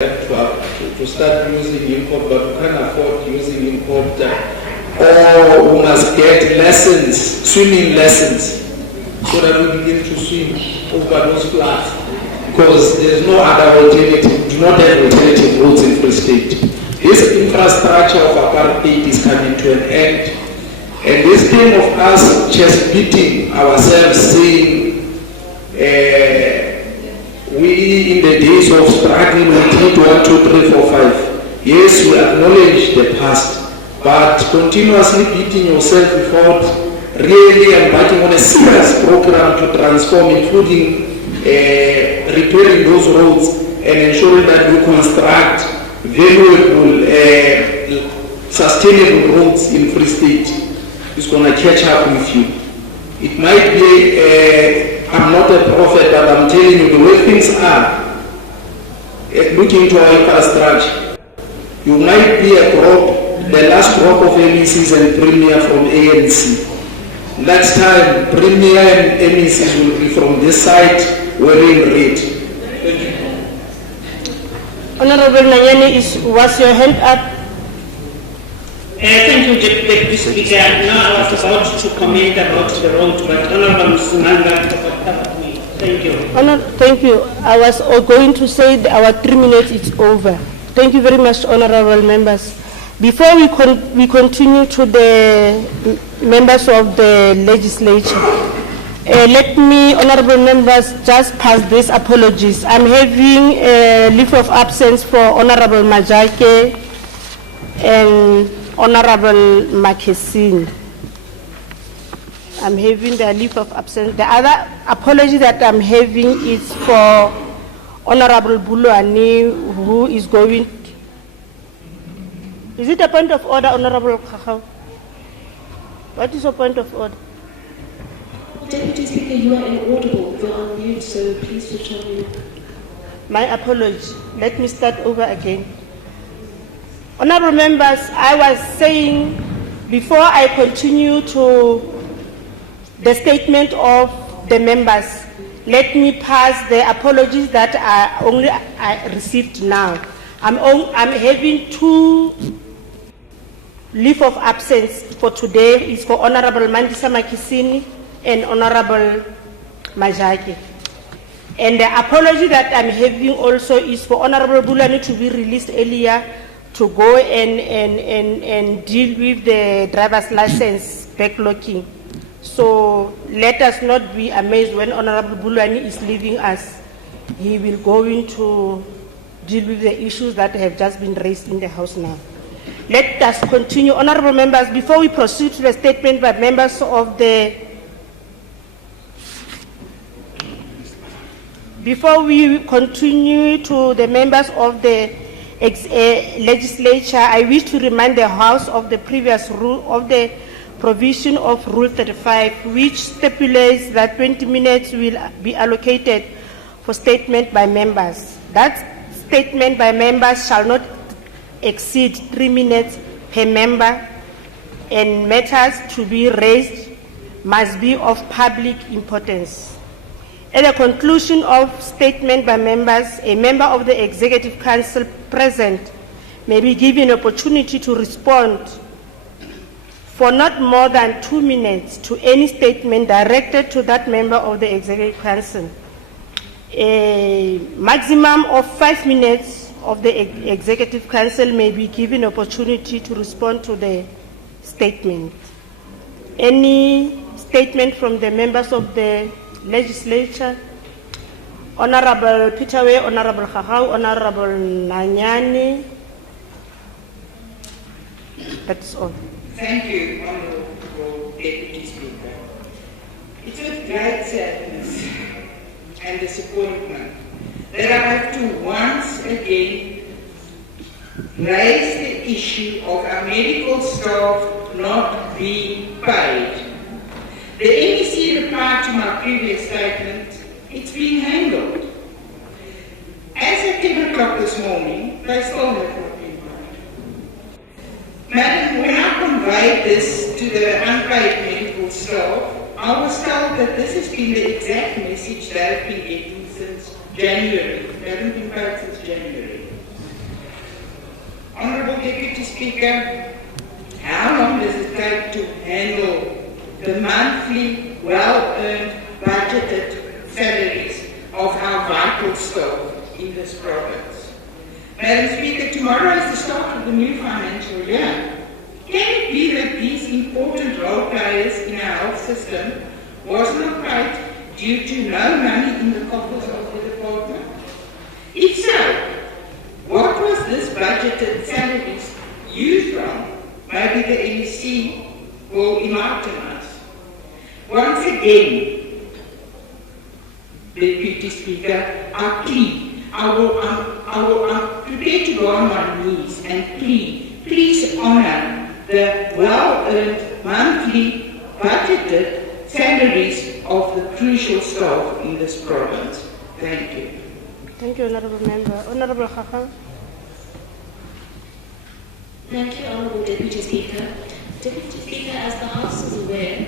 to start using import, but who can't afford using import, or who must get lessons, swimming lessons, so that we begin to swim over those floods. Because there's no other alternative, do not have alternative routes in Free State. This infrastructure of apartheid is coming to an end. And this thing of us just beating ourselves, saying, we in the days of struggling we did 1, 2, 3, 4, 5. Yes, we acknowledge the past, but continuously beating yourself without really embarking on a serious program to transform, including repairing those roads and ensuring that we construct valuable, sustainable roads in Free State, is going to catch up with you. It might be I'm not a prophet, but I'm telling you the way things are. Looking into our infrastructure, you might be a crop, the last crop of MECs and Premier from ANC. Next time, Premier and MECs will be from this side wearing red. Thank you. Honorable Nanyani, was your hand up? Thank you, Deputy Speaker. Now I was about to comment about the road, but Honorable Msimanga covered me. Thank you. Thank you. I was going to say that our 3 minutes is over. Thank you very much, honorable members. Before we continue to the members of the legislature, let me, honorable members, just pass these apologies. I'm having a leave of absence for Honorable Majake and Honorable Makesini. I'm having the leave of absence. The other apology that I'm having is for Honorable Buluani, who is going. Is it a point of order, Honorable Kakao? What is your point of order? Deputy Speaker, you are inaudible. You're on mute, so please switch on mute. My apology. Let me start over again. Honorable members, I was saying before I continue to the statement of the members, let me pass the apologies that I received now. I'm having 2 leave of absence for today. It's for Honorable Mandisa Makesini and Honorable Majake. And the apology that I'm having also is for Honorable Bulani to be released earlier to go and deal with the driver's license backlocking. So let us not be amazed when Honorable Bulani is leaving us. He will go into deal with the issues that have just been raised in the House now. Let us continue. Honorable members, before we proceed to the statement by members of the Before we continue to the members of the legislature, I wish to remind the House of the previous rule of the provision of Rule 35, which stipulates that 20 minutes will be allocated for statement by members. That statement by members shall not exceed 3 minutes per member, and matters to be raised must be of public importance. At the conclusion of statement by members, a member of the Executive Council present may be given an opportunity to respond for not more than 2 minutes to any statement directed to that member of the Executive Council. A maximum of 5 minutes of the Executive Council may be given an opportunity to respond to the statement. Any statement from the members of the legislature? Honorable Peterway, Honorable Khahau, Honorable Nanyani. That's all. Thank you, Honorable Deputy Speaker. It's with great sadness and disappointment that I have to once again raise the issue of our medical staff not being paid. The MEC replied to my previous statement, it's being handled. As at 10 o'clock this morning, they still have not been paid. Madam, when I conveyed this to the unpaid medical staff, I was told that this has been the exact message they have been getting since January. They haven't been paid since January. Honorable Deputy Speaker, how long does it take to handle the monthly, well-earned, budgeted salaries of our vital staff in this province? Madam Speaker, tomorrow is the start of the new financial year. Can it be that these important role players in our health system was not paid due to no money in the coffers of the department? If so, what was this budgeted salaries used on? Maybe the NEC will enlighten us. Once again, Deputy Speaker, I plead, I'm prepared to go on my knees and please honor the well-earned monthly budgeted salaries of the crucial staff in this province. Thank you. Thank you, Honourable Member. Honourable Khafang. Thank you, Honourable Deputy Speaker. Deputy Speaker, as the House is aware,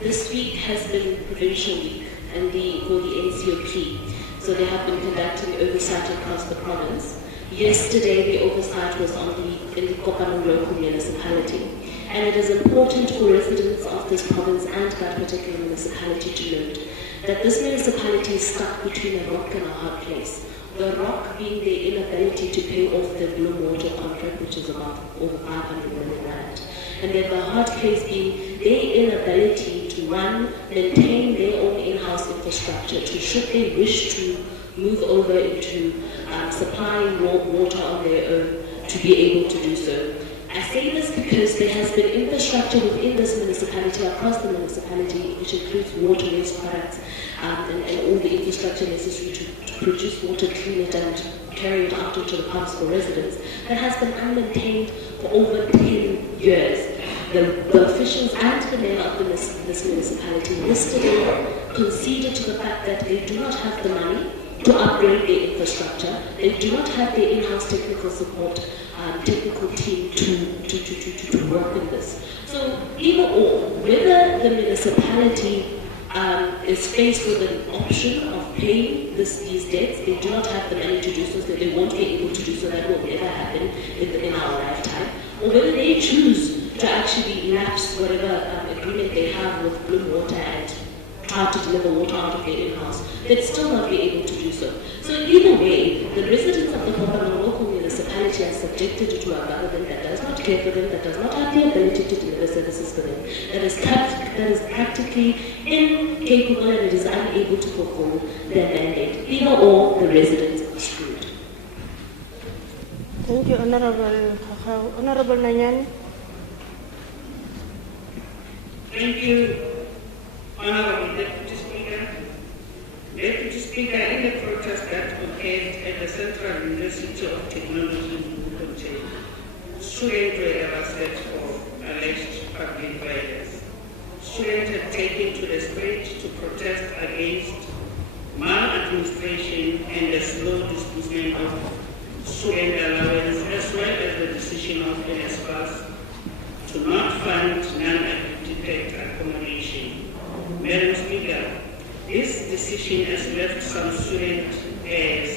this week has been Provincial Week and for the NCOP. So they have been conducting oversight across the province. Yesterday, the oversight was in the Departmental local municipality. And it is important for residents of this province and that particular municipality to note that this municipality is stuck between a rock and a hard place. The rock being the inability to pay off the Blue Water contract, which is about over 500 million rand. And then the hard place being their inability to maintain their own in-house infrastructure, to should they wish to move over into supplying water on their own, to be able to do so. I say this because there has been infrastructure within this municipality, across the municipality, which includes water waste products and all the infrastructure necessary to produce water, clean it and carry it out into the pumps for residents, that has been unmaintained for over 10 years. The officials and the mayor of this municipality yesterday conceded to the fact that they do not have the money to upgrade their infrastructure. They do not have their in-house technical support, technical team to work in this. So either or, whether the municipality is faced with an option of paying these debts, they do not have the money to do so, so they won't be able to do so, that will never happen in our lifetime, or whether they choose to actually lapse whatever agreement they have with Blue Water and try to deliver water out of their in-house, they'd still not be able to do so. So either way, the residents of the Departmental local municipality are subjected to a government that does not care for them, that does not have the ability to deliver services for them, that is practically incapable and it is unable to fulfill their mandate. Either or, the residents are screwed. Thank you, Honourable Khafang. Honourable Nanyani. Thank you, Honourable Deputy Speaker. Deputy Speaker, in the protest that occurred at the Central University of Technology in Bukote, students were arrested for alleged public violence. Students had taken to the street to protest against maladministration and the slow disbursement of student allowance, as well as the decision of NSFAS to not fund non-accredited accommodation. Madam Speaker, this decision has left some students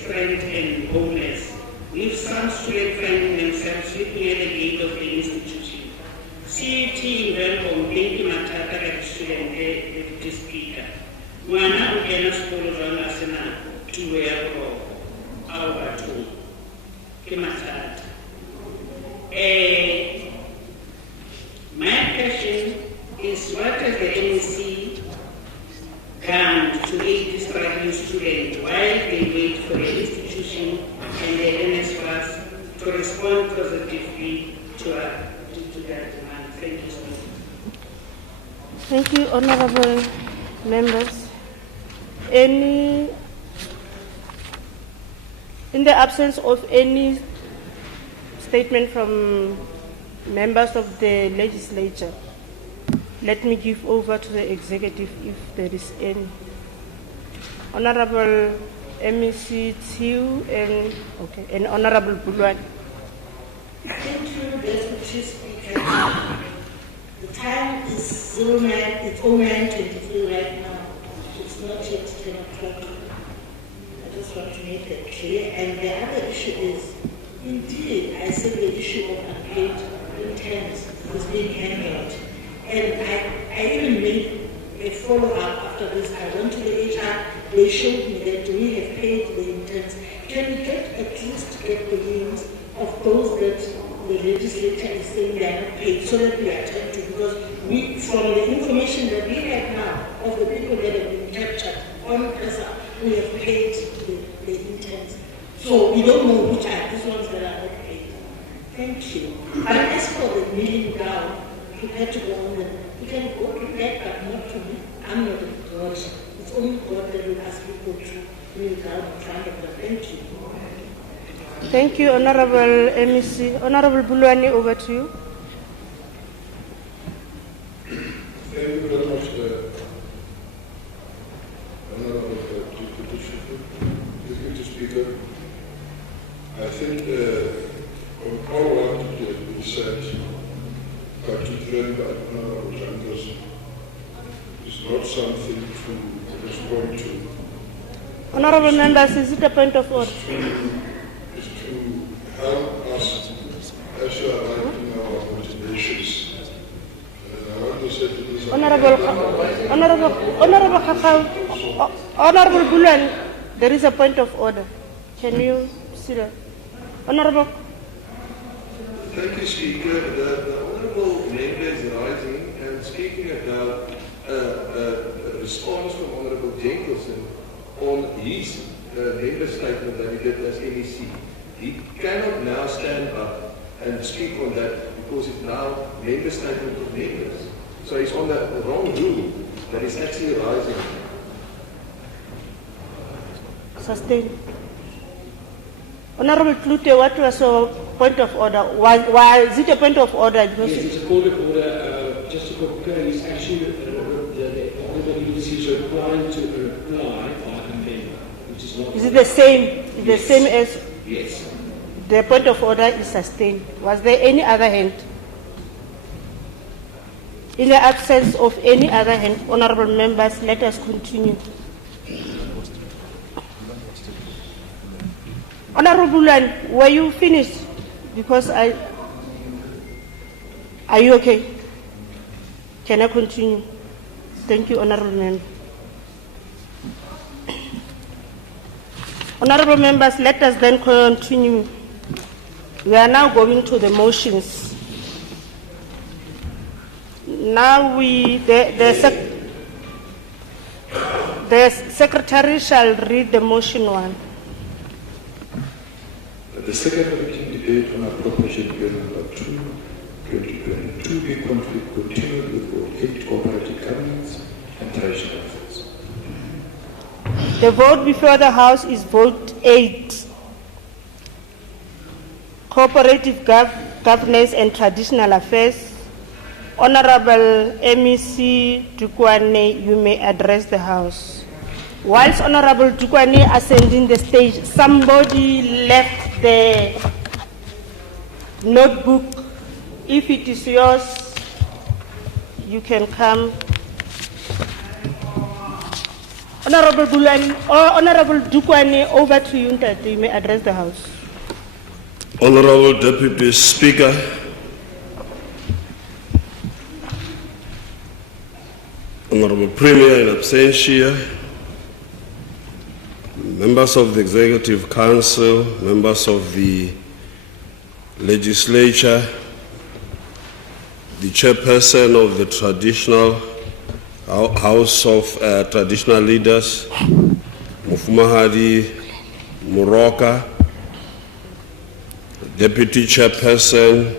stranded and homeless, with some students finding themselves sleeping at the gate of the institution. CET involved complaint matata at student Deputy Speaker. Mwana ukena skolo jwang asena tuwe yako au batu. Kimatata. My question is, what has the NEC done to aid this struggling student while they wait for the institution and the NSFAS to respond positively to that demand? Thank you so much. Thank you, honourable members. In the absence of any statement from members of the legislature, let me give over to the executive if there is any. Honourable MEC Tiu and Honourable Bulwan. Thank you, Deputy Speaker. The time is 09:23 right now. It's not yet 10 o'clock. I just want to make that clear. And the other issue is, indeed, I said the issue of unpaid interns is being handled. And I even made a follow-up after this. I went to the HR, they showed me that we have paid the interns. Can we at least get the names of those that the legislature is saying they are not paid so that we attend to? Because from the information that we have now of the people that have been captured on PESA, we have paid the interns. So we don't know which are these ones that are not paid. Thank you. But as for the kneeling down, prepared to go on them, you can go to that, but not to me. I'm not a God. It's only God that will ask people to kneel down in front of them. Thank you. Thank you, Honorable MEC. Honorable Bulwani, over to you. Thank you very much, Honorable Deputy Speaker. I think all what has been said, particularly by Honorable Janders, is not something to respond to. Honorable members, is it a point of order? Is to help us as you are writing our motivations. And I want to say to this Honorable Bulwani, there is a point of order. Can you see that? Honorable. Thank you, Speaker. The Honourable Member is rising and speaking about a response from Honourable Jenkinson on his member statement that he did as MEC. He cannot now stand up and speak on that because it's now member statement of members. So he's on the wrong rule that is actually rising. Sustain. Honorable Klute, what was your point of order? Why is it a point of order? Because yes, it's a point of order. Just to concur, it's actually the Honourable MEC is required to reply by a member, which is not. is it the same? Is the same as Yes. the point of order is sustained? Was there any other hand? In the absence of any other hand, honourable members, let us continue. Honourable Bulwani, were you finished? Because are you okay? Can I continue? Thank you, honourable member. Honourable members, let us then continue. We are now going to the motions. Now the secretary shall read the motion one. The second reading debate on appropriation bill number 2, 2022 be continued with vote 8 cooperative governance and traditional affairs. The vote before the House is vote 8. Cooperative governance and traditional affairs. Honorable MEC Dukwane, you may address the House. Whilst Honorable Dukwane ascending the stage, somebody left the notebook. If it is yours, you can come. Honorable Bulwani or Honorable Dukwane, over to you, Ntate. You may address the House. Honourable Deputy Speaker, Honourable Premier in absentia, members of the Executive Council, members of the Legislature, the chairperson of the traditional House of Traditional Leaders, Mufumahadi Muroka, Deputy Chairperson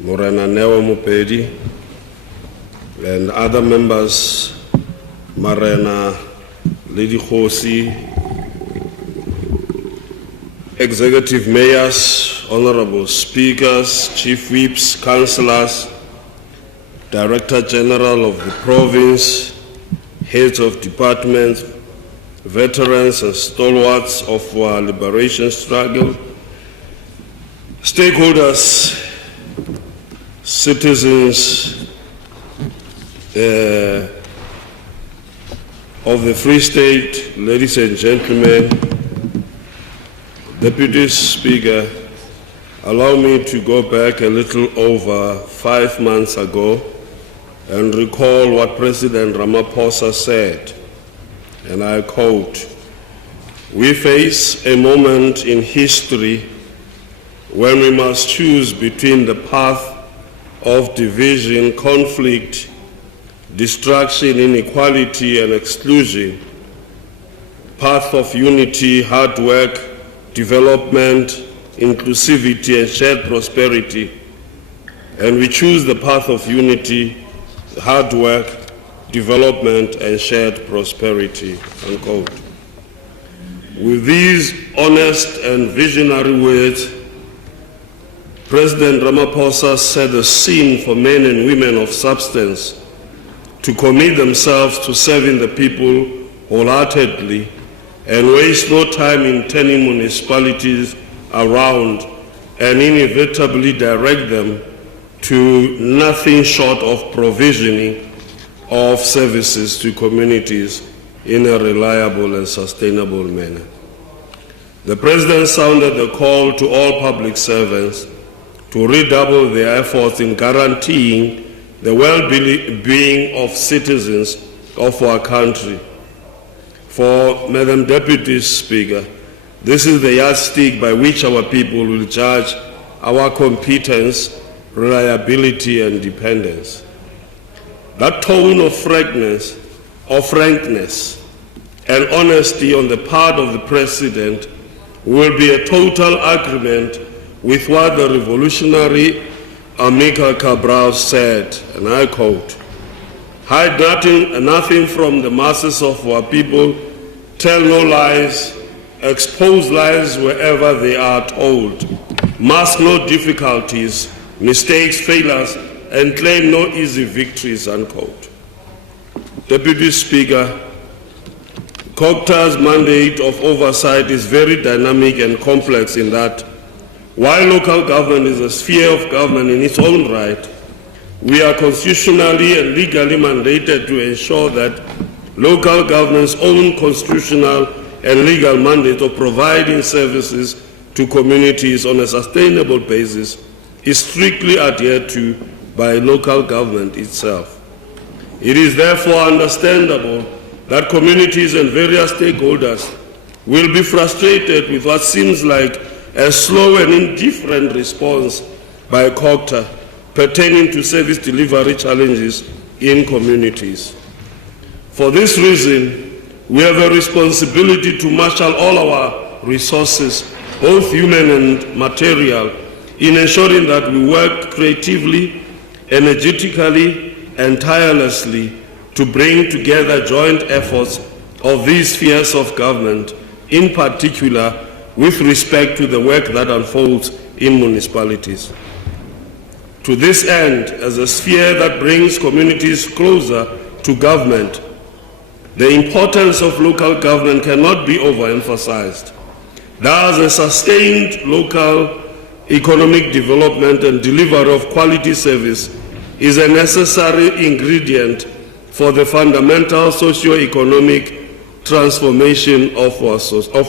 Morena Newa Mupedi, and other members, Marena, Lady Hosi, Executive Mayors, Honorable Speakers, Chief Whips, Councillors, Director General of the Province, Heads of Departments, veterans and stalwarts of our liberation struggle, stakeholders, citizens of the Free State, ladies and gentlemen, Deputy Speaker, allow me to go back a little over 5 months ago and recall what President Ramaphosa said, and I quote, "We face a moment in history when we must choose between the path of division, conflict, destruction, inequality, and exclusion, path of unity, hard work, development, inclusivity, and shared prosperity. And we choose the path of unity, hard work, development, and shared prosperity," unquote. With these honest and visionary words, President Ramaphosa set the scene for men and women of substance to commit themselves to serving the people wholeheartedly and waste no time in turning municipalities around and inevitably direct them to nothing short of provisioning of services to communities in a reliable and sustainable manner. The President sounded the call to all public servants to redouble their efforts in guaranteeing the well-being of citizens of our country. For Madam Deputy Speaker, this is the yardstick by which our people will judge our competence, reliability, and dependence. That tone of frankness and honesty on the part of the President will be a total agreement with what the revolutionary Amilcar Cabral said, and I quote, "Hide nothing from the masses of our people, tell no lies, expose lies wherever they are told, mask no difficulties, mistakes, failures, and claim no easy victories," unquote. Deputy Speaker, COGTA's mandate of oversight is very dynamic and complex in that while local government is a sphere of government in its own right, we are constitutionally and legally mandated to ensure that local government's own constitutional and legal mandate of providing services to communities on a sustainable basis is strictly adhered to by local government itself. It is therefore understandable that communities and various stakeholders will be frustrated with what seems like a slow and indifferent response by COGTA pertaining to service delivery challenges in communities. For this reason, we have a responsibility to marshal all our resources, both human and material, in ensuring that we work creatively, energetically, and tirelessly to bring together joint efforts of these spheres of government, in particular with respect to the work that unfolds in municipalities. To this end, as a sphere that brings communities closer to government, the importance of local government cannot be overemphasized. Thus, a sustained local economic development and delivery of quality service is a necessary ingredient for the fundamental socio-economic transformation of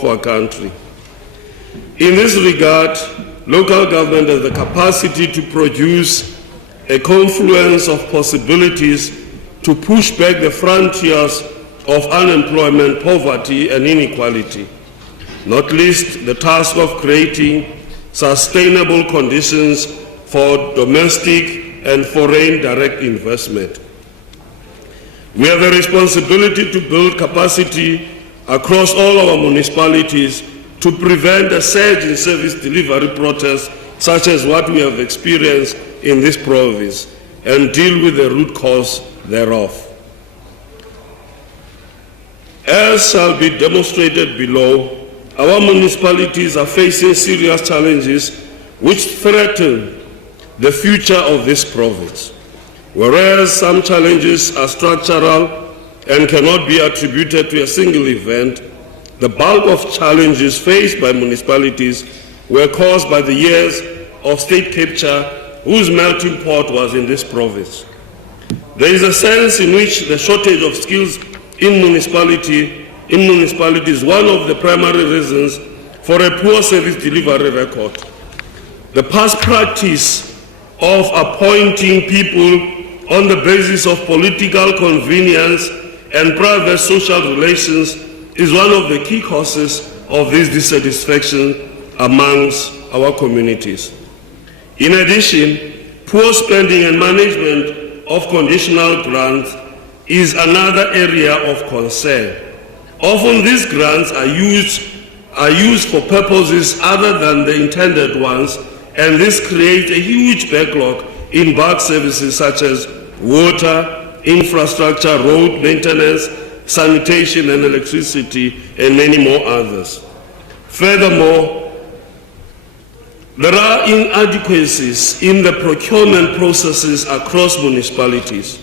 our country. In this regard, local government has the capacity to produce a confluence of possibilities to push back the frontiers of unemployment, poverty, and inequality, not least the task of creating sustainable conditions for domestic and foreign direct investment. We have a responsibility to build capacity across all our municipalities to prevent a surge in service delivery protests such as what we have experienced in this province and deal with the root cause thereof. As shall be demonstrated below, our municipalities are facing serious challenges which threaten the future of this province. Whereas some challenges are structural and cannot be attributed to a single event, the bulk of challenges faced by municipalities were caused by the years of state capture whose melting pot was in this province. There is a sense in which the shortage of skills in municipality is one of the primary reasons for a poor service delivery record. The past practice of appointing people on the basis of political convenience and private social relations is one of the key causes of this dissatisfaction amongst our communities. In addition, poor spending and management of conditional grants is another area of concern. Often these grants are used for purposes other than the intended ones, and this creates a huge backlog in bulk services such as water, infrastructure, road maintenance, sanitation and electricity, and many more others. Furthermore, there are inadequacies in the procurement processes across municipalities.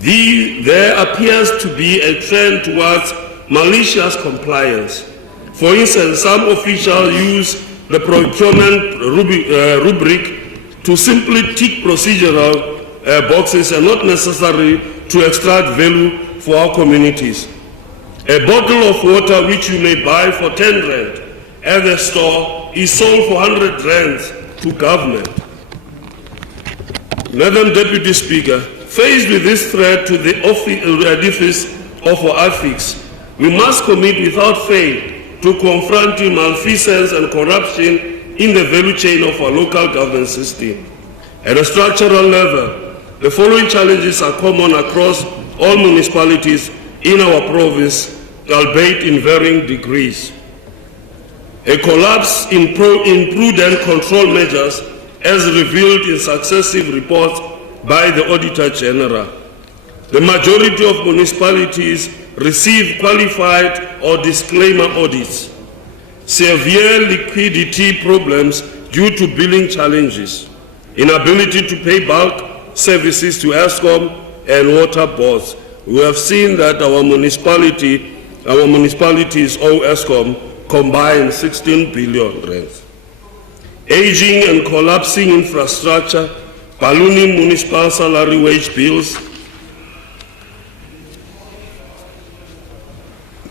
There appears to be a trend towards malicious compliance. For instance, some officials use the procurement rubric to simply tick procedural boxes and not necessarily to extract value for our communities. A bottle of water which you may buy for 10 rand at the store is sold for 100 rand to government. Madam Deputy Speaker, faced with this threat to the edifice of our ethics, we must commit without fail to confronting malfeasance and corruption in the value chain of our local government system. At a structural level, the following challenges are common across all municipalities in our province, albeit in varying degrees. A collapse in prudent control measures as revealed in successive reports by the Auditor General. The majority of municipalities receive qualified or disclaimer audits. Severe liquidity problems due to billing challenges. Inability to pay bulk services to ESCOM and water boards. We have seen that our municipalities owe ESCOM combined 16 billion rands. Aging and collapsing infrastructure, ballooning municipal salary wage bills.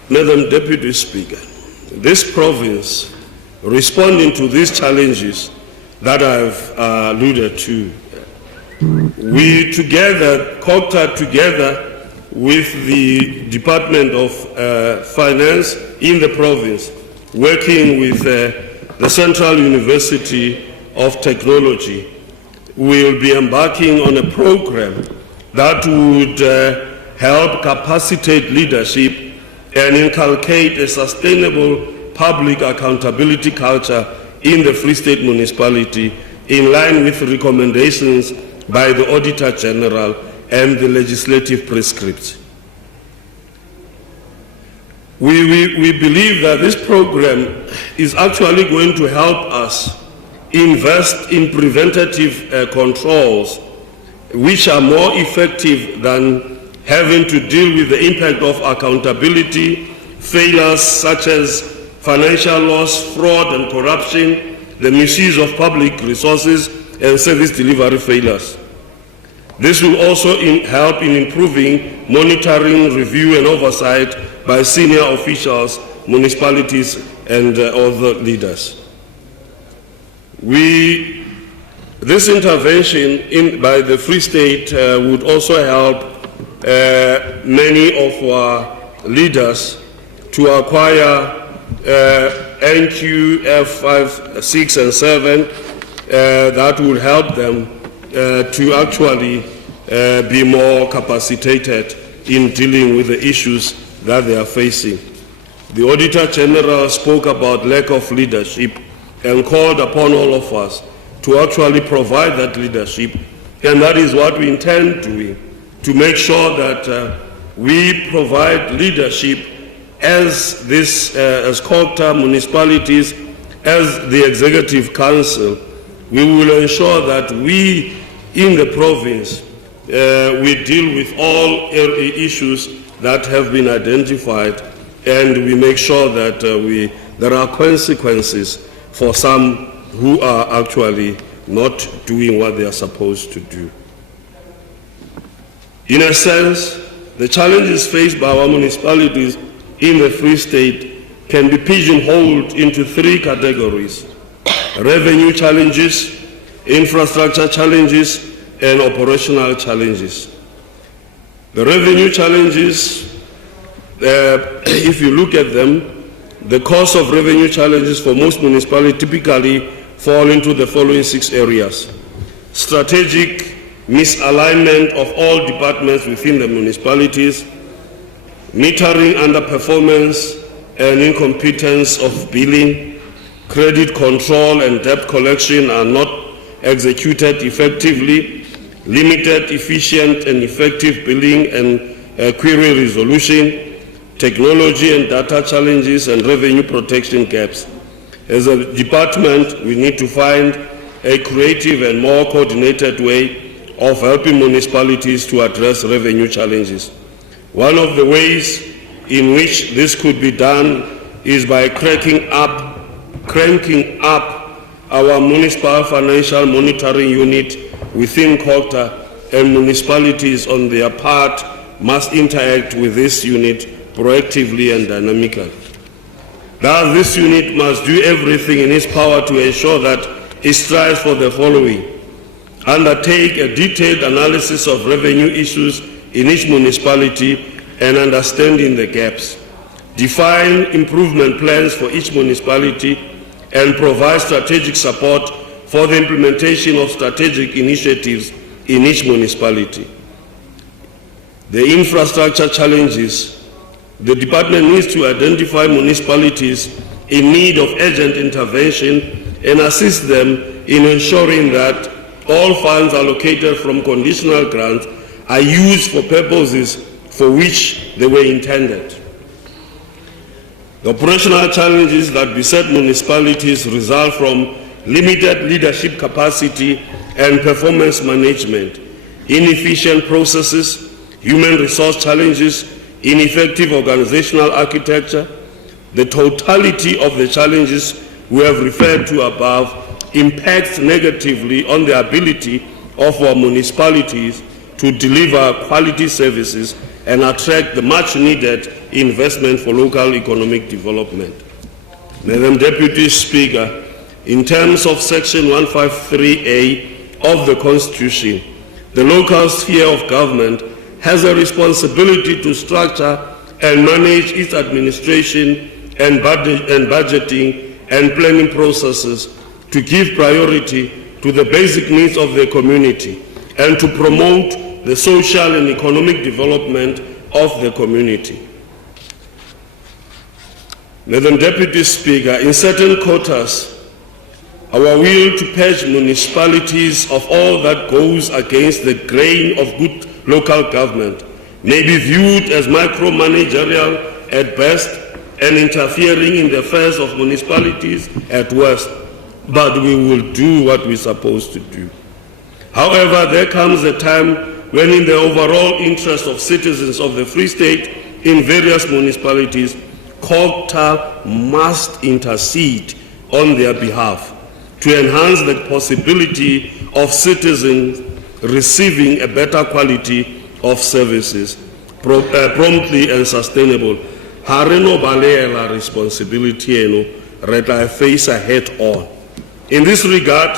Madam Deputy Speaker, this province, responding to these challenges that I've alluded to, we together, COGTA together with the Department of Finance in the province, working with the Central University of Technology, will be embarking on a program that would help capacitate leadership and inculcate a sustainable public accountability culture in the Free State municipality in line with recommendations by the Auditor General and the legislative prescripts. We believe that this program is actually going to help us invest in preventative controls which are more effective than having to deal with the impact of accountability, failures such as financial loss, fraud and corruption, the misuse of public resources and service delivery failures. This will also help in improving monitoring, review and oversight by senior officials, municipalities and other leaders. This intervention by the Free State would also help many of our leaders to acquire NQ F5, 6 and 7 that will help them to actually be more capacitated in dealing with the issues that they are facing. The Auditor General spoke about lack of leadership and called upon all of us to actually provide that leadership, and that is what we intend doing, to make sure that we provide leadership as COGTA municipalities, as the Executive Council. We will ensure that we in the province, we deal with all issues that have been identified, and we make sure that there are consequences for some who are actually not doing what they are supposed to do. In a sense, the challenges faced by our municipalities in the Free State can be pigeonholed into three categories. revenue challenges, infrastructure challenges, and operational challenges. The revenue challenges, if you look at them, the cause of revenue challenges for most municipalities typically fall into the following 6 areas. Strategic misalignment of all departments within the municipalities, metering underperformance and incompetence of billing, credit control and debt collection are not executed effectively, limited, efficient and effective billing and query resolution, technology and data challenges, and revenue protection gaps. As a department, we need to find a creative and more coordinated way of helping municipalities to address revenue challenges. One of the ways in which this could be done is by cranking up our municipal financial monitoring unit within COGTA, and municipalities on their part must interact with this unit proactively and dynamically. Thus, this unit must do everything in its power to ensure that it strives for the following: undertake a detailed analysis of revenue issues in each municipality and understanding the gaps, define improvement plans for each municipality, and provide strategic support for the implementation of strategic initiatives in each municipality. The infrastructure challenges. The department needs to identify municipalities in need of urgent intervention and assist them in ensuring that all funds allocated from conditional grants are used for purposes for which they were intended. The operational challenges that beset municipalities result from limited leadership capacity and performance management, inefficient processes, human resource challenges, ineffective organizational architecture. The totality of the challenges we have referred to above impacts negatively on the ability of our municipalities to deliver quality services and attract the much needed investment for local economic development. Madam Deputy Speaker, in terms of Section 153A of the Constitution, the local sphere of government has a responsibility to structure and manage its administration and budgeting and planning processes, to give priority to the basic needs of the community and to promote the social and economic development of the community. Madam Deputy Speaker, in certain quarters, our will to purge municipalities of all that goes against the grain of good local government may be viewed as micromanagerial at best and interfering in the affairs of municipalities at worst, but we will do what we're supposed to do. However, there comes a time when, in the overall interest of citizens of the Free State in various municipalities, COGTA must intercede on their behalf to enhance the possibility of citizens receiving a better quality of services promptly and sustainable. Hareno balela responsibility eno reta face head on. In this regard,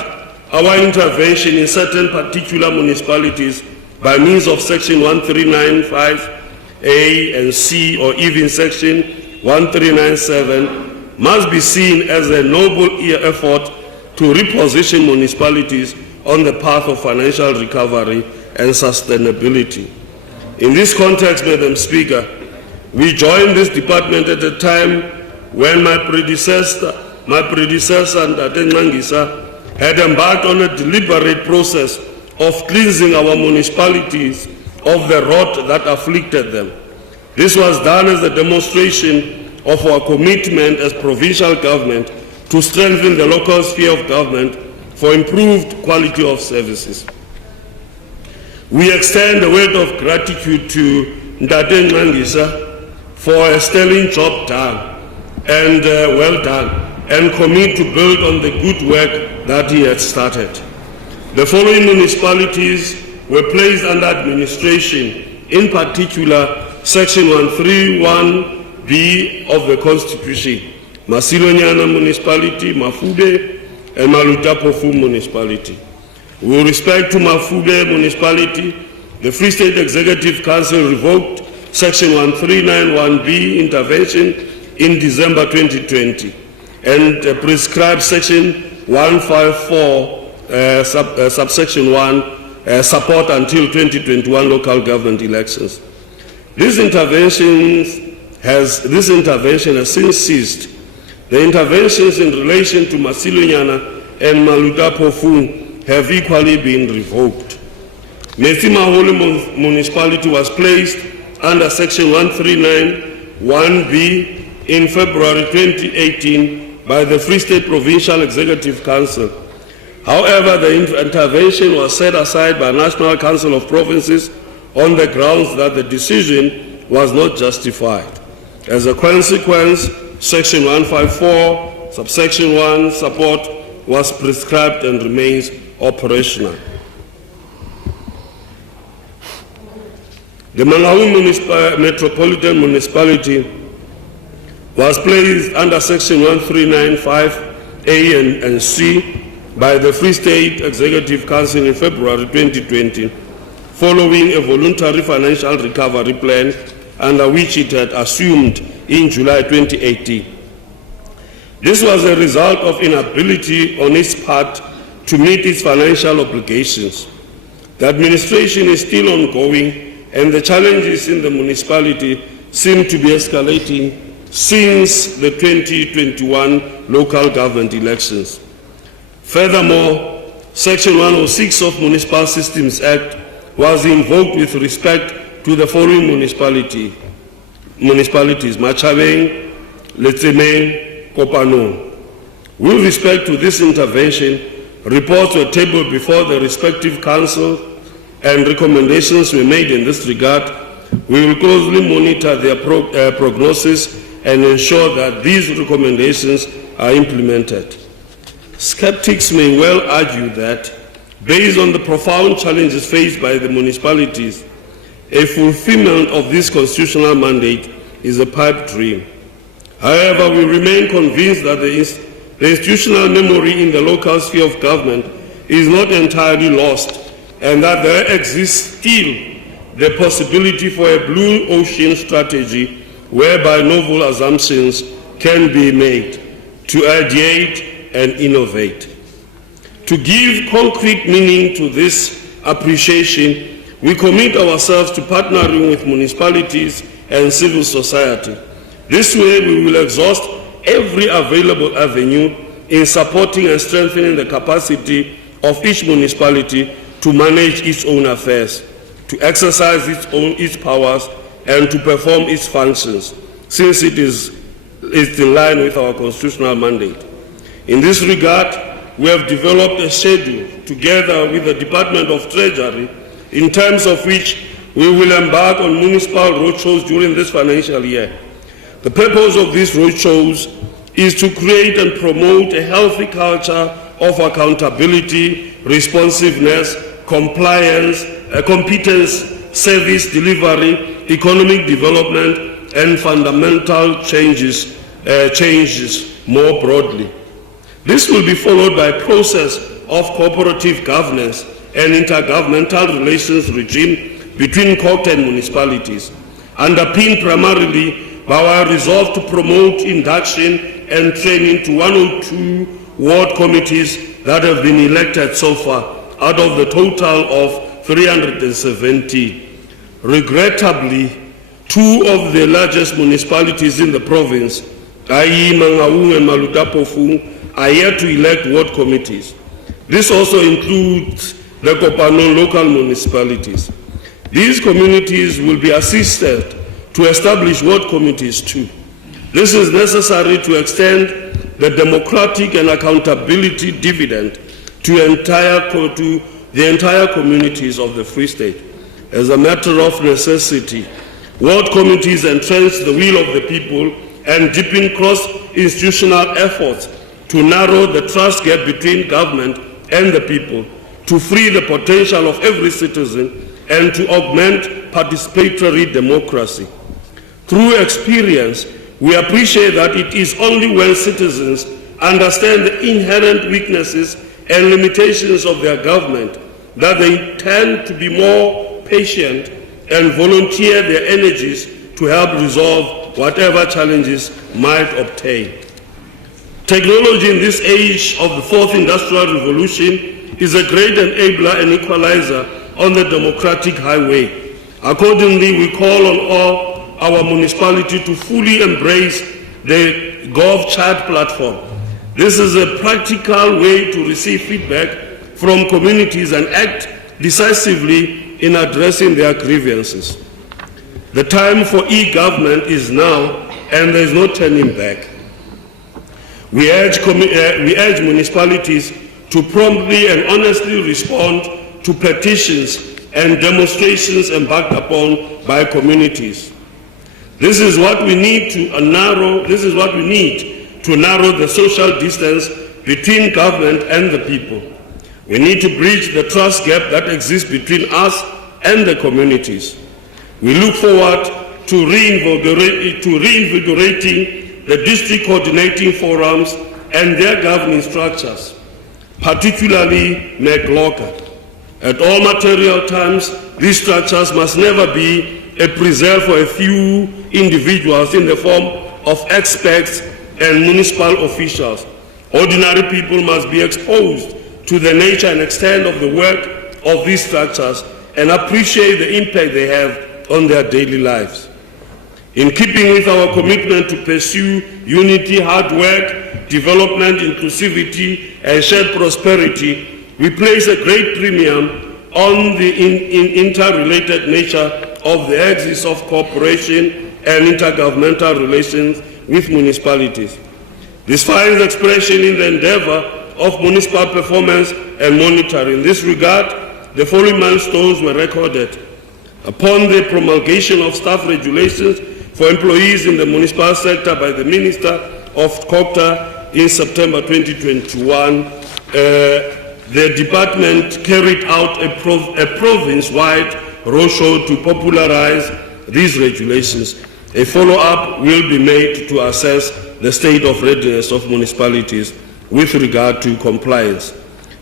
our intervention in certain particular municipalities by means of Section 1395A and C, or even Section 1397, must be seen as a noble effort to reposition municipalities on the path of financial recovery and sustainability. In this context, Madam Speaker, we joined this department at a time when my predecessor Ndate Nangisa had embarked on a deliberate process of cleansing our municipalities of the rot that afflicted them. This was done as a demonstration of our commitment as provincial government to strengthen the local sphere of government for improved quality of services. We extend a word of gratitude to Ndate Nangisa for a sterling job done and well done, and commit to build on the good work that he had started. The following municipalities were placed under administration, in particular Section 131B of the Constitution: Masilonyana Municipality, Mafude, and Malutapofu municipality. With respect to Mafuge municipality, the Free State Executive Council revoked Section 1391B intervention in December 2020 and prescribed Section 154 subsection 1 support until 2021 local government elections. This intervention has since ceased. The interventions in relation to Masilunyana and Malutapofu have equally been revoked. Metsimaholo municipality was placed under Section 1391B in February 2018 by the Free State Provincial Executive Council. However, the intervention was set aside by National Council of Provinces on the grounds that the decision was not justified. As a consequence, Section 154, subsection 1 support was prescribed and remains operational. The Mangaung Metropolitan Municipality was placed under Section 1395A and C by the Free State Executive Council in February 2020, following a voluntary financial recovery plan under which it had assumed in July 2018. This was a result of inability on its part to meet its financial obligations. The administration is still ongoing, and the challenges in the municipality seem to be escalating since the 2021 local government elections. Furthermore, Section 106 of Municipal Systems Act was invoked with respect to the following municipalities: Machabeng, Letsemeng, Kopanong. With respect to this intervention, reports were tabled before the respective council and recommendations were made in this regard. We will closely monitor their prognosis and ensure that these recommendations are implemented. Skeptics may well argue that, based on the profound challenges faced by the municipalities, a fulfillment of this constitutional mandate is a pipe dream. However, we remain convinced that the institutional memory in the local sphere of government is not entirely lost, and that there exists still the possibility for a blue ocean strategy whereby novel assumptions can be made to ideate and innovate. To give concrete meaning to this appreciation, we commit ourselves to partnering with municipalities and civil society. This way, we will exhaust every available avenue in supporting and strengthening the capacity of each municipality to manage its own affairs, to exercise its powers, and to perform its functions, since it's in line with our constitutional mandate. In this regard, we have developed a schedule together with the Department of Treasury, in terms of which we will embark on municipal roadshows during this financial year. The purpose of these roadshows is to create and promote a healthy culture of accountability, responsiveness, compliance, competence, service delivery, economic development, and fundamental changes more broadly. This will be followed by a process of cooperative governance and intergovernmental relations regime between COGT and municipalities, underpinned primarily by our resolve to promote induction and training to 102 ward committees that have been elected so far, out of the total of 370. Regrettably, two of the largest municipalities in the province, i.e. Mangaung and Malutapofu, are yet to elect ward committees. This also includes the Kopanong local municipalities. These communities will be assisted to establish ward committees too. This is necessary to extend the democratic and accountability dividend to the entire communities of the Free State. As a matter of necessity, ward committees entrench the will of the people and deepen cross-institutional efforts to narrow the trust gap between government and the people, to free the potential of every citizen, and to augment participatory democracy. Through experience, we appreciate that it is only when citizens understand the inherent weaknesses and limitations of their government, that they tend to be more patient and volunteer their energies to help resolve whatever challenges might obtain. Technology in this age of the fourth industrial revolution is a great enabler and equalizer on the democratic highway. Accordingly, we call on all our municipalities to fully embrace the GovChat platform. This is a practical way to receive feedback from communities and act decisively in addressing their grievances. The time for e-government is now, and there is no turning back. We urge municipalities to promptly and honestly respond to petitions and demonstrations embarked upon by communities. This is what we need to narrow the social distance between government and the people. We need to bridge the trust gap that exists between us and the communities. We look forward to reinvigorating the district coordinating forums and their governing structures, particularly McLaughlin. At all material times, these structures must never be a preserve for a few individuals in the form of experts and municipal officials. Ordinary people must be exposed to the nature and extent of the work of these structures and appreciate the impact they have on their daily lives. In keeping with our commitment to pursue unity, hard work, development, inclusivity, and shared prosperity, we place a great premium on the interrelated nature of the axis of cooperation and intergovernmental relations with municipalities. This finds expression in the endeavor of municipal performance and monitoring. In this regard, the following milestones were recorded. Upon the promulgation of staff regulations for employees in the municipal sector by the Minister of COGTA in September 2021, the department carried out a province-wide roadshow to popularize these regulations. A follow-up will be made to assess the state of readiness of municipalities with regard to compliance.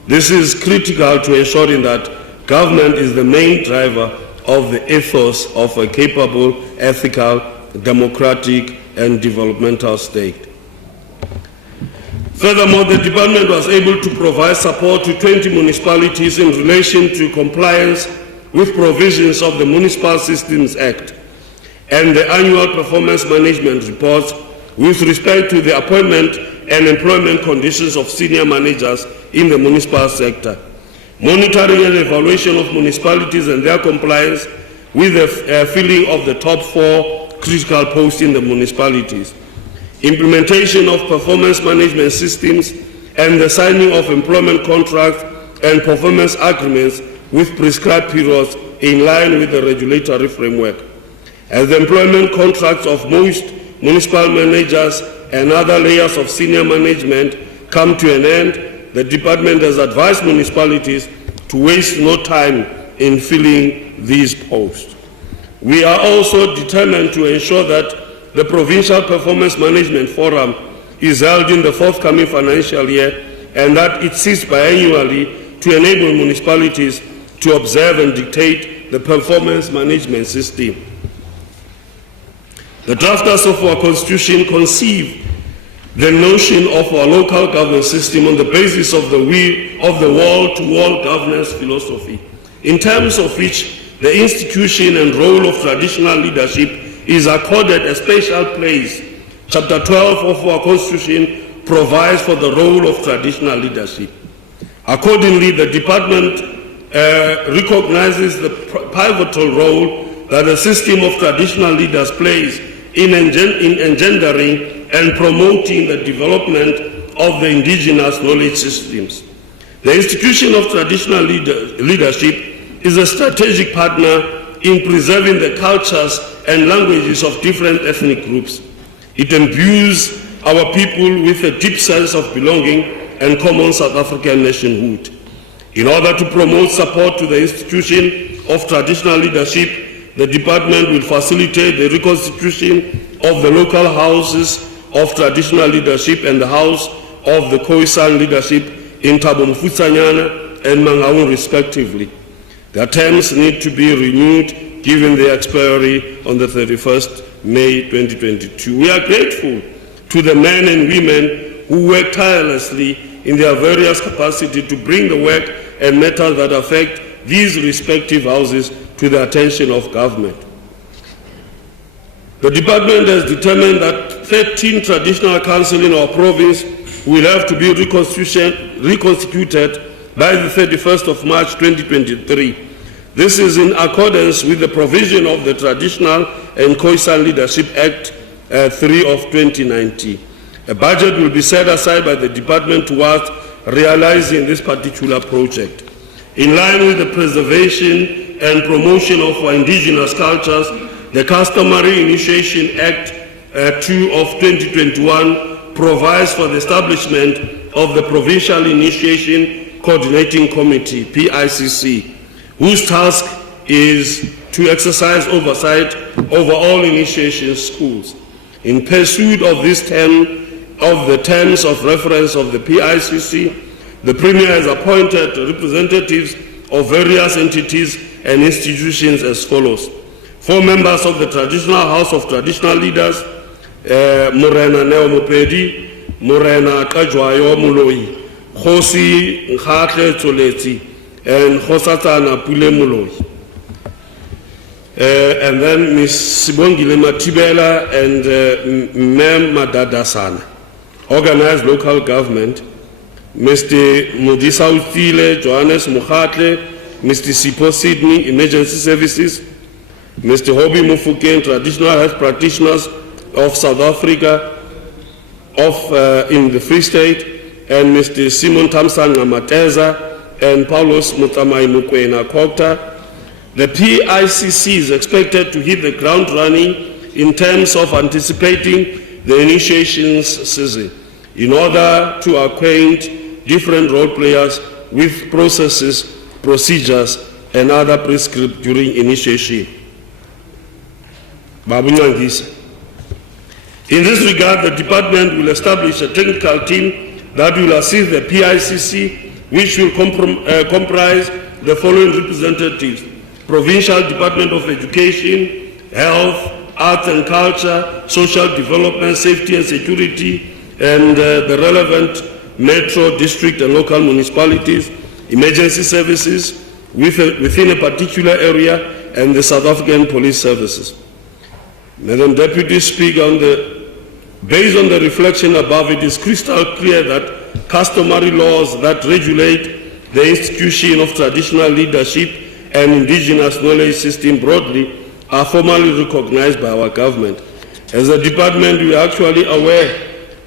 This is critical to ensuring that government is the main driver of the ethos of a capable, ethical, democratic, and developmental state. Furthermore, the department was able to provide support to 20 municipalities in relation to compliance with provisions of the Municipal Systems Act and the annual performance management reports with respect to the appointment and employment conditions of senior managers in the municipal sector, monitoring and evaluation of municipalities and their compliance with the filling of the top 4 critical posts in the municipalities, implementation of performance management systems, and the signing of employment contracts and performance agreements with prescribed periods in line with the regulatory framework. As the employment contracts of most municipal managers and other layers of senior management come to an end, the department has advised municipalities to waste no time in filling these posts. We are also determined to ensure that the Provincial Performance Management Forum is held in the forthcoming financial year and that it sits biannually to enable municipalities to observe and dictate the performance management system. The drafters of our Constitution conceived the notion of our local governance system on the basis of the wall-to-wall governance philosophy, in terms of which the institution and role of traditional leadership is accorded a special place. Chapter 12 of our Constitution provides for the role of traditional leadership. Accordingly, the department recognizes the pivotal role that the system of traditional leaders plays in engendering and promoting the development of the indigenous knowledge systems. The institution of traditional leadership is a strategic partner in preserving the cultures and languages of different ethnic groups. It imbues our people with a deep sense of belonging and common South African nationhood. In order to promote support to the institution of traditional leadership, the department will facilitate the reconstitution of the local houses of traditional leadership and the House of the Khoisan leadership in Thabo Mfutsanyana and Mangaung respectively. Their terms need to be renewed given their expiry on the 31st May 2022. We are grateful to the men and women who work tirelessly in their various capacity to bring the work and matters that affect these respective houses to the attention of government. The department has determined that 13 traditional councils in our province will have to be reconstituted by the 31st of March 2023. This is in accordance with the provision of the Traditional and Khoisan Leadership Act 3 of 2019. A budget will be set aside by the department towards realizing this particular project. In line with the preservation and promotion of our indigenous cultures, the Customary Initiation Act 2 of 2021 provides for the establishment of the Provincial Initiation Coordinating Committee, PICC, whose task is to exercise oversight over all initiation schools. In pursuit of the terms of reference of the PICC, the Premier has appointed representatives of various entities and institutions as follows. 4 members of the Traditional House of Traditional Leaders, Morena Neo Mopedi, Morena Kajwayo Muloi, Khosi Nkhatle Tsoletsi, and Khosatana Pule Muloi. And then Ms. Sibongile Matibela and Mem Madadasana. Organized local government, Mr. Modisa Utile, Johannes Mukhatle, Mr. Sipo Sydney, Emergency Services, Mr. Hobby Mufuken, Traditional Health Practitioners of South Africa, in the Free State, and Mr. Simon Tamsan Namateza and Paulos Mutamai Mukwena Kokta. The PICC is expected to hit the ground running in terms of anticipating the initiations season in order to acquaint different role players with processes, procedures, and other prescribed during initiation. In this regard, the department will establish a technical team that will assist the PICC, which will comprise the following representatives: Provincial Department of Education, Health, Arts and Culture, Social Development, Safety and Security, and the relevant metro, district and local municipalities, emergency services within a particular area, and the South African Police Services. Madam Deputy Speaker, based on the reflection above, it is crystal clear that customary laws that regulate the institution of traditional leadership and indigenous knowledge system broadly are formally recognized by our government. As a department, we are actually aware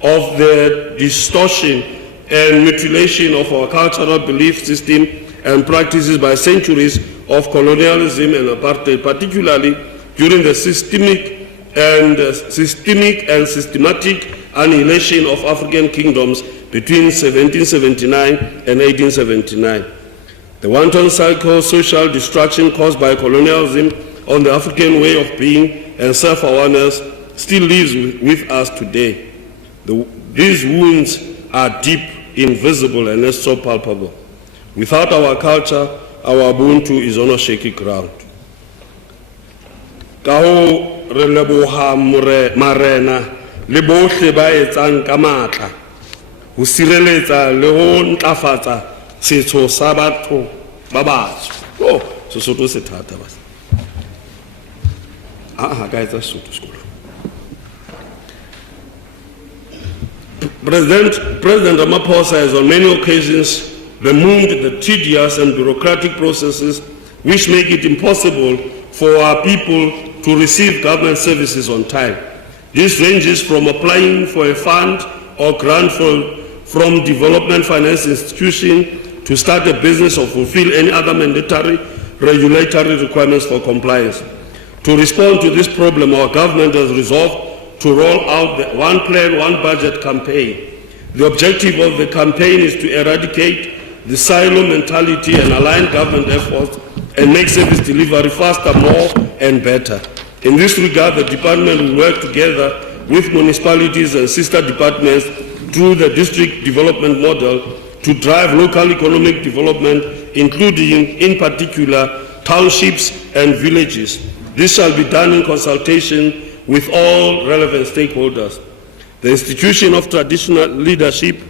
of the distortion and mutilation of our cultural belief system and practices by centuries of colonialism and apartheid, particularly during the systematic systematic annihilation of African kingdoms between 1779 and 1879. The wanton psychosocial destruction caused by colonialism on the African way of being and self-awareness still lives with us today. These wounds are deep, invisible, and so palpable. Without our culture, our Ubuntu is on a shaky ground. Kaho re leboha marena le bohle ba etsang ka matla ho sireletsa le ho ntlafatsa setso sa batho ba batsho. Sesotho se thata bas. Ka etsa Sesotho sekolo. President Ramaphosa has on many occasions removed the tedious and bureaucratic processes which make it impossible for our people to receive government services on time. This ranges from applying for a fund or grant from development finance institution to start a business or fulfill any other mandatory regulatory requirements for compliance. To respond to this problem, our government has resolved to roll out the One Plan, One Budget campaign. The objective of the campaign is to eradicate the silo mentality and align government efforts and make service delivery faster, more and better. In this regard, the department will work together with municipalities and sister departments through the district development model to drive local economic development, including, in particular, townships and villages. This shall be done in consultation with all relevant stakeholders. The institution of traditional leadership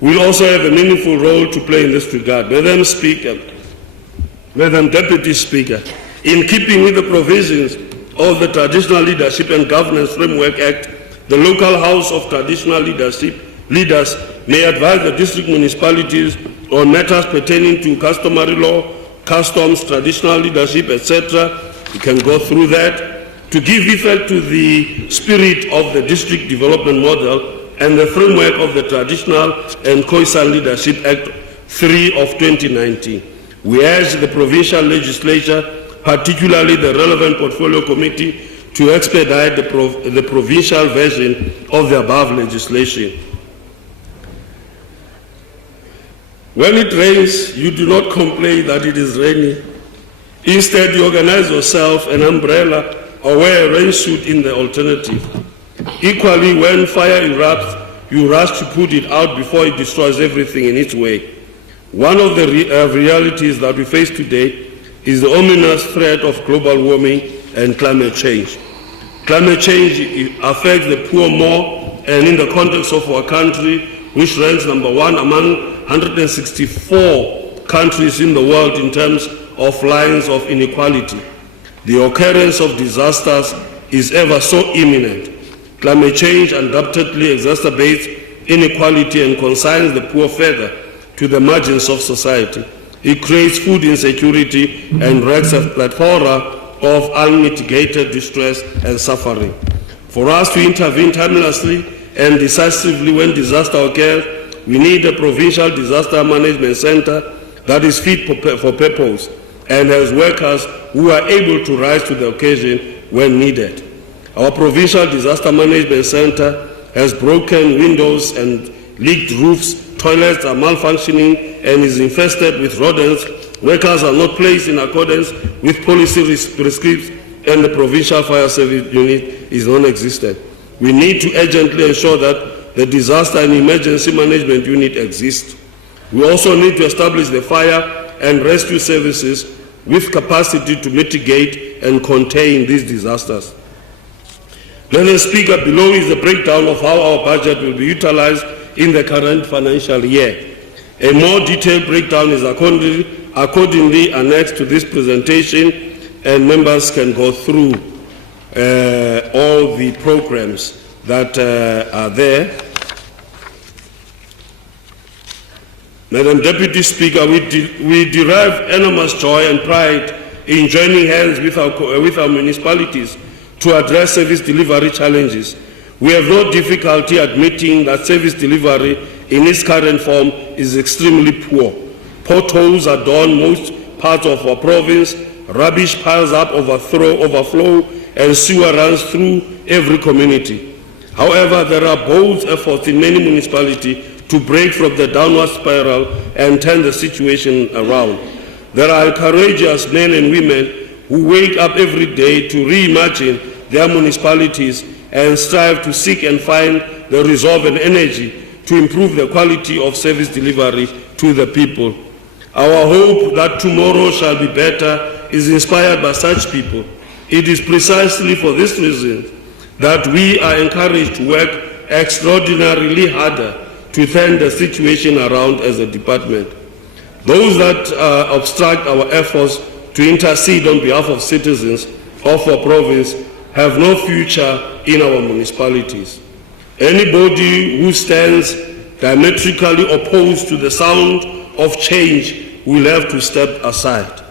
will also have a meaningful role to play in this regard. Madam Deputy Speaker, in keeping with the provisions of the Traditional Leadership and Governance Framework Act, the local House of Traditional Leaders may advise the district municipalities on matters pertaining to customary law, customs, traditional leadership, etc. You can go through that to give effect to the spirit of the district development model and the framework of the Traditional and Khoisan Leadership Act 3 of 2019. We urge the provincial legislature, particularly the relevant portfolio committee, to expedite the provincial version of the above legislation. When it rains, you do not complain that it is raining. Instead, you organize yourself an umbrella or wear a rain suit in the alternative. Equally, when fire erupts, you rush to put it out before it destroys everything in its way. One of the realities that we face today is the ominous threat of global warming and climate change. Climate change affects the poor more, and in the context of our country, which ranks number 1 among 164 countries in the world in terms of lines of inequality, the occurrence of disasters is ever so imminent. Climate change undoubtedly exacerbates inequality and consigns the poor further to the margins of society. It creates food insecurity and wreaks a plethora of unmitigated distress and suffering. For us to intervene timelessly and decisively when disaster occurs, we need a provincial disaster management center that is fit for purpose and has workers who are able to rise to the occasion when needed. Our provincial disaster management center has broken windows and leaked roofs, toilets are malfunctioning and is infested with rodents, workers are not placed in accordance with policy prescripts, and the provincial fire service unit is non-existent. We need to urgently ensure that the disaster and emergency management unit exists. We also need to establish the fire and rescue services with capacity to mitigate and contain these disasters. Madam Speaker, below is a breakdown of how our budget will be utilized in the current financial year. A more detailed breakdown is accordingly annexed to this presentation, and members can go through all the programs that are there. Madam Deputy Speaker, we derive enormous joy and pride in joining hands with our municipalities to address service delivery challenges. We have no difficulty admitting that service delivery in its current form is extremely poor. Potholes adorn most parts of our province, rubbish piles up, overflow, and sewer runs through every community. However, there are bold efforts in many municipalities to break from the downward spiral and turn the situation around. There are courageous men and women who wake up every day to reimagine their municipalities and strive to seek and find the resolve and energy to improve the quality of service delivery to the people. Our hope that tomorrow shall be better is inspired by such people. It is precisely for this reason that we are encouraged to work extraordinarily harder to turn the situation around as a department. Those that obstruct our efforts to intercede on behalf of citizens of our province have no future in our municipalities. Anybody who stands diametrically opposed to the sound of change will have to step aside.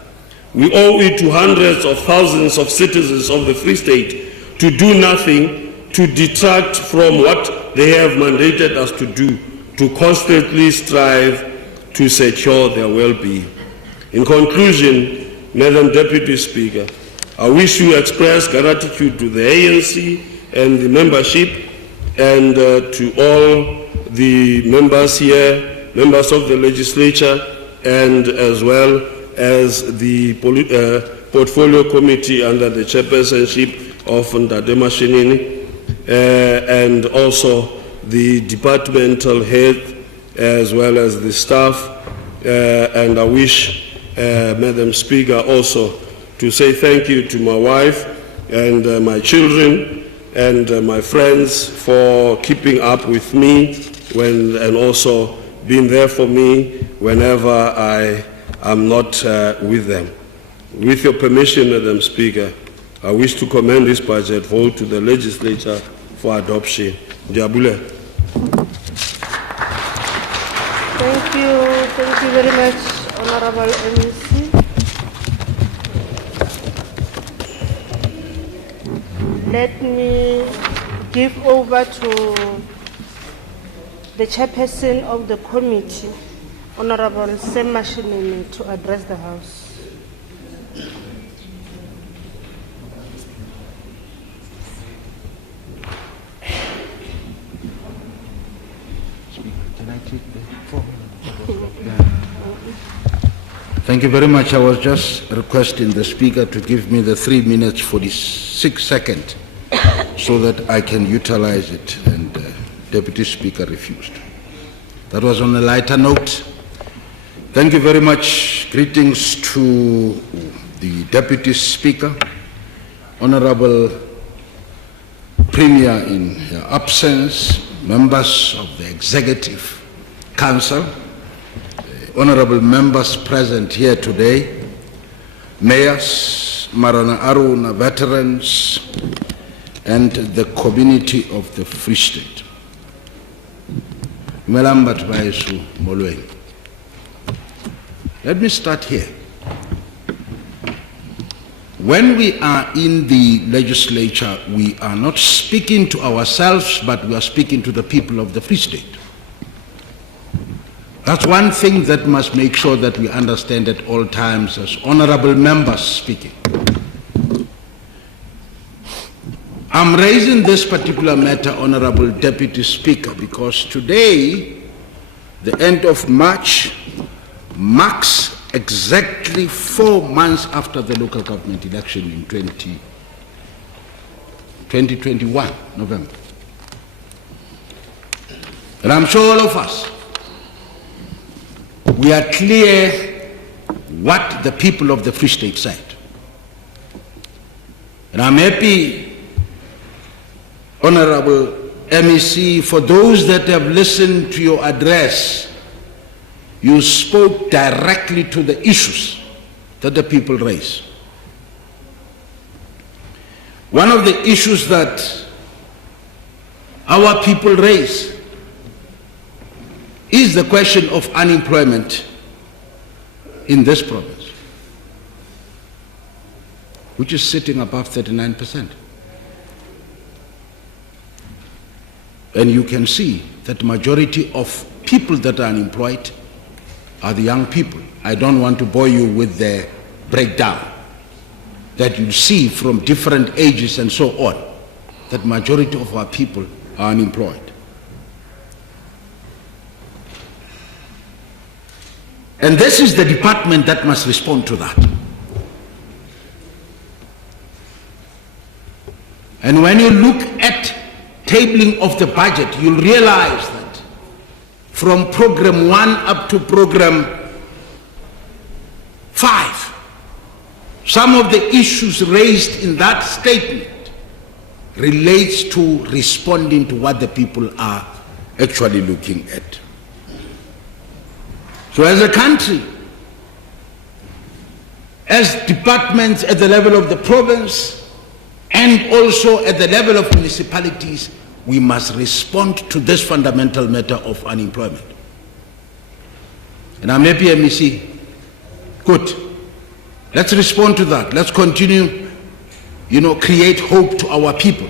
We owe it to hundreds of thousands of citizens of the Free State to do nothing to detract from what they have mandated us to do, to constantly strive to secure their well-being. In conclusion, Madam Deputy Speaker, I wish to express gratitude to the ANC and the membership and to all the members here, members of the legislature, and as well as the portfolio committee under the chairpersonship of Ndade Mashinini, and also the departmental head as well as the staff, and I wish, Madam Speaker, also to say thank you to my wife and my children and my friends for keeping up with me and also being there for me whenever I am not with them. With your permission, Madam Speaker, I wish to commend this budget vote to the legislature for adoption. Diabule. Thank you very much, Honorable MEC. Let me give over to the chairperson of the committee, Honorable Sam Mashinini, to address the House. Thank you very much. I was just requesting the Speaker to give me the 3 minutes 46 seconds so that I can utilize it, and Deputy Speaker refused. That was on a lighter note. Thank you very much. Greetings to the Deputy Speaker, Honorable Premier in her absence, members of the Executive Council, honorable members present here today, mayors, Marana Aruna veterans, and the community of the Free State. Let me start here. When we are in the legislature, we are not speaking to ourselves, but we are speaking to the people of the Free State. That's one thing that must make sure that we understand at all times as honorable members speaking. I'm raising this particular matter, Honorable Deputy Speaker, because today, the end of March, marks exactly 4 months after the local government election in 2021, November. And I'm sure all of us, we are clear what the people of the Free State said. And I'm happy, Honorable MEC, for those that have listened to your address, you spoke directly to the issues that the people raise. One of the issues that our people raise is the question of unemployment in this province, which is sitting above 39%. And you can see that the majority of people that are unemployed are the young people. I don't want to bore you with the breakdown that you see from different ages and so on, that majority of our people are unemployed. And this is the department that must respond to that. And when you look at tabling of the budget, you'll realize that from program 1 up to program 5, some of the issues raised in that statement relates to responding to what the people are actually looking at. So as a country, as departments at the level of the province and also at the level of municipalities, we must respond to this fundamental matter of unemployment. And I'm happy, MEC. Good. Let's respond to that. Let's continue, create hope to our people.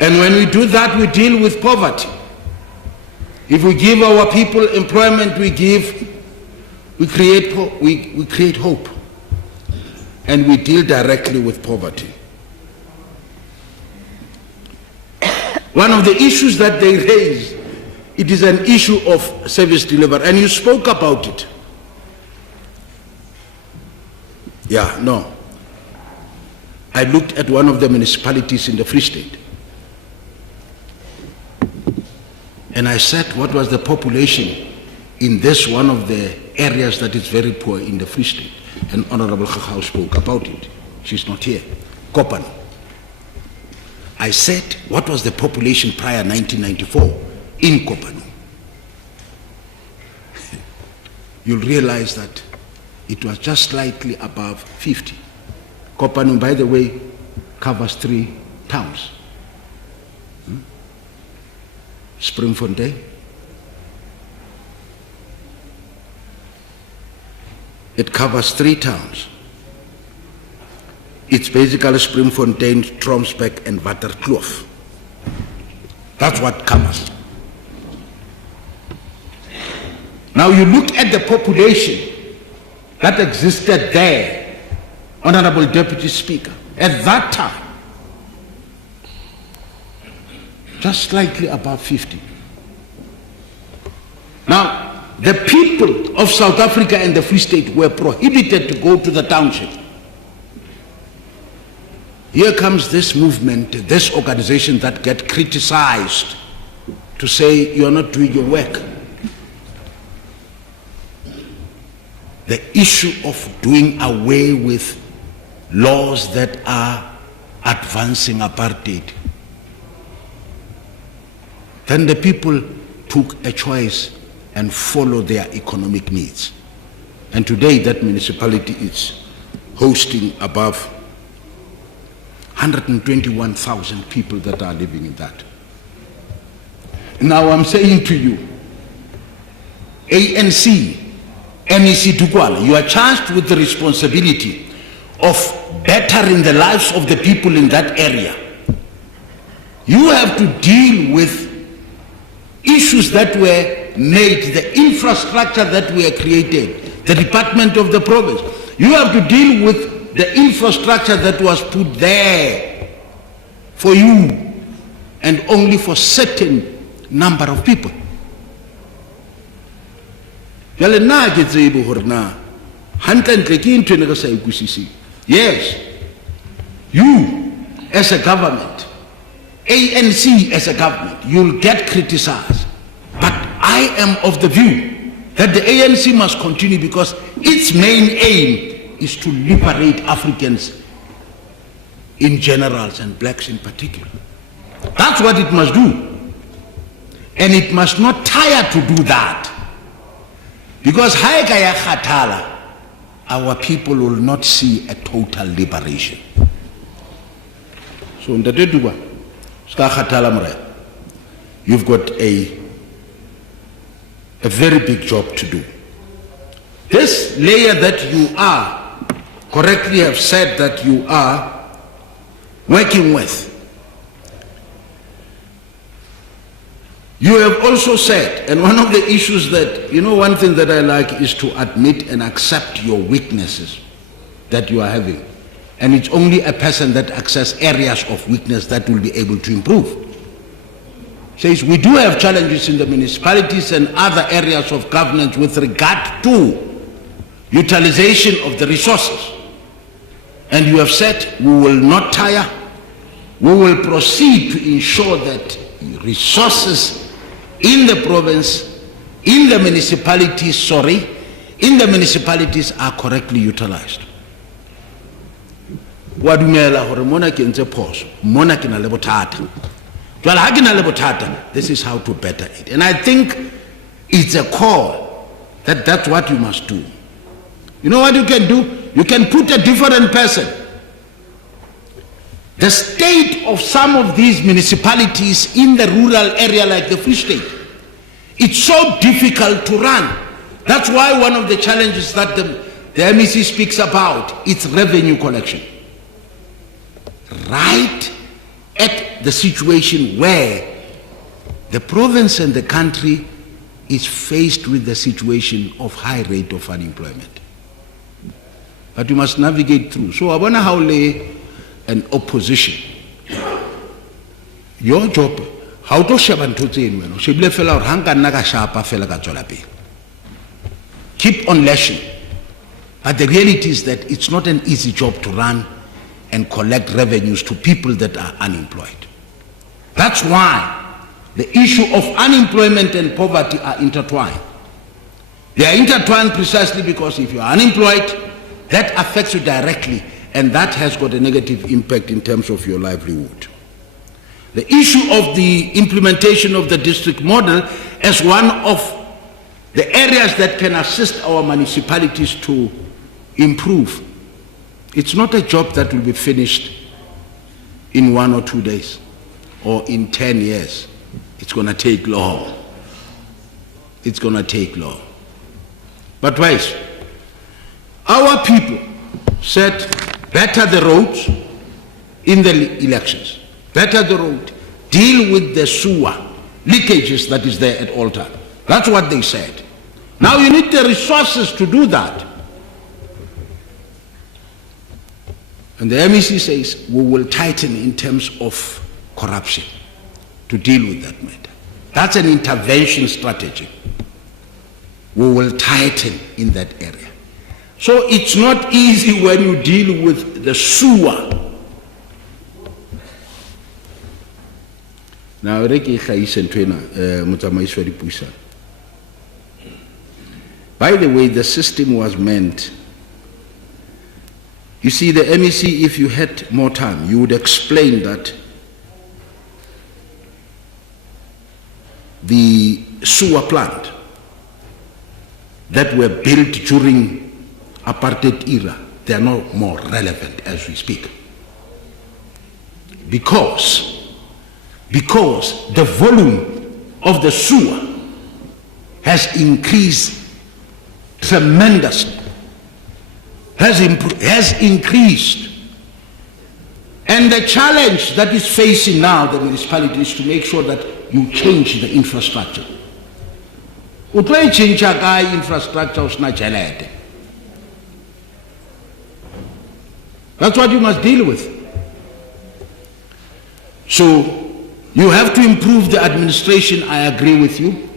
And when we do that, we deal with poverty. If we give our people employment, we create hope, and we deal directly with poverty. One of the issues that they raise, it is an issue of service delivery, and you spoke about it. I looked at one of the municipalities in the Free State. And I said, what was the population in this one of the areas that is very poor in the Free State? And Honorable Khachau spoke about it. She's not here. Kopano. I said, what was the population prior 1994 in Kopano? You'll realize that it was just slightly above 50. Kopano, by the way, covers 3 towns. Springfontein, it covers 3 towns. It's basically Springfontein, Tromsbeck, and Waterkloof. That's what covers. Now you look at the population that existed there, Honorable Deputy Speaker, at that time, just slightly above 50. Now, the people of South Africa and the Free State were prohibited to go to the township. Here comes this movement, this organization that get criticized to say you're not doing your work. The issue of doing away with laws that are advancing apartheid. Then the people took a choice and followed their economic needs. And today that municipality is hosting above 121,000 people that are living in that. Now I'm saying to you, ANC, MEC Dukwala, you are charged with the responsibility of bettering the lives of the people in that area. You have to deal with issues that were made, the infrastructure that were created, the department of the province. You have to deal with the infrastructure that was put there for you and only for certain number of people. Yes, you as a government, ANC as a government, you'll get criticized. But I am of the view that the ANC must continue because its main aim is to liberate Africans in general and blacks in particular. That's what it must do. And it must not tire to do that. Because Haikaya Khatala, our people will not see a total liberation. So in the Deduba, you've got a very big job to do. This layer that you are, correctly have said that you are working with, you have also said, and one of the issues that, one thing that I like is to admit and accept your weaknesses that you are having. And it's only a person that accepts areas of weakness that will be able to improve. Says we do have challenges in the municipalities and other areas of governance with regard to utilization of the resources. And you have said we will not tire. We will proceed to ensure that resources in the province, in the municipalities, are correctly utilized. This is how to better it. And I think it's a call that that's what you must do. You know what you can do? You can put a different person. The state of some of these municipalities in the rural area like the Free State, it's so difficult to run. That's why one of the challenges that the MEC speaks about, it's revenue collection. Right at the situation where the province and the country is faced with the situation of high rate of unemployment. But you must navigate through. So I wonder how an opposition. Your job, how to keep on lashing. But the reality is that it's not an easy job to run and collect revenues to people that are unemployed. That's why the issue of unemployment and poverty are intertwined. They are intertwined precisely because if you are unemployed, that affects you directly, and that has got a negative impact in terms of your livelihood. The issue of the implementation of the district model as one of the areas that can assist our municipalities to improve. It's not a job that will be finished in 1 or 2 days or in 10 years. It's going to take long. It's going to take long. But wise, our people said, better the roads in the elections, better the road, deal with the sewer leakages that is there at all times. That's what they said. Now you need the resources to do that. And the MEC says, we will tighten in terms of corruption to deal with that matter. That's an intervention strategy. We will tighten in that area. So it's not easy when you deal with the sewer. Now, by the way, the system was meant. You see, the MEC, if you had more time, you would explain that the sewer plant that were built during apartheid era, they are no more relevant as we speak. Because the volume of the sewer has increased tremendously, has increased. And the challenge that is facing now the municipality is to make sure that you change the infrastructure. U tlo change ka infrastructure usna chelete. That's what you must deal with. So you have to improve the administration. I agree with you.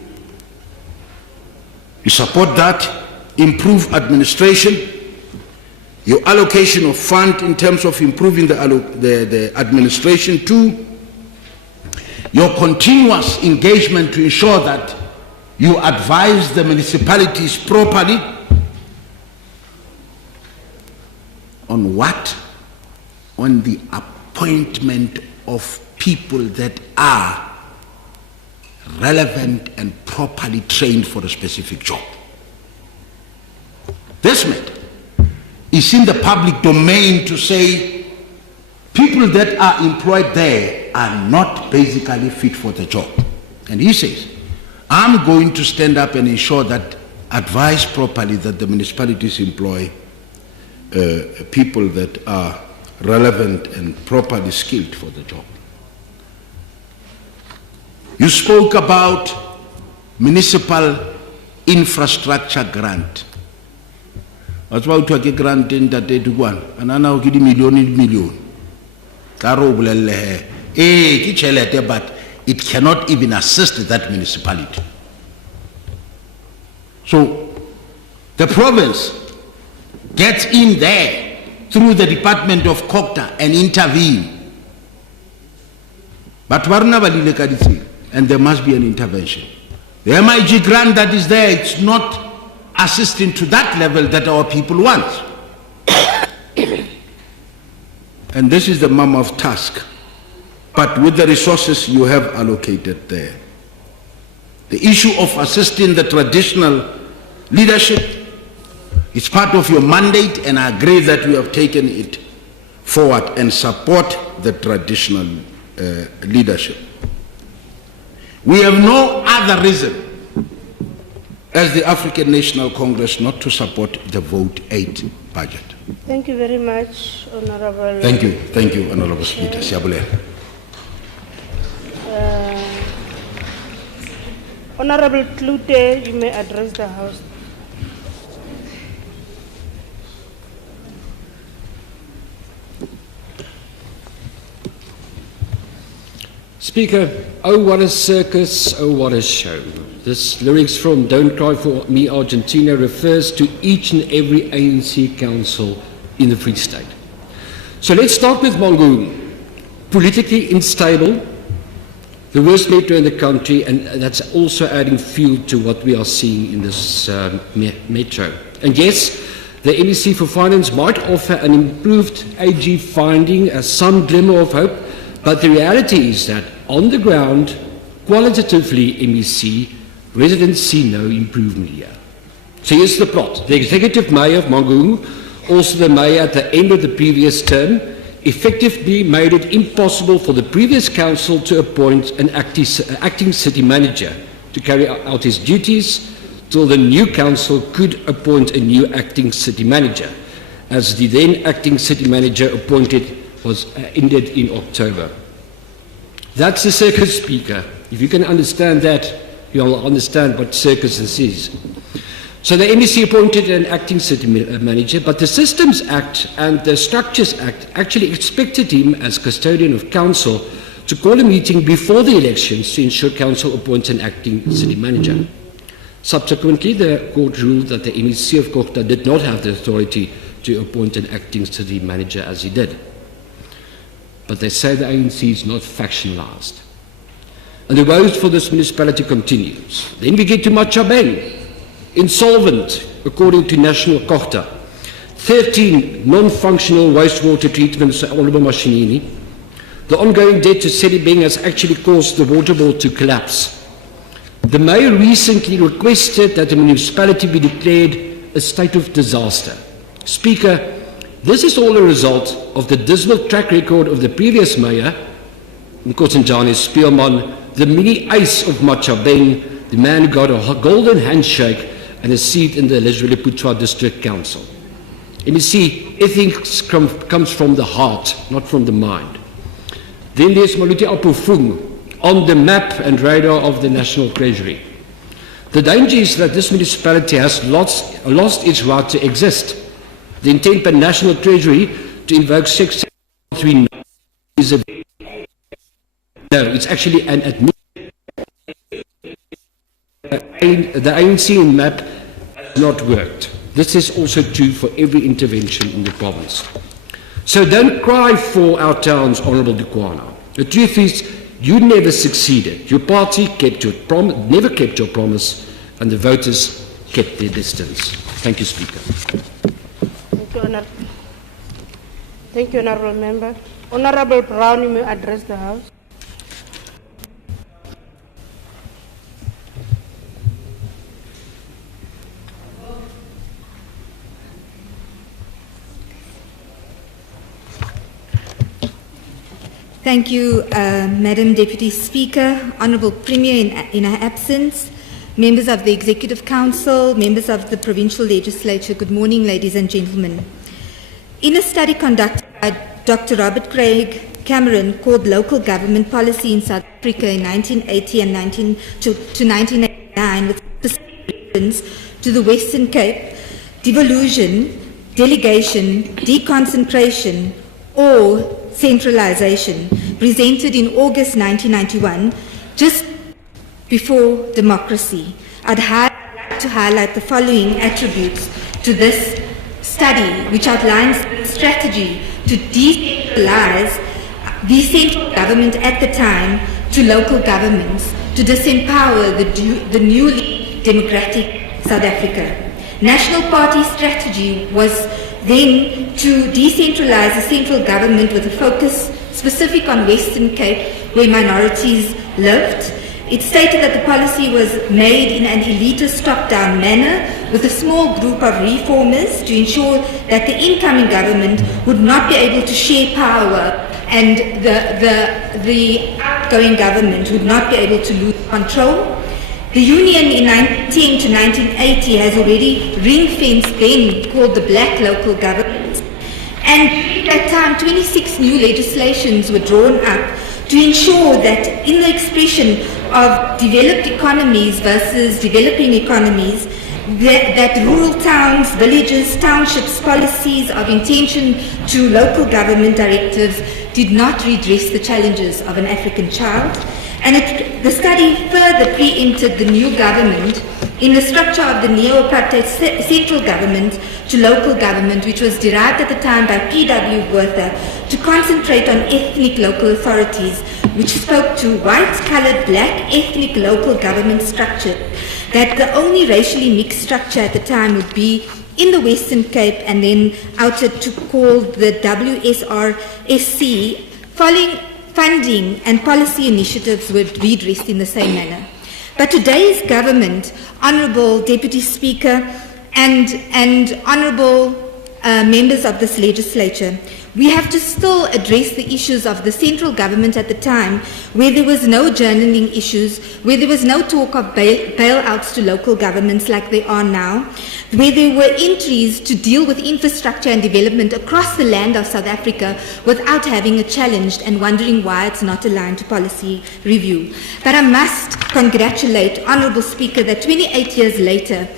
You support that. Improve administration. Your allocation of fund in terms of improving the administration too. Your continuous engagement to ensure that you advise the municipalities properly on what? On the appointment of people that are relevant and properly trained for a specific job. This matter is in the public domain to say people that are employed there are not basically fit for the job. And he says, I'm going to stand up and ensure that, advise properly that the municipalities employ people that are relevant and properly skilled for the job. You spoke about municipal infrastructure grant. That's why we took a grant in that day to go on. And I now give million. But it cannot even assist that municipality. So the province gets in there through the Department of Cocta and intervene. But and there must be an intervention. The MIG grant that is there, it's not assisting to that level that our people want. And this is the mammoth task. But with the resources you have allocated there. The issue of assisting the traditional leadership is part of your mandate, and I agree that you have taken it forward and support the traditional leadership. We have no other reason as the African National Congress not to support the Vote 8 budget. Thank you very much, Honorable. Thank you, Honorable Speaker. Honorable Klute, you may address the House. Speaker, oh what a circus, oh what a show. This lyrics from Don't Cry for Me Argentina refers to each and every ANC council in the Free State. So let's start with Mangaung. Politically unstable, the worst metro in the country, and that's also adding fuel to what we are seeing in this metro. And yes, the MEC for Finance might offer an improved AG finding as some glimmer of hope, but the reality is that on the ground, qualitatively MEC, residents see no improvement here. So here's the plot. The executive mayor of Mangaung, also the mayor at the end of the previous term, effectively made it impossible for the previous council to appoint an acting city manager to carry out his duties till the new council could appoint a new acting city manager, as the then acting city manager appointed was ended in October. That's the circus, Speaker. If you can understand that, you'll understand what circus this is. So the MEC appointed an acting city manager, but the Systems Act and the Structures Act actually expected him as custodian of council to call a meeting before the elections to ensure council appoints an acting city manager. Subsequently, the court ruled that the MEC of Kokta did not have the authority to appoint an acting city manager as he did. But they say the ANC is not factionalized. And the woes for this municipality continues. Then we get to Machabeng, insolvent, according to National Kokta. 13 non-functional wastewater treatments at Honorable Mashinini. The ongoing debt to Sedibeng has actually caused the water board to collapse. The mayor recently requested that the municipality be declared a state of disaster. Speaker, this is all a result of the dismal track record of the previous mayor, Nkosazana Spielman, the mini ace of Machabeng, the man who got a golden handshake and a seat in the Lezwele-Putswa District Council. And you see, ethics comes from the heart, not from the mind. Then there's Maluti Apofung, on the map and radar of the National Treasury. The danger is that this municipality has lost its right to exist. The intent by National Treasury to invoke Section 3 is a... No, it's actually an admission. The ANC map has not worked. This is also true for every intervention in the province. So don't cry for our towns, Honourable Dukwana. The truth is, you never succeeded. Your party never kept your promise, and the voters kept their distance. Thank you, Speaker. Thank you, Honourable Member. Honourable Brown, you may address the House. Thank you, Madam Deputy Speaker, Honourable Premier in her absence, members of the Executive Council, members of the Provincial Legislature. Good morning, ladies and gentlemen. In a study conducted by Dr. Robert Craig Cameron called Local Government Policy in South Africa in 1980 and 1989 with specific reference to the Western Cape, devolution, delegation, deconcentration, or centralization, presented in August 1991, just before democracy. I'd like to highlight the following attributes to this study, which outlines the strategy to decentralize the central government at the time to local governments, to disempower the newly democratic South Africa. National Party strategy was then to decentralize the central government with a focus specific on Western Cape, where minorities lived. It stated that the policy was made in an elitist top-down manner with a small group of reformers to ensure that the incoming government would not be able to share power and the outgoing government would not be able to lose control. The Union in 1910 to 1980 has already ring-fenced then called the black local government. And at that time, 26 new legislations were drawn up to ensure that in the expression of developed economies versus developing economies, that rural towns, villages, townships, policies of intention to local government directives did not redress the challenges of an African child, And the study further preempted the new government in the structure of the neo-apartheid central government to local government, which was derived at the time by P.W. Botha to concentrate on ethnic local authorities, which spoke to white, coloured, black ethnic local government structure, that the only racially mixed structure at the time would be in the Western Cape, and then outed to call the WSRSC, following funding and policy initiatives were redressed in the same manner. But today's government, Honourable Deputy Speaker and Honourable members of this legislature, we have to still address the issues of the central government at the time, where there was no journaling issues, where there was no talk of bailouts to local governments like they are now, where there were entries to deal with infrastructure and development across the land of South Africa without having it challenged and wondering why it's not aligned to policy review. But I must congratulate Honourable Speaker that 28 years later,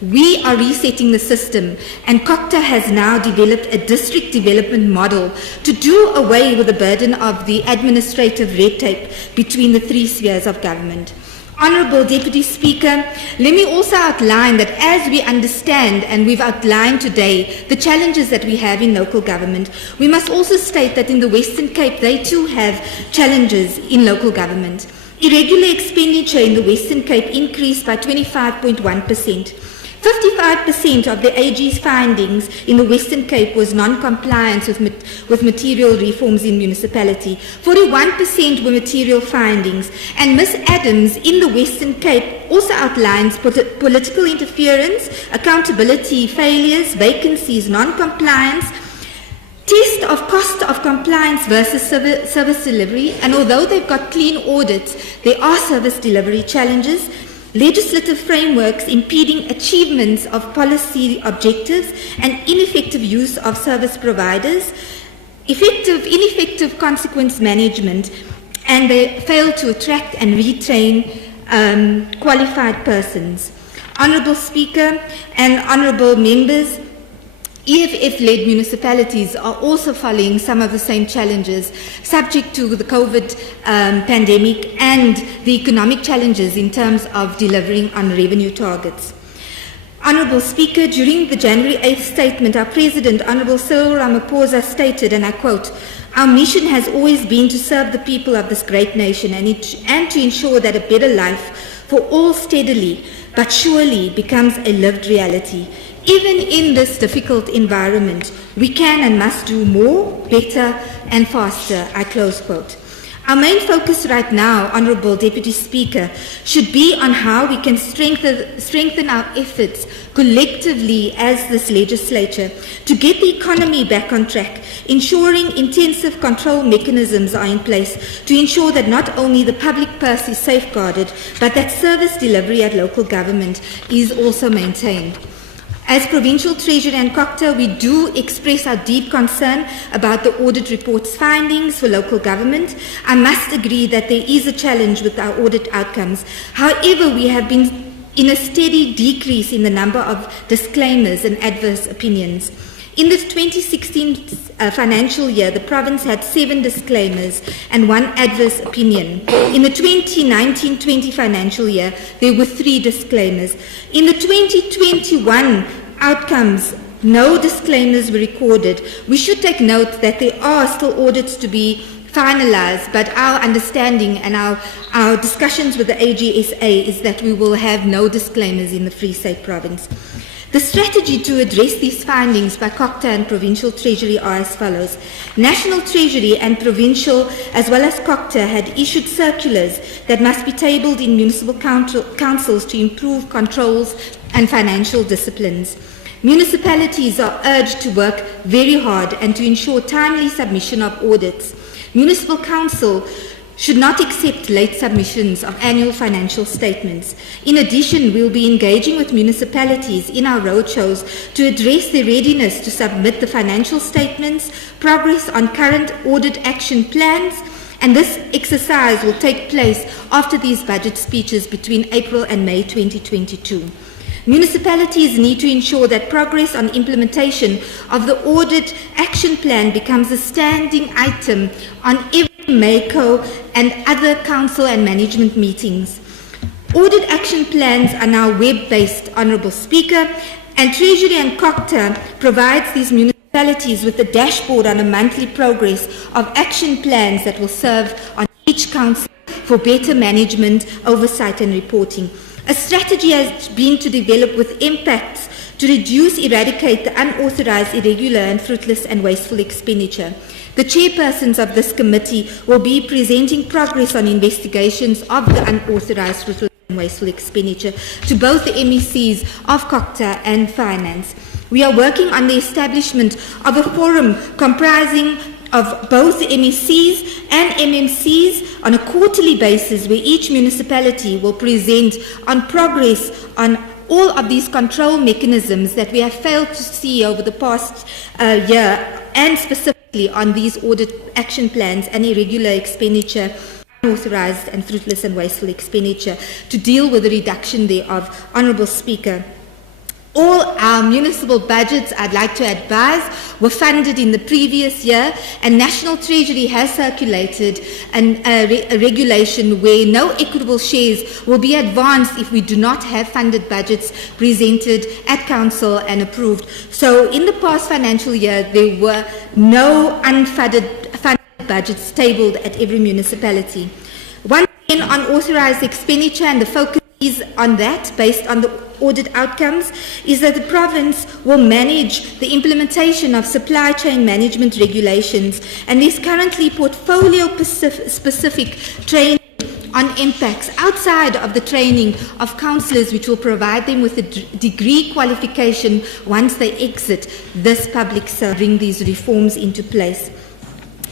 we are resetting the system, and COCTA has now developed a district development model to do away with the burden of the administrative red tape between the three spheres of government. Honourable Deputy Speaker, let me also outline that as we understand, and we've outlined today, the challenges that we have in local government, we must also state that in the Western Cape, they too have challenges in local government. Irregular expenditure in the Western Cape increased by 25.1%. 55% of the AG's findings in the Western Cape was non-compliance with material reforms in municipality. 41% were material findings. And Ms. Adams in the Western Cape also outlines political interference, accountability failures, vacancies, non-compliance, test of cost of compliance versus service delivery. And although they've got clean audits, there are service delivery challenges. Legislative frameworks impeding achievements of policy objectives and ineffective use of service providers, ineffective consequence management, and they fail to attract and retain qualified persons. Honourable Speaker and Honourable Members, EFF-led municipalities are also following some of the same challenges subject to the COVID pandemic and the economic challenges in terms of delivering on revenue targets. Honourable Speaker, during the January 8th statement, our President, Honourable Cyril Ramaphosa, stated, and I quote, "Our mission has always been to serve the people of this great nation and to ensure that a better life for all steadily but surely becomes a lived reality. Even in this difficult environment, we can and must do more, better and faster," I close quote. Our main focus right now, Honourable Deputy Speaker, should be on how we can strengthen our efforts collectively as this legislature to get the economy back on track, ensuring intensive control mechanisms are in place to ensure that not only the public purse is safeguarded, but that service delivery at local government is also maintained. As Provincial Treasury and COCTA, we do express our deep concern about the audit report's findings for local government. I must agree that there is a challenge with our audit outcomes. However, we have been in a steady decrease in the number of disclaimers and adverse opinions. In the 2016 financial year, the province had 7 disclaimers and 1 adverse opinion. In the 2019-20 financial year, there were 3 disclaimers. In the 2021 outcomes, no disclaimers were recorded. We should take note that there are still audits to be finalized, but our understanding and our discussions with the AGSA is that we will have no disclaimers in the Free State Province. The strategy to address these findings by COCTA and Provincial Treasury are as follows. National Treasury and Provincial as well as COCTA had issued circulars that must be tabled in municipal councils to improve controls and financial disciplines. Municipalities are urged to work very hard and to ensure timely submission of audits. Municipal council should not accept late submissions of annual financial statements. In addition, we will be engaging with municipalities in our roadshows to address their readiness to submit the financial statements, progress on current audit action plans, and this exercise will take place after these budget speeches between April and May 2022. Municipalities need to ensure that progress on implementation of the audit action plan becomes a standing item on every MACO, and other council and management meetings. Audit action plans are now web-based, Honourable Speaker, and Treasury and COCTA provides these municipalities with a dashboard on a monthly progress of action plans that will serve on each council for better management, oversight and reporting. A strategy has been to develop with impacts to reduce, eradicate the unauthorised, irregular and fruitless and wasteful expenditure. The chairpersons of this committee will be presenting progress on investigations of the unauthorised, fruitless and wasteful expenditure to both the MECs of COCTA and Finance. We are working on the establishment of a forum comprising of both the MECs and MMCs on a quarterly basis, where each municipality will present on progress on all of these control mechanisms that we have failed to see over the past year, and specifically on these audit action plans and irregular expenditure, unauthorised and fruitless and wasteful expenditure, to deal with the reduction thereof. Honourable Speaker, all our municipal budgets, I'd like to advise, were funded in the previous year, and National Treasury has circulated a regulation where no equitable shares will be advanced if we do not have funded budgets presented at Council and approved. So in the past financial year, there were no unfunded budgets tabled at every municipality. Once again, on authorised expenditure, and the focus is on that based on the audit outcomes, is that the province will manage the implementation of supply chain management regulations, and there's currently portfolio specific training on impacts outside of the training of councillors, which will provide them with a degree qualification once they exit this public service, bring these reforms into place.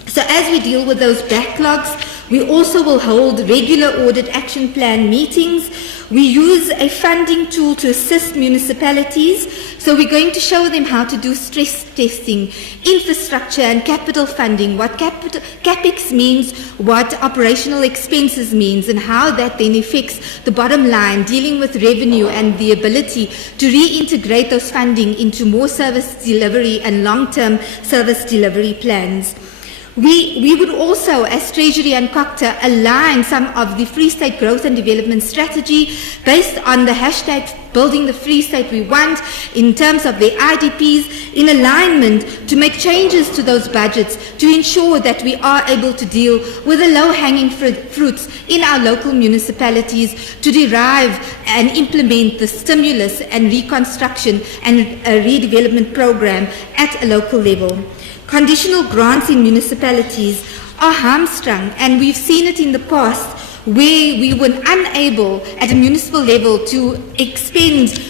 So as we deal with those backlogs, we also will hold regular audit action plan meetings. We use a funding tool to assist municipalities. So we're going to show them how to do stress testing, infrastructure and capital funding, what CAPEX means, what operational expenses means, and how that then affects the bottom line, dealing with revenue and the ability to reintegrate those funding into more service delivery and long-term service delivery plans. We would also, as Treasury and COCTA, align some of the Free State growth and development strategy based on the hashtag Building the Free State We Want in terms of the IDPs, in alignment to make changes to those budgets to ensure that we are able to deal with the low-hanging fruits in our local municipalities to derive and implement the stimulus and reconstruction and redevelopment program at a local level. Conditional grants in municipalities are hamstrung, and we've seen it in the past where we were unable at a municipal level to expend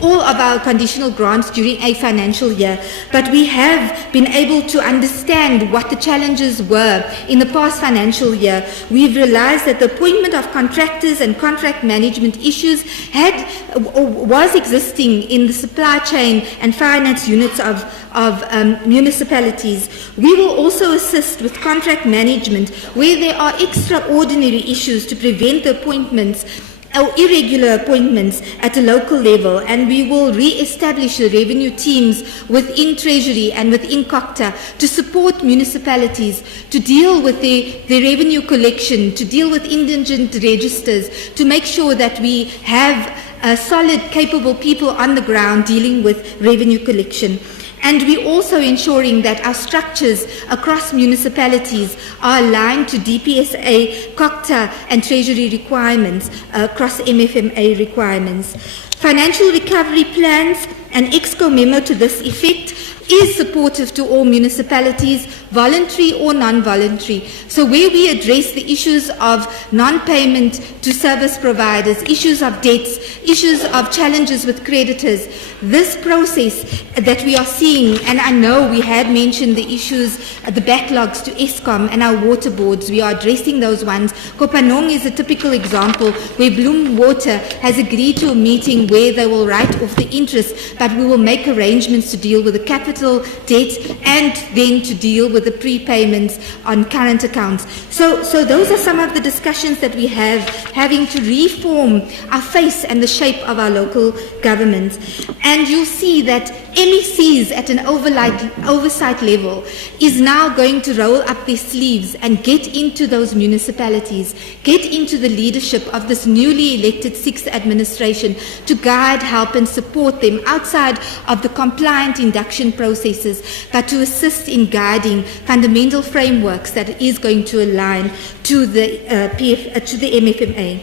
all of our conditional grants during a financial year, but we have been able to understand what the challenges were in the past financial year. We've realized that the appointment of contractors and contract management issues was existing in the supply chain and finance units of municipalities. We will also assist with contract management where there are extraordinary issues to prevent the appointments or irregular appointments at a local level, and we will re-establish the revenue teams within Treasury and within COCTA to support municipalities to deal with the revenue collection, to deal with indigent registers, to make sure that we have solid, capable people on the ground dealing with revenue collection. And we're also ensuring that our structures across municipalities are aligned to DPSA, COCTA and Treasury requirements, across MFMA requirements. Financial recovery plans, an EXCO memo to this effect, is supportive to all municipalities, voluntary or non-voluntary. So where we address the issues of non-payment to service providers, issues of debts, issues of challenges with creditors, this process that we are seeing, and I know we had mentioned the issues, the backlogs to ESCOM and our water boards, we are addressing those ones. Kopanong is a typical example where Bloom Water has agreed to a meeting where they will write off the interest, but we will make arrangements to deal with the capital capital debt and then to deal with the prepayments on current accounts. So those are some of the discussions that we have, having to reform our face and the shape of our local governments. And you'll see that MECs at an oversight level is now going to roll up their sleeves and get into those municipalities, get into the leadership of this newly elected 6th administration to guide, help and support them outside of the compliant induction processes, but to assist in guiding fundamental frameworks that is going to align to the MFMA.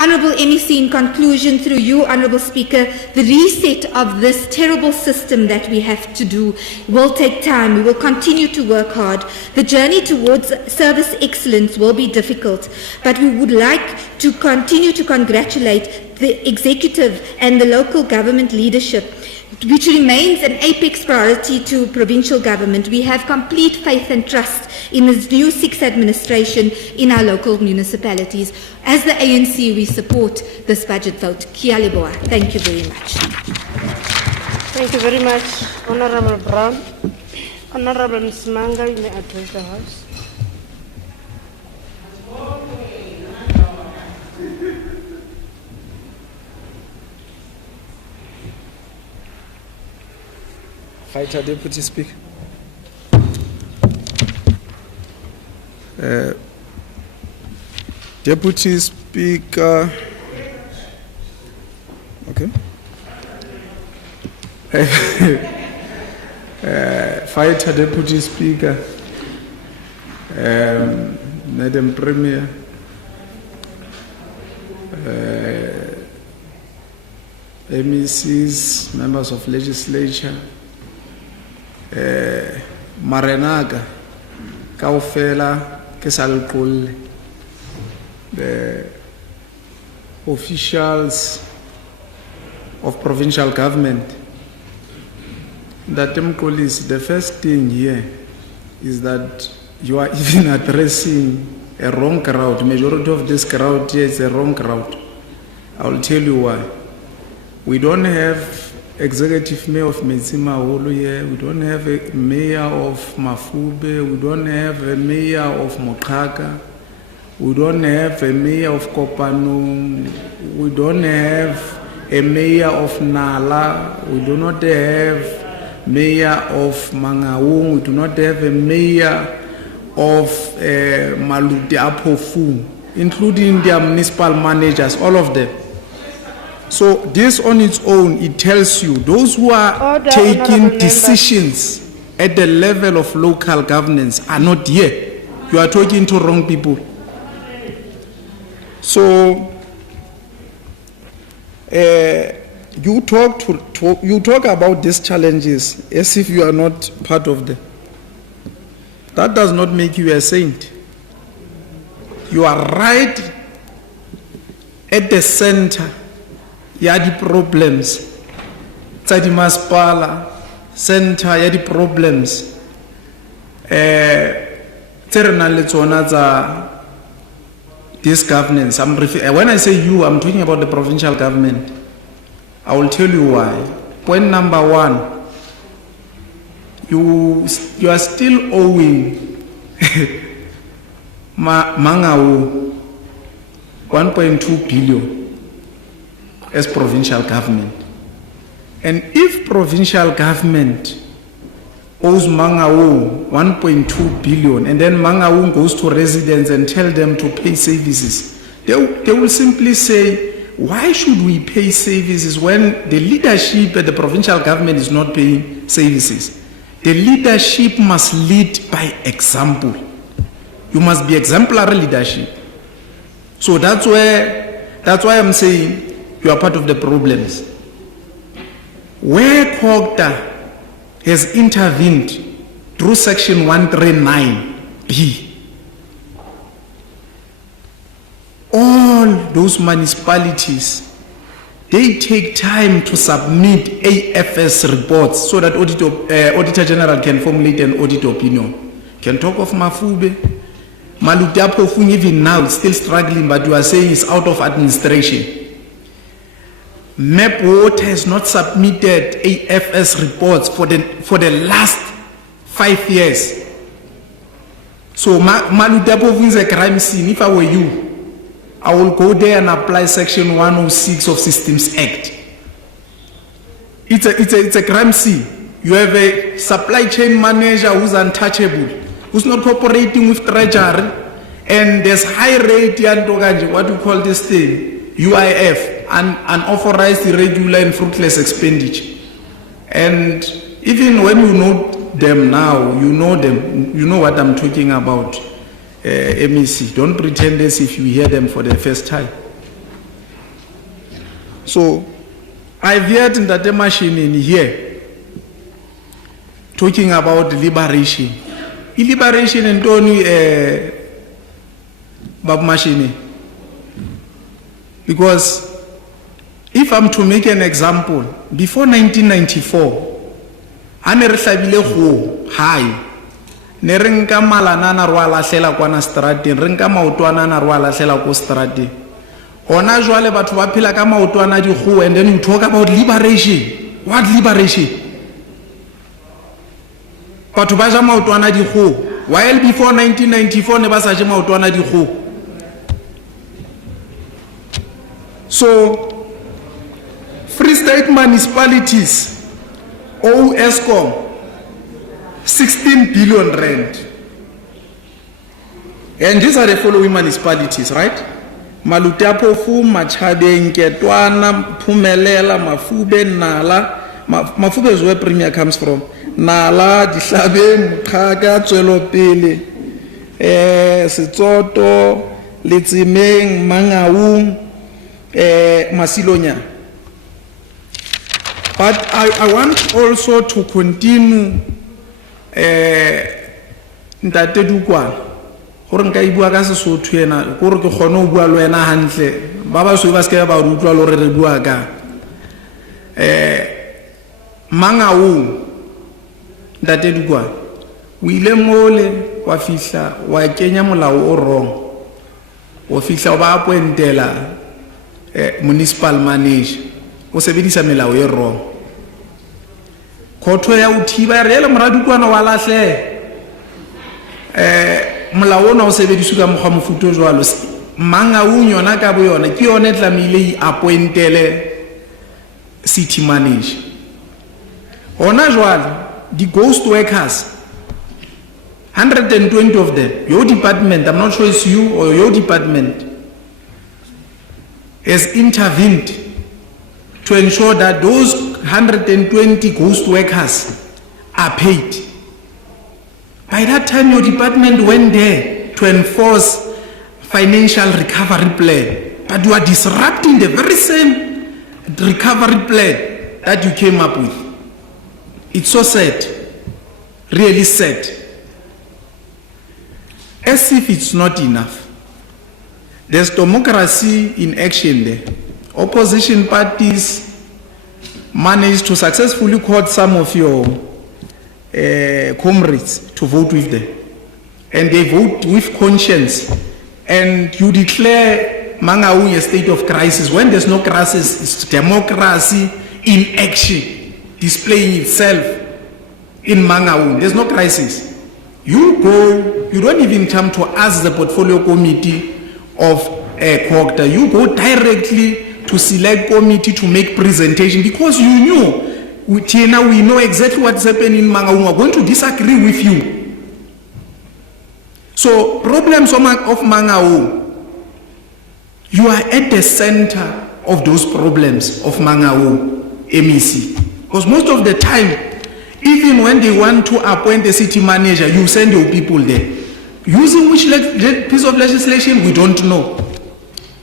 Honourable MEC, in conclusion, through you, Honourable Speaker, the reset of this terrible system that we have to do will take time. We will continue to work hard. The journey towards service excellence will be difficult, but we would like to continue to congratulate the executive and the local government leadership, which remains an apex priority to provincial government. We have complete faith and trust in this new 6th administration in our local municipalities. As the ANC, we support this budget vote. Kia leboha. Thank you very much. Thank you very much, Honourable Brown. Honourable Msimanga, you may address the House. Fighter Deputy Speaker. Deputy Speaker. Okay. Fighter Deputy Speaker. Madam Premier. MECs, members of legislature. Marenaga, Kaufela, Kesalkul, the officials of provincial government. That the first thing here is that you are even addressing a wrong crowd. Majority of this crowd here is a wrong crowd. I will tell you why. We don't have executive mayor of Metsimaholo here, we don't have a mayor of Mafube, we don't have a mayor of Mokhaka, we don't have a mayor of Kopano, we don't have a mayor of Nala, we do not have mayor of Mangaung, we do not have a mayor of Maluti Apofu, including their municipal managers, all of them. So this on its own, it tells you those who are taking decisions at the level of local governance are not here. You are talking to wrong people. So you talk about these challenges as if you are not part of them. That does not make you a saint. You are right at the center. Yadi problems. Tsadi Maspala center yadi problems. This governance. When I say you, I'm talking about the provincial government. I will tell you why. Point number one, you are still owing Mangau 1.2 billion. As provincial government. And if provincial government owes Mangaung 1.2 billion and then Mangaung goes to residents and tell them to pay services, they will simply say, why should we pay services when the leadership at the provincial government is not paying services? The leadership must lead by example. You must be exemplary leadership. So that's why I'm saying you are part of the problems. Where COGTA has intervened through section 139B, all those municipalities, they take time to submit AFS reports so that Auditor General can formulate an audit opinion. Can talk of Mafube, Malutapofung even now is still struggling, but you are saying it's out of administration. MAP Water has not submitted AFS reports for the last 5 years. So Malutapo is a crime scene. If I were you, I will go there and apply Section 106 of Systems Act. It's a crime scene. You have a supply chain manager who's untouchable, who's not cooperating with treasury, and there's high rate, what we call this thing, UIF, unauthorized, irregular, and fruitless expenditure. And even when you know them now, you know what I'm talking about. MEC, don't pretend as if you hear them for the first time. So I've heard that the machine in here talking about liberation. Liberation and Tony Bab machine. Because if I'm to make an example, before 1994, ane re hlabile go high ne re nka malanana rwa lahlela kwana strateng re nka maotwana na rwa lahlela ko strateng ona jwale batho ba phela ka maotwana di go, and then you talk about liberation. What liberation? Batho ba ja maotwana di go, while before 1994 ne ba sa ja maotwana di go. So Free State municipalities owe ESCOM 16 billion rand. And these are the following municipalities, right? Malutapofu, Machabeng, Ketwana, Pumelela, Mafube, Nala. Mafube is where Premier comes from. Nala, Dishabe, Mukaga, Tselopele, Setsoto, Litzimeng, Mangaung, Masilonya. But I want also to continue Ntate Dukwana gore nka ibua ka Sesotho ena gore ke gone o bua le wena hantle ba ba so ba se ba utlwa le re bua ka Mangaung. Ntate Dukwana o ile mole wa fihla wa kenya molao o wrong, o fihla ba appointela municipal manager o sebedisa melao e wrong. Khotho ya uthiba re le Moradukwana wa lahle molao ona o sebediswa ka mokgwa mofuto jwalo. Mangaung yona ka bo yona ke yone tlamile I appointele city manager. Ona jwale the ghost workers 120 of them, your department, I'm not sure it's you or your department, has intervened to ensure that those 120 ghost workers are paid. By that time, your department went there to enforce financial recovery plan, but you are disrupting the very same recovery plan that you came up with. It's so sad, really sad. As if it's not enough. There's democracy in action there. Opposition parties managed to successfully court some of your comrades to vote with them. And they vote with conscience. And you declare Mangaung a state of crisis. When there's no crisis, it's democracy in action, displaying itself in Mangaung. There's no crisis. You go, you don't even come to ask the portfolio committee of COGTA. You go directly to select committee to make presentation because you knew, we know exactly what's happening in Mangaung. We're going to disagree with you. So problems of Mangaung, you are at the center of those problems of Mangaung, MEC. Because most of the time, even when they want to appoint a city manager, you send your people there. Using which piece of legislation, we don't know.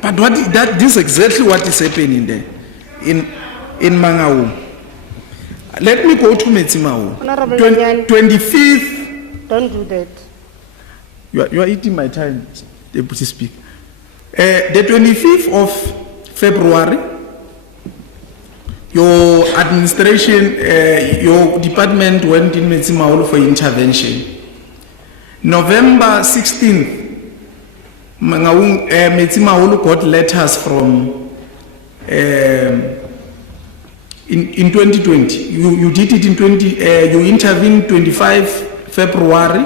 But this is exactly what is happening there in Mangaung. Let me go to Metsimao. 25th. Don't do that. You are eating my time, Deputy Speaker. The 25th of February, your administration, your department went in Metsimao for intervention. November 16th, Metsimao got letters from in 2020. You did it in 20, you intervened 25 February,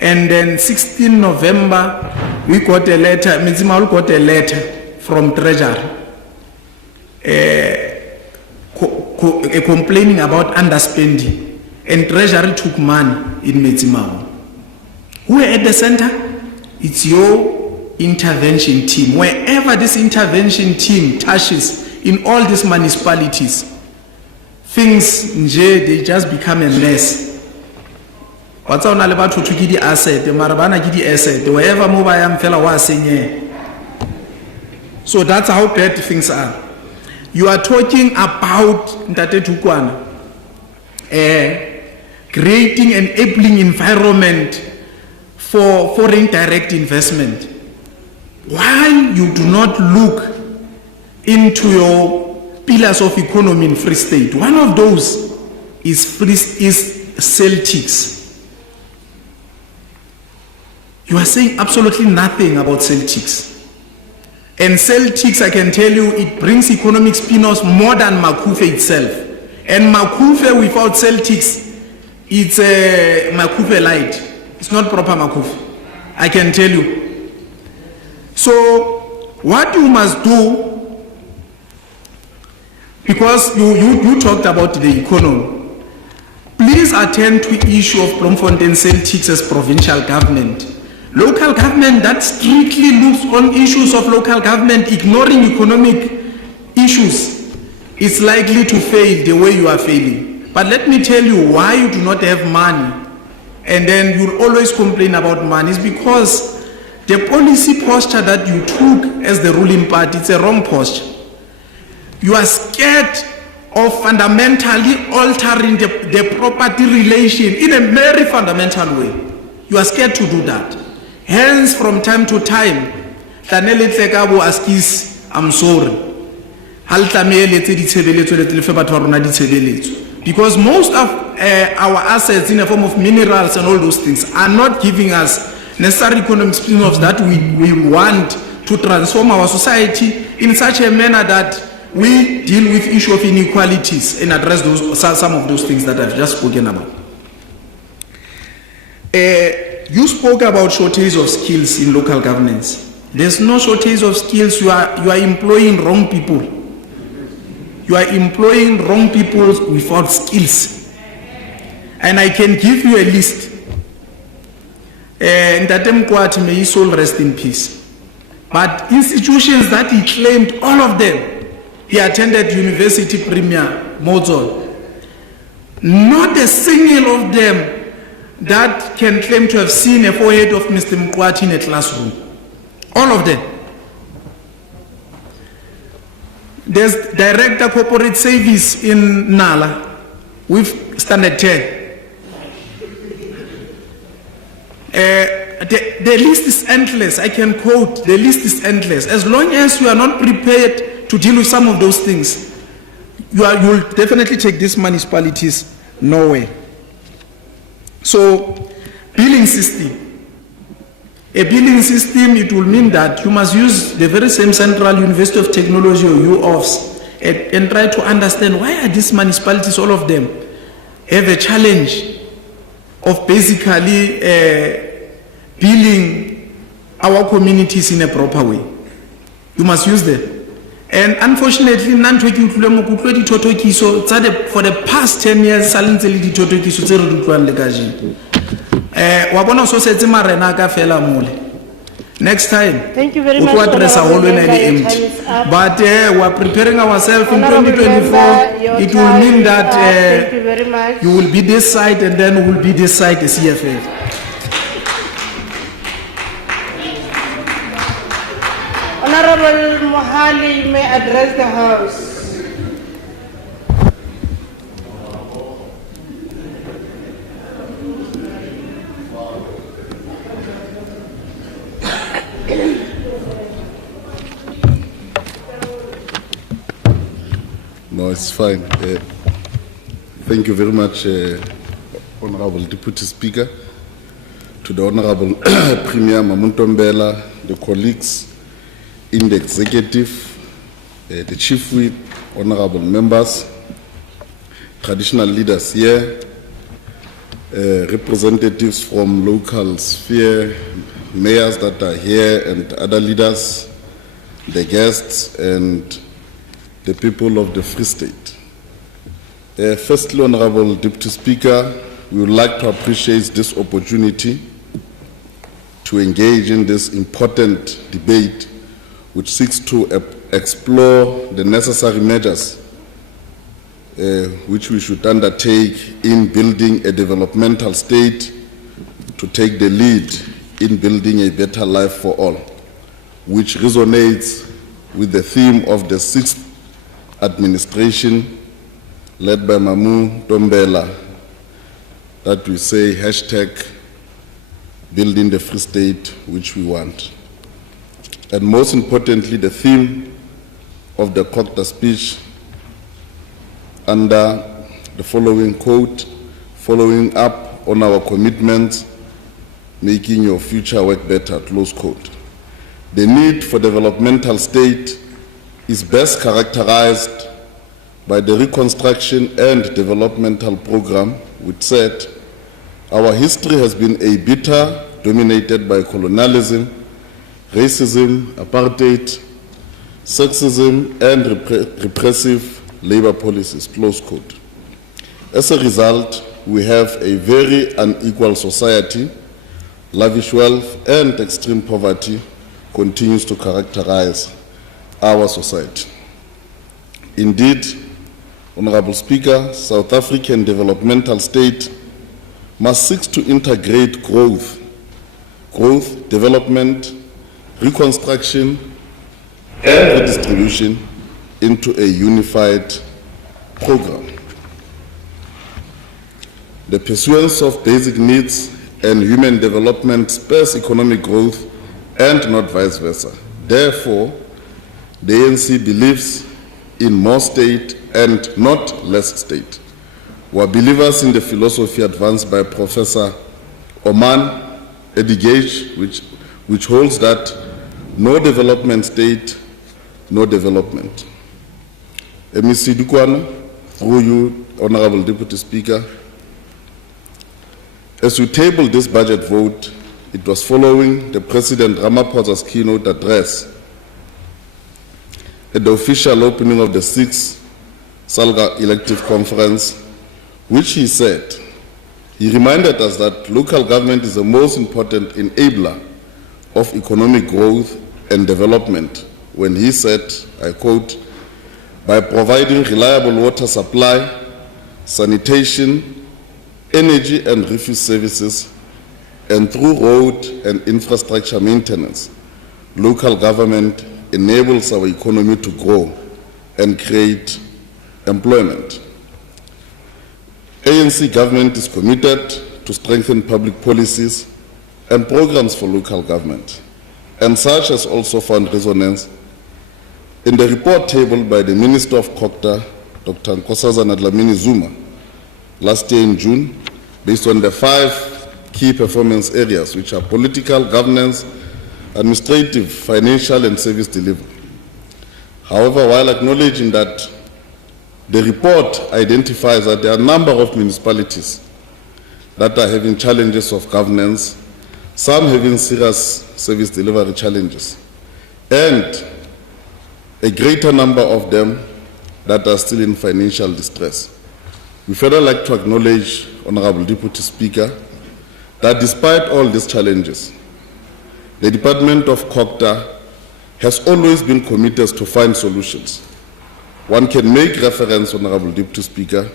and then 16 November, we got a letter, Mzimaholo got a letter from Treasury complaining about underspending, and Treasury took money in Mzimaholo. Who are at the center? It's your intervention team. Wherever this intervention team touches in all these municipalities, things, they just become a mess. What's on about to get the asset, the Marabana get the asset, wherever mobile am fella was saying. So that's how bad things are. You are talking about creating an enabling environment for foreign direct investment. Why you do not look into your pillars of economy in Free State? One of those is Celtics. You are saying absolutely nothing about Celtics. And Celtics, I can tell you, it brings economic spin-offs more than Makufe itself. And Makufe without Celtics, it's a Makufe light. It's not proper Makufe, I can tell you. So what you must do, because you talked about the economy, please attend to the issue of Bloemfontein Celtics as provincial government. Local government that strictly looks on issues of local government, ignoring economic issues, is likely to fail the way you are failing. But let me tell you why you do not have money, and then you always complain about money, is because the policy posture that you took as the ruling party, it's a wrong posture. You are scared of fundamentally altering the property relation in a very fundamental way. You are scared to do that. Hence, from time to time, I'm sorry. Because most of our assets in the form of minerals and all those things are not giving us necessary economic spin-offs that we want to transform our society in such a manner that we deal with issue of inequalities and address some of those things that I've just spoken about. You spoke about shortage of skills in local governance. There's no shortage of skills. You are employing wrong people. You are employing wrong people without skills. And I can give you a list. Ntate Mkwati, may his soul rest in peace. But institutions that he claimed, all of them, he attended University Premier Mozol. Not a single of them that can claim to have seen a forehead of Mr. Mkwati in a classroom. All of them. There's Director Corporate Service in Nala with Standard 10. The list is endless. I can quote, the list is endless. As long as you are not prepared to deal with some of those things, you'll definitely take these municipalities nowhere. So, billing system. A billing system, it will mean that you must use the very same Central University of Technology or UOFs and try to understand why are these municipalities, all of them, have a challenge of basically billing our communities in a proper way. You must use them. And unfortunately, for the past 10 years, next time, thank you very much. But we are preparing ourselves in 2024. It will mean that you will be this side and then we will be this side, the CFA. Honorable Mohali, you may address the House. No, it's fine. Thank you very much, Honorable Deputy Speaker, to the Honorable Premier Mamuntombela, the colleagues in the executive, the Chief Whip, honorable members, traditional leaders here, representatives from local sphere, mayors that are here and other leaders, the guests and the people of the Free State. Firstly, Honorable Deputy Speaker, we would like to appreciate this opportunity to engage in this important debate which seeks to explore the necessary measures which we should undertake in building a developmental state to take the lead in building a better life for all, which resonates with the theme of the 6th administration led by Mamu Tombela, that we say hashtag building the Free State which we want. And most importantly, the theme of the COCTA speech under the following quote, following up on our commitments, making your future work better, close quote. The need for developmental state is best characterized by the reconstruction and developmental program, which said, our history has been a bitter, dominated by colonialism, racism, apartheid, sexism, and repressive labor policies, close quote. As a result, we have a very unequal society. Lavish wealth and extreme poverty continues to characterize our society. Indeed, Honorable Speaker, South African developmental state must seek to integrate growth, development, reconstruction, and redistribution into a unified program. The pursuance of basic needs and human development spurs economic growth and not vice versa. Therefore, the ANC believes in more state and not less state. We are believers in the philosophy advanced by Professor Oman Edigage, which holds that no development state, no development. MEC Dukwana, through you, Honorable Deputy Speaker, as we tabled this budget vote, it was following the President Ramaphosa's keynote address at the official opening of the 6th Salga Elective Conference, which he said, he reminded us that local government is the most important enabler of economic growth and development when he said, I quote, by providing reliable water supply, sanitation, energy and refuse services, and through road and infrastructure maintenance, local government enables our economy to grow and create employment. ANC government is committed to strengthen public policies and programs for local government, and such has also found resonance in the report tabled by the Minister of COCTA, Dr. Nkosazana Dlamini Zuma, last year in June, based on the 5 key performance areas, which are political, governance, administrative, financial, and service delivery. However, while acknowledging that the report identifies that there are a number of municipalities that are having challenges of governance, some having serious service delivery challenges, and a greater number of them that are still in financial distress. We further like to acknowledge, Honorable Deputy Speaker, that despite all these challenges, the Department of COCTA has always been committed to find solutions. One can make reference, Honorable Deputy Speaker,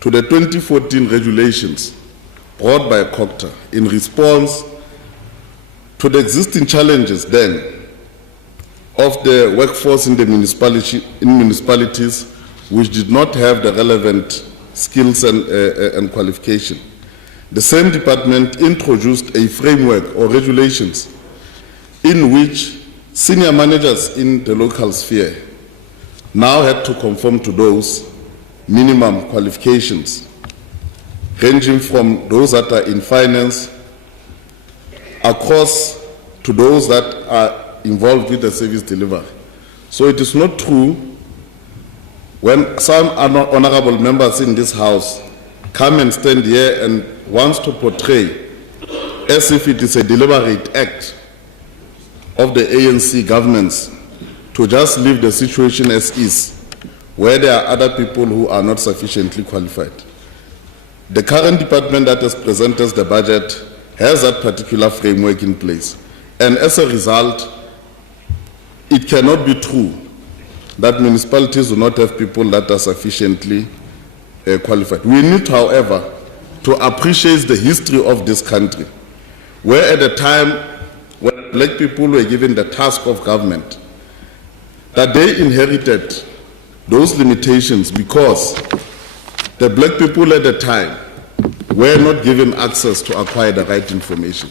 to the 2014 regulations brought by COCTA in response to the existing challenges then of the workforce in the municipalities which did not have the relevant skills and qualification. The same department introduced a framework or regulations in which senior managers in the local sphere now had to conform to those minimum qualifications, ranging from those that are in finance across to those that are involved with the service delivery. So it is not true when some honorable members in this House come and stand here and wants to portray as if it is a deliberate act of the ANC governments to just leave the situation as is, where there are other people who are not sufficiently qualified. The current department that has presented the budget has that particular framework in place. And as a result, it cannot be true that municipalities do not have people that are sufficiently qualified. We need, however, to appreciate the history of this country, where at the time when black people were given the task of government, that they inherited those limitations because the black people at the time were not given access to acquire the right information.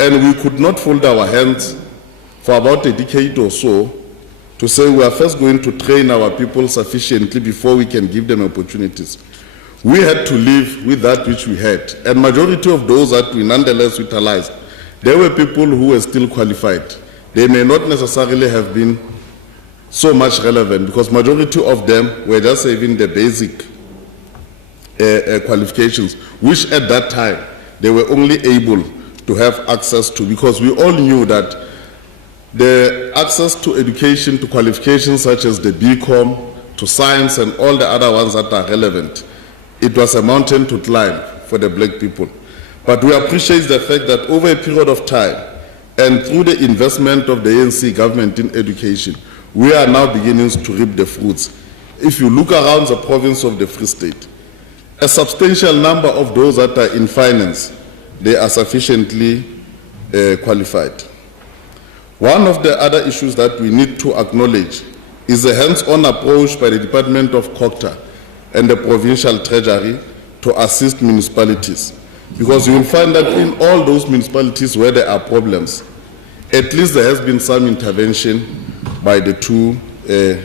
And we could not fold our hands for about a decade or so to say we are first going to train our people sufficiently before we can give them opportunities. We had to live with that which we had. And majority of those that we nonetheless utilized, there were people who were still qualified. They may not necessarily have been so much relevant because majority of them were just having the basic qualifications, which at that time they were only able to have access to, because we all knew that the access to education, to qualifications such as the BCom, to science and all the other ones that are relevant, it was a mountain to climb for the black people. But we appreciate the fact that over a period of time and through the investment of the ANC government in education, we are now beginning to reap the fruits. If you look around the province of the Free State, a substantial number of those that are in finance, they are sufficiently qualified. One of the other issues that we need to acknowledge is the hands-on approach by the Department of COGTA and the Provincial Treasury to assist municipalities. Because you will find that in all those municipalities where there are problems, at least there has been some intervention by the two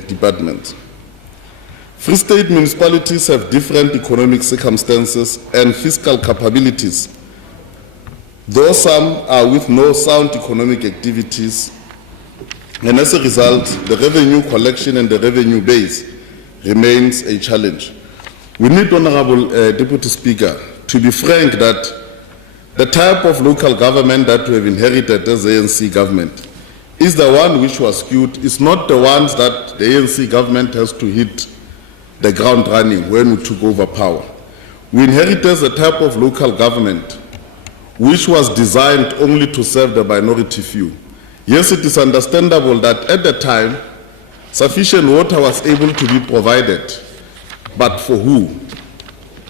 departments. Free State municipalities have different economic circumstances and fiscal capabilities, though some are with no sound economic activities, and as a result, the revenue collection and the revenue base remains a challenge. We need, Honorable Deputy Speaker, to be frank that the type of local government that we have inherited as the ANC government is the one which was skewed. It's not the ones that the ANC government has to hit the ground running when we took over power. We inherited the type of local government which was designed only to serve the minority few. Yes, it is understandable that at the time, sufficient water was able to be provided, but for who?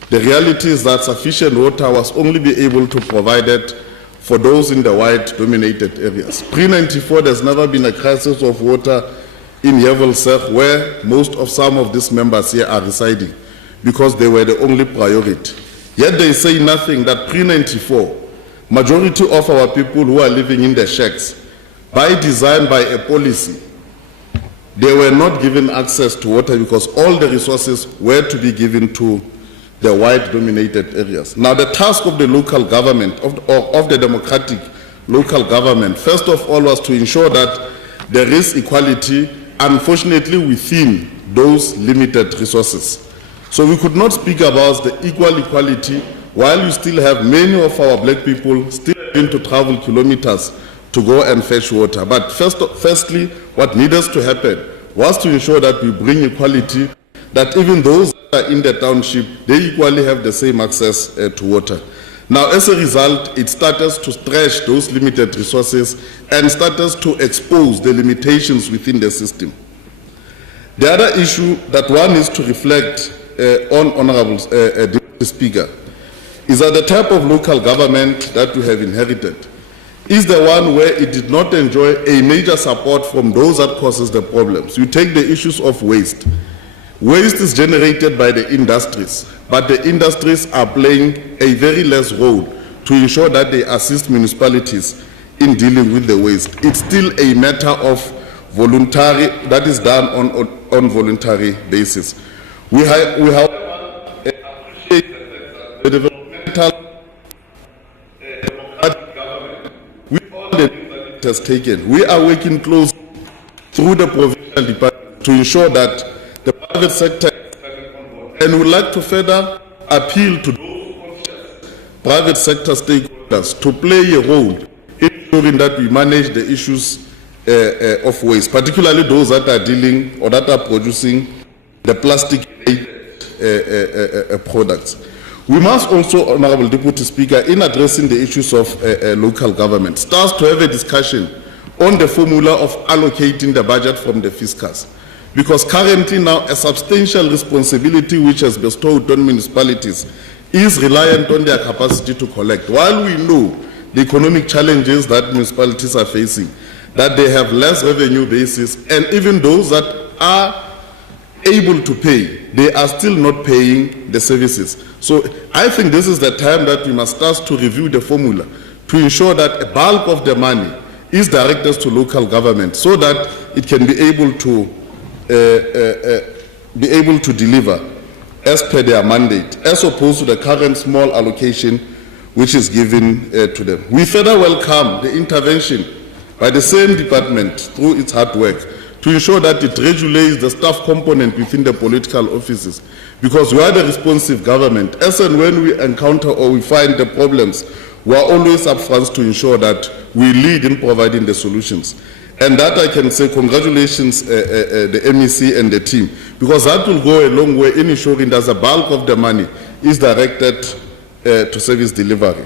The reality is that sufficient water was only be able to provide it for those in the white-dominated areas. Pre-94, there's never been a crisis of water in Yevelsech, where most of some of these members here are residing, because they were the only priority. Yet they say nothing that pre-94, majority of our people who are living in the shacks, by design, by a policy, they were not given access to water because all the resources were to be given to the white-dominated areas. Now, the task of the local government, of the democratic local government, first of all, was to ensure that there is equality, unfortunately, within those limited resources. So we could not speak about the equal equality while you still have many of our black people still having to travel kilometers to go and fetch water. But firstly, what needed to happen was to ensure that we bring equality, that even those that are in the township, they equally have the same access to water. Now, as a result, it started to stretch those limited resources and started to expose the limitations within the system. The other issue that one needs to reflect on, Honorable Deputy Speaker, is that the type of local government that we have inherited is the one where it did not enjoy a major support from those that causes the problems. You take the issues of waste. Waste is generated by the industries, but the industries are playing a very less role to ensure that they assist municipalities in dealing with the waste. It's still a matter of voluntary, that is done on voluntary basis. We have the developmental democratic government with all the it has taken. We are working close through the provincial department to ensure that the private sector, and would like to further appeal to those private sector stakeholders to play a role in ensuring that we manage the issues of waste, particularly those that are dealing or that are producing the plastic products. We must also, Honorable Deputy Speaker, in addressing the issues of local government, start to have a discussion on the formula of allocating the budget from the fiscus. Because currently now a substantial responsibility which is bestowed on municipalities is reliant on their capacity to collect. While we know the economic challenges that municipalities are facing, that they have less revenue basis, and even those that are able to pay, they are still not paying the services. So I think this is the time that we must start to review the formula to ensure that a bulk of the money is directed to local government so that it can be able to deliver as per their mandate, as opposed to the current small allocation which is given to them. We further welcome the intervention by the same department through its hard work to ensure that it regulates the staff component within the political offices, because we are the responsive government. As and when we encounter or we find the problems, we are always upfront to ensure that we lead in providing the solutions. And that I can say congratulations the MEC and the team, because that will go a long way in ensuring that the bulk of the money is directed to service delivery.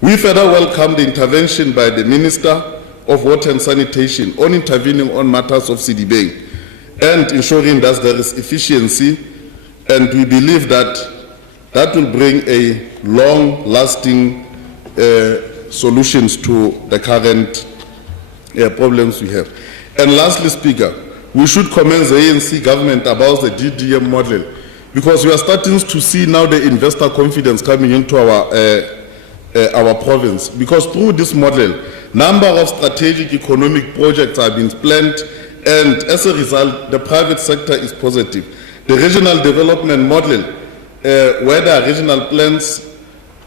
We further welcome the intervention by the Minister of Water and Sanitation on intervening on matters of CDB and ensuring that there is efficiency, and we believe that that will bring a long-lasting solutions to the current problems we have. And lastly, Speaker, we should commend the ANC government about the DDM model, because we are starting to see now the investor confidence coming into our province, because through this model, number of strategic economic projects have been planned, and as a result, the private sector is positive. The regional development model, where there are regional plans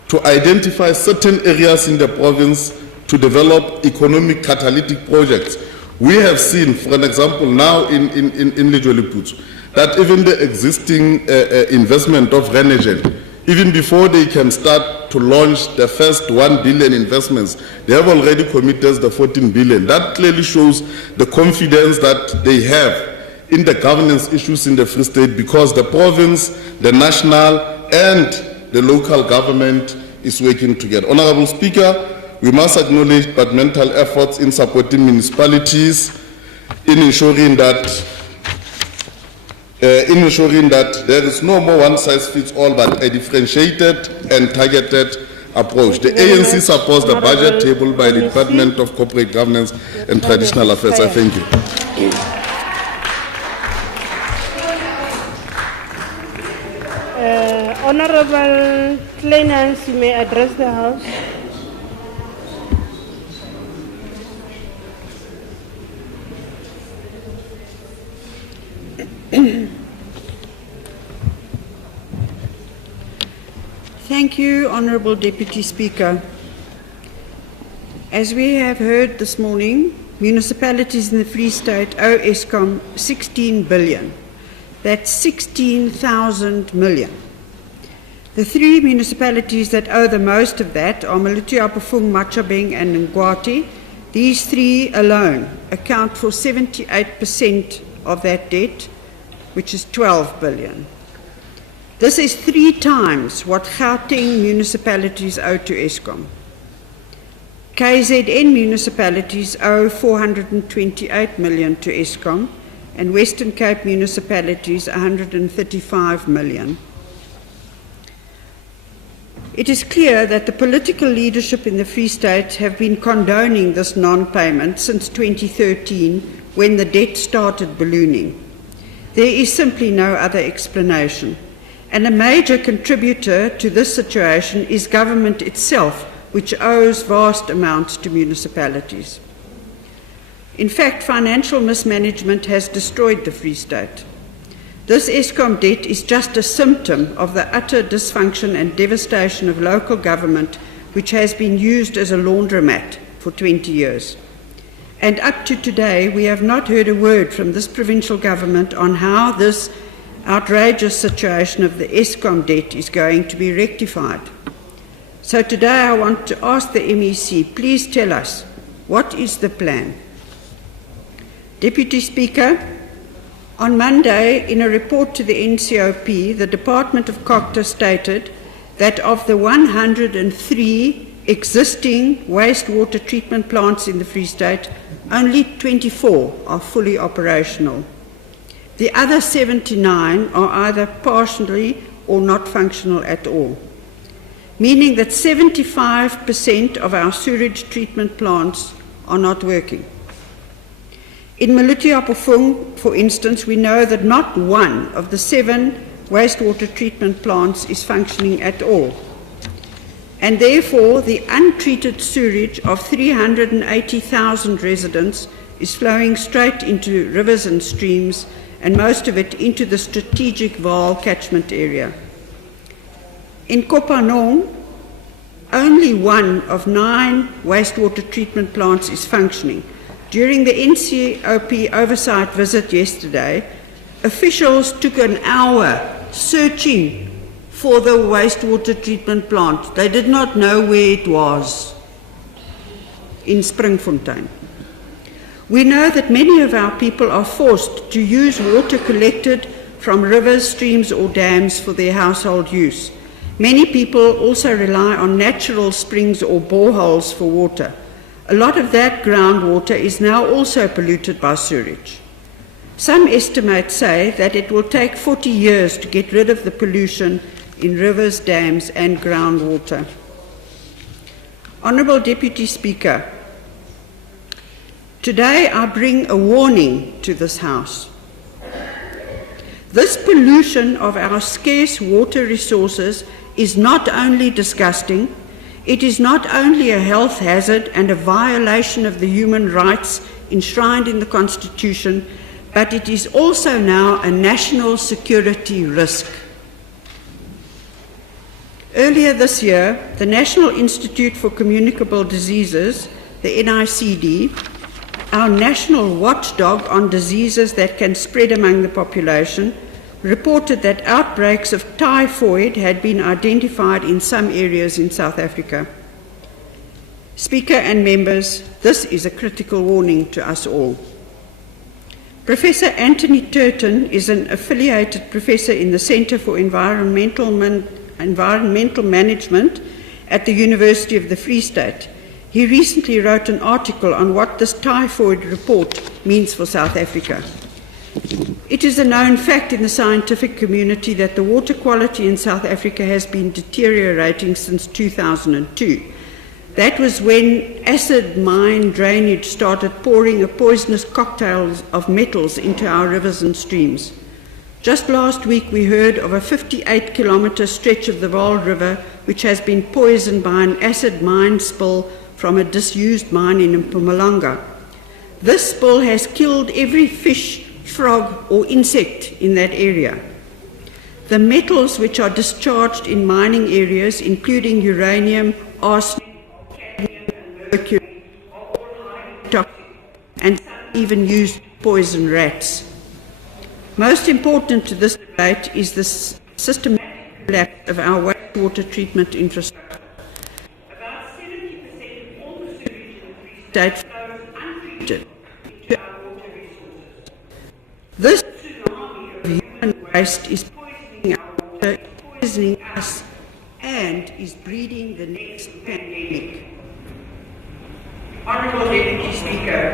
to identify certain areas in the province to develop economic catalytic projects. We have seen, for an example, now in Lejoliput, that even the existing investment of Renegen, even before they can start to launch the first 1 billion investments, they have already committed the 14 billion. That clearly shows the confidence that they have in the governance issues in the Free State, because the province, the national, and the local government is working together. Honorable Speaker, we must acknowledge departmental efforts in supporting municipalities in ensuring that there is no more one-size-fits-all, but a differentiated and targeted approach. The ANC supports the budget tabled by the Department of Corporate Governance and Traditional Affairs. I thank you. Honorable Cleanance, you may address the House. Thank you, Honourable Deputy Speaker. As we have heard this morning, municipalities in the Free State owe Eskom 16 billion. That's 16,000 million. The three municipalities that owe the most of that are Maluti, Apofung, Machabeng and Ngwati. These three alone account for 78% of that debt, which is 12 billion. This is 3 times what Gauteng municipalities owe to Eskom. KZN municipalities owe 428 million to Eskom, and Western Cape municipalities 135 million. It is clear that the political leadership in the Free State have been condoning this non-payment since 2013, when the debt started ballooning. There is simply no other explanation. And a major contributor to this situation is government itself, which owes vast amounts to municipalities. In fact, financial mismanagement has destroyed the Free State. This Eskom debt is just a symptom of the utter dysfunction and devastation of local government, which has been used as a laundromat for 20 years. And up to today, we have not heard a word from this provincial government on how this outrageous situation of the ESCOM debt is going to be rectified. So today I want to ask the MEC, please tell us, what is the plan? Deputy Speaker, on Monday, in a report to the NCOP, the Department of COGTA stated that of the 103 existing wastewater treatment plants in the Free State, only 24 are fully operational. The other 79 are either partially or not functional at all, meaning that 75% of our sewage treatment plants are not working. In Maluti-Apofung, for instance, we know that not one of the 7 wastewater treatment plants is functioning at all. And therefore, the untreated sewage of 380,000 residents is flowing straight into rivers and streams, and most of it into the strategic Vaal catchment area. In Kopanong, only 1 of 9 wastewater treatment plants is functioning. During the NCOP oversight visit yesterday, officials took an hour searching for the wastewater treatment plant. They did not know where it was in Springfontein. We know that many of our people are forced to use water collected from rivers, streams or dams for their household use. Many people also rely on natural springs or boreholes for water. A lot of that groundwater is now also polluted by sewage. Some estimates say that it will take 40 years to get rid of the pollution in rivers, dams and groundwater. Honourable Deputy Speaker, today I bring a warning to this House. This pollution of our scarce water resources is not only disgusting, it is not only a health hazard and a violation of the human rights enshrined in the Constitution, but it is also now a national security risk. Earlier this year, the National Institute for Communicable Diseases, the NICD, our national watchdog on diseases that can spread among the population, reported that outbreaks of typhoid had been identified in some areas in South Africa. Speaker and members, this is a critical warning to us all. Professor Anthony Turton is an affiliated professor in the Centre for Environmental Management at the University of the Free State. He recently wrote an article on what this typhoid report means for South Africa. It is a known fact in the scientific community that the water quality in South Africa has been deteriorating since 2002. That was when acid mine drainage started pouring a poisonous cocktail of metals into our rivers and streams. Just last week we heard of a 58-kilometre stretch of the Vaal River which has been poisoned by an acid mine spill from a disused mine in Mpumalanga. This spill has killed every fish, frog or insect in that area. The metals which are discharged in mining areas, including uranium, arsenic, mercury, and even used to poison rats. Most important to this debate is the systematic collapse of our wastewater treatment infrastructure. About 70% of all the sewage in the Free State flows untreated to our water resources. This tsunami of human waste is poisoning our water, poisoning us, and is breeding the next pandemic. Honourable Deputy Speaker,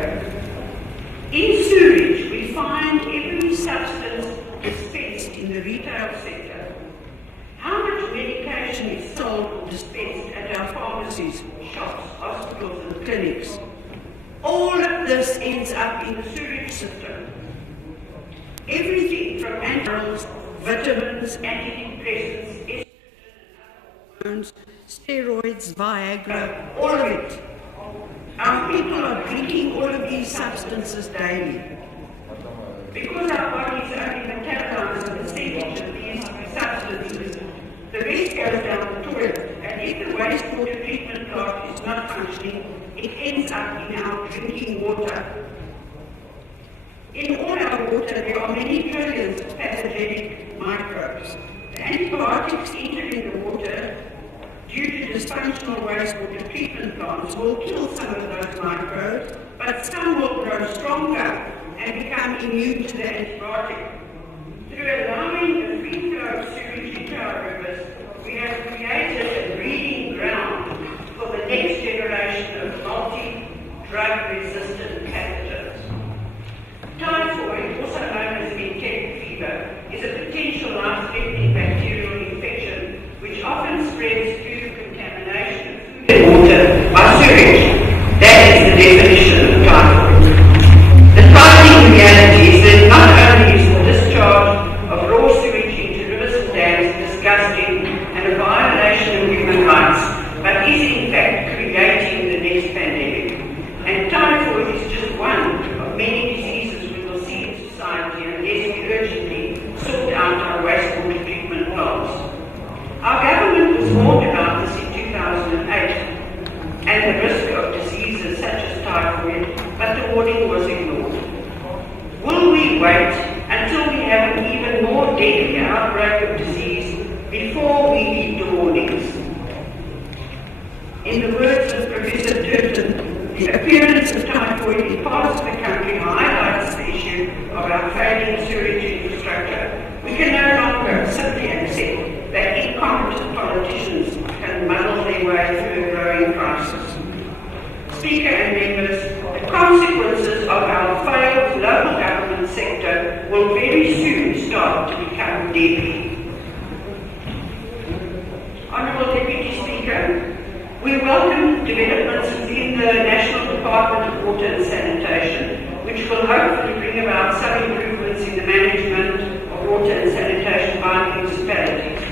in sewage we find every substance dispensed in the retail sector. How much medication is sold or dispensed at our pharmacies, shops, hospitals and clinics? All of this ends up in the sewage system. Everything from antivirals, vitamins, antidepressants, estrogen and hormones, steroids, Viagra, all of it. Our people are drinking all of these substances daily. Because our bodies only metabolize a percentage of these substances, the rest goes down the toilet, and if the wastewater treatment plant is not functioning, it ends up in our drinking water. In all our water, there are many trillions of pathogens pathogenic microbes. The antibiotics entering the water due to dysfunctional wastewater treatment plants will kill some of those microbes, but some will grow stronger and become immune to the antibiotic. Through allowing the free flow of sewage into our rivers, we have created a breeding ground for the next generation of multi-drug resistant pathogens. Typhoid, also known as dengue fever, is a potential life-threatening bacterial infection which often spreads due to contamination of food and water by sewage. That is the definition of typhoid. The frightening reality is that not only is the discharge of raw sewage into rivers and dams disgusting and a violation of human rights, but is in fact creating the next pandemic. And typhoid is just one of many diseases we will see in society unless we urgently sort out our wastewater treatment plants. Our government was warned about this in 2008 and the risk of diseases such as typhoid, but the warning was ignored. Will we wait until we have an even more deadly outbreak of disease before we heed the warnings? In the words of Professor Turton, the appearance of typhoid in parts of the country highlights the issue of our failing sewage infrastructure. We can no longer simply accept that incompetent politicians can muddle their way through a growing crisis. Speaker and members, the consequences of our failed local government sector will very soon start to become deadly. Honourable Deputy Speaker, we welcome developments within the National Department of Water and Sanitation, which will hopefully bring about some improvements in the management of water and sanitation by municipalities.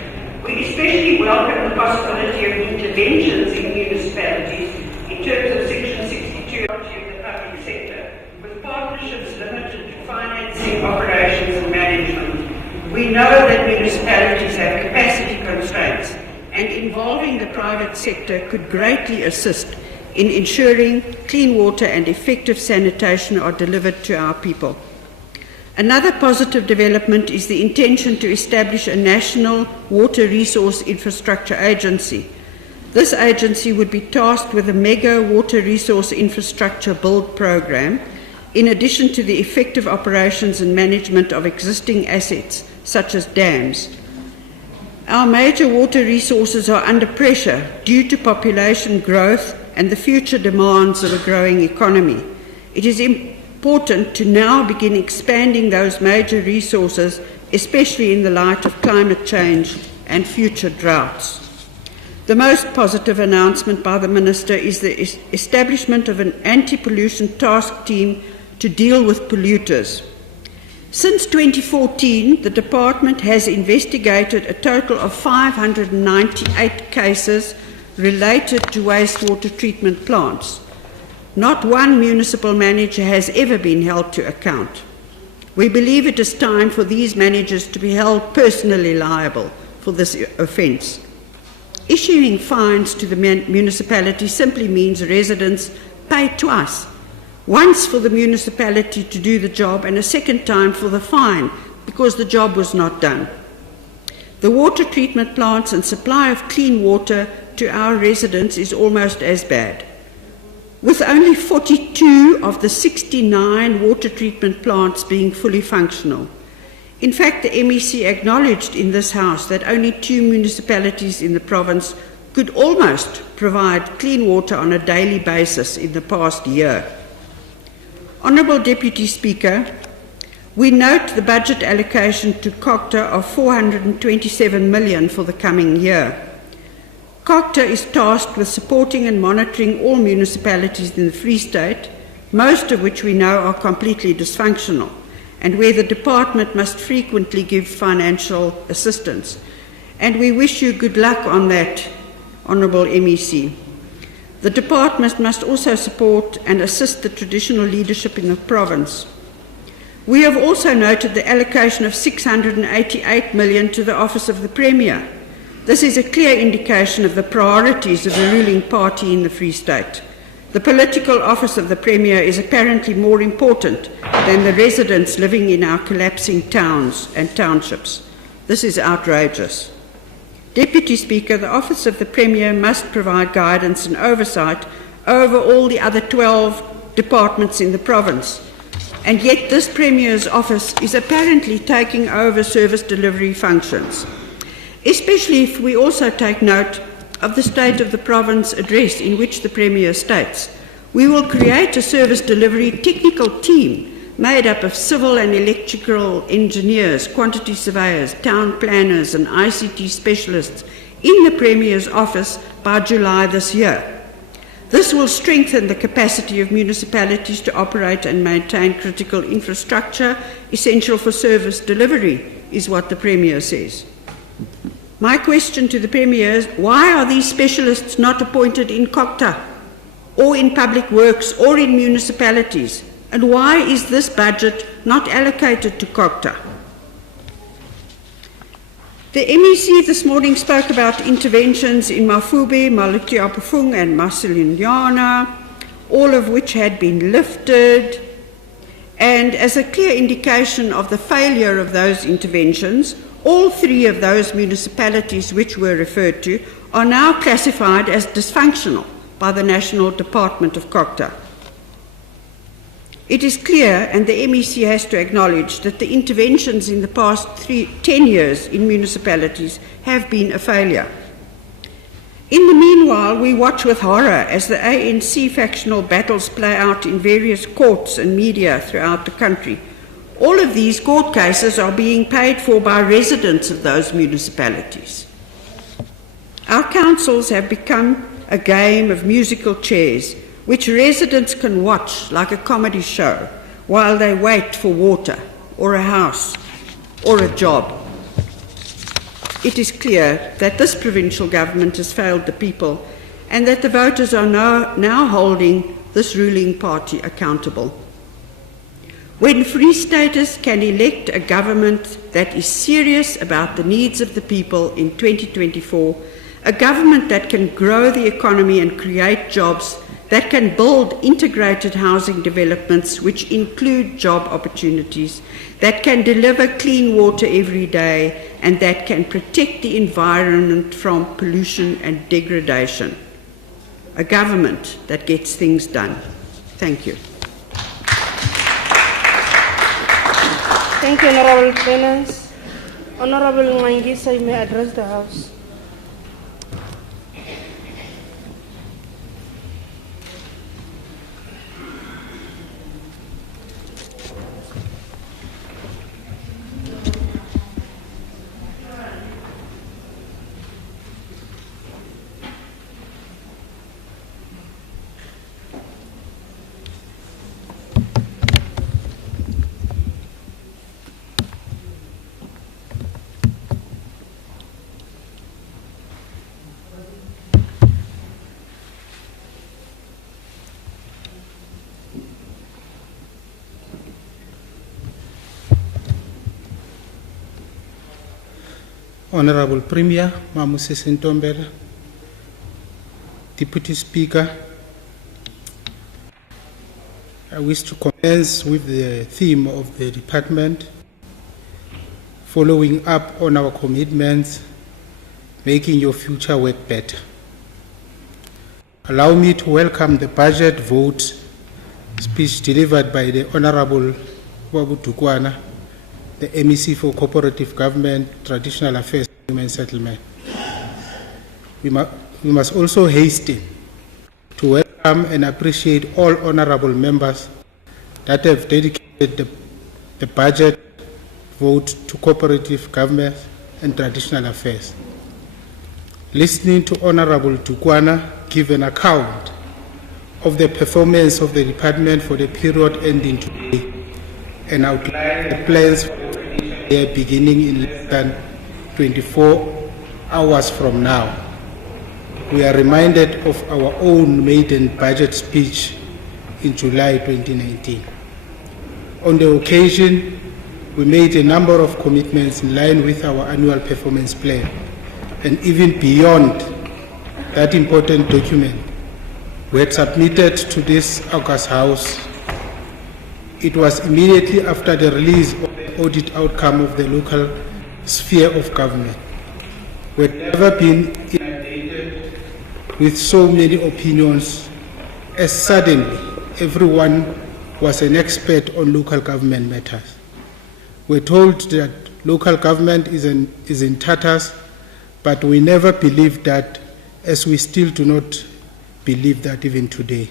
We especially welcome the possibility of interventions in municipalities in terms of Section 62 of the public sector, with partnerships limited to financing, operations and management. We know that municipalities have capacity constraints, and involving the private sector could greatly assist in ensuring clean water and effective sanitation are delivered to our people. Another positive development is the intention to establish a national water resource infrastructure agency. This agency would be tasked with a mega water resource infrastructure build program, in addition to the effective operations and management of existing assets, such as dams. Our major water resources are under pressure due to population growth and the future demands of a growing economy. It is important to now begin expanding those major resources, especially in the light of climate change and future droughts. The most positive announcement by the Minister is the establishment of an anti-pollution task team to deal with polluters. Since 2014, the Department has investigated a total of 598 cases related to wastewater treatment plants. Not one municipal manager has ever been held to account. We believe it is time for these managers to be held personally liable for this offence. Issuing fines to the municipality simply means residents pay twice. Once for the municipality to do the job and a second time for the fine because the job was not done. The water treatment plants and supply of clean water to our residents is almost as bad. With only 42 of the 69 water treatment plants being fully functional. In fact, the MEC acknowledged in this House that only 2 municipalities in the province could almost provide clean water on a daily basis in the past year. Honourable Deputy Speaker, we note the budget allocation to COGTA of 427 million for the coming year. COGTA is tasked with supporting and monitoring all municipalities in the Free State, most of which we know are completely dysfunctional, and where the department must frequently give financial assistance. And we wish you good luck on that, Honourable MEC. The department must also support and assist the traditional leadership in the province. We have also noted the allocation of 688 million to the Office of the Premier. This is a clear indication of the priorities of the ruling party in the Free State. The political office of the Premier is apparently more important than the residents living in our collapsing towns and townships. This is outrageous. Deputy Speaker, the office of the Premier must provide guidance and oversight over all the other 12 departments in the province. And yet this Premier's office is apparently taking over service delivery functions, especially if we also take note of the State of the Province address in which the Premier states, "We will create a service delivery technical team made up of civil and electrical engineers, quantity surveyors, town planners and ICT specialists in the Premier's office by July this year. This will strengthen the capacity of municipalities to operate and maintain critical infrastructure essential for service delivery," is what the Premier says. My question to the Premier is, why are these specialists not appointed in COCTA or in public works or in municipalities? And why is this budget not allocated to COCTA? The MEC this morning spoke about interventions in Mafube, Malutiapufung and Masiliniana, all of which had been lifted. And as a clear indication of the failure of those interventions, all 3 of those municipalities which were referred to are now classified as dysfunctional by the National Department of COCTA. It is clear, and the MEC has to acknowledge, that the interventions in the past 10 years in municipalities have been a failure. In the meanwhile, we watch with horror as the ANC factional battles play out in various courts and media throughout the country. All of these court cases are being paid for by residents of those municipalities. Our councils have become a game of musical chairs, which residents can watch like a comedy show while they wait for water or a house or a job. It is clear that this provincial government has failed the people and that the voters are now holding this ruling party accountable. When Free Staters can elect a government that is serious about the needs of the people in 2024, a government that can grow the economy and create jobs, that can build integrated housing developments which include job opportunities, that can deliver clean water every day, and that can protect the environment from pollution and degradation. A government that gets things done. Thank you. Thank you, Honorable Clemens. Honorable Mwangisa, you may address the House. Honorable Premier, Mamusese Ntombela, Deputy Speaker, I wish to commence with the theme of the department, following up on our commitments, making your future work better. Allow me to welcome the budget vote speech delivered by the Honorable Wabu Tukwana, the MEC for Cooperative Government, Traditional Affairs and Human Settlement. We must also hasten to welcome and appreciate all honorable members that have dedicated the budget vote to cooperative government and traditional affairs. Listening to Honorable Tukwana give an account of the performance of the department for the period ending today and outline the plans for the year beginning in less than 24 hours from now. We are reminded of our own maiden budget speech in July 2019. On the occasion, we made a number of commitments in line with our annual performance plan, and even beyond that important document, we had submitted to this August House. It was immediately after the release of the audit outcome of the local sphere of government. We had never been inundated with so many opinions as suddenly everyone was an expert on local government matters. We're told that local government is in tatters, but we never believed that, as we still do not believe that even today.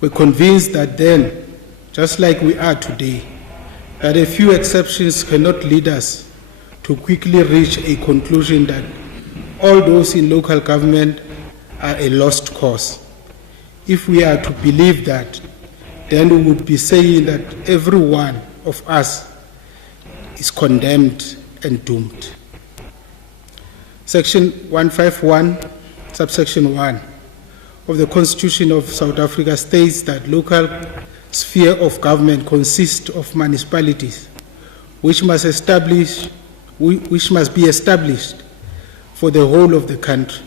We're convinced that then, just like we are today, that a few exceptions cannot lead us to quickly reach a conclusion that all those in local government are a lost cause. If we are to believe that, then we would be saying that every one of us is condemned and doomed. Section 151, subsection 1 of the Constitution of South Africa states that local sphere of government consists of municipalities which must be established for the whole of the country.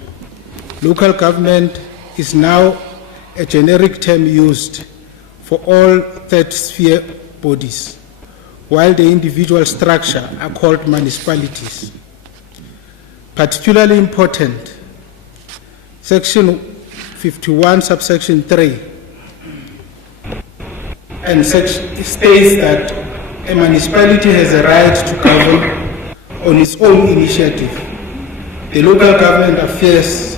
Local government is now a generic term used for all third sphere bodies, while the individual structure are called municipalities. Particularly important, Section 51, subsection 3, and states that a municipality has a right to govern on its own initiative the local government affairs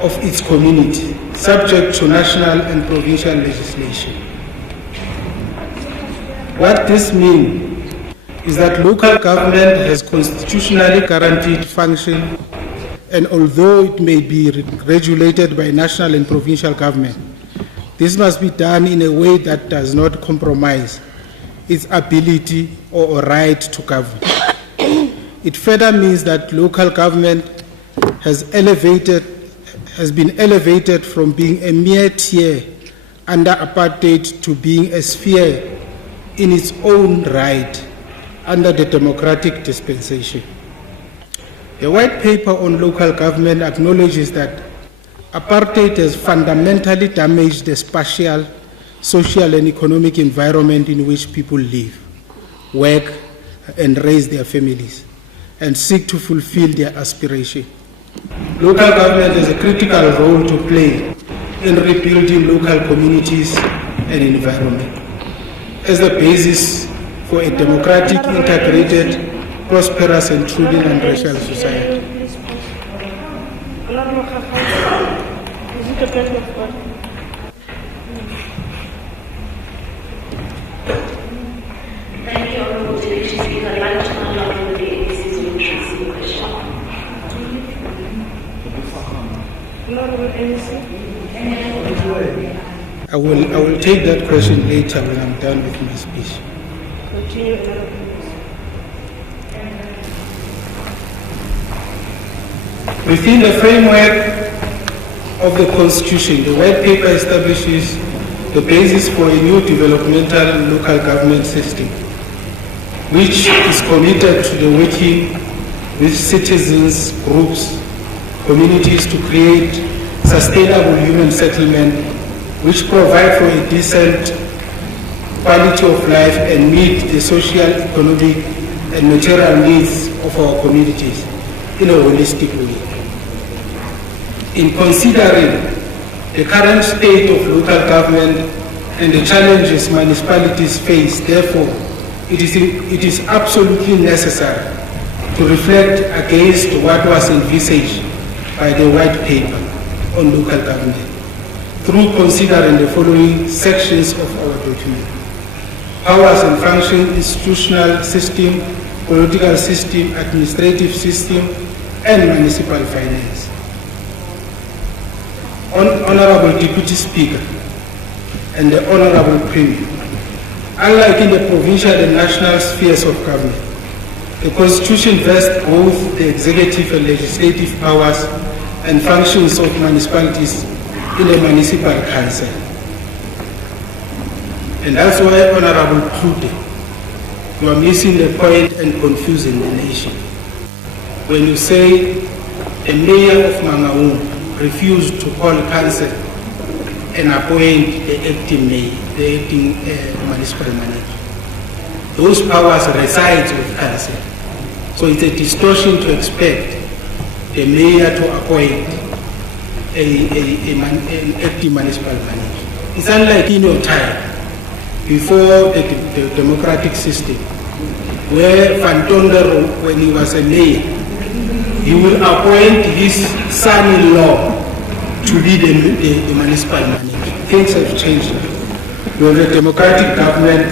of its community, subject to national and provincial legislation. What this means is that local government has constitutionally guaranteed function, and although it may be regulated by national and provincial government, this must be done in a way that does not compromise its ability or right to govern. It further means that local government has been elevated from being a mere tier under apartheid to being a sphere in its own right under the democratic dispensation. The white paper on local government acknowledges that apartheid has fundamentally damaged the spatial, social and economic environment in which people live, work and raise their families and seek to fulfill their aspiration. Local government has a critical role to play in rebuilding local communities and environment as the basis for a democratic, integrated, prosperous and truly non-racial society. Thank you, Honourable Deputy Speaker. I'd like to now allow the APC's ministers to the question. I will take that question later when I'm done with my speech. Within the framework of the Constitution, the white paper establishes the basis for a new developmental local government system, which is committed to the working with citizens, groups, communities to create sustainable human settlement which provide for a decent quality of life and meet the social, economic and material needs of our communities in a holistic way. In considering the current state of local government and the challenges municipalities face, therefore, it is absolutely necessary to reflect against what was envisaged by the white paper on local government through considering the following sections of our document: powers and function, institutional system, political system, administrative system, and municipal finance. Honorable Deputy Speaker and the Honorable Premier, unlike in the provincial and national spheres of government, the Constitution vests both the executive and legislative powers and functions of municipalities in a municipal council. And that's why, Honorable Pluto, you are missing the point and confusing the nation when you say the mayor of Mangaung refused to call council and appoint the acting municipal manager. Those powers reside with council. So it's a distortion to expect the mayor to appoint an acting municipal manager. It's unlike in your time, before the democratic system, where Van Tonder, when he was a mayor, he will appoint his son-in-law to be the municipal manager. Things have changed. We have a democratic government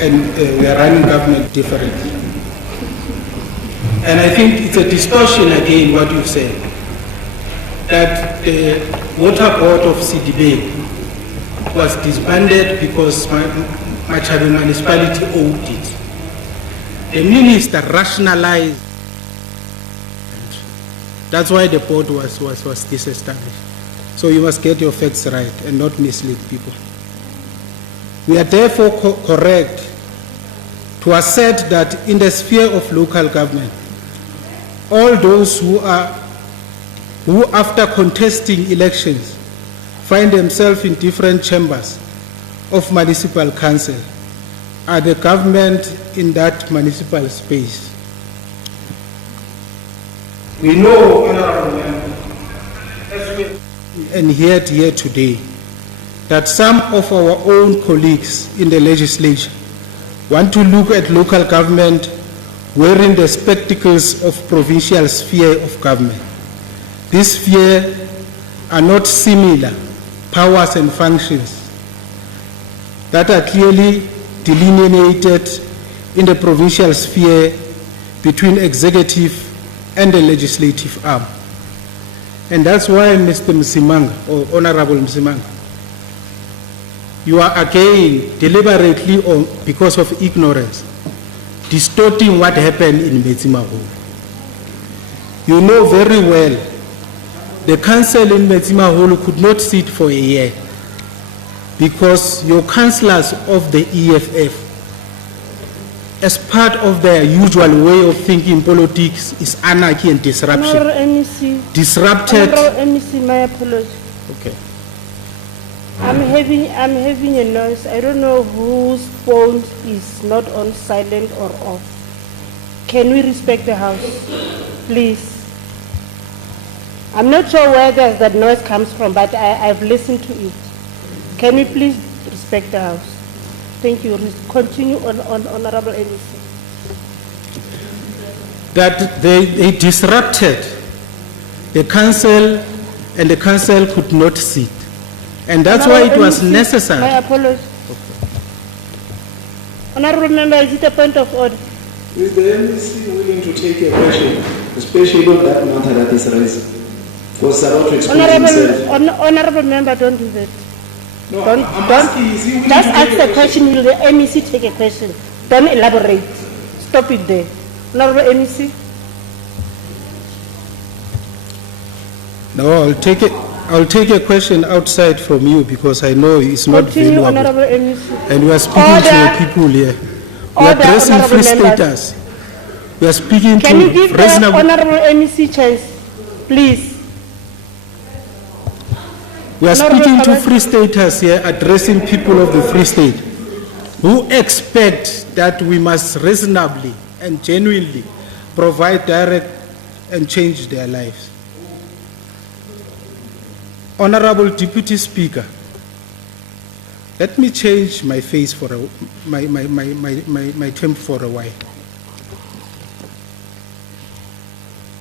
and we are running government differently. And I think it's a distortion again what you said, that the water board of CDB was disbanded because Machabi municipality owed it. The minister rationalized. That's why the board was disestablished. So you must get your facts right and not mislead people. We are therefore correct to assert that in the sphere of local government, all those who after contesting elections find themselves in different chambers of municipal council are the government in that municipal space. We know, Honorable Member, and here today, that some of our own colleagues in the legislature want to look at local government wearing the spectacles of provincial sphere of government. These spheres are not similar powers and functions that are clearly delineated in the provincial sphere between executive and the legislative arm. And that's why, Mr. Msimanga, or Honorable Msimanga, you are again deliberately, or because of ignorance, distorting what happened in Metsimaholo. You know very well the council in Metsimaholo could not sit for a year because your councillors of the EFF, as part of their usual way of thinking politics, is anarchy and disruption. Disrupted. MEC, my apology. Okay. I'm having a noise. I don't know whose phone is not on silent or off. Can we respect the house, please? I'm not sure where that noise comes from, but I've listened to it. Can we please respect the house? Thank you. Continue on Honorable MEC. That they disrupted the council and the council could not sit. And that's why it was necessary. My apologies. Honorable Member, is it a point of order? Is the MEC willing to take a question, especially on that matter that is raised? Was about to explain himself. Honorable Member, don't do that. No, don't. Is he willing Just to ask take the question. Will the MEC take a question? Don't elaborate. Stop it there. Honorable MEC. No, I'll take a question outside from you because I know it's not Continue, valuable. Honorable MEC. And we are speaking to the people here. We are addressing free status. We are speaking Can you give to the reasonable. Honorable MEC chance, please? We are speaking to free staters here, addressing people of the free state who expect that we must reasonably and genuinely provide direct and change their lives. Honorable Deputy Speaker, let me change my face for my term for a while.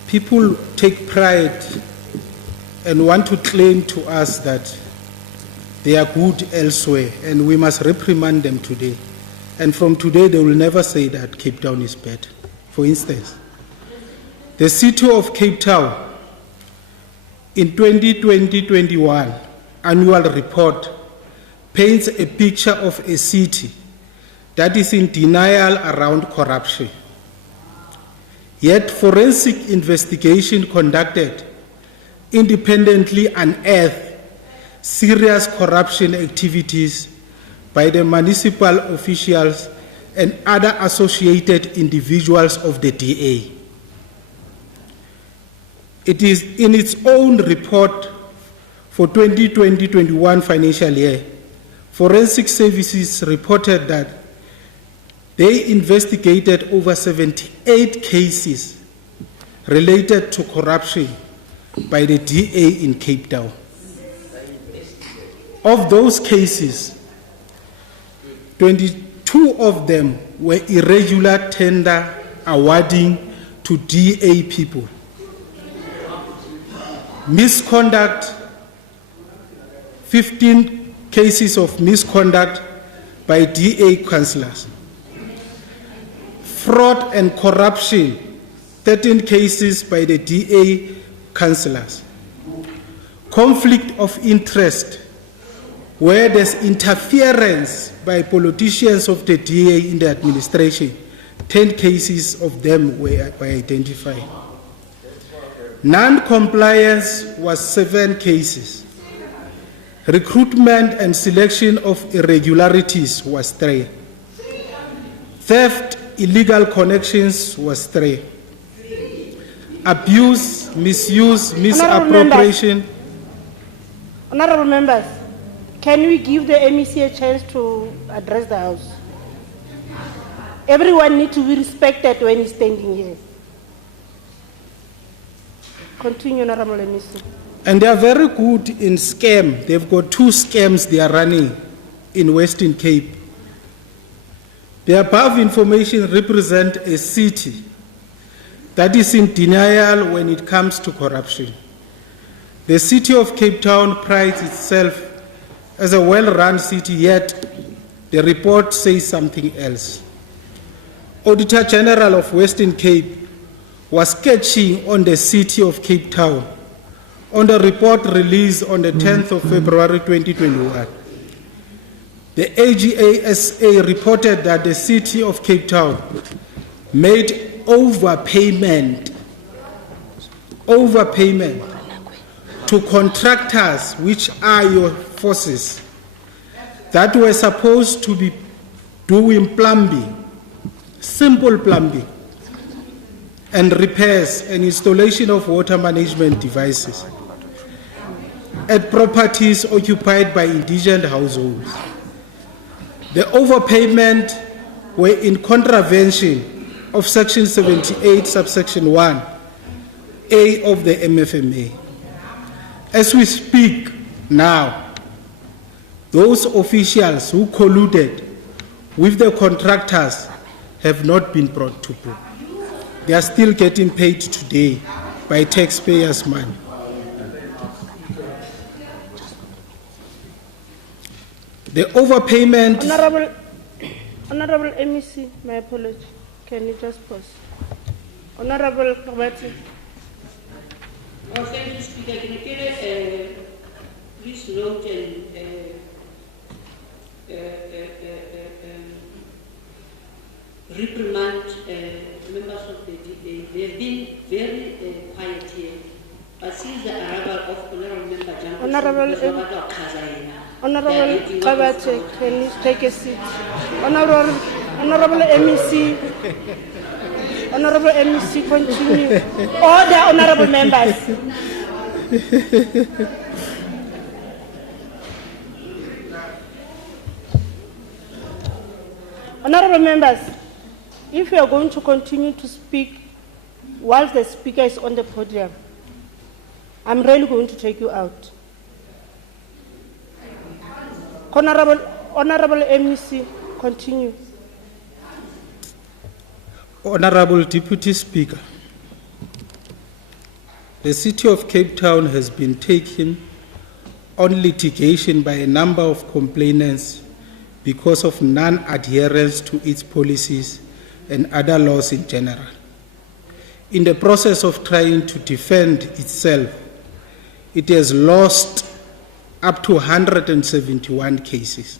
People take pride and want to claim to us that they are good elsewhere, and we must reprimand them today. And from today, they will never say that Cape Town is bad. For instance, the city of Cape Town, in 2020-21 annual report, paints a picture of a city that is in denial around corruption. Yet forensic investigation conducted independently unearthed serious corruption activities by the municipal officials and other associated individuals of the DA. It is in its own report for 2020-21 financial year. Forensic Services reported that they investigated over 78 cases related to corruption by the DA in Cape Town. Of those cases, 22 of them were irregular tender awarding to DA people. Misconduct, 15 cases of misconduct by DA councillors. Fraud and corruption, 13 cases by the DA councillors. Conflict of interest, where there's interference by politicians of the DA in the administration, 10 cases of them were identified. Non-compliance was 7 cases. Recruitment and selection of irregularities was 3. Theft, illegal connections was 3. Abuse, misuse, misappropriation. Honorable members, can we give the MEC a chance to address the House? Everyone needs to be respected when he's standing here. Continue, Honorable MEC. And they are very good in scam. They've got 2 scams they are running in Western Cape. The above information represents a city that is in denial when it comes to corruption. The city of Cape Town prides itself as a well-run city, yet the report says something else. Auditor General of Western Cape was sketching on the city of Cape Town on the report released on the 10th of February 2021. The AGASA reported that the city of Cape Town made overpayment to contractors, which are your forces, that were supposed to be doing plumbing, simple plumbing, and repairs and installation of water management devices at properties occupied by indigent households. The overpayment were in contravention of Section 78, subsection 1A of the MFMA. As we speak now, those officials who colluded with the contractors have not been brought to book. They are still getting paid today by taxpayers' money. The overpayment... Honorable MEC, my apology. Can you just pause? Honorable Kabati. Oh, thank you, Speaker. Can you please note and reprimand members of the DA. They have been very quiet here. But since the arrival of Honorable Member Honorable Kabati, can you take a seat? Honorable MEC. Honorable MEC, continue. Order, honorable members. Honorable members, if you are going to continue to speak whilst the speaker is on the podium, I'm really going to take you out. Honorable MEC, continue. Honorable Deputy Speaker, the City of Cape Town has been taken on litigation by a number of complainants because of non-adherence to its policies and other laws in general. In the process of trying to defend itself, it has lost up to 171 cases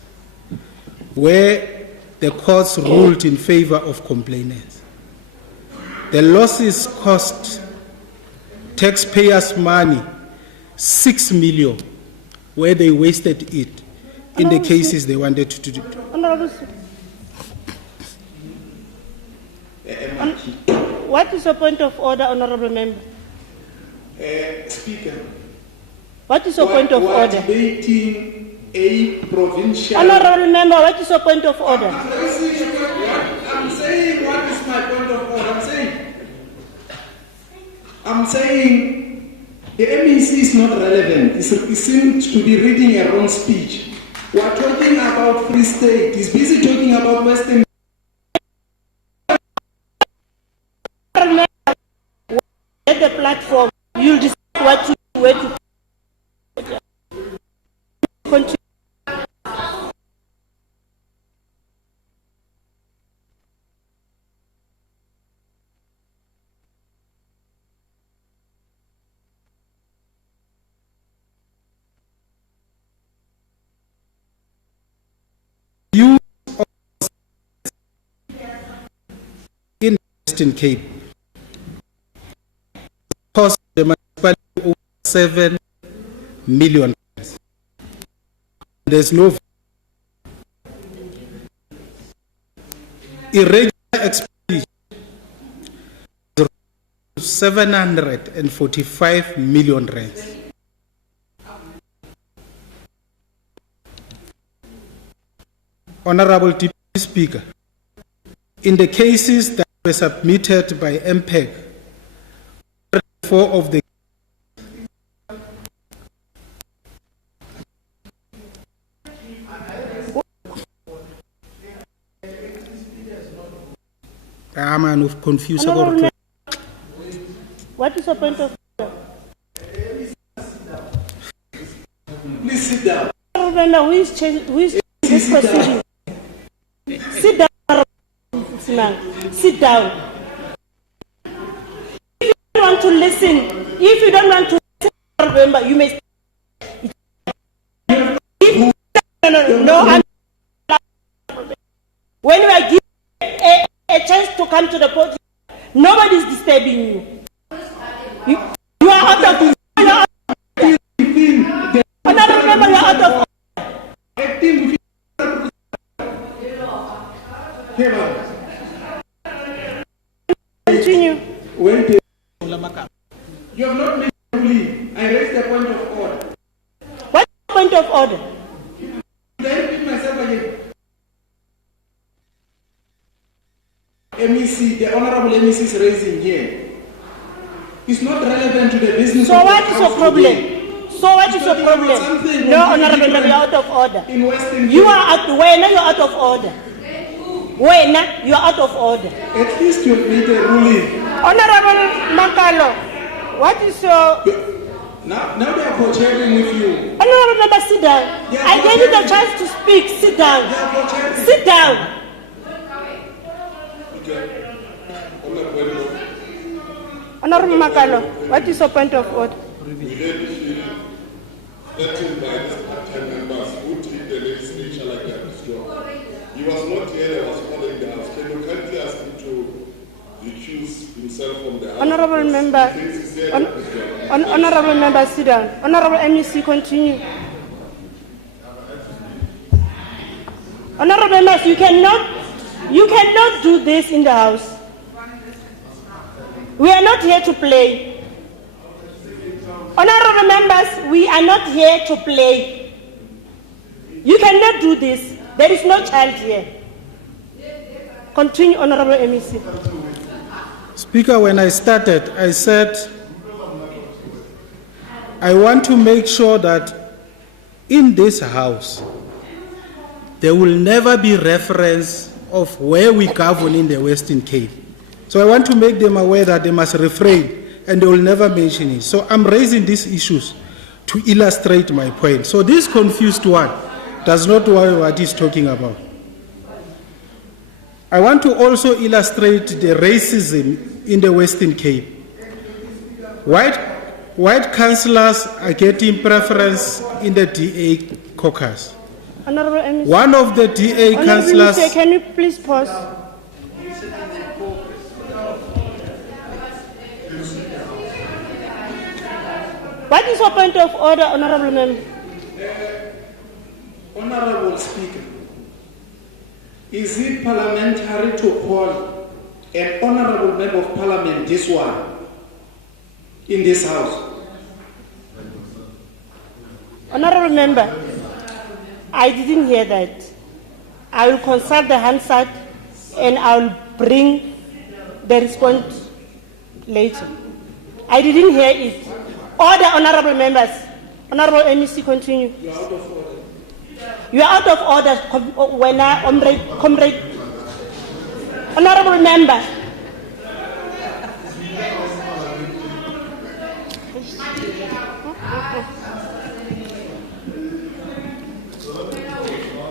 where the courts ruled in favor of complainants. The losses cost taxpayers' money, 6 million, where they wasted it in the cases they wanted to do. What is your point of order, honorable member? Speaker. What is your point of we are order? debating a provincial. Honorable member, what is your point of order? I'm saying what is my point of order. I'm saying the MEC is not relevant. He seems to be reading a wrong speech. We are talking about Free State. He's busy talking about Western. At the platform, you'll decide what to do, where to continue. Use of in Western Cape cost the municipality over 7 million. There's no irregular expenditure, 745 million rands. Honorable Deputy Speaker, in the cases that were submitted by MPEG, 4 of the man of confused about what is your point of order? Please sit down. Remember, who is changing this proceeding? Sit down, sit down. If you don't want to listen, remember, you may. No. When we are given a chance to come to the podium, nobody is disturbing you. You are out of. Honorable member, you are out of. Continue. You have not made a ruling. I raised the point of order. What point of order? Should I repeat myself again? MEC, the Honorable MEC is raising here. It's not relevant to the business. So what is your problem? So what is your problem? No, Honorable member, you are out of order. In Western you are out. When you are out of order. When you are out of order. At least you have made a ruling. Honorable Makalo, what is your... Now they are co-chairing with you. Honorable member, sit down. I gave you the chance to speak. Sit down. Sit down. Honorable Makalo, what is your point of order? Threatened by these part-time members who treat the legislature like a job. He was not here, he was following the house. Can you kindly ask him to recuse himself from the house? Honorable member, honorable member, sit down. Honorable MEC, continue. Honorable members, you cannot do this in the house. We are not here to play. Honorable members, we are not here to play. You cannot do this. There is no child here. Continue, Honorable MEC. Speaker, when I started, I said, I want to make sure that in this house, there will never be reference of where we govern in the Western Cape. So I want to make them aware that they must refrain and they will never mention it. So I'm raising these issues to illustrate my point. So this confused one does not know what he's talking about. I want to also illustrate the racism in the Western Cape. White councillors are getting preference in the DA caucus. Honorable MEC. One of the DA councillors... MEC, can you please pause? What is your point of order, Honorable Member? Honorable Speaker, is it parliamentary to call an Honorable Member of Parliament this one in this House? Honorable Member, I didn't hear that. I will consult the Hansard and I will bring the response later. I didn't hear it. Order, honorable members. Honorable MEC, continue. You are out of order. You are out of order, comrade. Honorable member.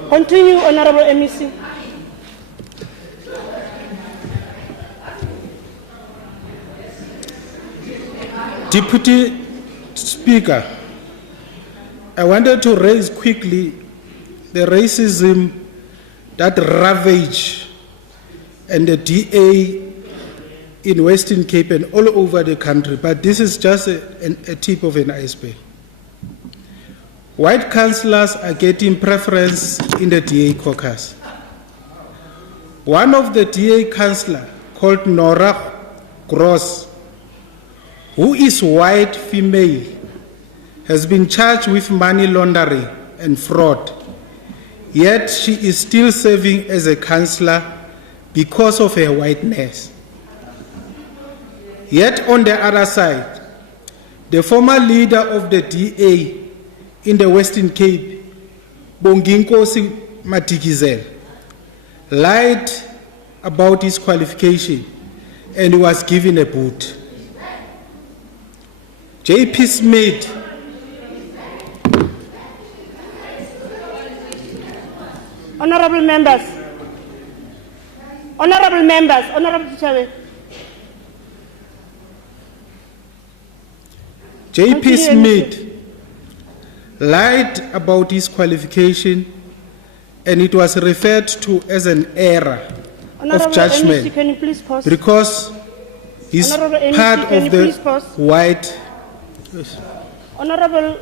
Continue, honorable MEC. Deputy Speaker, I wanted to raise quickly the racism that ravage and the DA in Western Cape and all over the country, but this is just a tip of an iceberg. White councillors are getting preference in the DA caucus. One of the DA councillors, called Nora Gross, who is white female, has been charged with money laundering and fraud, yet she is still serving as a councillor because of her whiteness. Yet on the other side, the former leader of the DA in the Western Cape, Bonginkosi Matikizel, lied about his qualification and was given a boot. JP Smith Honorable members, Honorable Chichawe. JP Smith lied about his qualification and it was referred to as an error of judgment MEC, can you please pause? because he's Honorable MEC, part can of you the please pause? white. Yes. Honorable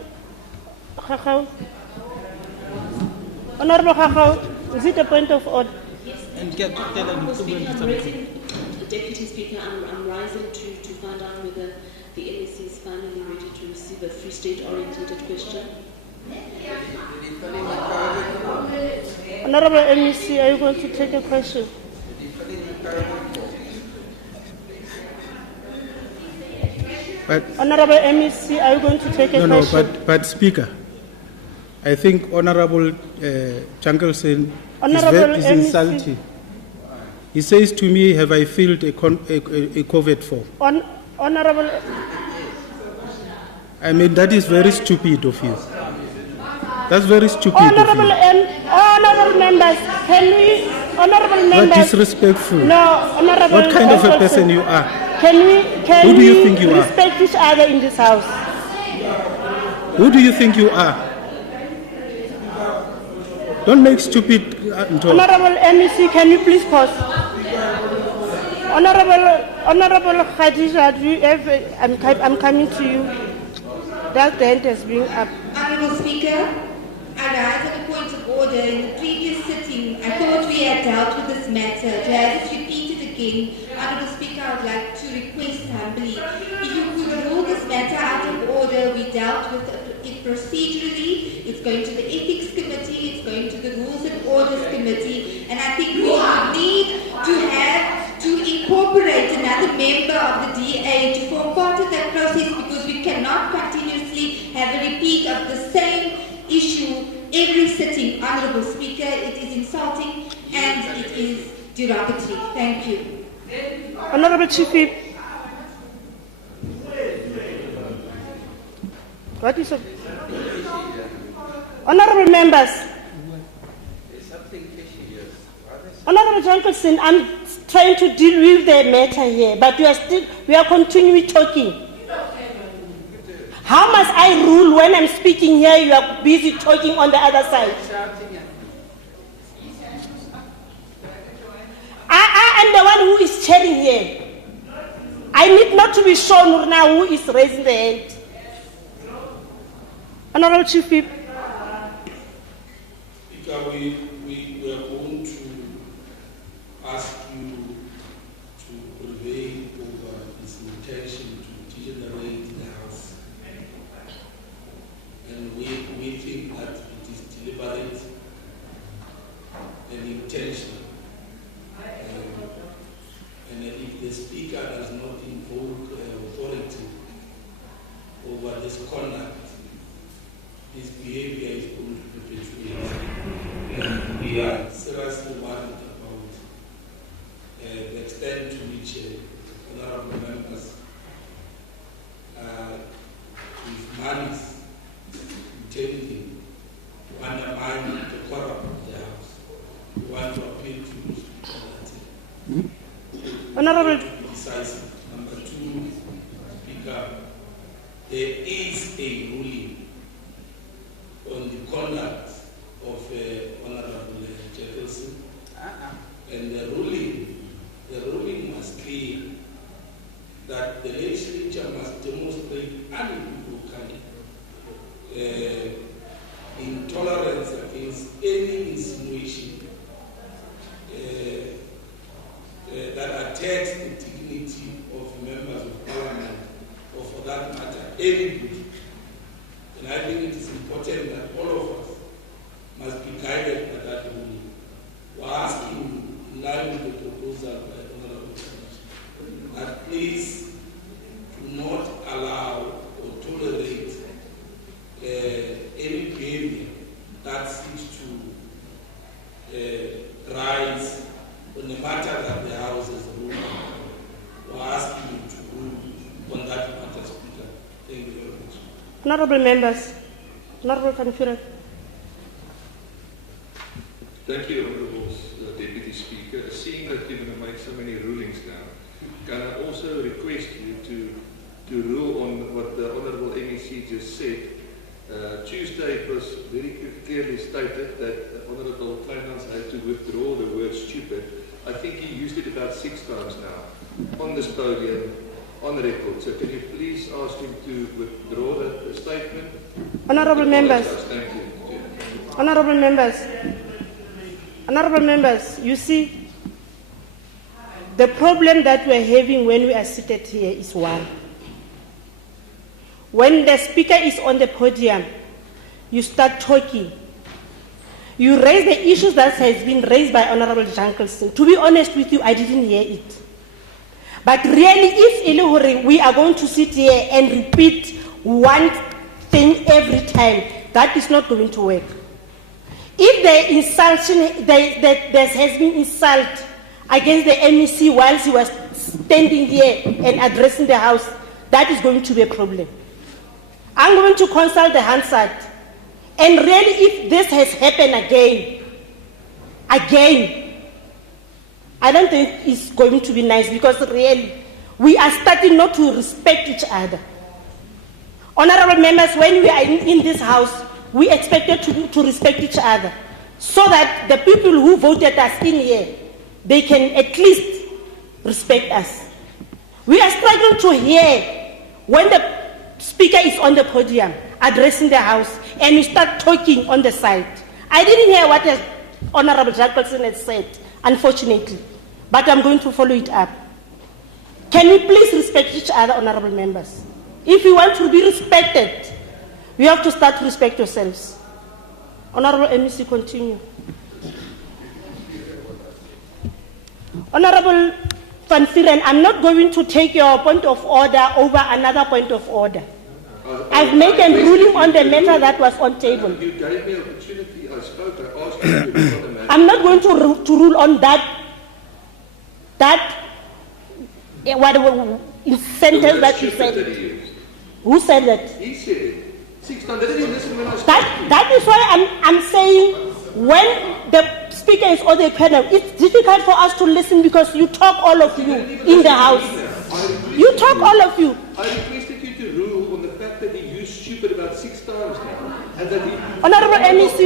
Khakau. Honorable Khakau, is it a point of order? Yes. Honorable Speaker, I'm raising, Deputy Speaker, I'm rising to find out whether the MEC is finally ready to receive a Free State-oriented question. Honorable MEC, are you going to take a question? But, Honorable MEC, are you going to take a question? No, but Speaker, I think Honorable Jankelson is insulting. He says to me, have I filled a COVID form? Honorable... I mean, that is very stupid of you. That's very stupid Honorable of you. Honorable members, can we... Honorable members... What disrespectful. No, honorable... What kind of a person you are? Who do you think you are? Respect each other in this house. Who do you think you are? Don't make stupid talk. Honorable MEC, can you please pause? Honorable Khadija, do you have, I'm coming to you. That the hand has been up. Honorable Speaker, I rise on a point of order. In the previous sitting, I thought we had dealt with this matter. To have it repeated again, Honorable Speaker, I would like to request humbly, if you could rule this matter out of order. We dealt with it procedurally. It's going to the Ethics Committee, it's going to the Rules and Orders Committee, and I think we need to incorporate another member of the DA to form part of that process, because we cannot continuously have a repeat of the same issue every sitting. Honorable Speaker, it is insulting and it is derogatory. Thank you. Honorable Chief Whip. What is it? Honorable members. Honorable Jankelson, I'm trying to deal with the matter here, but we are continuing talking. How must I rule when I'm speaking here, you are busy talking on the other side? I am the one who is chairing here. I need not to be shown now who is raising the hand. Honorable Chief Whip. Speaker, we are going to ask you to prevail over this intention to degenerate the House. And with Honorable. Decisive. Number two, Speaker, there is a ruling on the conduct of Honorable Jefferson, and the ruling was clear that the legislature must demonstrate unequivocally intolerance against any insinuation that attacks the dignity of members of parliament, or for that matter, anybody. And I think it is important that all of us must be guided by that ruling. We're asking, in line with the proposal by Honorable Chairman, that please do not allow or tolerate any behavior that seeks to rise on the matter that the House has ruled. We're asking you to rule on that matter, Speaker. Thank you very much. Honorable members. Honorable Van Vuuren. Thank you, Honourable Deputy Speaker. Seeing that you're going to make so many rulings now, can I also request you to rule on what the Honourable MEC just said? Tuesday it was very clearly stated that Honourable Kleinhans had to withdraw the word stupid. I think he used it about 6 times now on this podium, on record. So can you please ask him to withdraw that statement? Honourable members. Thank you. Honourable members. Honourable members, you see, the problem that we're having when we are seated here is one. When the speaker is on the podium, you start talking. You raise the issues that has been raised by Honourable Jankelson. To be honest with you, I didn't hear it. But really, if we are going to sit here and repeat one thing every time, that is not going to work. If there has been insult against the MEC while he was standing here and addressing the House, that is going to be a problem. I'm going to consult the Hansard. And really, if this has happened again, I don't think it's going to be nice, because really, we are starting not to respect each other. Honourable members, when we are in this House, we expected to respect each other, so that the people who voted us in here, they can at least respect us. We are struggling to hear when the speaker is on the podium addressing the House and we start talking on the side. I didn't hear what Honourable Jacobson had said, unfortunately, but I'm going to follow it up. Can we please respect each other, honourable members? If we want to be respected, we have to start to respect yourselves. Honourable MEC, continue. Honourable Van Vuuren, I'm not going to take your point of order over another point of order. I've made a ruling on the matter that was on table. You gave me an opportunity. I spoke. I asked you to rule on the matter. I'm not going to rule on that sentence that you said. Who said that? He said it. 6 times. Didn't you listen when I spoke? That is why I'm saying, when the speaker is on the panel, it's difficult for us to listen, because you talk, all of you in the House. You talk, all of you. I requested you to rule on the fact that he used stupid about 6 times now. And that he... Honourable MEC,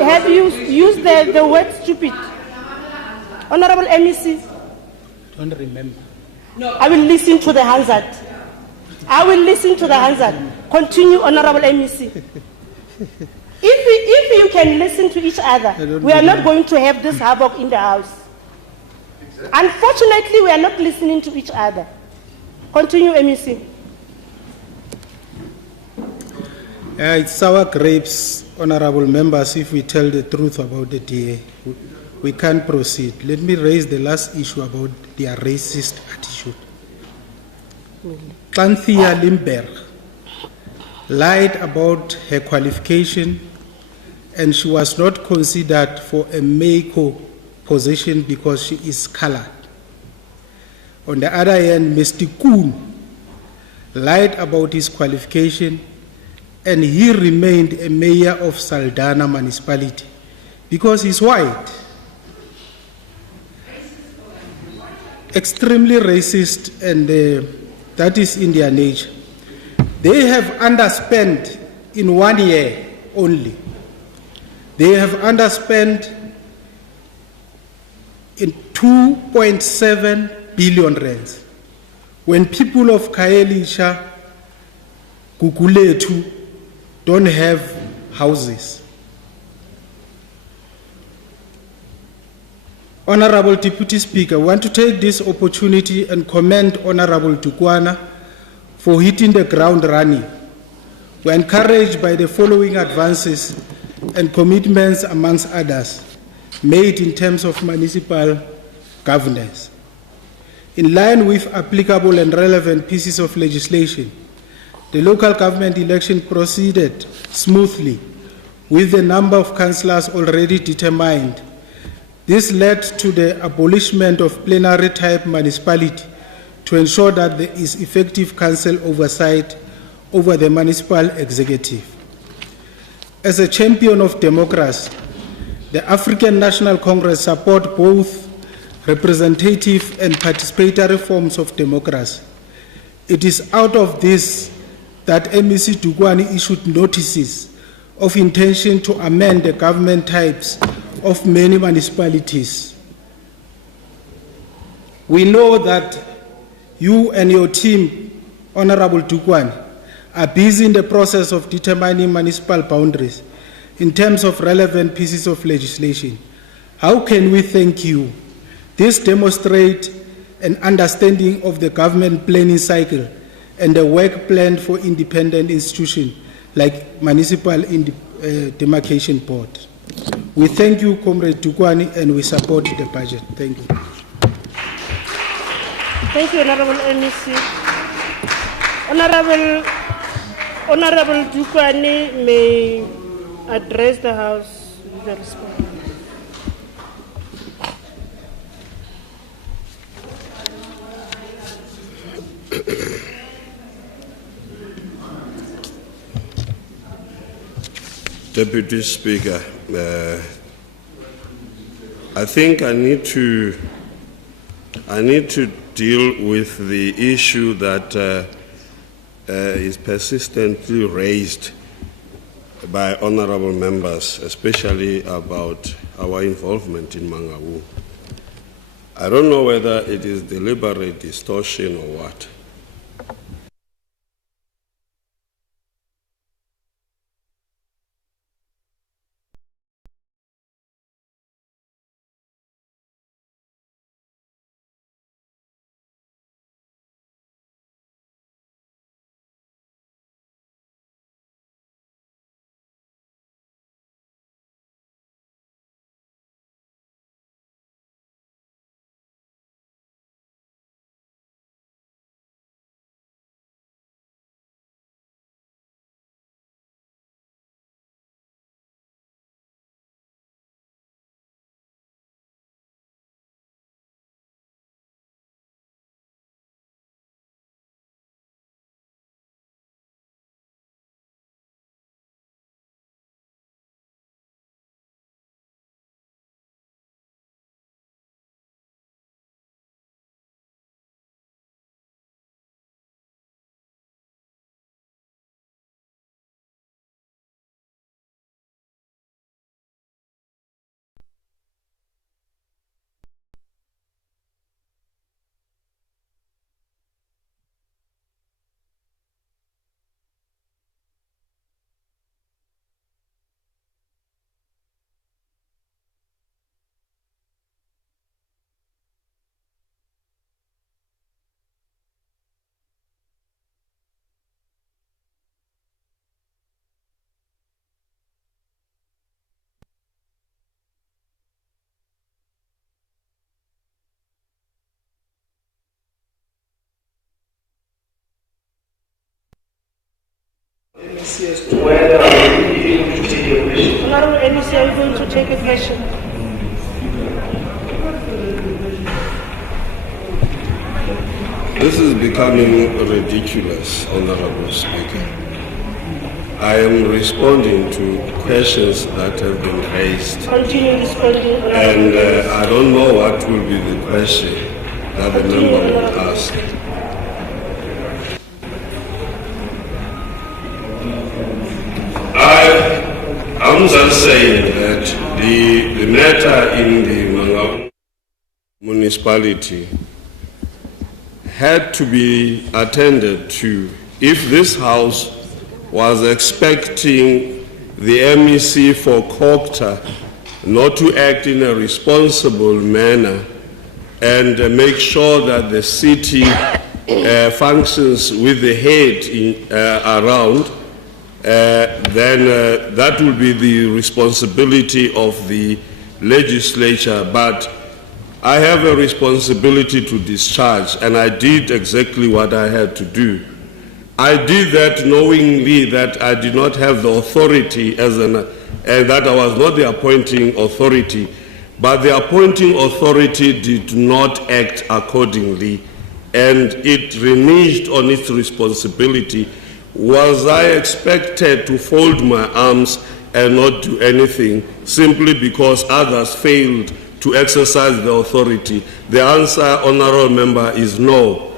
have you used the word stupid? Honourable MEC? Don't remember. No. I will listen to the Hansard. I will listen to the Hansard. Continue, Honourable MEC. If you can listen to each other, we are not going to have this havoc in the House. Unfortunately, we are not listening to each other. Continue, MEC. It's sour grapes, honourable members, if we tell the truth about the DA. We can't proceed. Let me raise the last issue about their racist attitude. Xanthia Limberg lied about her qualification, and she was not considered for a MECO position because she is colored. On the other hand, Mr. Kuhn lied about his qualification, and he remained a mayor of Saldanha municipality because he's white. extremely racist, and that is in their nature. They have underspent in 1 year only. They have underspent in 2.7 billion rands. When people of Kaelisha, Guguletu don't have houses. Honorable Deputy Speaker, I want to take this opportunity and commend Honorable Tukwana for hitting the ground running. We are encouraged by the following advances and commitments, amongst others, made in terms of municipal governance. In line with applicable and relevant pieces of legislation, the local government election proceeded smoothly with the number of councillors already determined. This led to the abolishment of plenary type municipality to ensure that there is effective council oversight over the municipal executive. As a champion of democracy, the African National Congress supports both representative and participatory forms of democracy. It is out of this that MEC Dugwani issued notices of intention to amend the government types of many municipalities. We know that you and your team, Honorable Dugwani, are busy in the process of determining municipal boundaries in terms of relevant pieces of legislation. How can we thank you? This demonstrates an understanding of the government planning cycle and the work planned for independent institutions like Municipal Demarcation Board. We thank you, Comrade Dugwani, and we support the budget. Thank you. Thank you, Honorable MEC. Honorable Dugwani may address the House with the response. Deputy Speaker, I think I need to deal with the issue that is persistently raised by honorable members, especially about our involvement in Mangaung. I don't know whether it is deliberate distortion or what. MEC as to whether I will be able to take a question. Honorable MEC, are you going to take a question? This is becoming ridiculous, Honorable Speaker. I am responding to questions that have been raised. Continue responding. And I don't know what will be the question. that the member will ask. I'm just saying that the matter in the Mangaung municipality had to be attended to if this house was expecting the MEC for Kokta not to act in a responsible manner and make sure that the city functions with the head around, then that will be the responsibility of the legislature. But I have a responsibility to discharge, and I did exactly what I had to do. I did that knowingly that I did not have the authority and that I was not the appointing authority, but the appointing authority did not act accordingly, and it reneged on its responsibility. Was I expected to fold my arms and not do anything simply because others failed to exercise the authority? The answer, honorable member, is no.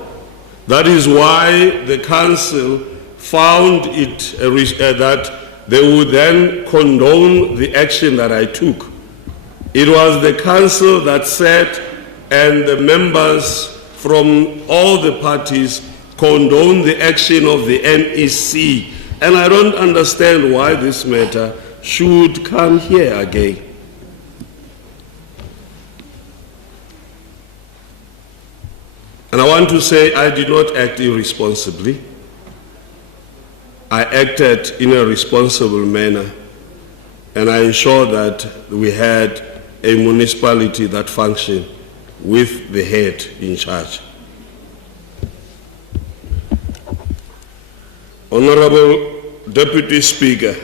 That is why the council found it that they would then condone the action that I took. It was the council that sat, and the members from all the parties condoned the action of the NEC. And I don't understand why this matter should come here again. And I want to say I did not act irresponsibly. I acted in a responsible manner, and I ensured that we had a municipality that functioned with the head in charge. Honorable Deputy Speaker,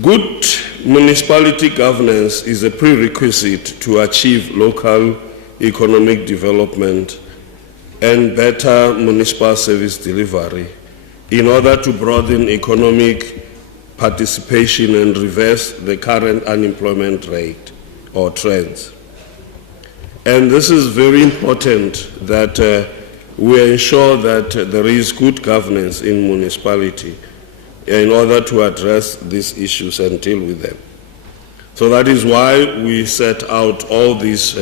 good municipality governance is a prerequisite to achieve local economic development and better municipal service delivery in order to broaden economic participation and reverse the current unemployment rate or trends. And this is very important that we ensure that there is good governance in municipality in order to address these issues and deal with them. So that is why we set out all these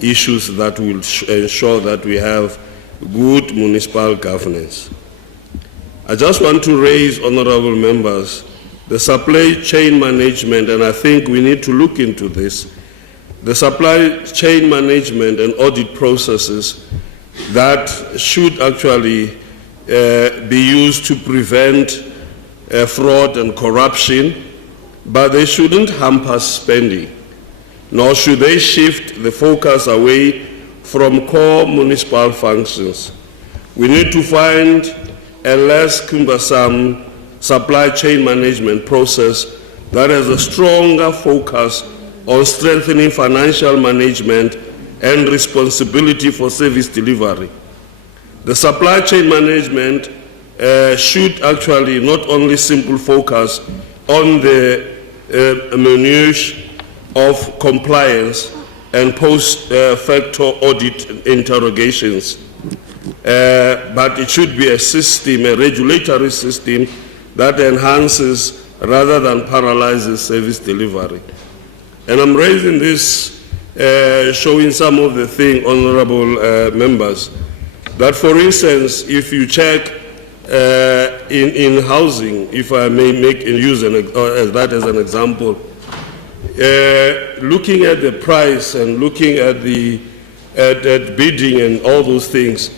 issues that will ensure that we have good municipal governance. I just want to raise, honorable members, the supply chain management, and I think we need to look into this. The supply chain management and audit processes that should actually be used to prevent fraud and corruption, but they shouldn't hamper spending, nor should they shift the focus away from core municipal functions. We need to find a less cumbersome supply chain management process that has a stronger focus on strengthening financial management and responsibility for service delivery. The supply chain management should actually not only simply focus on the minutiae of compliance and post-facto audit interrogations, but it should be a system, a regulatory system that enhances rather than paralyzes service delivery. And I'm raising this, showing some of the things, honorable members, that for instance, if you check in housing, if I may use that as an example, looking at the price and looking at the at bidding and all those things,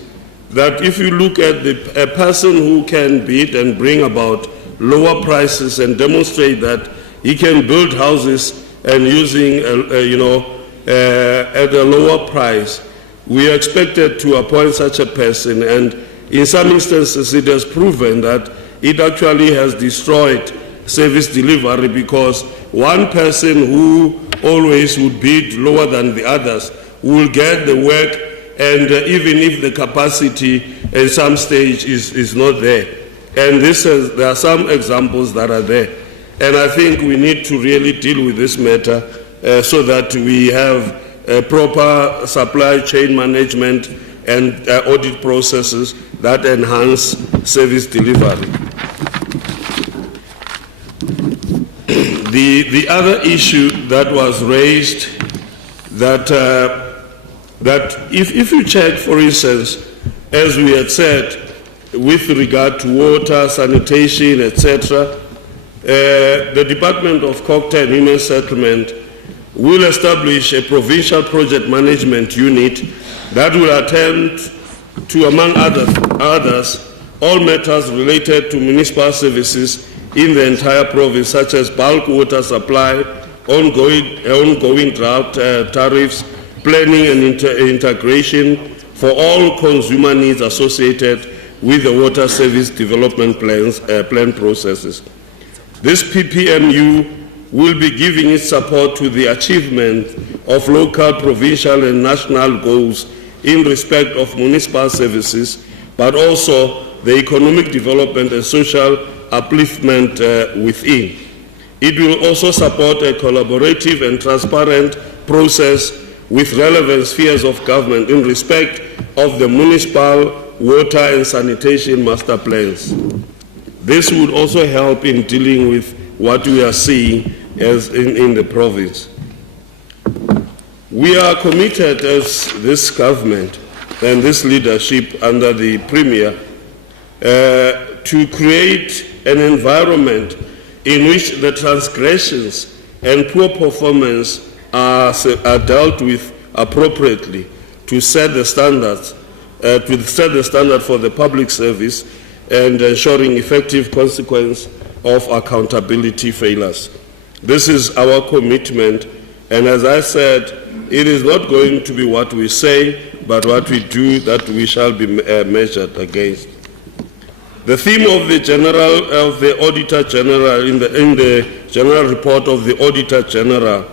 that if you look at a person who can bid and bring about lower prices and demonstrate that he can build houses and using, at a lower price, we are expected to appoint such a person, and in some instances it has proven that it actually has destroyed service delivery, because one person who always would bid lower than the others will get the work, and even if the capacity at some stage is not there. And there are some examples that are there. And I think we need to really deal with this matter so that we have proper supply chain management and audit processes that enhance service delivery. The other issue that was raised, that if you check, for instance, as we had said, with regard to water, sanitation, etc., the Department of Cocta and Human Settlement will establish a provincial project management unit that will attend to, among others, all matters related to municipal services in the entire province, such as bulk water supply, ongoing drought tariffs, planning and integration for all consumer needs associated with the water service development plan processes. This PPMU will be giving its support to the achievement of local, provincial and national goals in respect of municipal services, but also the economic development and social upliftment within. It will also support a collaborative and transparent process with relevant spheres of government in respect of the municipal water and sanitation master plans. This would also help in dealing with what we are seeing as in the province. We are committed as this government and this leadership under the Premier to create an environment in which the transgressions and poor performance are dealt with appropriately to set the standards, for the public service and ensuring effective consequence of accountability failures. This is our commitment, and as I said, it is not going to be what we say, but what we do that we shall be measured against. The theme of the Auditor General in the general report of the Auditor General,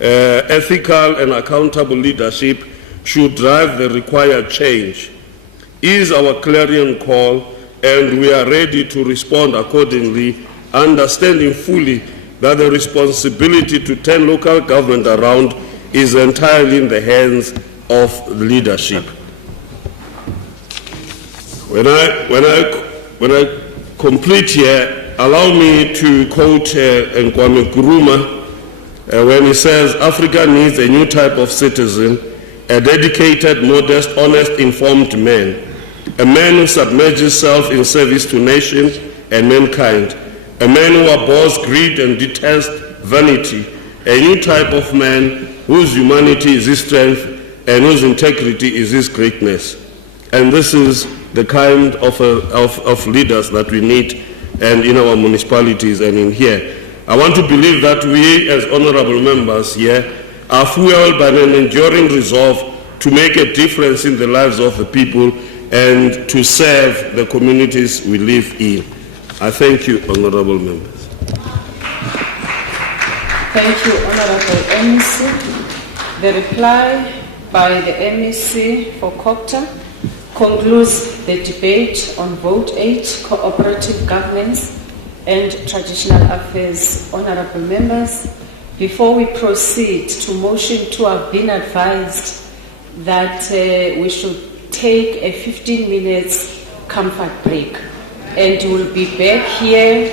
ethical and accountable leadership should drive the required change, is our clarion call, and we are ready to respond accordingly, understanding fully that the responsibility to turn local government around is entirely in the hands of the leadership. When I complete here, allow me to quote Kwame Nkrumah when he says, "Africa needs a new type of citizen, a dedicated, modest, honest, informed man, a man who submerges self in service to nation and mankind, a man who abhors greed and detests vanity, a new type of man whose humanity is his strength and whose integrity is his greatness." And this is the kind of leaders that we need, and in our municipalities and in here. I want to believe that we as honorable members here are fueled by an enduring resolve to make a difference in the lives of the people and to serve the communities we live in. I thank you, honorable members. Thank you, honorable MEC. The reply by the MEC for Cocta concludes the debate on Vote 8, Cooperative Governance and Traditional Affairs. Honorable members, before we proceed to motion to have been advised that we should take a 15 minutes comfort break, and we'll be back here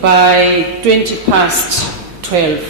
by 12:20.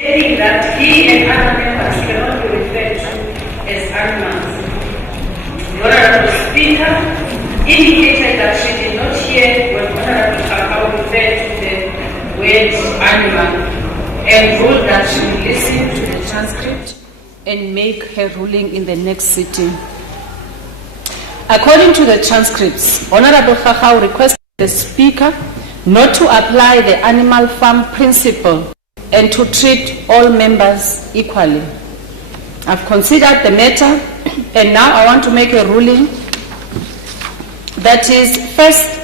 Stating that he and other members cannot be referred to as animals. The Honorable Speaker indicated that she did not hear when Honorable Kakao referred to the word animal and ruled that she will listen to the transcript and make her ruling in the next sitting. According to the transcripts, Honorable Kakao requested the Speaker not to apply the animal farm principle and to treat all members equally. I've considered the matter and now I want to make a ruling that is, first,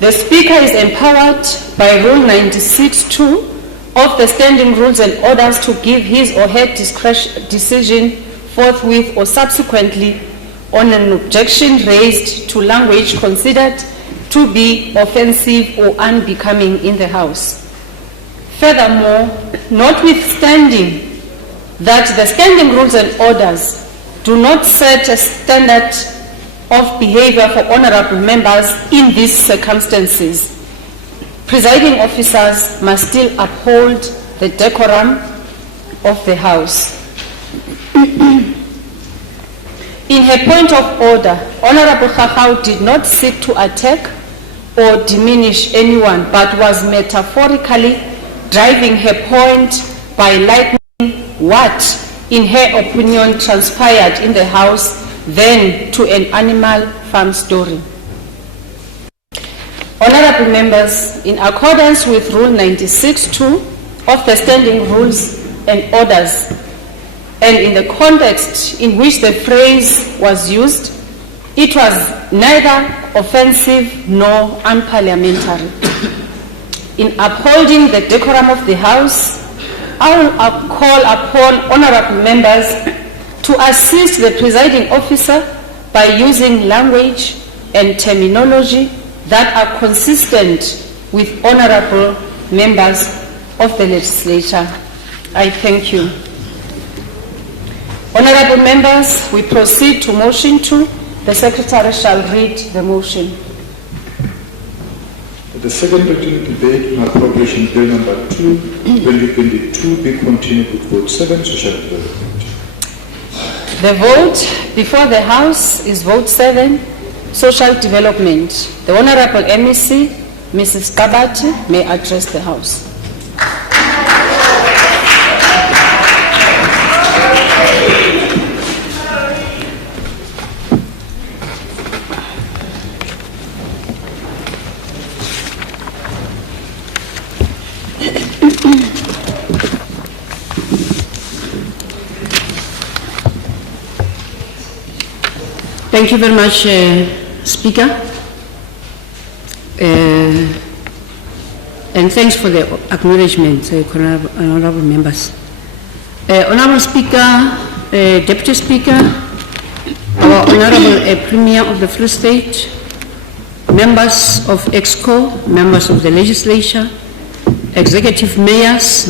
the Speaker is empowered by Rule 96(2) of the Standing Rules and Orders to give his or her decision forthwith or subsequently on an objection raised to language considered to be offensive or unbecoming in the House. Furthermore, notwithstanding that the Standing Rules and Orders do not set a standard of behavior for honorable members in these circumstances, presiding officers must still uphold the decorum of the House. In her point of order, Honorable Kakao did not seek to attack or diminish anyone, but was metaphorically driving her point by lightening what, in her opinion, transpired in the House then to an animal farm story. Honorable members, in accordance with Rule 96(2) of the Standing Rules and Orders, and in the context in which the phrase was used, it was neither offensive nor unparliamentary. In upholding the decorum of the House, I will call upon honorable members to assist the presiding officer by using language and terminology that are consistent with honorable members of the legislature. I thank you. Honorable members, we proceed to motion 2. The Secretary shall read the motion. The second reading debate on appropriation bill number 2, 2022 be continued with vote 7, social development. The vote before the House is vote 7, social development. The Honorable MEC, Mrs. Kabati, may address the House. Thank you very much, Speaker. And thanks for the acknowledgement, honorable members. Honorable Speaker, Deputy Speaker, our Honorable Premier of the Free State, members of EXCO, members of the legislature, executive mayors,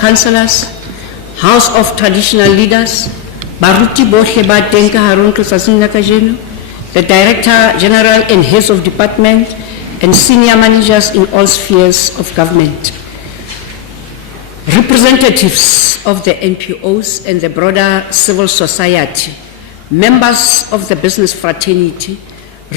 councillors, House of Traditional Leaders, Baruti Bohle ba teng ka harong tlotsatsi la kajeno, the Director General and heads of department and senior managers in all spheres of government, representatives of the NPOs and the broader civil society, members of the business fraternity,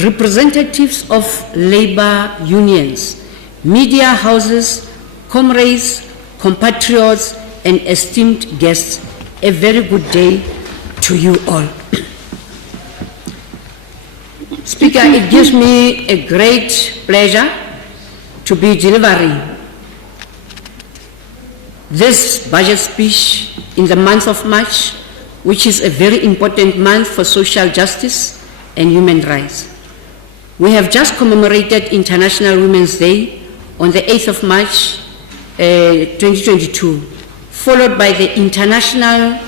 representatives of labor unions, media houses, comrades, compatriots, and esteemed guests, a very good day to you all. Speaker, it gives me a great pleasure to be delivering this budget speech in the month of March, which is a very important month for social justice and human rights. We have just commemorated International Women's Day on the 8th of March 2022, followed by the International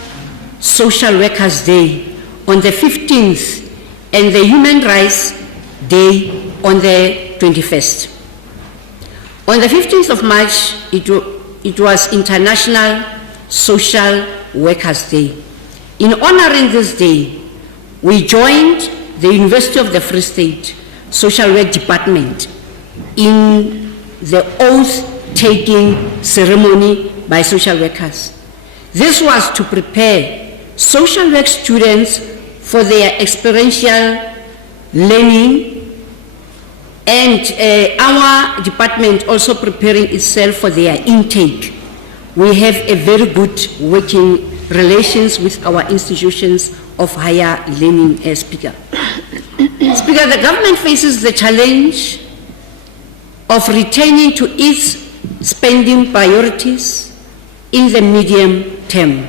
Social Workers Day on the 15th and the Human Rights Day on the 21st. On the 15th of March, it was International Social Workers Day. In honoring this day, we joined the University of the Free State Social Work Department in the oath taking ceremony by social workers. This was to prepare social work students for their experiential learning, and our department also preparing itself for their intake. We have a very good working relations with our institutions of higher learning, Speaker. Speaker, the government faces the challenge of returning to its spending priorities in the medium term,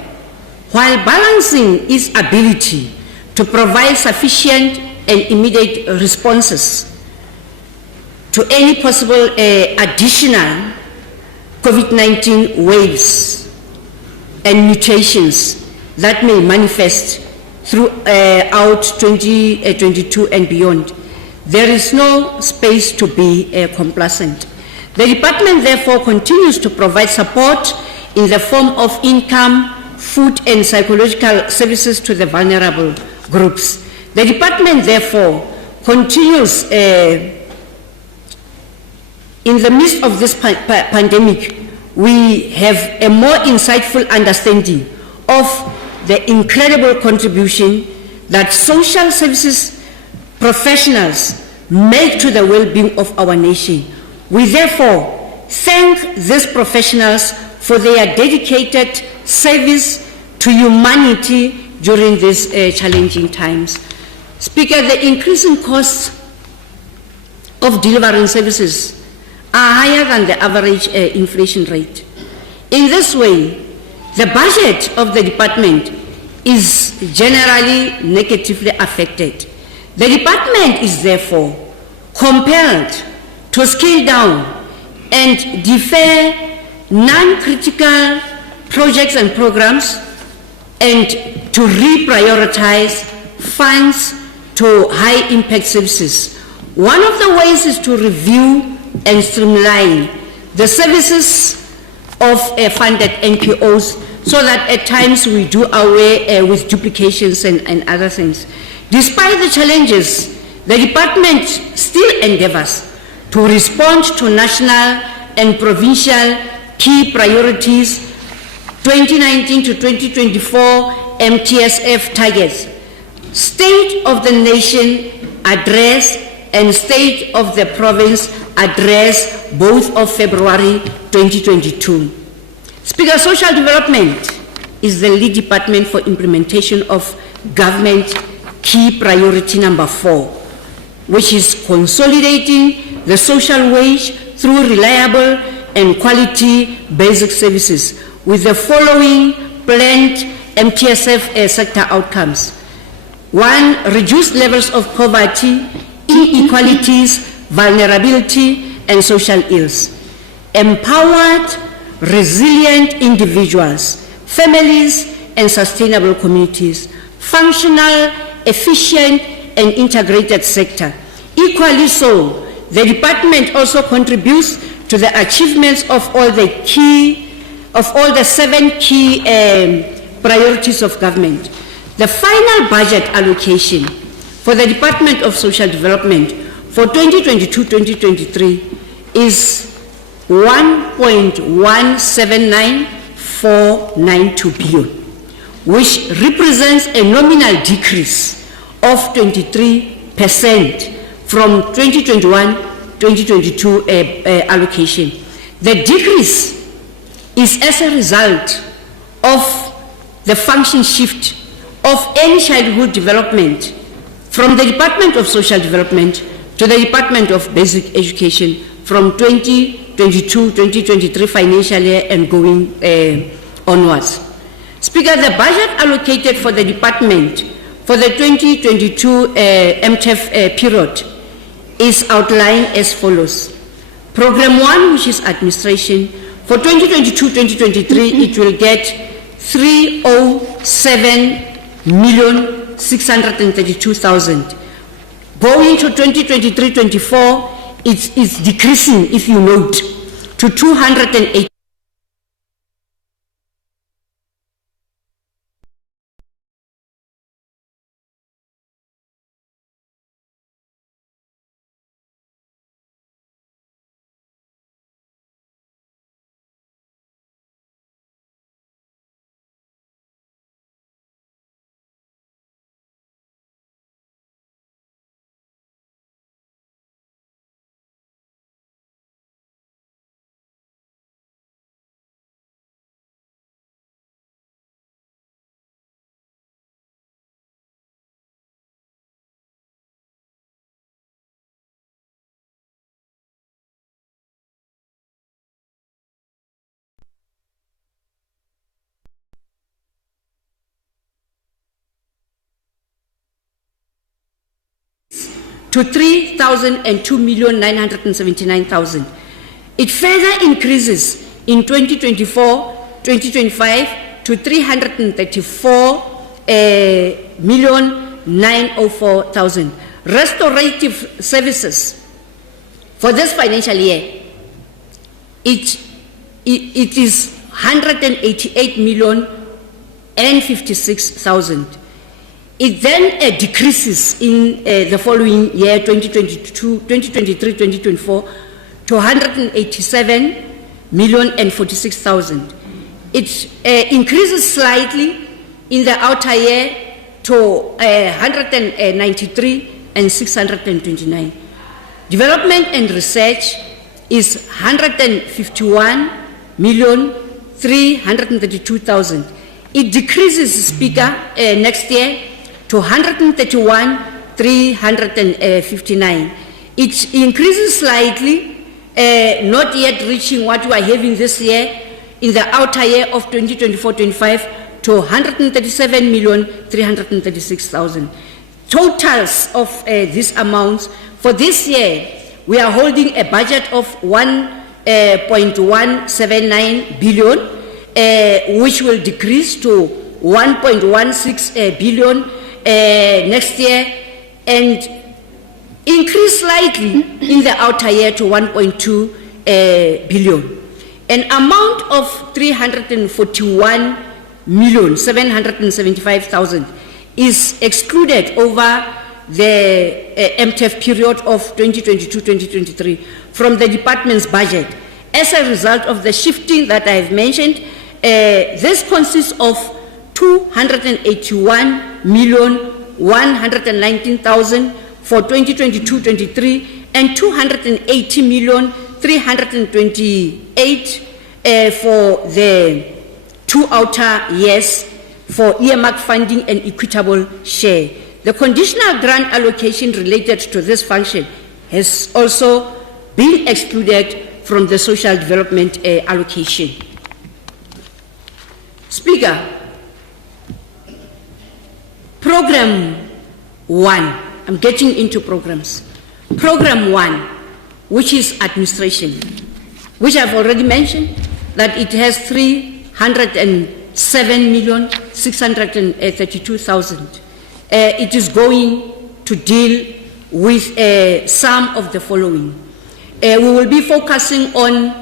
while balancing its ability to provide sufficient and immediate responses to any possible additional COVID-19 waves and mutations that may manifest throughout 2022 and beyond. There is no space to be complacent. The department therefore continues to provide support in the form of income, food and psychological services to the vulnerable groups. The department therefore continues in the midst of this pandemic. We have a more insightful understanding of the incredible contribution that social services professionals make to the well-being of our nation. We therefore thank these professionals for their dedicated service to humanity during these challenging times. Speaker, the increasing costs of delivering services are higher than the average inflation rate. In this way, the budget of the department is generally negatively affected. The department is therefore compelled to scale down and defer non-critical projects and programs and to reprioritize funds to high-impact services. One of the ways is to review and streamline the services of funded NPOs so that at times we do away with duplications and other things. Despite the challenges, the department still endeavors to respond to national and provincial key priorities, 2019 to 2024 MTSF targets, State of the Nation Address and State of the Province Address, both of February 2022. Speaker, social development is the lead department for implementation of government key priority number 4, which is consolidating the social wage through reliable and quality basic services with the following planned MTSF sector outcomes. 1, reduced levels of poverty, inequalities, vulnerability, and social ills. Empowered, resilient individuals, families, and sustainable communities. Functional, efficient, and integrated sector. Equally so, the department also contributes to the achievements of all the 7 key priorities of government. The final budget allocation for the Department of Social Development for 2022-2023 is 1.179492 billion, which represents a nominal decrease of 23% from 2021-2022 allocation. The decrease is as a result of the function shift of early childhood development from the Department of Social Development to the Department of Basic Education from 2022-2023 financial year and going onwards. Speaker, the budget allocated for the department for the 2022 MTEF period is outlined as follows. Program 1, which is administration, for 2022-2023, it will get 307,632,000. Going to 2023-24, it is decreasing, if you note, to 208. to 3,002,979,000. It further increases in 2024-2025 to 334,904,000. Restorative services for this financial year, it is 188,056,000. It then decreases in the following year, 2023-2024, to 187,046,000. It increases slightly in the outer year to 193,629. Development and research is 151,332,000. It decreases, Speaker, next year to 131,359. It increases slightly, not yet reaching what you are having this year in the outer year of 2024-25 to 137,336,000. Totals of these amounts for this year, we are holding a budget of 1.179 billion, which will decrease to 1.16 billion next year, and increase slightly in the outer year to 1.2 billion. An amount of 341,775,000 is excluded over the MTF period of 2022-2023 from the department's budget. As a result of the shifting that I have mentioned, this consists of 281,119,000 for 2022-23 and 280,328,000 for the 2 outer years for earmark funding and equitable share. The conditional grant allocation related to this function has also been excluded from the social development allocation. Speaker, Program 1, I'm getting into programs. Program 1, which is administration, which I've already mentioned, that it has 307,632,000. It is going to deal with some of the following. We will be focusing on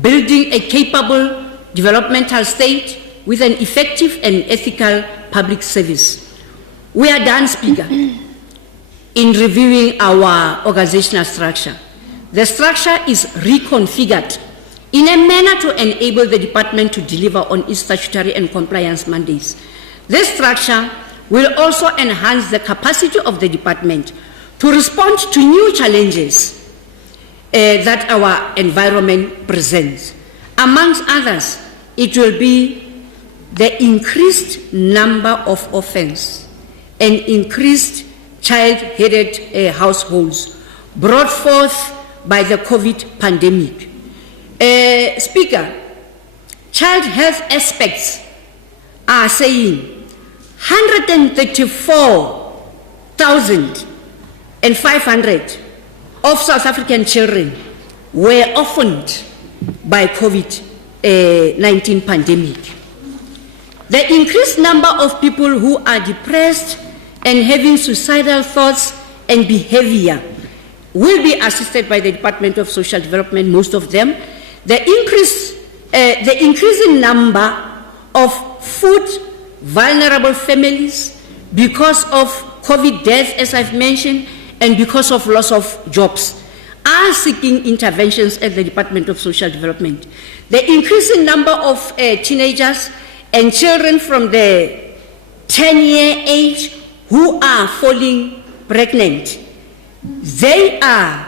building a capable developmental state with an effective and ethical public service. We are done, Speaker, in reviewing our organizational structure. The structure is reconfigured in a manner to enable the department to deliver on its statutory and compliance mandates. This structure will also enhance the capacity of the department to respond to new challenges that our environment presents. Amongst others, it will be the increased number of orphans and increased child-headed households brought forth by the COVID pandemic. Speaker, child health aspects are saying 134,500 of South African children were orphaned by COVID-19 pandemic. The increased number of people who are depressed and having suicidal thoughts and behavior will be assisted by the Department of Social Development, most of them. The increasing number of food vulnerable families because of COVID deaths, as I've mentioned, and because of loss of jobs, are seeking interventions at the Department of Social Development. The increasing number of teenagers and children from the 10-year age who are falling pregnant, they are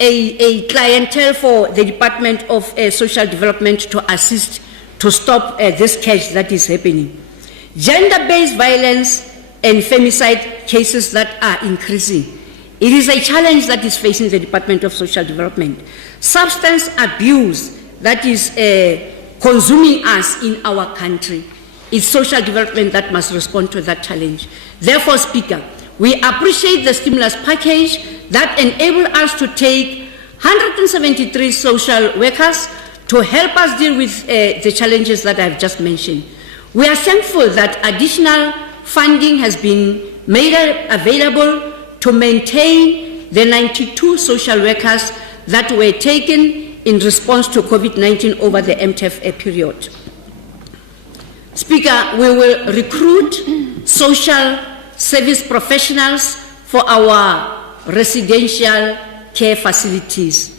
a clientele for the Department of Social Development to assist to stop this catch that is happening. Gender-based violence and femicide cases that are increasing. It is a challenge that is facing the Department of Social Development. Substance abuse that is consuming us in our country. It's social development that must respond to that challenge. Therefore, Speaker, We appreciate the stimulus package that enabled us to take 173 social workers to help us deal with the challenges that I've just mentioned. We are thankful that additional funding has been made available to maintain the 92 social workers that were taken in response to COVID-19 over the MTF period. Speaker, we will recruit social service professionals for our residential care facilities.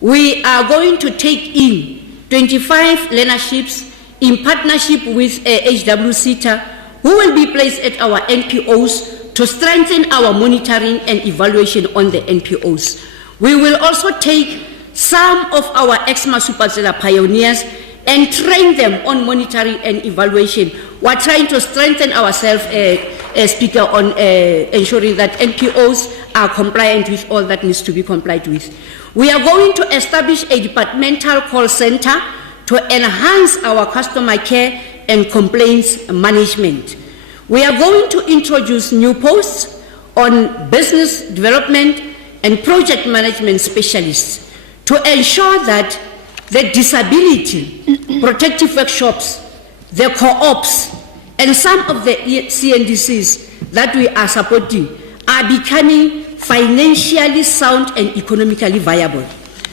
We are going to take in 25 learnerships in partnership with HWCTA, who will be placed at our NPOs to strengthen our monitoring and evaluation on the NPOs. We will also take some of our ex-Masupazela pioneers and train them on monitoring and evaluation. We're trying to strengthen ourselves, Speaker, on ensuring that NPOs are compliant with all that needs to be complied with. We are going to establish a departmental call center to enhance our customer care and complaints management. We are going to introduce new posts on business development and project management specialists to ensure that the disability protective workshops, the co-ops, and some of the CNDCs that we are supporting are becoming financially sound and economically viable.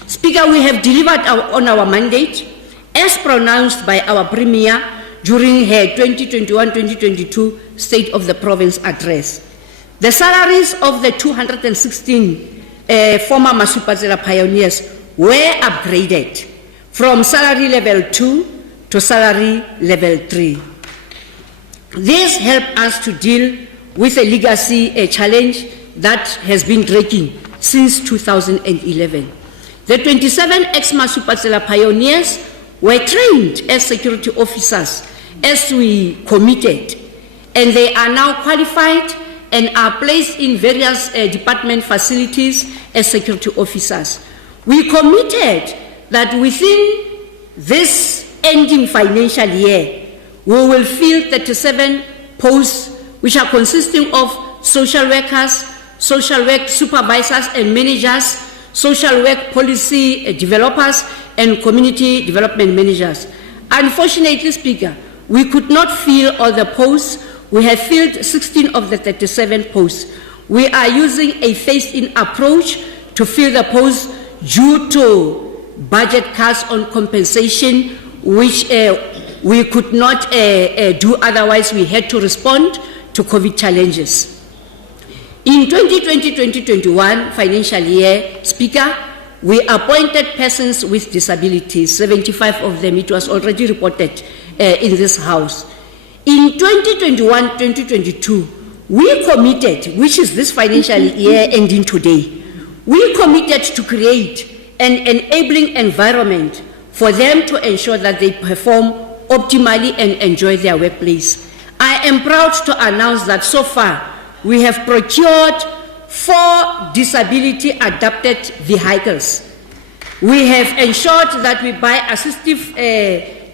Speaker, we have delivered on our mandate as pronounced by our Premier during her 2021-2022 State of the Province address. The salaries of the 216 former Masupazela pioneers were upgraded from salary level 2 to salary level 3. This helped us to deal with a legacy challenge that has been dragging since 2011. The 27 ex-Masupazela pioneers were trained as security officers as we committed, and they are now qualified and are placed in various department facilities as security officers. We committed that within this ending financial year, we will fill 37 posts which are consisting of social workers, social work supervisors and managers, social work policy developers, and community development managers. Unfortunately, Speaker, we could not fill all the posts. We have filled 16 of the 37 posts. We are using a phased-in approach to fill the posts due to budget cuts on compensation, which we could not do otherwise. We had to respond to COVID challenges. In 2020-2021 financial year, Speaker, we appointed persons with disabilities, 75 of them. It was already reported in this House. In 2021-2022, we committed, which is this financial year ending today, we committed to create an enabling environment for them to ensure that they perform optimally and enjoy their workplace. I am proud to announce that so far we have procured 4 disability-adapted vehicles. We have ensured that we buy assistive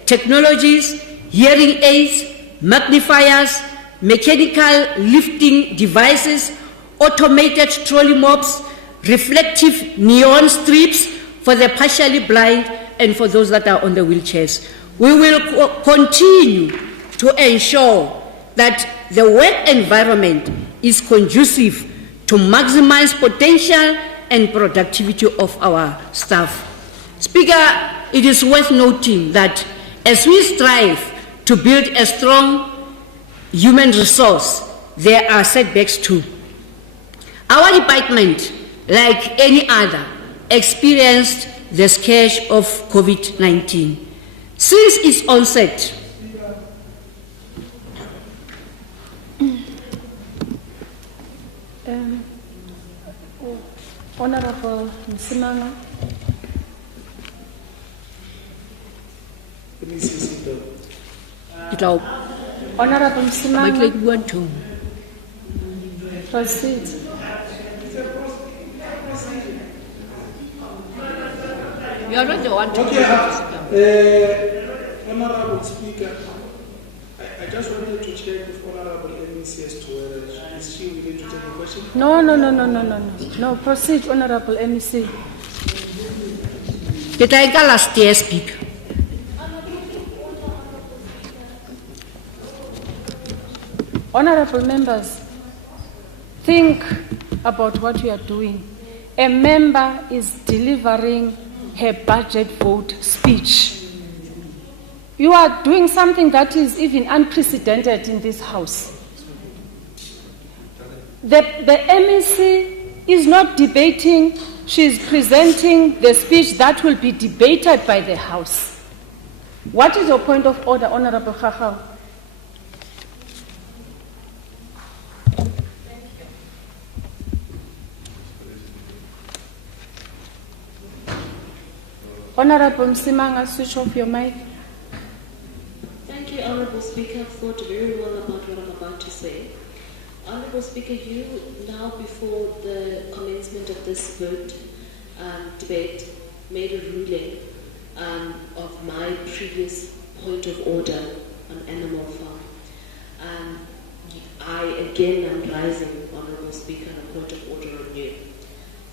technologies, hearing aids, magnifiers, mechanical lifting devices, automated trolley mops, reflective neon strips for the partially blind and for those that are on the wheelchairs. We will continue to ensure that the work environment is conducive to maximize potential and productivity of our staff. Speaker, it is worth noting that as we strive to build a strong human resource, there are setbacks too. Our department, like any other, experienced the scourge of COVID-19. Since its onset, Honorable Msimanga. Honorable Msimanga. Proceed. You are not the one to Honorable Speaker, I just wanted to check if Honorable MEC has to whether is she willing to take the question? No, proceed, Honorable MEC. Ke tla e ka last year, Speaker. Honorable members, think about what you are doing. A member is delivering her budget vote speech. You are doing something that is even unprecedented in this House. The MEC is not debating, she is presenting the speech that will be debated by the House. What is your point of order, Honorable Khachau? Honorable Msimanga, switch off your mic. Thank you, Honorable Speaker. I've thought very well about what I'm about to say. Honorable Speaker, you now before the commencement of this vote debate made a ruling of my previous point of order on Animal Farm. I again am rising, Honorable Speaker, on a point of order on you.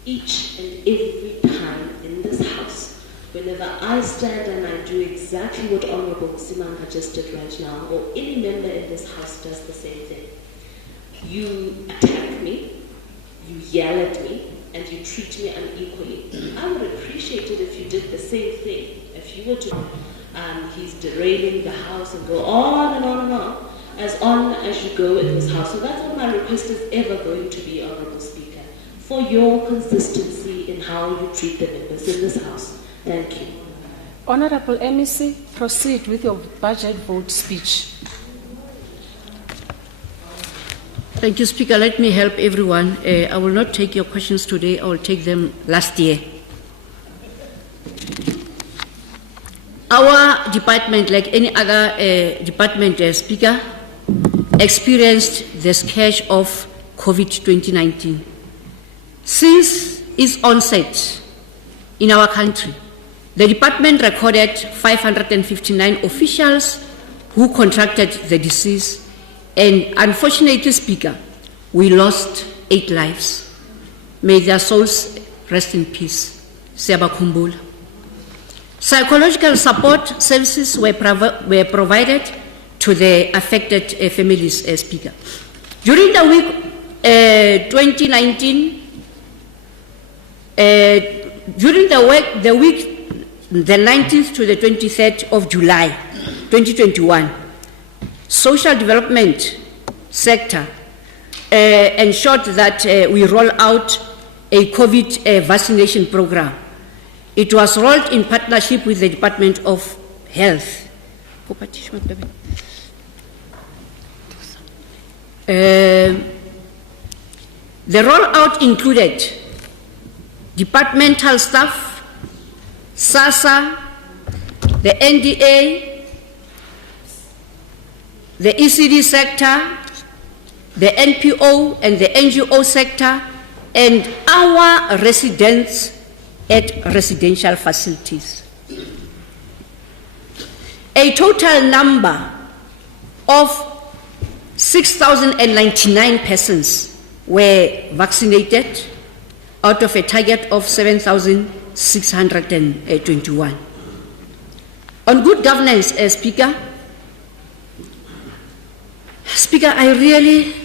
Each and every time in this House, whenever I stand and I do exactly what Honorable Simanga just did right now, or any member in this House does the same thing, you attack me, you yell at me, and you treat me unequally. I would appreciate it if you did the same thing. If you were to, he's derailing the House and go on and on and on you go in this House. So that's what my request is ever going to be, Honorable Speaker, for your consistency in how you treat the members in this House. Thank you. Honorable MEC, proceed with your budget vote speech. Thank you, Speaker. Let me help everyone. I will not take your questions today. I will take them last year. Our department, like any other department, Speaker, experienced the scourge of COVID-2019. Since its onset in our country, the department recorded 559 officials who contracted the disease, and unfortunately, Speaker, we lost 8 lives. May their souls rest in peace. Siyabakumbula. Psychological support services were provided to the affected families, Speaker. During the week 2019, during the week the 19th to the 23rd of July 2021, social development sector ensured that we roll out a COVID vaccination program. It was rolled in partnership with the Department of Health. The rollout included departmental staff, SASA, the NDA, the ECD sector, the NPO and the NGO sector, and our residents at residential facilities. A total number of 6,099 persons were vaccinated out of a target of 7,621. On good governance, Speaker, I really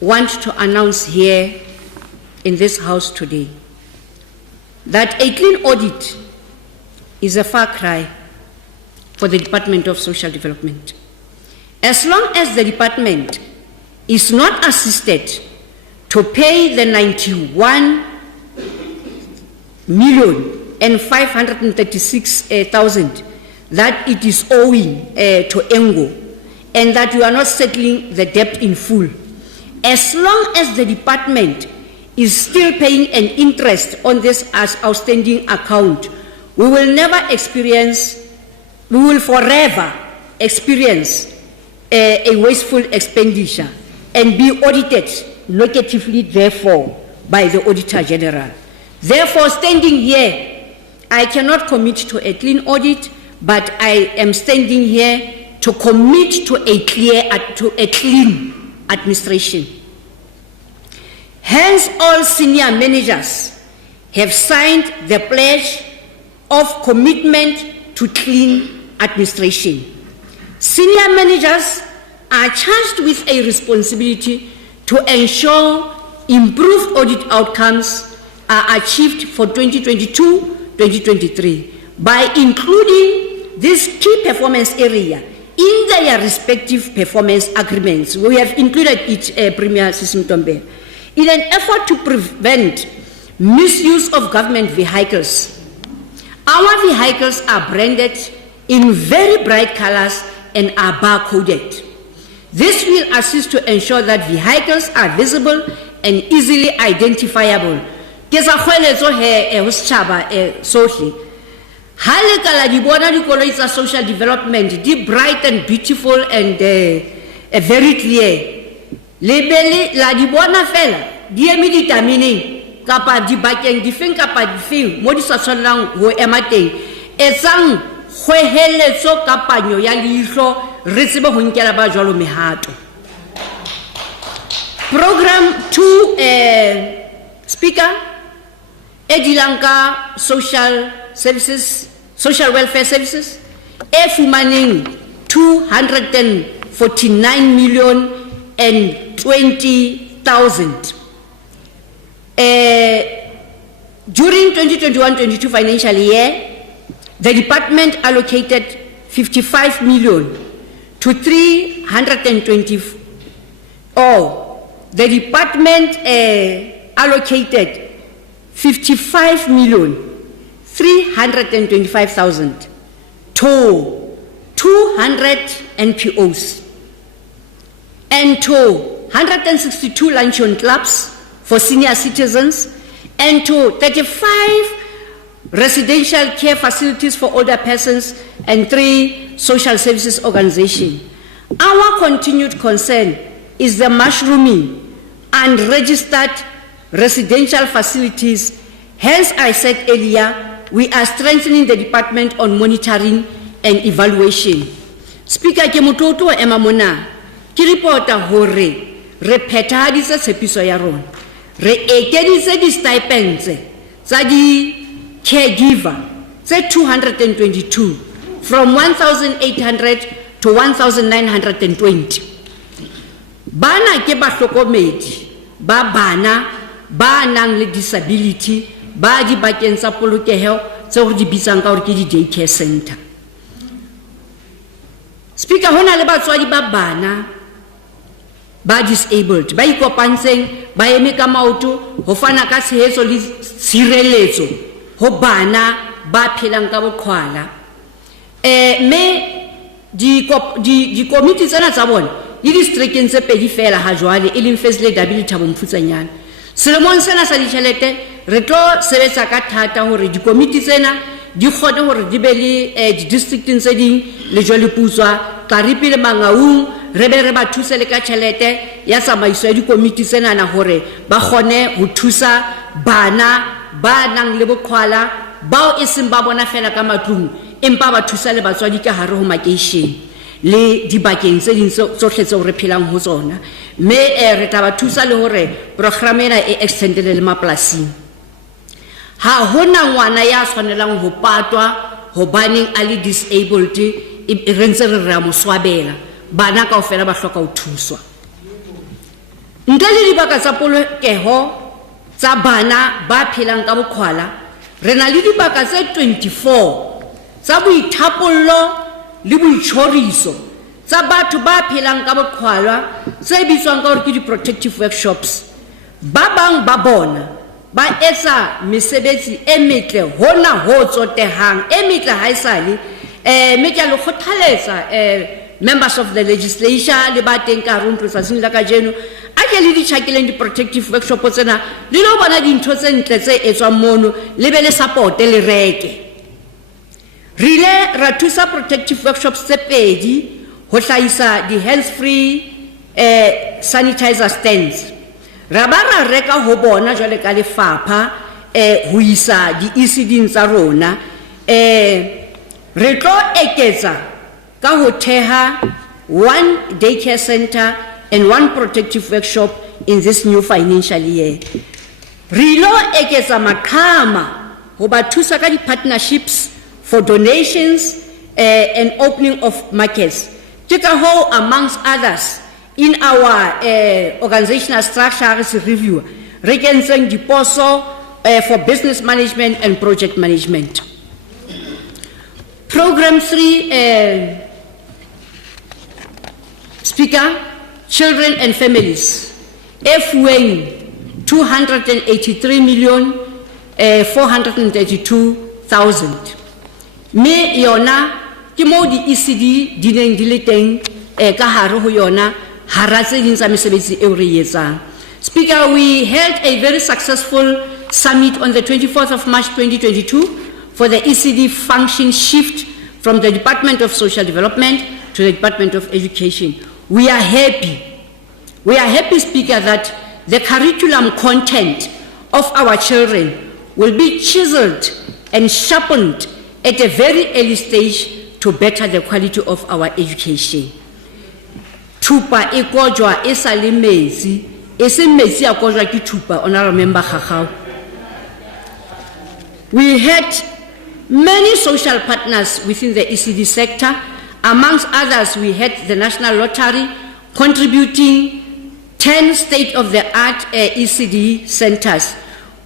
want to announce here in this House today that a clean audit is a far cry for the Department of Social Development. As long as the department is not assisted to pay the 91,536,000 that it is owing to ENGO, and that you are not settling the debt in full, as long as the department is still paying an interest on this as outstanding account, we will forever experience a wasteful expenditure and be audited negatively, therefore, by the Auditor General. Therefore, standing here, I cannot commit to a clean audit, but I am standing here to commit to a clean administration. Hence, all senior managers have signed the pledge of commitment to clean administration. Senior managers are charged with a responsibility to ensure improved audit outcomes are achieved for 2022-2023 by including this key performance area in their respective performance agreements. We have included it, Premier Sisimtombe, in an effort to prevent misuse of government vehicles. Our vehicles are branded in very bright colors and are barcoded. This will assist to ensure that vehicles are visible and easily identifiable. Social development, di bright and beautiful and very clear. Lebele la di bona fela, di emi determining kapa di bakeng di feng kapa di feng mo di sa tshwanelang ho ema teng. Etsang kgweheletso ka panyo ya leihlo re tsebe ho nkela ba jwalo mehato. Program 2 speaker Edilanka social services, social welfare services, fumaning 249,020,000. During 2021-22 financial year, the department allocated 55 million to 320. The department allocated 55,325,000 to 200 NPOs and to 162 luncheon clubs for senior citizens and to 35 residential care facilities for older persons and 3 social services organizations. Our continued concern is the mushrooming and registered residential facilities. Hence, I said earlier, we are strengthening the department on monitoring and evaluation. Speaker ke mototo wa emamona, ki reporta hore re phethahaditse tshepiso ya rona. Re ekeditse di stipends tsa di caregiver tse 222 from 1,800 to 1,920. Bana ke bahlokomedi ba bana ba nang le disability ba di bakeng tsa polokeho tse hore di bitsang ka hore ke di daycare center. Speaker, hona le batswadi ba bana ba disabled ba ikopantseng ba eme ka maoto ho fana ka tshehetso le tshireletso ho bana ba phelang ka boqhwala. Me di committee tsena tsa bona di districteng tse pedi fela ha jwale e leng First Lady Thabo Mofutshanyane. Selemong sena sa ditjhelete re tlo sebetsa ka thata hore di committee tsena di kgone hore di be le di districteng tse ding le jwale putswa Karipi le Mangaung re be re ba thuse le ka tjhelete ya tsamaiso ya di committee tsena na hore ba kgone ho thusa bana ba nang le boqhwala bao e seng ba bona fela ka matlung empa ba thusa le batswadi ka hare ho makeishene le dibakeng tse ding tsohle tseo re phelang ho tsona. Me re tla ba thusa le hore program ena e extended le mapolasing. Ha hona ngwana ya tshwanelang ho patwa hobaneng a le disabled re ntse re ra moswabela bana kaofela ba hloka ho thuswa. Ntle le dibaka tsa polokeho tsa bana ba phelang ka boqhwala re na le dibaka tse 24 tsa boithapollo le boitshoriso tsa batho ba phelang ka boqhwala tse bitswang ka hore ke di protective workshops. Ba bang ba bona ba etsa mesebetsi e metle hona ho tsotehang e metle ha esale me ke lo khothaletsa members of the legislature le ba teng ka rona tsatsing la ka jeno a ke le di tshakileng di protective workshop tsena le lo bona dintho tse ntle tse etswang mono le be le support le reke. Rile ra thusa protective workshops tse pedi ho hlahisa di hands free sanitizer stands. Ra ba ra reka ho bona jwale ka lefapha ho isa di ECD tsa rona re tlo eketsa ka ho theha one daycare center and one protective workshop in this new financial year. Rilo eketsa maqhama ho ba thusa ka di-partnerships for donations and opening of markets. Ke ka ho, amongst others, in our organizational structures review, re kentseng diposo for business management and project management. Program 3, Speaker, Children and Families, FWAN 283,432,000. Me yona ke mo di ECD di neng di le teng ka hare ho yona hara tse ding tsa mesebetsi eo re etsang. Speaker, we held a very successful summit on the 24th of March 2022 for the ECD function shift from the Department of Social Development to the Department of Education. We are happy. We are happy, Speaker, that the curriculum content of our children will be chiseled and sharpened at a very early stage to better the quality of our education. Thupa e kojwa e sa le metsi, e se metsi a kojwa ke thupa, honorable member Khakgau. We had many social partners within the ECD sector. Amongst others, we had the National Lottery contributing 10 state-of-the-art ECD centers.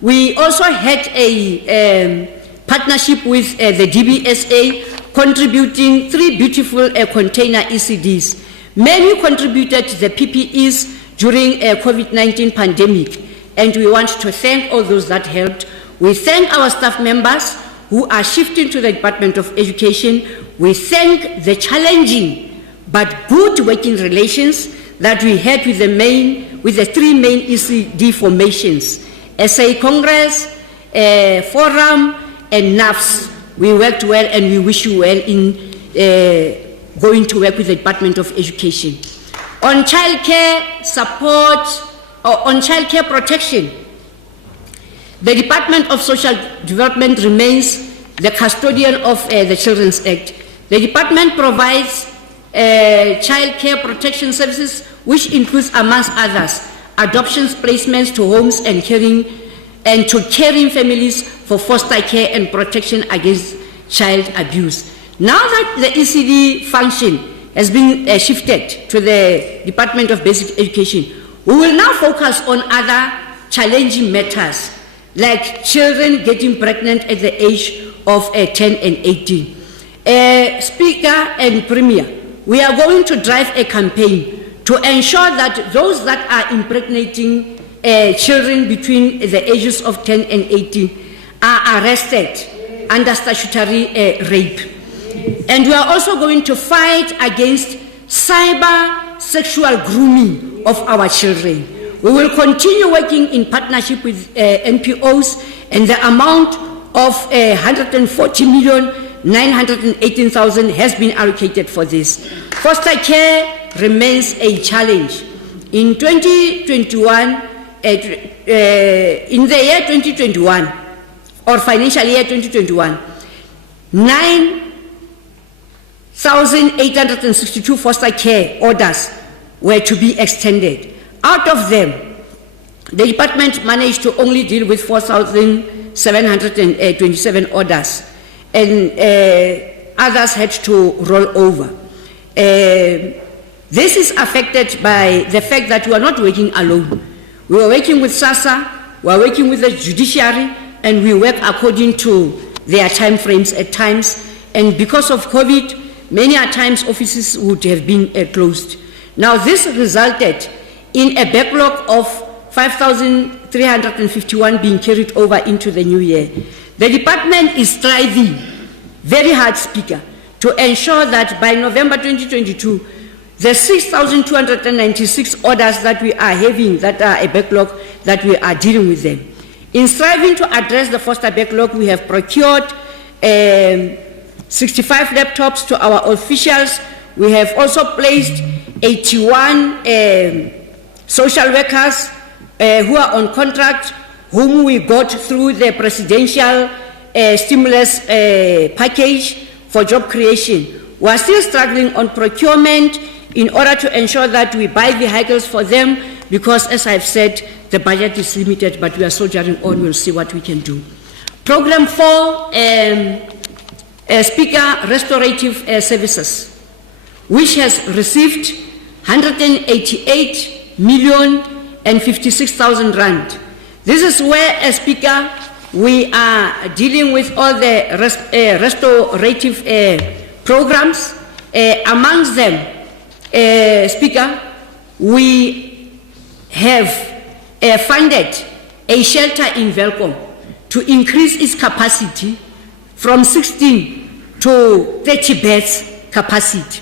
We also had a partnership with the DBSA contributing 3 beautiful container ECDs. Many contributed to the PPEs during COVID-19 pandemic, and we want to thank all those that helped. We thank our staff members who are shifting to the Department of Education. We thank the challenging but good working relations that we had with the 3 main ECD formations, SA Congress, Forum, and NAFS. We worked well, and we wish you well in going to work with the Department of Education. On childcare support, or on childcare protection, the Department of Social Development remains the custodian of the Children's Act. The department provides child care protection services, which includes, amongst others, adoptions, placements to homes and to caring families for foster care and protection against child abuse. Now that the ECD function has been shifted to the Department of Basic Education, we will now focus on other challenging matters, like children getting pregnant at the age of 10 and 18. Speaker and Premier, we are going to drive a campaign to ensure that those that are impregnating children between the ages of 10 and 18 are arrested under statutory rape. And we are also going to fight against cyber sexual grooming of our children. We will continue working in partnership with NPOs, and the amount of 140,918,000 has been allocated for this. Foster care remains a challenge. In 2021, in the year 2021, or financial year 2021, 9,862 foster care orders were to be extended. Out of them, the department managed to only deal with 4,727 orders, and others had to roll over. This is affected by the fact that we are not working alone. We are working with SASSA, we are working with the judiciary, and we work according to their time frames at times. And because of COVID, many a times offices would have been closed. Now this resulted in a backlog of 5,351 being carried over into the new year. The department is striving very hard, Speaker, to ensure that by November 2022, the 6,296 orders that we are having that are a backlog, that we are dealing with them. In striving to address the foster backlog, we have procured 65 laptops to our officials. We have also placed 81 social workers who are on contract, whom we got through the presidential stimulus package for job creation. We are still struggling on procurement in order to ensure that we buy vehicles for them because, as I've said, the budget is limited, but we are soldiering on. We'll see what we can do. Program 4, Speaker, Restorative Services, which has received 188,056,000 rand. This is where, Speaker, we are dealing with all the restorative programs. Amongst them, Speaker, we have funded a shelter in Velkom to increase its capacity from 16 to 30 beds capacity.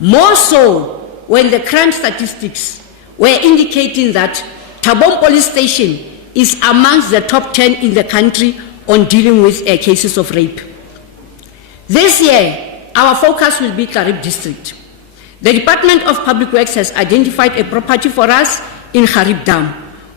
More so when the crime statistics were indicating that Tabon Police Station is amongst the top 10 in the country on dealing with cases of rape. This year, our focus will be Karib District. The Department of Public Works has identified a property for us in Karib Dam,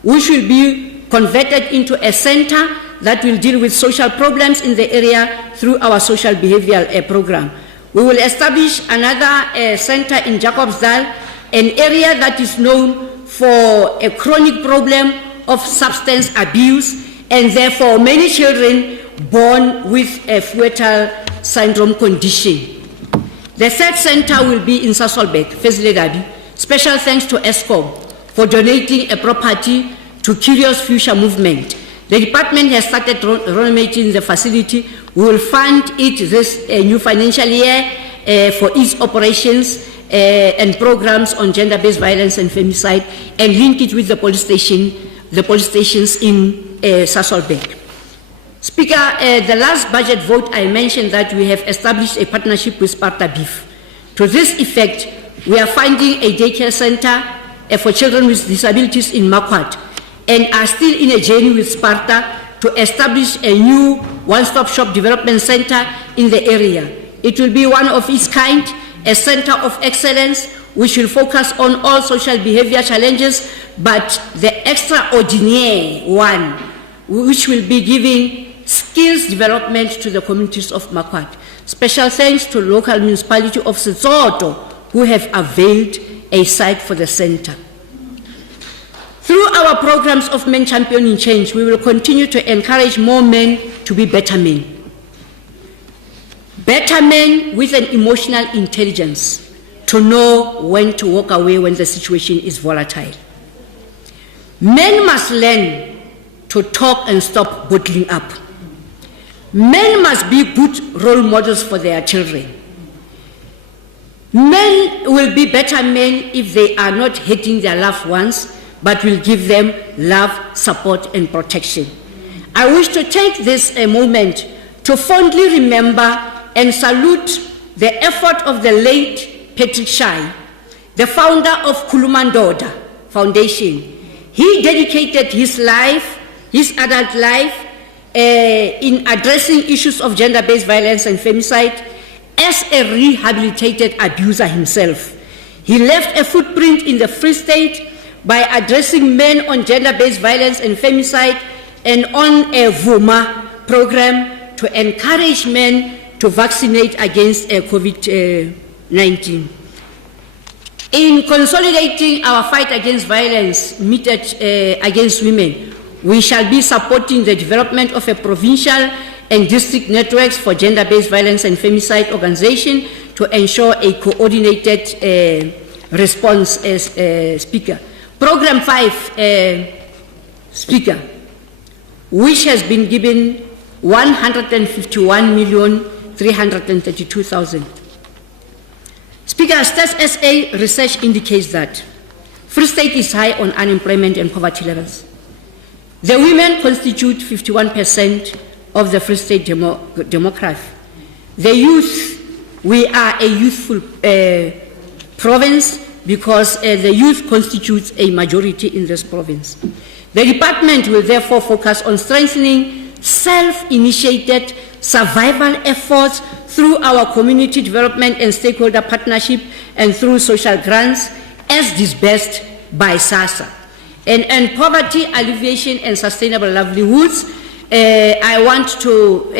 which will be converted into a center that will deal with social problems in the area through our social behavioral program. We will establish another center in Jacobsdal, an area that is known for a chronic problem of substance abuse, and therefore many children born with a fetal syndrome condition. The third center will be in Sasolburg, Fezledabi. Special thanks to ESCOM for donating a property to Curious Future Movement. The department has started renovating the facility. We will fund it this new financial year for its operations and programs on gender-based violence and femicide, and link it with the police stations in Sasolburg. Speaker, the last budget vote I mentioned that we have established a partnership with Sparta Beef. To this effect, we are funding a daycare center for children with disabilities in Makwat, and are still in a journey with Sparta to establish a new one-stop shop development center in the area. It will be one of its kind, a center of excellence which will focus on all social behavior challenges, but the extraordinary one, which will be giving skills development to the communities of Makwat. Special thanks to local municipality of Setsoto, who have availed a site for the center. Through our programs of Men Championing Change, we will continue to encourage more men to be better men. Better men with an emotional intelligence to know when to walk away when the situation is volatile. Men must learn to talk and stop bottling up. Men must be good role models for their children. Men will be better men if they are not hating their loved ones, but will give them love, support, and protection. I wish to take this moment to fondly remember and salute the effort of the late Patrick Shai, the founder of Kulumandoda Foundation. He dedicated his life, his adult life, in addressing issues of gender-based violence and femicide as a rehabilitated abuser himself. He left a footprint in the Free State by addressing men on gender-based violence and femicide, and on a VUMA program to encourage men to vaccinate against COVID-19. In consolidating our fight against violence meted against women, we shall be supporting the development of a provincial and district networks for gender-based violence and femicide organization to ensure a coordinated response, as Speaker. Program 5, Speaker, which has been given 151,332,000. Speaker, Stats SA research indicates that Free State is high on unemployment and poverty levels. The women constitute 51% of the Free State demography. The youth, we are a youthful province, because the youth constitutes a majority in this province. The department will therefore focus on strengthening self-initiated survival efforts through our community development and stakeholder partnership, and through social grants as disbursed by SASSA. And poverty alleviation and sustainable livelihoods, I want to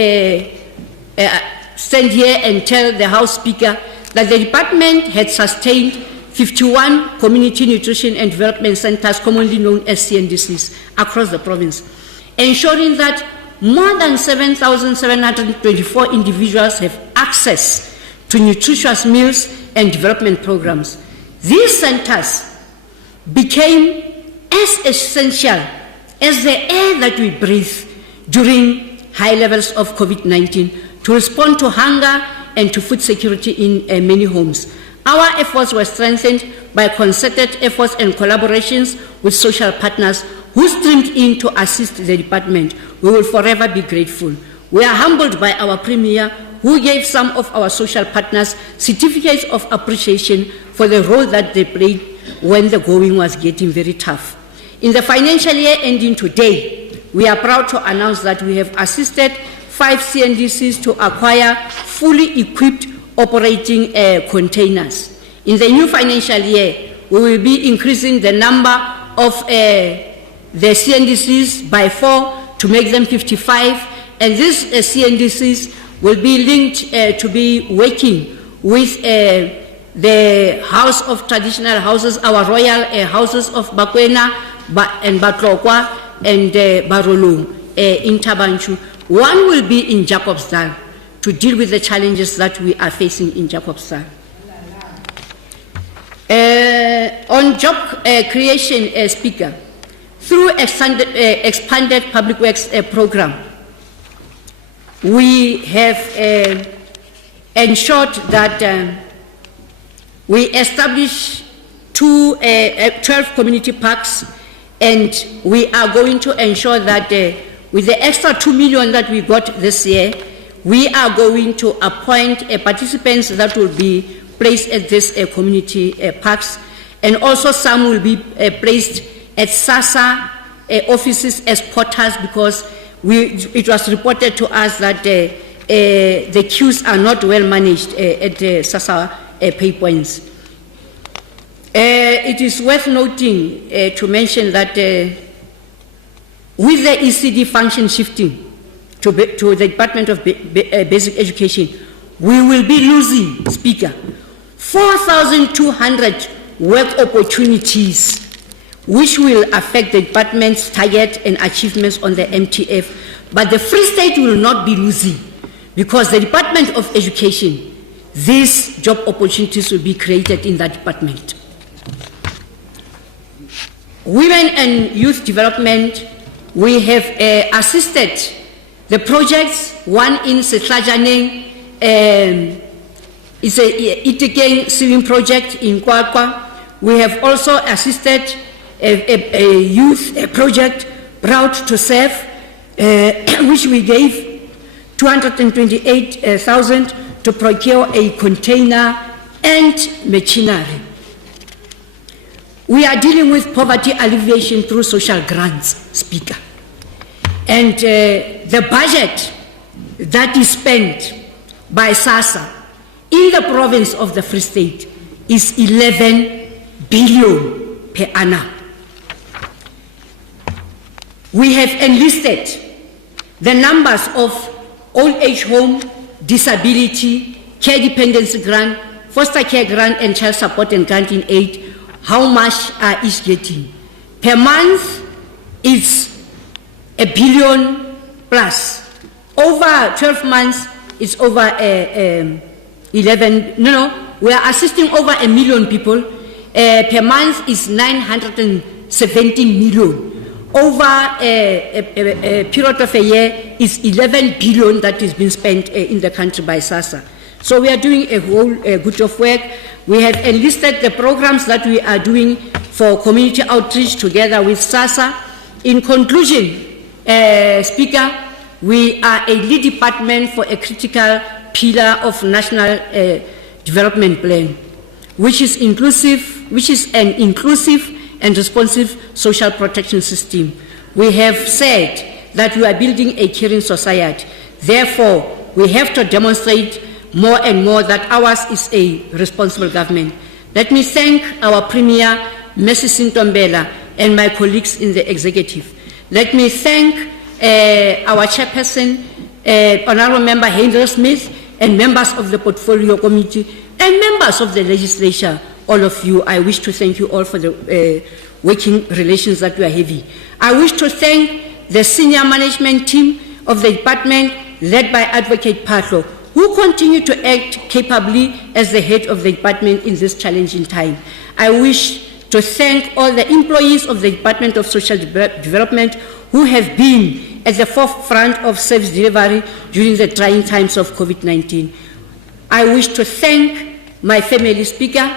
stand here and tell the House Speaker that the department had sustained 51 community nutrition and development centers, commonly known as CNDCs, across the province, ensuring that more than 7,724 individuals have access to nutritious meals and development programs. These centers became as essential as the air that we breathe during high levels of COVID-19 to respond to hunger and to food security in many homes. Our efforts were strengthened by concerted efforts and collaborations with social partners who streamed in to assist the department. We will forever be grateful. We are humbled by our Premier, who gave some of our social partners certificates of appreciation for the role that they played when the going was getting very tough. In the financial year ending today, we are proud to announce that we have assisted 5 CNDCs to acquire fully equipped operating containers. In the new financial year, we will be increasing the number of the CNDCs by 4 to make them 55, and these CNDCs will be linked to be working with the House of Traditional Houses, our royal houses of Bakwena and Batlokwa and Barolo in Tabanchu. One will be in Jacobsdal to deal with the challenges that we are facing in Jacobsdal. On job creation, Speaker, through expanded public works program, we have ensured that we establish 12 community parks, and we are going to ensure that with the extra 2 million that we got this year, we are going to appoint participants that will be placed at these community parks, and also some will be placed at SASA offices as porters, because it was reported to us that the queues are not well managed at the SASA pay points. It is worth noting to mention that with the ECD function shifting to the Department of Basic Education, we will be losing, Speaker, 4,200 work opportunities, which will affect the department's target and achievements on the MTF. But the Free State will not be losing, because the Department of Education, these job opportunities will be created in that department. Women and youth development, we have assisted the projects, one in Setlajaneng, it's a Itekeng swimming project in Kwakwa. We have also assisted a youth project, Proud to Serve, which we gave 228,000 to procure a container and machinery. We are dealing with poverty alleviation through social grants, Speaker. And the budget that is spent by SASA in the province of the Free State is 11 billion per annum. We have enlisted the numbers of old age home, disability, care dependency grant, foster care grant, and child support and granting aid. How much are each getting? Per month, it's 1 billion plus. Over 12 months, it's over 11. We are assisting over 1 million people. Per month is 917 million. Over a period of a year is 11 billion that is being spent in the country by SASA. So we are doing a whole good of work. We have enlisted the programs that we are doing for community outreach together with SASA. In conclusion, Speaker, we are a lead department for a critical pillar of national development plan, which is an inclusive and responsive social protection system. We have said that we are building a caring society. Therefore, we have to demonstrate more and more that ours is a responsible government. Let me thank our Premier, Mrs. Sintombela, and my colleagues in the executive. Let me thank our chairperson, Honorable Member Hendra Smith, and members of the Portfolio Committee. And members of the legislature, all of you, I wish to thank you all for the working relations that we are having. I wish to thank the senior management team of the department led by Advocate Patlo, who continue to act capably as the head of the department in this challenging time. I wish to thank all the employees of the Department of Social Development who have been at the forefront of service delivery during the trying times of COVID-19. I wish to thank my family speaker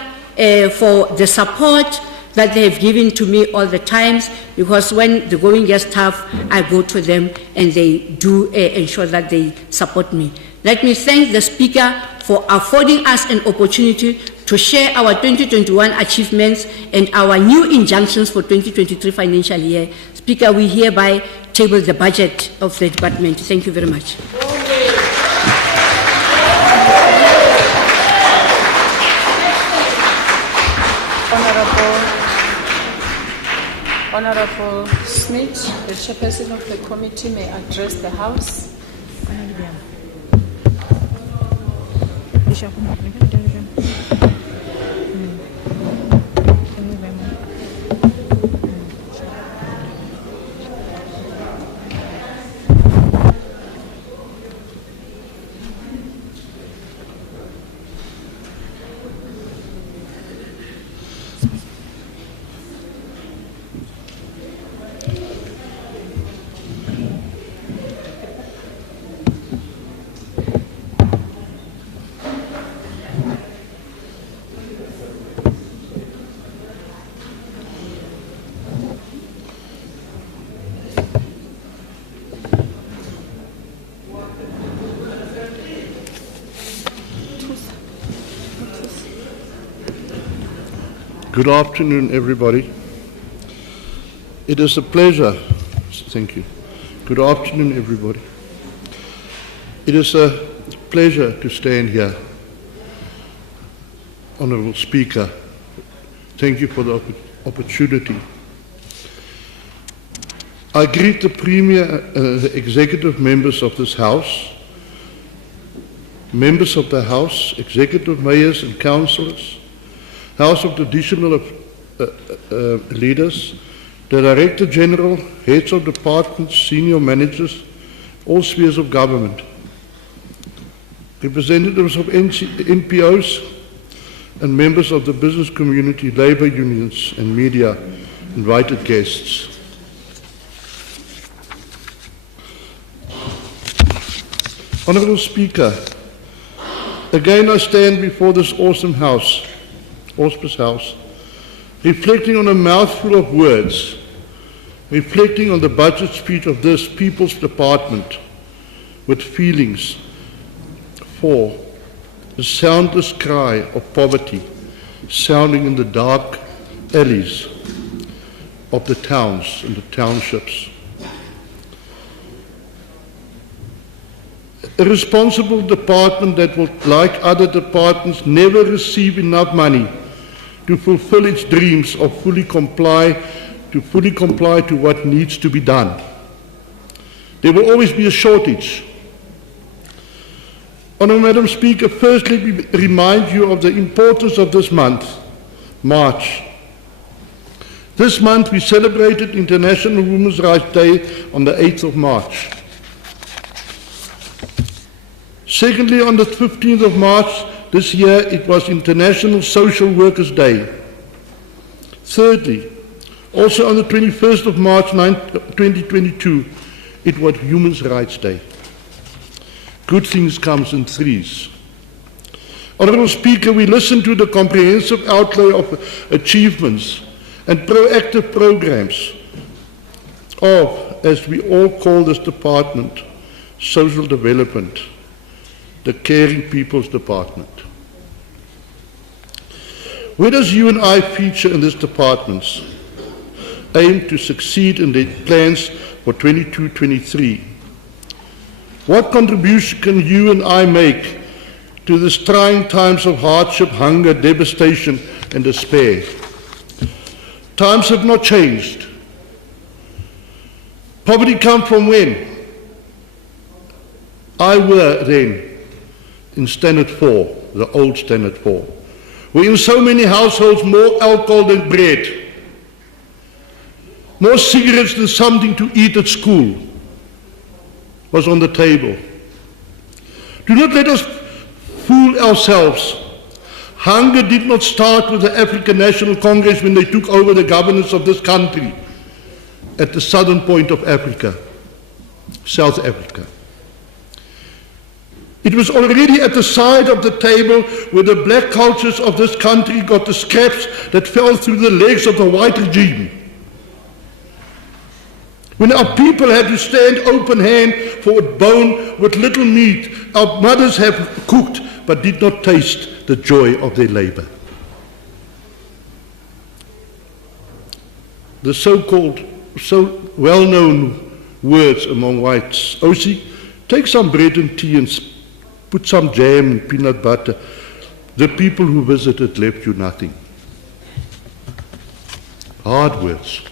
for the support that they have given to me all the times, because when the going gets tough, I go to them and they do ensure that they support me. Let me thank the speaker for affording us an opportunity to share our 2021 achievements and our new injunctions for 2023 financial year. Speaker, we hereby table the budget of the department. Thank you very much. Honorable Smith, the chairperson of the committee, may address the House. Good afternoon, everybody. It is a pleasure. Thank you. Good afternoon, everybody. It is a pleasure to stand here. Honorable Speaker, thank you for the opportunity. I greet the Premier, the executive members of this House, members of the House, executive mayors and councillors, House of Traditional Leaders, the Director General, heads of departments, senior managers, all spheres of government, representatives of NPOs, and members of the business community, labour unions, and media, invited guests. Honourable Speaker, again I stand before this awesome House, auspicious House, reflecting on a mouthful of words, reflecting on the budget speech of this People's Department with feelings for the soundless cry of poverty sounding in the dark alleys of the towns and the townships. A responsible department that will, like other departments, never receive enough money to fulfill its dreams of fully comply to what needs to be done. There will always be a shortage. Honourable Madam Speaker, first let me remind you of the importance of this month, March. This month we celebrated International Women's Rights Day on the 8th of March. Secondly, on the 15th of March this year, it was International Social Workers Day. Thirdly, also on the 21st of March 2022, it was Human Rights Day. Good things comes in threes. Honourable Speaker, we listened to the comprehensive outlay of achievements and proactive programs of, as we all call this department, social development, the Caring People's Department. Where does you and I feature in this department's aim to succeed in their plans for 22-23? What contribution can you and I make to these trying times of hardship, hunger, devastation, and despair? Times have not changed. Poverty come from when? I were then in Standard 4. the old Standard 4, where in so many households more alcohol than bread, more cigarettes than something to eat at school was on the table. Do not let us fool ourselves. Hunger did not start with the African National Congress when they took over the governance of this country at the southern point of Africa, South Africa. It was already at the side of the table where the black cultures of this country got the scraps that fell through the legs of the white regime. When our people had to stand open hand for a bone with little meat, our mothers have cooked but did not taste the joy of their labor. The so-called, so well-known words among whites, Osi, take some bread and tea and put some jam and peanut butter. The people who visited left you nothing. Hard words.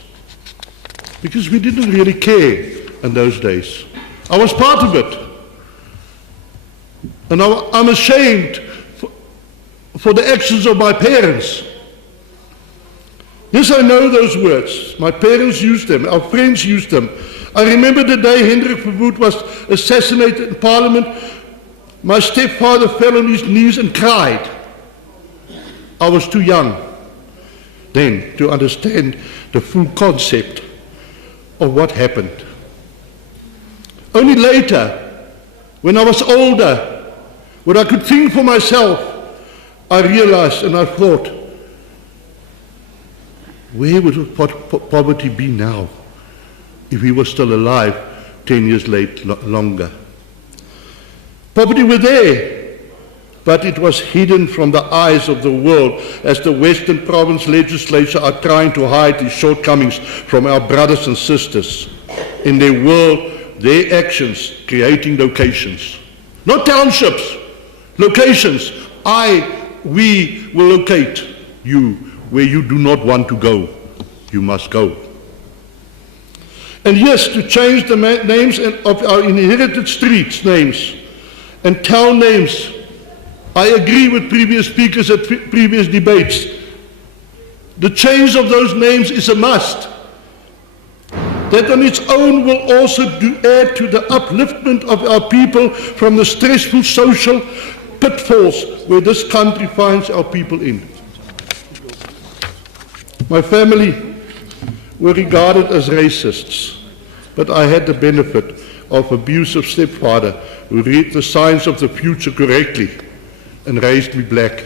Because we didn't really care in those days. I was part of it. And I'm ashamed for the actions of my parents. Yes, I know those words. My parents used them. Our friends used them. I remember the day Hendrik Verwoerd was assassinated in Parliament. My stepfather fell on his knees and cried. I was too young then to understand the full concept of what happened. Only later, when I was older, when I could think for myself, I realized and I thought, where would poverty be now if he was still alive 10 years longer? Poverty was there, but it was hidden from the eyes of the world as the Western Province legislature are trying to hide these shortcomings from our brothers and sisters. In their world, their actions creating locations. Not townships, locations. We will locate you where you do not want to go. You must go. And yes, to change the names of our inherited streets names and town names, I agree with previous speakers at previous debates. The change of those names is a must. That on its own will also add to the upliftment of our people from the stressful social pitfalls where this country finds our people in. My family were regarded as racists, but I had the benefit of an abusive stepfather who read the signs of the future correctly and raised me black.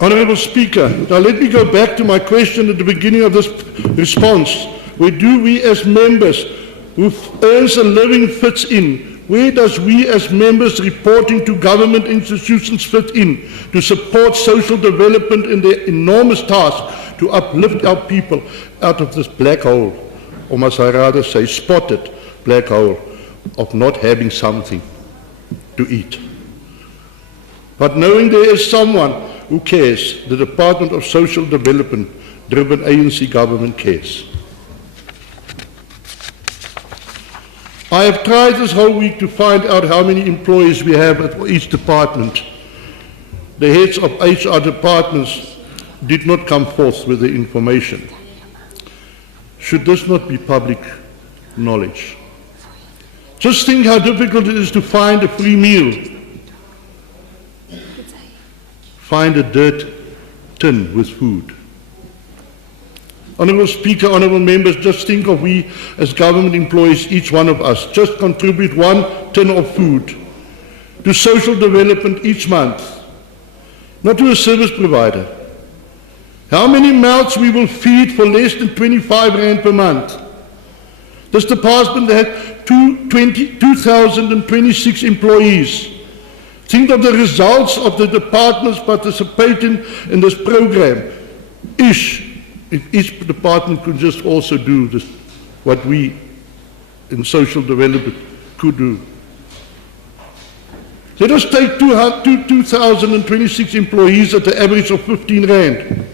Honourable Speaker, now let me go back to my question at the beginning of this response. Where do we as members who earns a living fits in? Where does we as members reporting to government institutions fit in to support social development in their enormous task to uplift our people out of this black hole, or must I rather say spotted black hole of not having something to eat? But knowing there is someone who cares, the Department of Social Development, driven ANC government cares. I have tried this whole week to find out how many employees we have at each department. The heads of HR departments did not come forth with the information. Should this not be public knowledge? Just think how difficult it is to find a free meal. Find a dirt tin with food. Honourable Speaker, honourable members, just think of we as government employees, each one of us, just contribute 1 tin of food to social development each month, not to a service provider. How many mouths we will feed for less than 25 rand per month? This department had 2,026 employees. Think of the results of the departments participating in this program. If each department could just also do this, what we in social development could do. Let us take 2,026 employees at the average of 15 rand.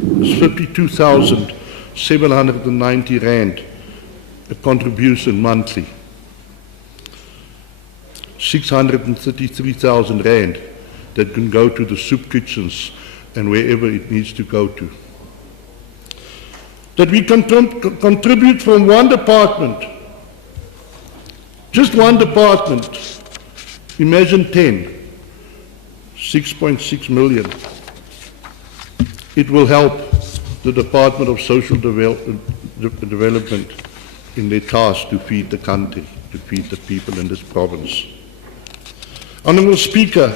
It's 52,790 rand, a contribution monthly. 633,000 rand that can go to the soup kitchens and wherever it needs to go to. That we can contribute from one department, just one department, imagine 10, 6.6 million. It will help the Department of Social Development in their task to feed the country, to feed the people in this province. Honourable Speaker,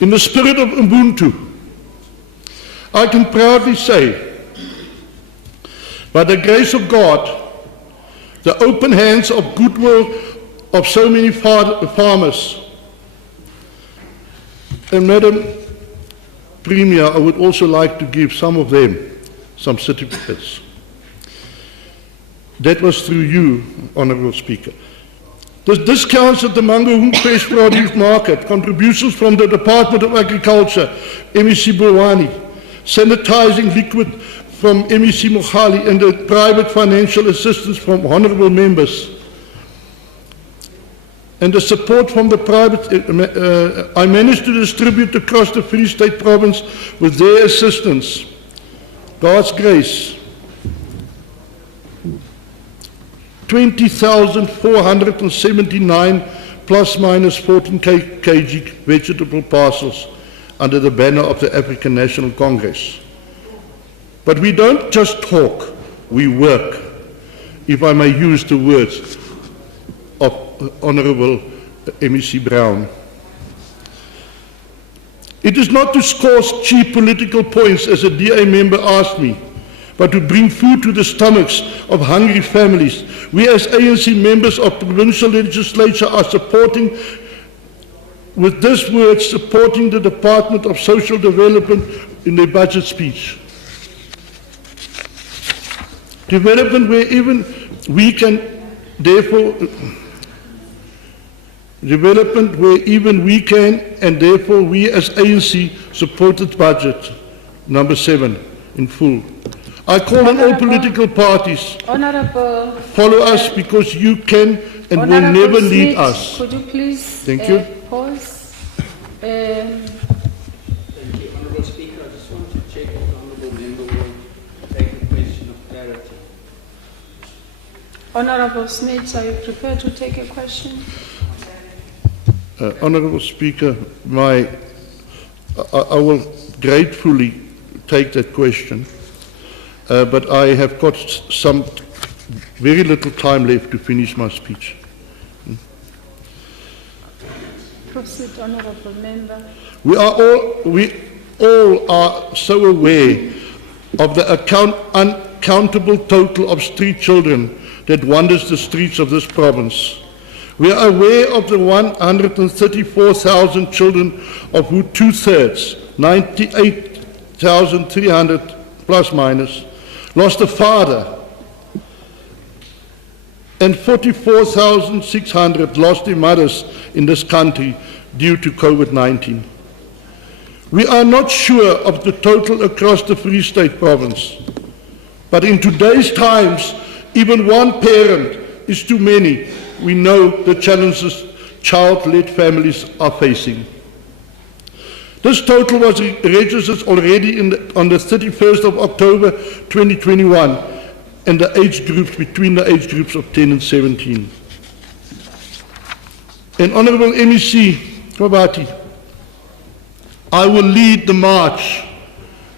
in the spirit of Ubuntu, I can proudly say, by the grace of God, the open hands of goodwill of so many farmers, and Madam Premier, I would also like to give some of them some certificates. That was through you, Honourable Speaker. The discounts at the Mangaung Fresh Produce Market, contributions from the Department of Agriculture, MEC Bulwani, sanitizing liquid from MEC Mohali, and the private financial assistance from honourable members, and the support from the private, I managed to distribute across the Free State province with their assistance. God's grace. 20,479 plus minus 14 kg vegetable parcels under the banner of the African National Congress. But we don't just talk, we work, if I may use the words of Honourable MEC Brown. It is not to score cheap political points, as a DA member asked me, but to bring food to the stomachs of hungry families. We as ANC members of provincial legislature are supporting, with this word, supporting the Department of Social Development in their budget speech. Development where even we can, therefore, development where even we can, and therefore we as ANC supported budget, number 7, in full. I call on all political parties, follow us because you can and will never lead us. Could you please Thank you. Pause? Thank you, Honourable Speaker. I just want to check if the Honourable Member will take a question of clarity. Honourable Smith, are you prepared to take a question? Honourable Speaker, I will gratefully take that question, but I have got some very little time left to finish my speech. Proceed, Honourable Member. We all are so aware of the uncountable total of street children that wanders the streets of this province. We are aware of the 134,000 children, of who 2/3, 98,300 plus minus, lost a father, and 44,600 lost their mothers in this country due to COVID-19. We are not sure of the total across the Free State province, but in today's times, even one parent is too many. We know the challenges child-led families are facing. This total was registered already on the 31st of October 2021, and the age groups, between the age groups of 10 and 17. And Honourable MEC Kwabati, I will lead the march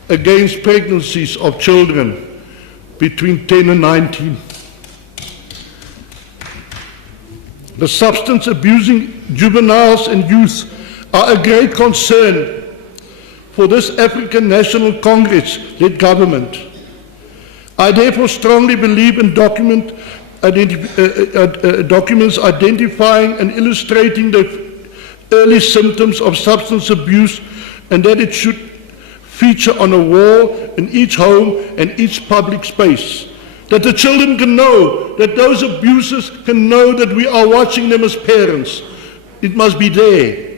against pregnancies of children between 10 and 19. The substance abusing juveniles and youth are a great concern for this African National Congress-led government. I therefore strongly believe in documents identifying and illustrating the early symptoms of substance abuse, and that it should feature on a wall in each home and each public space. That the children can know, that those abusers can know that we are watching them as parents. It must be there.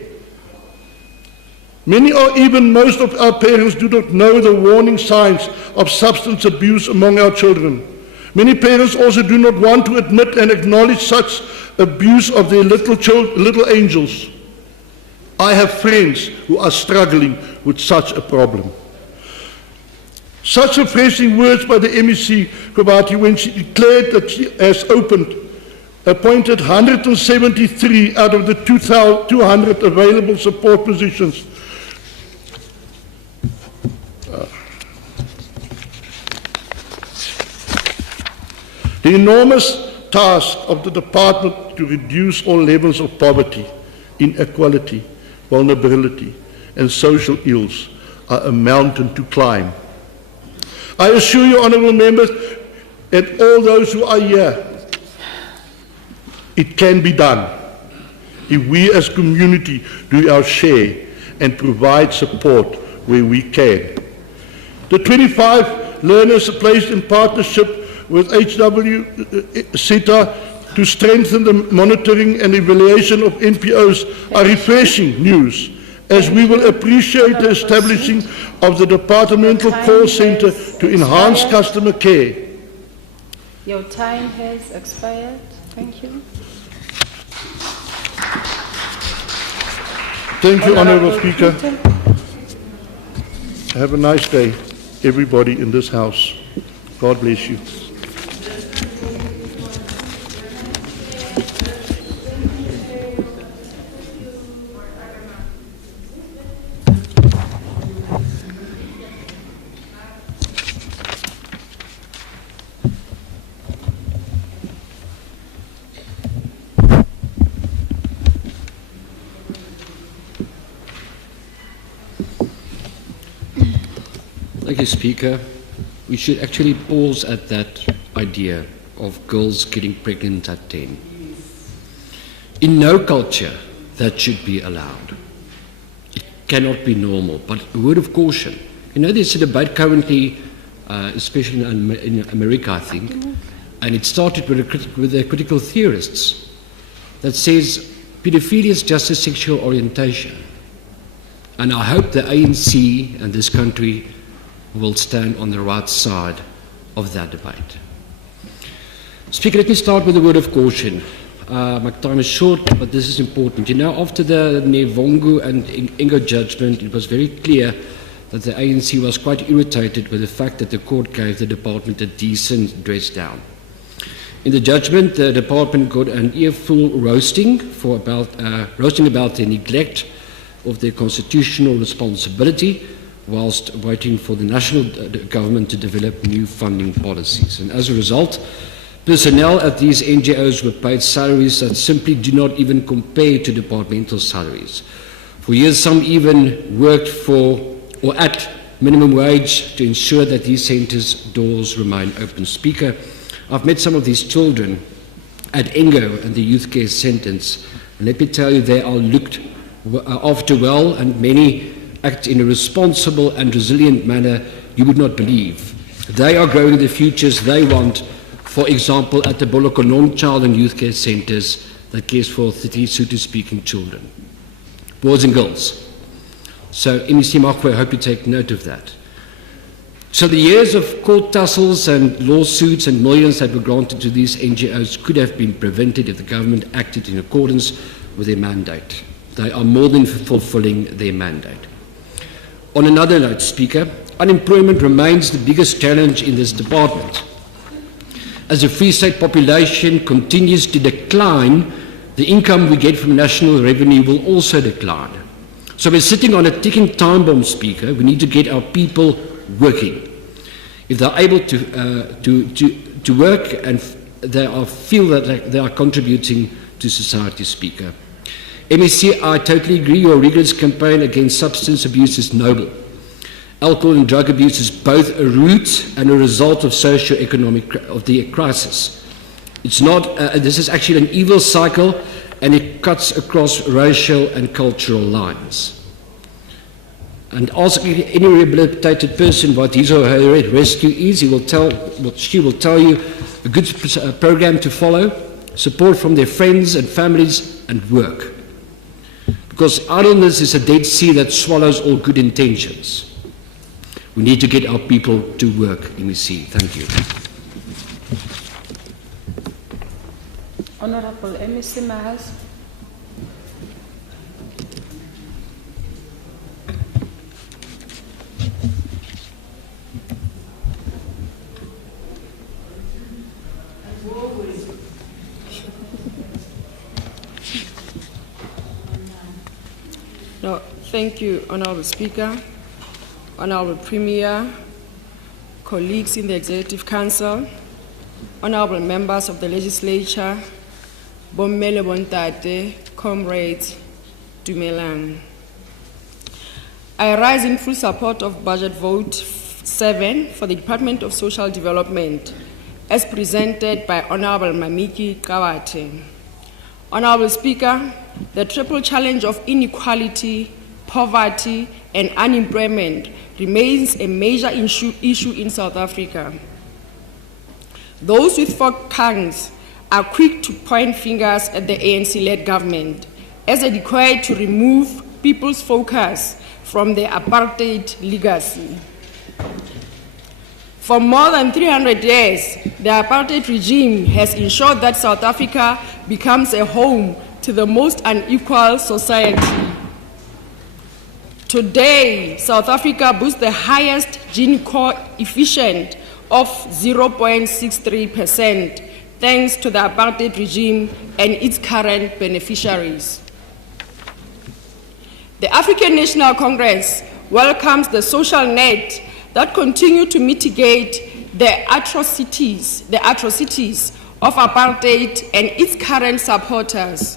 Many or even most of our parents do not know the warning signs of substance abuse among our children. Many parents also do not want to admit and acknowledge such abuse of their little angels. I have friends who are struggling with such a problem. Such refreshing words by the MEC Kobati when she declared that she has appointed 173 out of the 200 available support positions. The enormous task of the department to reduce all levels of poverty, inequality, vulnerability, and social ills are a mountain to climb. I assure you, honourable members, and all those who are here, it can be done if we as community do our share and provide support where we can. The 25 learners placed in partnership with HWCETA to strengthen the monitoring and evaluation of NPOs are refreshing news, as we will appreciate the establishing of the Departmental Call Centre to enhance customer care. Your time has expired. Thank you. Thank you, Honourable Speaker. Have a nice day, everybody in this House. God bless you. Thank you, Speaker. We should actually pause at that idea of girls getting pregnant at 10. In no culture, that should be allowed. It cannot be normal, but a word of caution. You know, there's a debate currently, especially in America, I think, and it started with the critical theorists that says pedophilia is just a sexual orientation. And I hope the ANC and this country will stand on the right side of that debate. Speaker, let me start with a word of caution. My time is short, but this is important. You know, after the Nevongo and Ingo judgment, it was very clear that the ANC was quite irritated with the fact that the court gave the department a decent dress down. In the judgment, the department got an earful roasting about their neglect of their constitutional responsibility whilst waiting for the national government to develop new funding policies. And as a result, personnel at these NGOs were paid salaries that simply do not even compare to departmental salaries. For years, some even worked for or at minimum wage to ensure that these centres' doors remain open. Speaker, I've met some of these children at Ingo and the youth care centres, and let me tell you, they are looked after well, and many act in a responsible and resilient manner you would not believe. They are growing the futures they want, for example, at the Bolokonon Child and Youth Care Centres that cares for 30 Sotho-speaking children, boys and girls. So, MEC Makwe, I hope you take note of that. So the years of court tussles and lawsuits and millions that were granted to these NGOs could have been prevented if the government acted in accordance with their mandate. They are more than fulfilling their mandate. On another note, Speaker, unemployment remains the biggest challenge in this department. As the Free State population continues to decline, the income we get from national revenue will also decline. So we're sitting on a ticking time bomb, Speaker. We need to get our people working. If they're able to work and feel that they are contributing to society, Speaker. MEC, I totally agree your rigorous campaign against substance abuse is noble. Alcohol and drug abuse is both a root and a result of socio-economic of the crisis. It's not, this is actually an evil cycle, and it cuts across racial and cultural lines. And ask any rehabilitated person what his or her rescue is, she will tell you a good program to follow, support from their friends and families, and work. Because idleness is a dead sea that swallows all good intentions. We need to get our people to work, MEC. Thank you. Honorable MEC Mahas. No, thank you, Honorable Speaker, Honorable Premier, colleagues in the Executive Council, Honorable members of the Legislature, Bommele Bontate, comrades, Dumelang. I rise in full support of Budget Vote 7 for the Department of Social Development as presented by Honorable Mamiki Kawate. Honorable Speaker, the triple challenge of inequality, poverty, and unemployment remains a major issue in South Africa. Those with forked tongues are quick to point fingers at the ANC-led government as they decide to remove people's focus from their apartheid legacy. For more than 300 years, the apartheid regime has ensured that South Africa becomes a home to the most unequal society. Today, South Africa boasts the highest Gini coefficient of 0.63%, thanks to the apartheid regime and its current beneficiaries. The African National Congress welcomes the social net that continue to mitigate the atrocities of apartheid and its current supporters.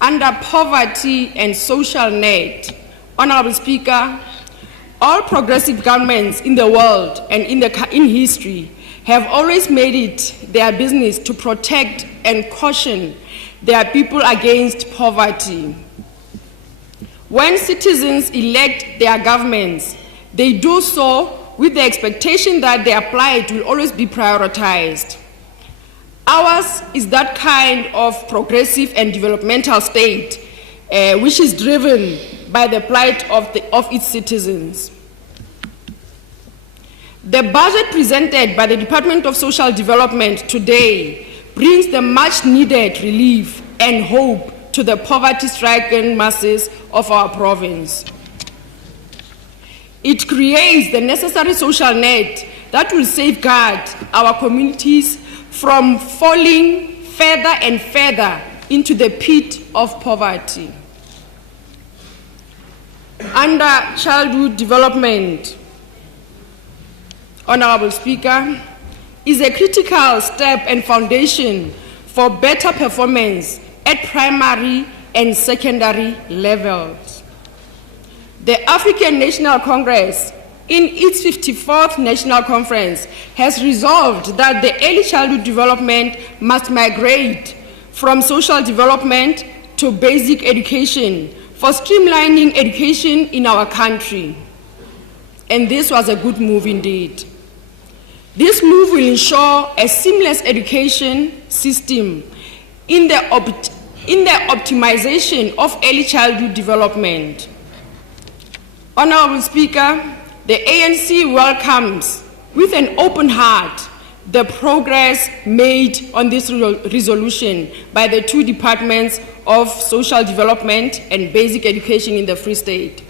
Under poverty and social net, Honorable Speaker, all progressive governments in the world and in history have always made it their business to protect and caution their people against poverty. When citizens elect their governments, they do so with the expectation that their plight will always be prioritized. Ours is that kind of progressive and developmental state which is driven by the plight of its citizens. The budget presented by the Department of Social Development today brings the much-needed relief and hope to the poverty-stricken masses of our province. It creates the necessary social net that will safeguard our communities from falling further and further into the pit of poverty. Under childhood development, Honorable Speaker, is a critical step and foundation for better performance at primary and secondary levels. The African National Congress, in its 54th National Conference, has resolved that the early childhood development must migrate from social development to basic education for streamlining education in our country. And this was a good move indeed. This move will ensure a seamless education system in the optimization of early childhood development. Honorable Speaker, the ANC welcomes with an open heart the progress made on this resolution by the two departments of social development and basic education in the Free State.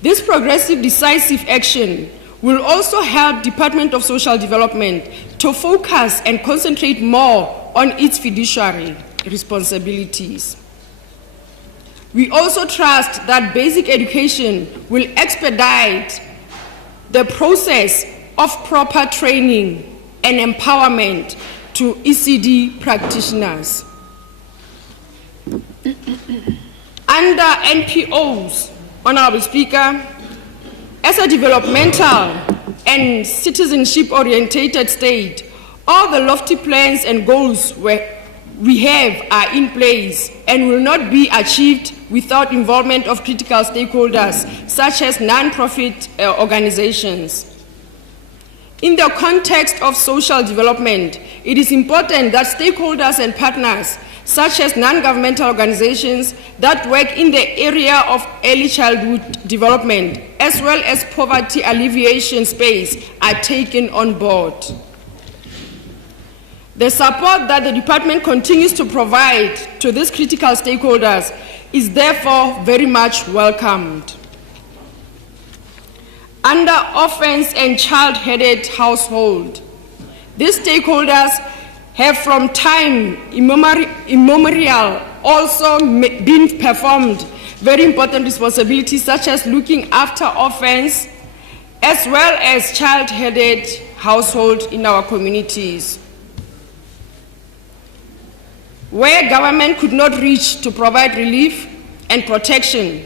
This progressive, decisive action will also help Department of Social Development to focus and concentrate more on its fiduciary responsibilities. We also trust that basic education will expedite the process of proper training and empowerment to ECD practitioners. Under NPOs, Honorable Speaker, as a developmental and citizenship-oriented state, all the lofty plans and goals we have are in place and will not be achieved without involvement of critical stakeholders, such as non-profit organizations. In the context of social development, it is important that stakeholders and partners, such as non-governmental organizations that work in the area of early childhood development, as well as poverty alleviation space, are taken on board. The support that the department continues to provide to these critical stakeholders is therefore very much welcomed. Under orphans and child-headed household, these stakeholders have from time immemorial also been performed very important responsibilities such as looking after orphans as well as child-headed household in our communities. Where government could not reach to provide relief and protection,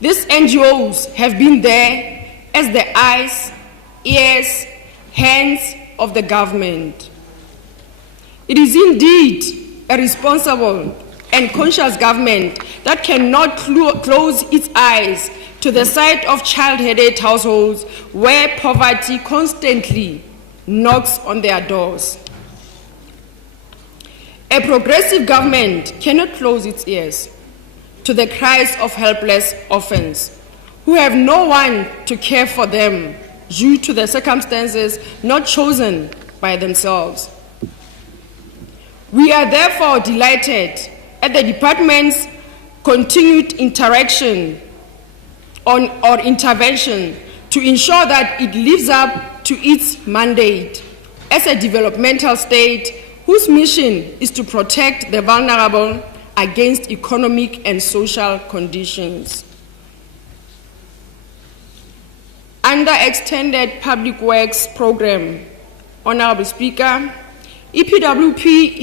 these NGOs have been there as the eyes, ears, hands of the government. It is indeed a responsible and conscious government that cannot close its eyes to the sight of child-headed households where poverty constantly knocks on their doors. A progressive government cannot close its ears to the cries of helpless orphans who have no one to care for them due to the circumstances not chosen by themselves. We are therefore delighted at the department's continued interaction or intervention to ensure that it lives up to its mandate as a developmental state whose mission is to protect the vulnerable against economic and social conditions. Under Extended Public Works Program, Honorable Speaker, EPWP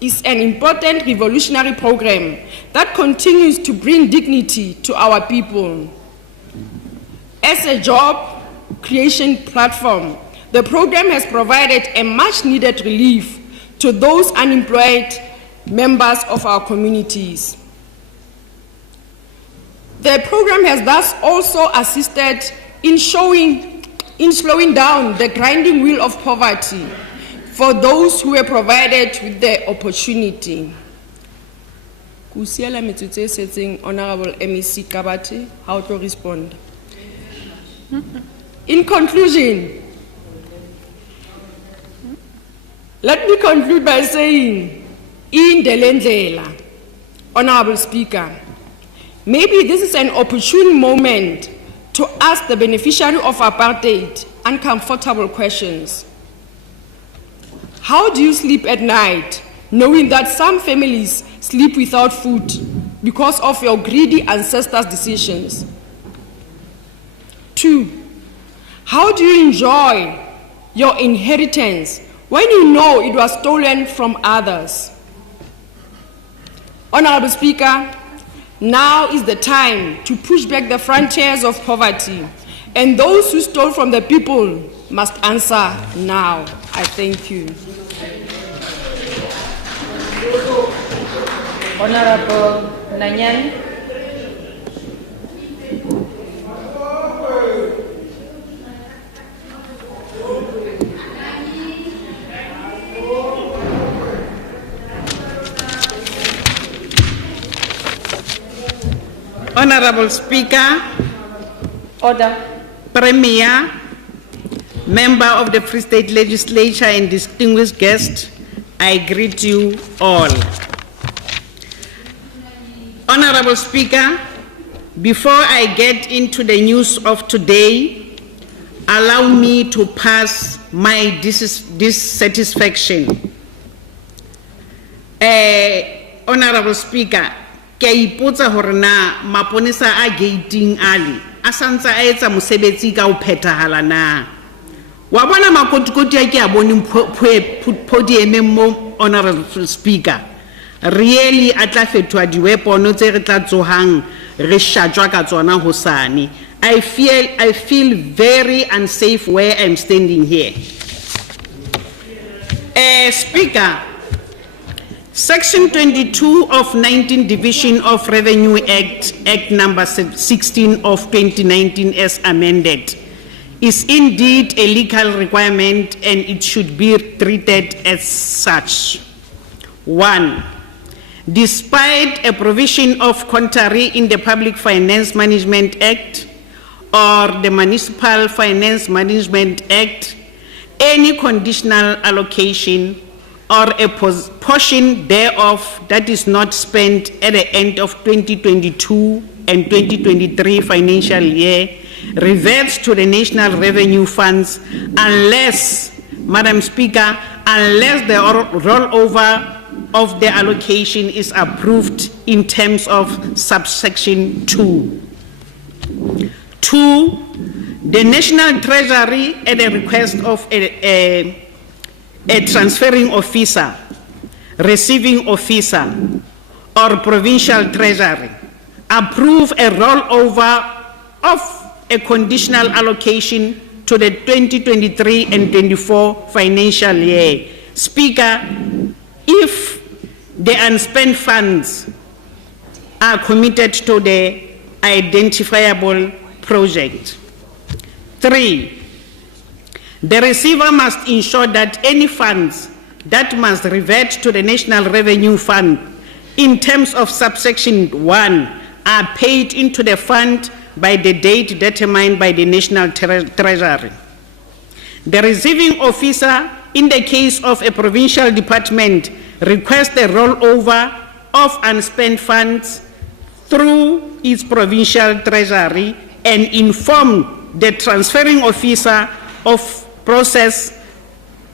is an important revolutionary program that continues to bring dignity to our people. As a job creation platform, the program has provided a much-needed relief to those unemployed members of our communities. The program has thus also assisted in slowing down the grinding wheel of poverty for those who were provided with the opportunity. Kusiela metsotso e setseng, Honorable MEC Kabati, how to respond? In conclusion, let me conclude by saying, in Delendlela, Honorable Speaker, maybe this is an opportune moment to ask the beneficiary of apartheid uncomfortable questions. How do you sleep at night knowing that some families sleep without food because of your greedy ancestors' decisions? 2, how do you enjoy your inheritance when you know it was stolen from others? Honorable Speaker, now is the time to push back the frontiers of poverty, and those who stole from the people must answer now. I thank you. Honorable Nanyan. Honorable Speaker, Order. Premier, Member of the Free State Legislature and distinguished guest, I greet you all. Honorable Speaker, before I get into the news of today, allow me to pass my dissatisfaction. Honorable Speaker, ke a ipotsa hore na maponesa a gating ali a santsa a etsa mosebetsi ka ho phethahala na wa bona makotikoti a ke a bone podiemeng mo, Honorable Speaker, really a tla fetwa diwepono tse re tla tsohang re shatjwa ka tsona hosane. I feel very unsafe where I'm standing here. Speaker, Section 22 of 19 Division of Revenue Act number 16 of 2019 as amended, is indeed a legal requirement and it should be treated as such. 1. Despite a provision of contrary in the Public Finance Management Act or the Municipal Finance Management Act, any conditional allocation or a portion thereof that is not spent at the end of 2022 and 2023 financial year reverts to the national revenue funds unless, Madam Speaker, unless the rollover of the allocation is approved in terms of subsection 2. 2, the National Treasury, at the request of a transferring officer, receiving officer, or provincial treasury, approve a rollover of a conditional allocation to the 2023 and 24 financial year. Speaker, if the unspent funds are committed to the identifiable project. 3, the receiver must ensure that any funds that must revert to the National Revenue Fund in terms of subsection 1 are paid into the fund by the date determined by the National Treasury. The receiving officer, in the case of a provincial department, requests a rollover of unspent funds through its provincial treasury and inform the transferring officer of process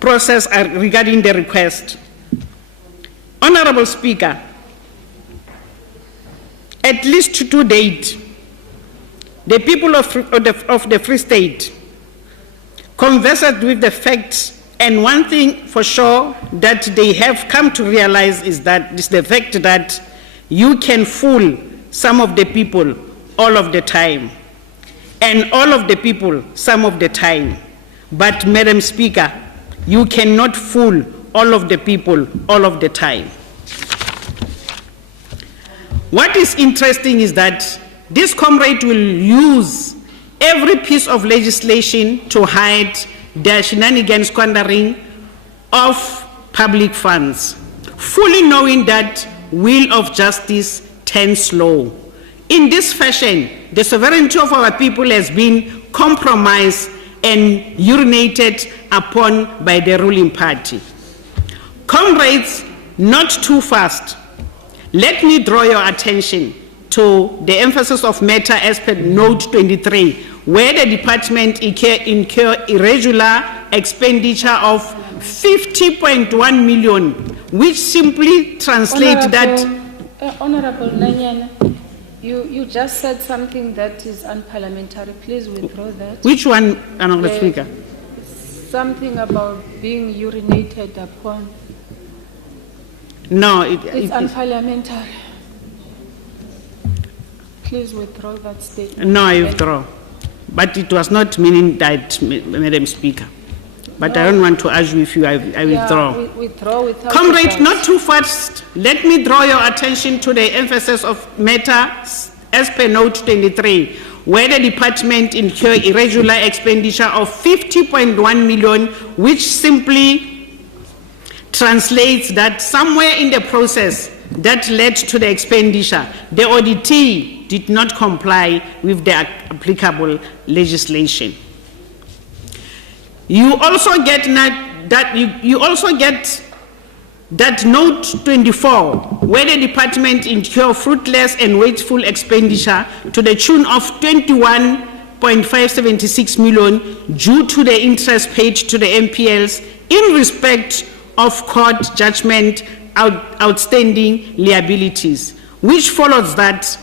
regarding the request. Honorable Speaker, at least to date, the people of the Free State conversed with the facts, and one thing for sure that they have come to realize is the fact that you can fool some of the people all of the time, and all of the people some of the time. But, Madam Speaker, you cannot fool all of the people all of the time. What is interesting is that this comrade will use every piece of legislation to hide the shenanigans squandering of public funds, fully knowing that wheel of justice turns slow. In this fashion, the sovereignty of our people has been compromised and urinated upon by the ruling party. Comrades, not too fast. Let me draw your attention to the emphasis of matter as per note 23, where the department incur irregular expenditure of 50.1 million, which simply translates Honorable Nanyana, you just said something that is unparliamentary. Please withdraw that. Which one, Honorable Speaker? Something about being urinated upon. No, it's unparliamentary. Please withdraw that statement. No, I withdraw. But it was not meaning that, Madam Speaker. But no. I don't want to argue with you. I withdraw. Withdraw without Comrade, not too fast. Let me draw your attention to the emphasis of matter as per note 23, where the department incur irregular expenditure of 50.1 million, which simply translates that somewhere in the process that led to the expenditure, the auditee did not comply with the applicable legislation. You also get that note 24, where the department incur fruitless and wasteful expenditure to the tune of 21.576 million due to the interest paid to the MPLs in respect of court judgment outstanding liabilities, which follows that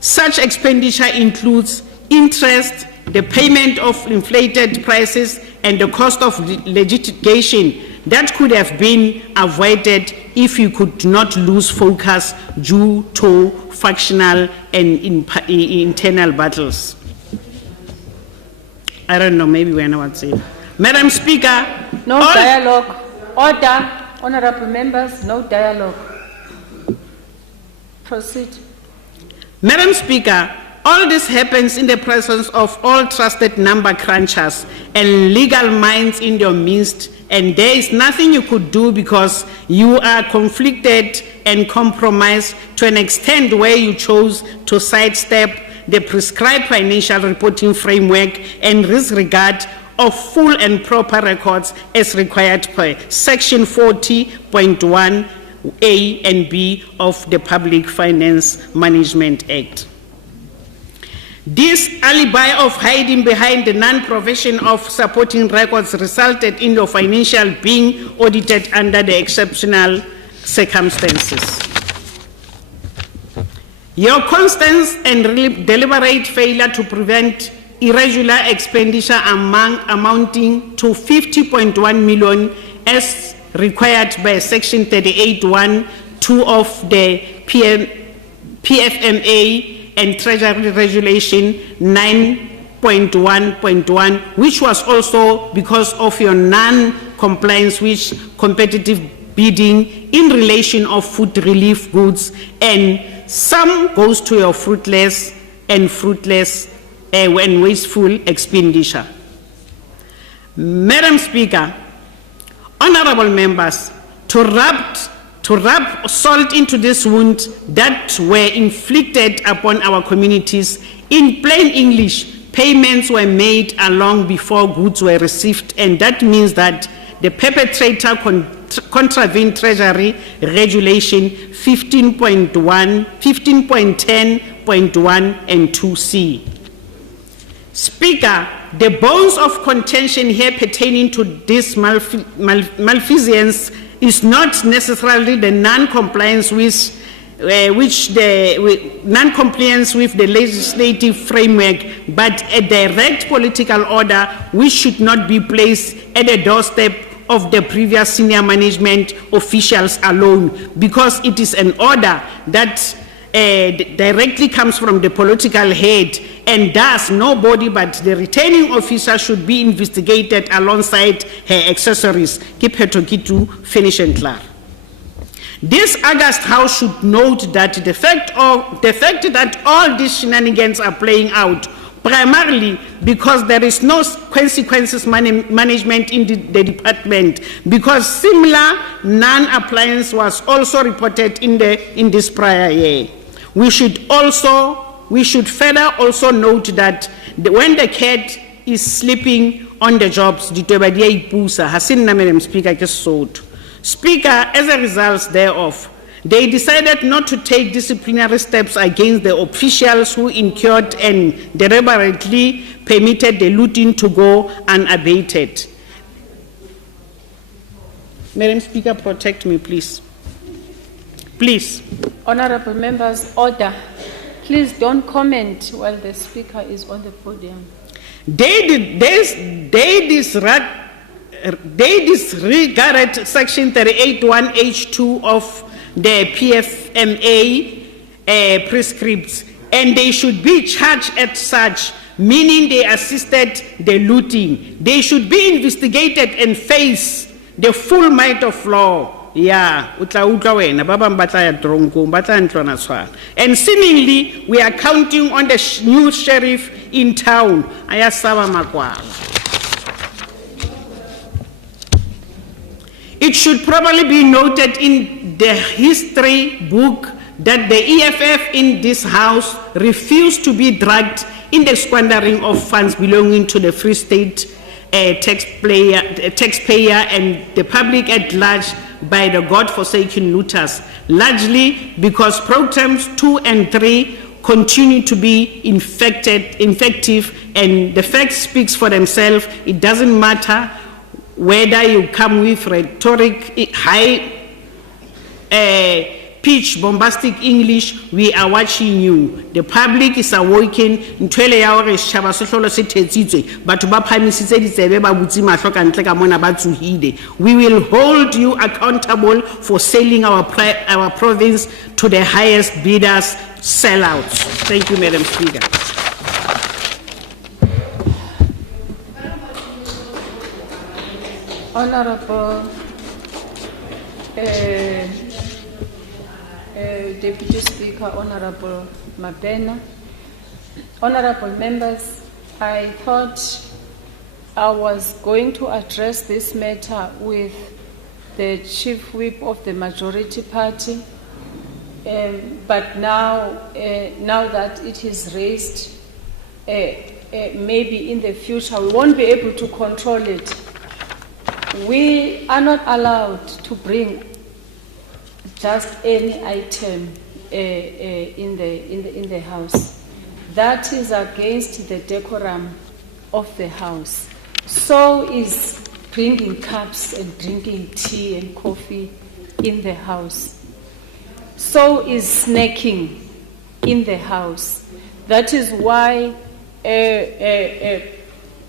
such expenditure includes interest, the payment of inflated prices, and the cost of litigation that could have been avoided if you could not lose focus due to factional and internal battles. I don't know, maybe when I would say. Madam Speaker. No dialogue. Order. Honorable members, no dialogue. Proceed. Madam Speaker, all this happens in the presence of all trusted number crunchers and legal minds in your midst, and there is nothing you could do because you are conflicted and compromised to an extent where you chose to sidestep the prescribed financial reporting framework and disregard of full and proper records as required per Section 40.1 A and B of the Public Finance Management Act. This alibi of hiding behind the non-provision of supporting records resulted in the financial being audited under the exceptional circumstances. Your constant and deliberate failure to prevent irregular expenditure amounting to 50.1 million as required by Section 38(1)(2) of the PFMA and Treasury Regulation 9.1.1, which was also because of your non-compliance with competitive bidding in relation of food relief goods, and some goes to your fruitless and wasteful expenditure. Madam Speaker, honorable members, to rub salt into this wound that were inflicted upon our communities, in plain English, payments were made long before goods were received, and that means that the perpetrator contravened Treasury Regulation 15.10.1 and 2C. Speaker, the bones of contention here pertaining to this malfeasance is not necessarily the non-compliance with non-compliance with the legislative framework, but a direct political order which should not be placed at the doorstep of the previous senior management officials alone, because it is an order that directly comes from the political head, and thus nobody but the returning officer should be investigated alongside her accessories. Keep her to finish and clear. This August House should note that the fact that all these shenanigans are playing out primarily because there is no consequences management in the department, because similar non-appliance was also reported in this prior year. We should further also note that when the cat is sleeping on the jobs, Madam Speaker, Speaker, as a result thereof, they decided not to take disciplinary steps against the officials who incurred and deliberately permitted the looting to go unabated. Madam Speaker, protect me, please. Please. Honorable members, order. Please don't comment while the speaker is on the podium. They disregarded Section 38(1)(h)(2) of the PFMA prescripts, and they should be charged as such, meaning they assisted the looting. They should be investigated and face the full might of law. Yeah, and seemingly we are counting on the new sheriff in town. It should probably be noted in the history book that the EFF in this house refused to be dragged in the squandering of funds belonging to the Free State taxpayer and the public at large by the God-forsaken looters, largely because programs 2 and 3 continue to be effective, and the fact speaks for themselves. It doesn't matter whether you come with rhetoric, high pitch, bombastic English, we are watching you. The public is awakened. We will hold you accountable for selling our province to the highest bidders, sellouts. Thank you, Madam Speaker. Honorable Deputy Speaker, Honorable Mabena, honorable members, I thought I was going to address this matter with the Chief Whip of the Majority Party, but now that it is raised, maybe in the future we won't be able to control it. We are not allowed to bring just any item in the house. That is against the decorum of the house. So is bringing cups and drinking tea and coffee in the house. So is snacking in the house. That is why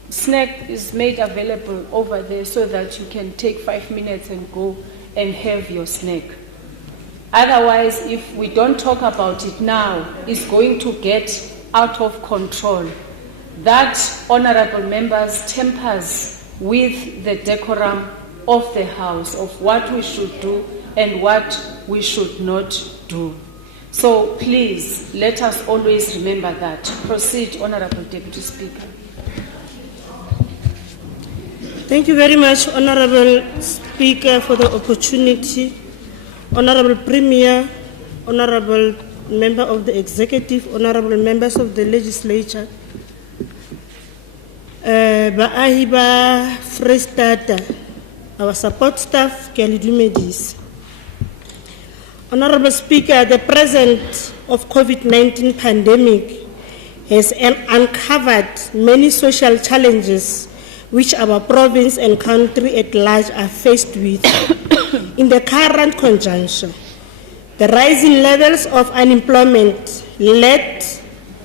snack is made available over there so that you can take 5 minutes and go and have your snack. Otherwise, if we don't talk about it now, it's going to get out of control. That, honorable members, tempers with the decorum of the house, of what we should do and what we should not do. So please, let us always remember that. Proceed, Honorable Deputy Speaker. Thank you very much, Honorable Speaker, for the opportunity. Honorable Premier, Honorable Member of the Executive, Honorable Members of the Legislature, Baahi ba Freestata, our support staff, ke a le dumedisa. Honorable Speaker, the presence of COVID-19 pandemic has uncovered many social challenges which our province and country at large are faced with. In the current conjuncture, the rising levels of unemployment led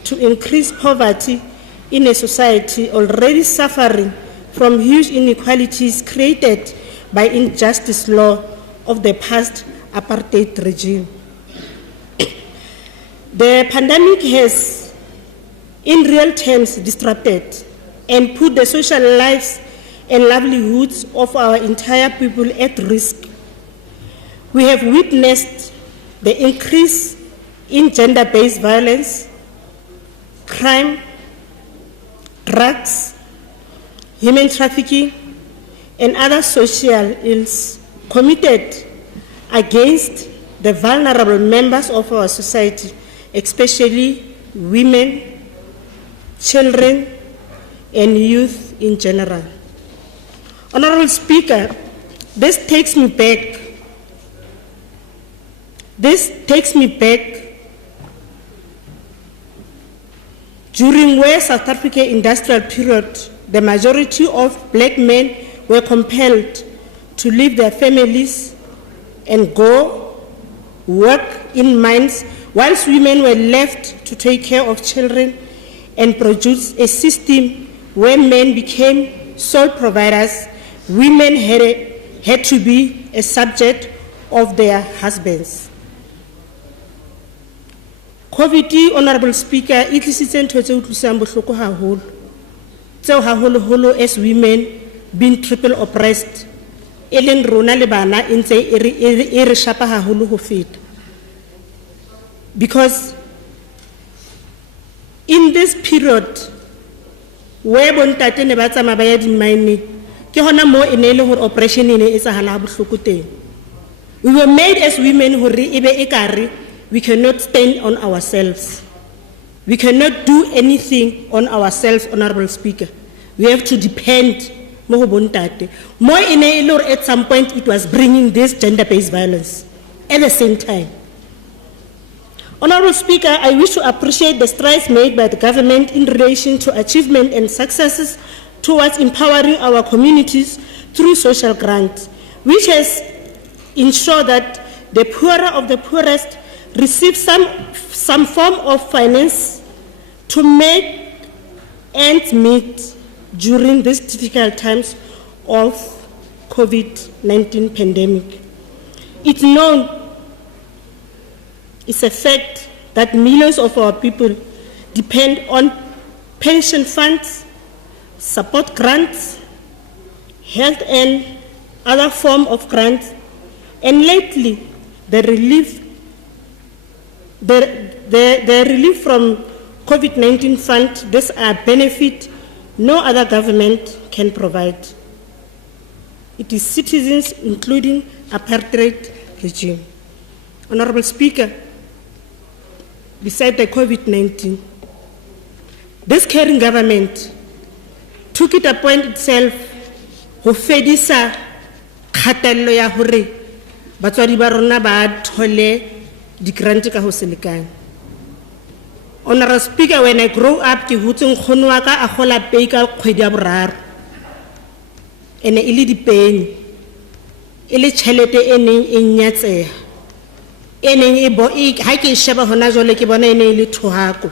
to increased poverty in a society already suffering from huge inequalities created by injustice law of the past apartheid regime. The pandemic has, in real terms, disrupted and put the social lives and livelihoods of our entire people at risk. We have witnessed the increase in gender-based violence, crime, drugs, human trafficking, and other social ills committed against the vulnerable members of our society, especially women, children, and youth in general. Honorable Speaker, this takes me back during where South Africa industrial period, the majority of black men were compelled to leave their families and go work in mines, whilst women were left to take care of children and produce a system where men became sole providers. Women had to be a subject of their husbands. COVID, Honorable Speaker, it is to as women being triple oppressed. Ellen Rona Lebana in say shapa haholo ho feta. Because in this period where bontate ne ba tsamaya ba ya di mine ke hona mo e ne le hore operation ene e tsahala bohloko teng. We were made as women hore ebe ekare we cannot stand on ourselves. We cannot do anything on ourselves, Honorable Speaker. We have to depend mo bontate. Mo ene le hore at some point it was bringing this gender-based violence at the same time. Honorable Speaker, I wish to appreciate the strides made by the government in relation to achievement and successes towards empowering our communities through social grants, which has ensured that the poorer of the poorest receive some form of finance to make ends meet during these difficult times of COVID-19 pandemic. It's known, it's a fact that millions of our people depend on pension funds, support grants, health and other forms of grants, and lately the relief from COVID-19 fund. These are benefit no other government can provide. It is citizens, including apartheid regime. Honorable Speaker, beside the COVID-19, this caring government took it upon itself ho fedisa kgatello ya hore batswadi ba rona ba thole di-grant ka ho se lekane. Honorable Speaker, when I grew up, ke hotse nkgono wa ka a gola pay ka kgwedi ya boraro. Ene e le dipeni. E le tšhelete e neng e nyatseha. E neng e bo ha ke sheba hona jwale ke bona e ne e le thohako.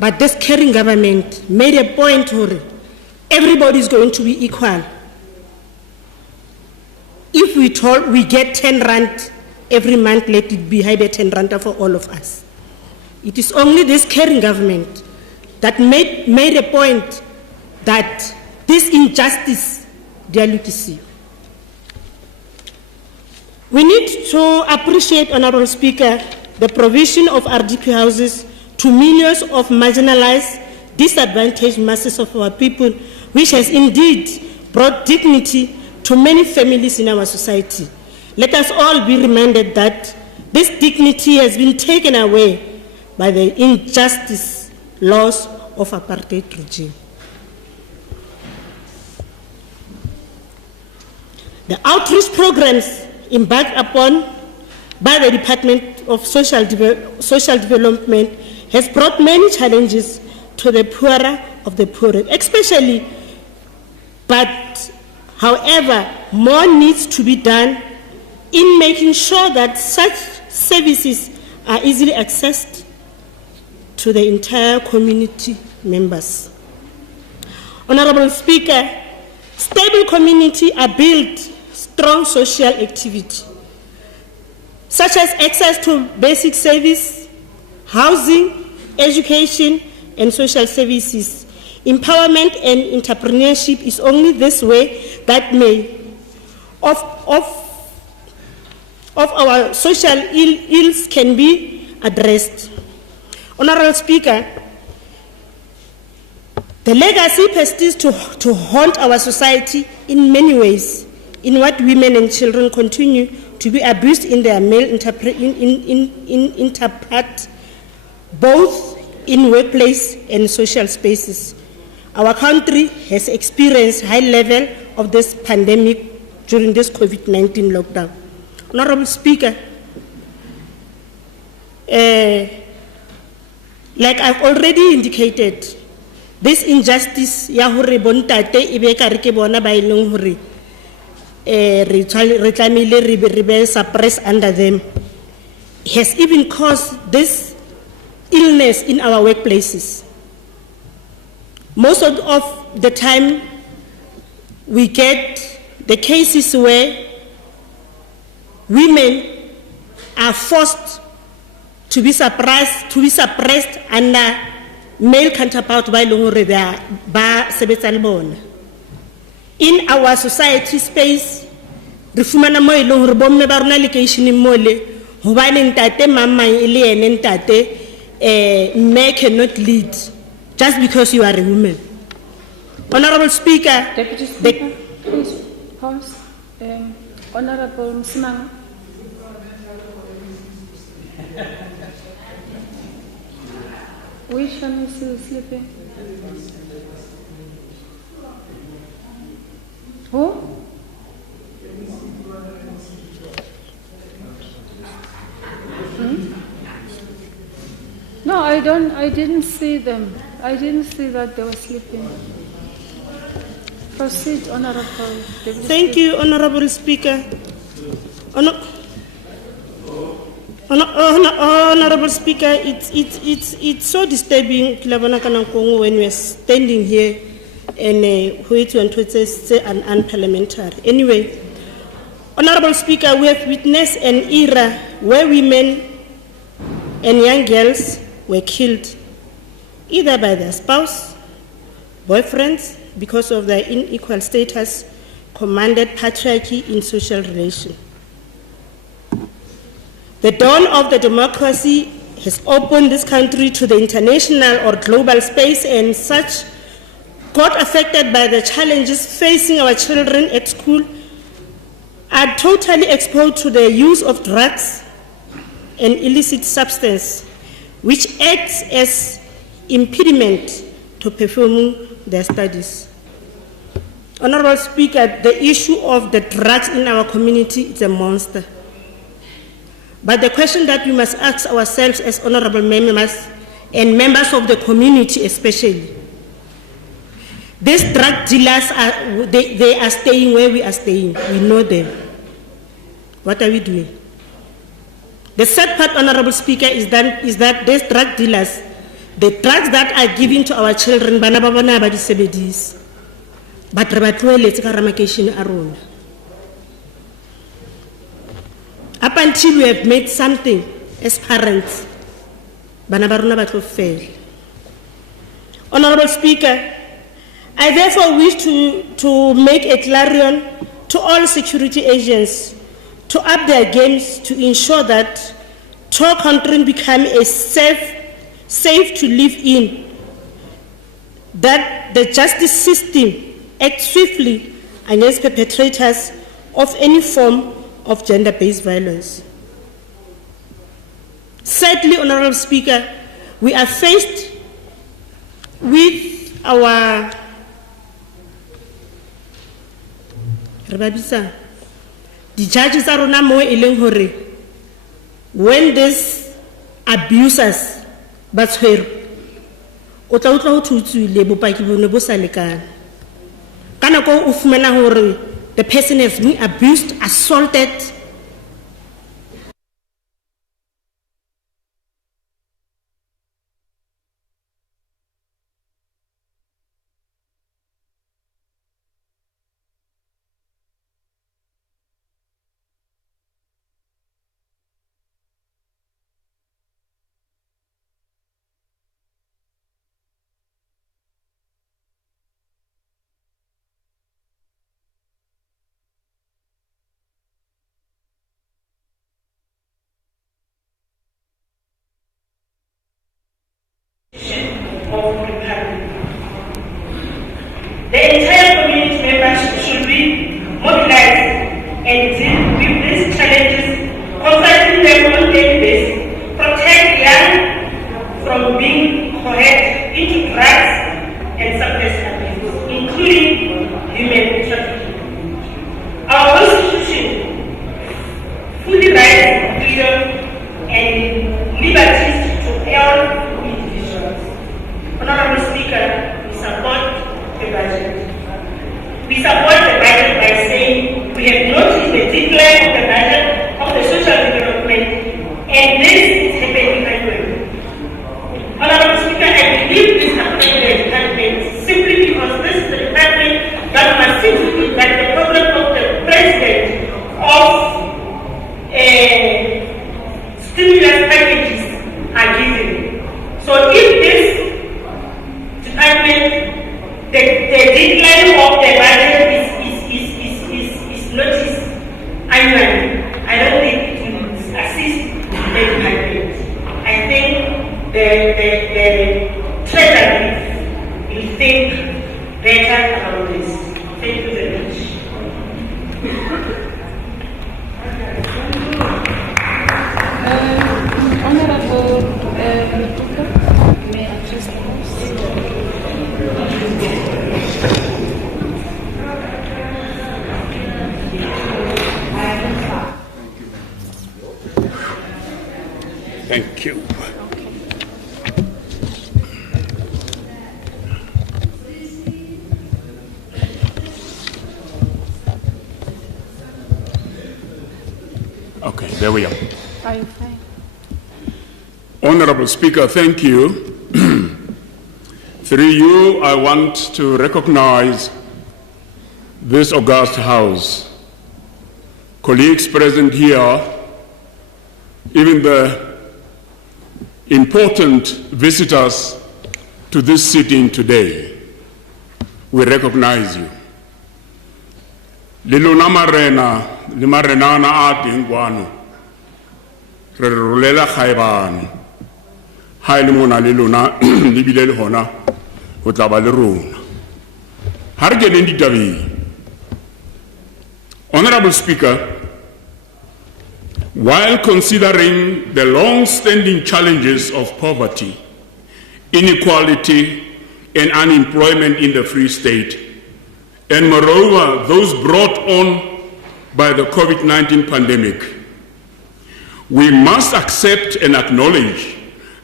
But this caring government made a point hore everybody is going to be equal. If we get 10 rand every month, let it be high 10 rand for all of us. It is only this caring government that made a point that this injustice, dear Lucas, we need to appreciate, Honorable Speaker, the provision of RDP houses to millions of marginalized, disadvantaged masses of our people, which has indeed brought dignity to many families in our society. Let us all be reminded that this dignity has been taken away by the injustice laws of apartheid regime. The outreach programs embarked upon by the Department of Social Development has brought many challenges to the poorer of the poor, especially, but however, more needs to be done in making sure that such services are easily accessed to the entire community members. Honorable Speaker, stable community are built strong social activity, such as access to basic service, housing, education, and social services. Empowerment and entrepreneurship is only this way that may of our social ills can be addressed. Honorable Speaker, the legacy persists to haunt our society in many ways, in what women and children continue to be abused in their male interpart, both in workplace and social spaces. Our country has experienced high level of this pandemic during this COVID-19 lockdown. Honorable Speaker, like I've already indicated, this injustice ya hore bontate e be ka re ke bona ba ileng hore re tlamile re be suppressed under them has even caused this illness in our workplaces. Most of the time we get the cases where women are forced to be suppressed under male counterpart by ba sebetsa le bona. In our society space, re fumana mo ile hore bomme ba rona lekeisheneng mole hobane ntate mama ile ene ntate men cannot lead just because you are a woman. Honorable Speaker, Deputy Speaker, please pause. Honorable Msimanga. Which one is still sleeping? Who? No, I didn't see them. I didn't see that they were sleeping. Proceed, Honorable Deputy. Thank you, Honorable Speaker. Honorable Speaker, it's so disturbing when we're standing here and say unparliamentary. Anyway, Honorable Speaker, we have witnessed an era where women and young girls were killed either by their spouse, boyfriends, because of their unequal status, commanded patriarchy in social relations. The dawn of the democracy has opened this country to the international or global space, and such got affected by the challenges facing our children at school are totally exposed to the use of drugs and illicit substance, which acts as impediment to performing their studies. Honorable Speaker, the issue of the drugs in our community is a monster. But the question that we must ask ourselves as honorable members and members of the community especially, these drug dealers, they are staying where we are staying. We know them. What are we doing? The sad part, Honorable Speaker, is that these drug dealers, the drugs that are given to our children, bana ba bona ba di sebedisa. But re ba tloeletse ka ramakeishene a rona. Up until we have made something as parents, bana ba rona ba tlo fela. Honorable Speaker, I therefore wish to make a clarion to all security agents to up their games to ensure that Tor country become a safe to live in, that the justice system acts swiftly against perpetrators of any form of gender-based violence. Sadly, Honorable Speaker, we are faced with our the judges are rona mo e leng hore when these abusers ba tshwere o tla utla ho thutswile bopaki bone bo sa lekana ka nako o fumana hore the person has been abused, assaulted, the entire community members should be mobilized and deal with these challenges, confronting them on a daily basis, protect young from being coerced into drugs and substance abuse, including human trafficking. Our Constitution fully writes freedom and liberties to all individuals. Honorable Speaker, we support the budget. We support the budget by saying we have noticed the decline of the budget of the social development, and this is happening everywhere. Honorable Speaker, I believe this affects the department simply because this is the department that must see that the problem of the president of stimulus packages are given. So if this department, the decline of the budget is noticed annually, I don't think it will assist the department. I think the treasury will think better about this. Thank you very much. Honorable may I address the House? Thank you. Okay, there we are. Fine. Honorable Speaker, thank you. Through you, I want to recognize this august House, colleagues present here, even the important visitors to this sitting today. We recognize you. Liluna marena, limarenana ati ngwano. Rerulela khaibani. Haile mona liluna libile hona utlaba le rona. Har ke ndi tabi. Honorable Speaker, while considering the long-standing challenges of poverty, inequality, and unemployment in the Free State, and moreover, those brought on by the COVID-19 pandemic. We must accept and acknowledge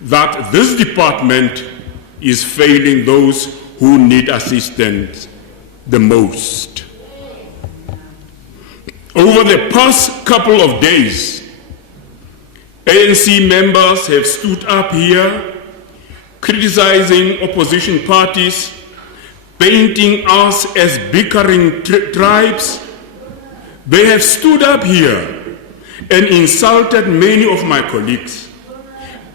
that this department is failing those who need assistance the most. Over the past couple of days, ANC members have stood up here criticizing opposition parties, painting us as bickering tribes. They have stood up here and insulted many of my colleagues,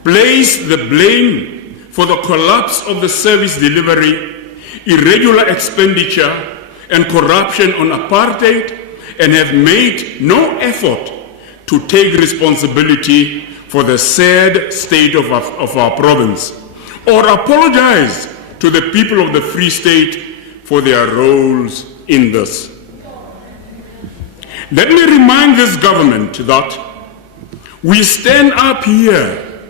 placed the blame for the collapse of the service delivery, irregular expenditure, and corruption on apartheid, and have made no effort to take responsibility for the sad state of our province, or apologize to the people of the Free State for their roles in this. Let me remind this government that we stand up here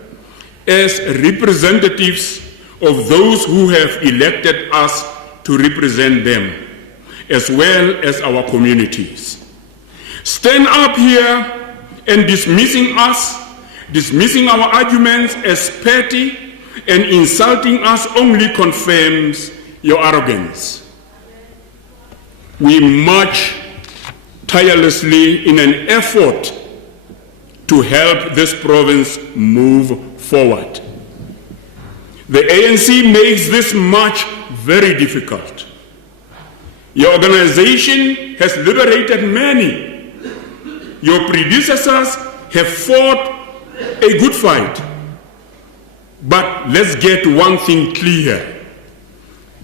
as representatives of those who have elected us to represent them, as well as our communities. Stand up here and dismissing us, dismissing our arguments as petty and insulting us only confirms your arrogance. We march tirelessly in an effort to help this province move forward. The ANC makes this march very difficult. Your organization has liberated many. Your predecessors have fought a good fight. But let's get one thing clear.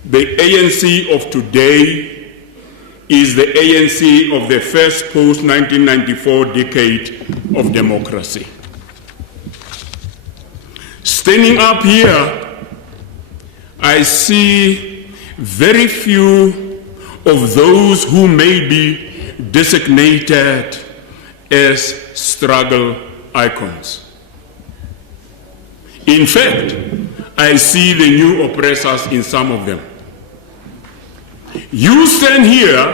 The ANC of today is the ANC of the first post-1994 decade of democracy. Standing up here, I see very few of those who may be designated as struggle icons. In fact, I see the new oppressors in some of them. You stand here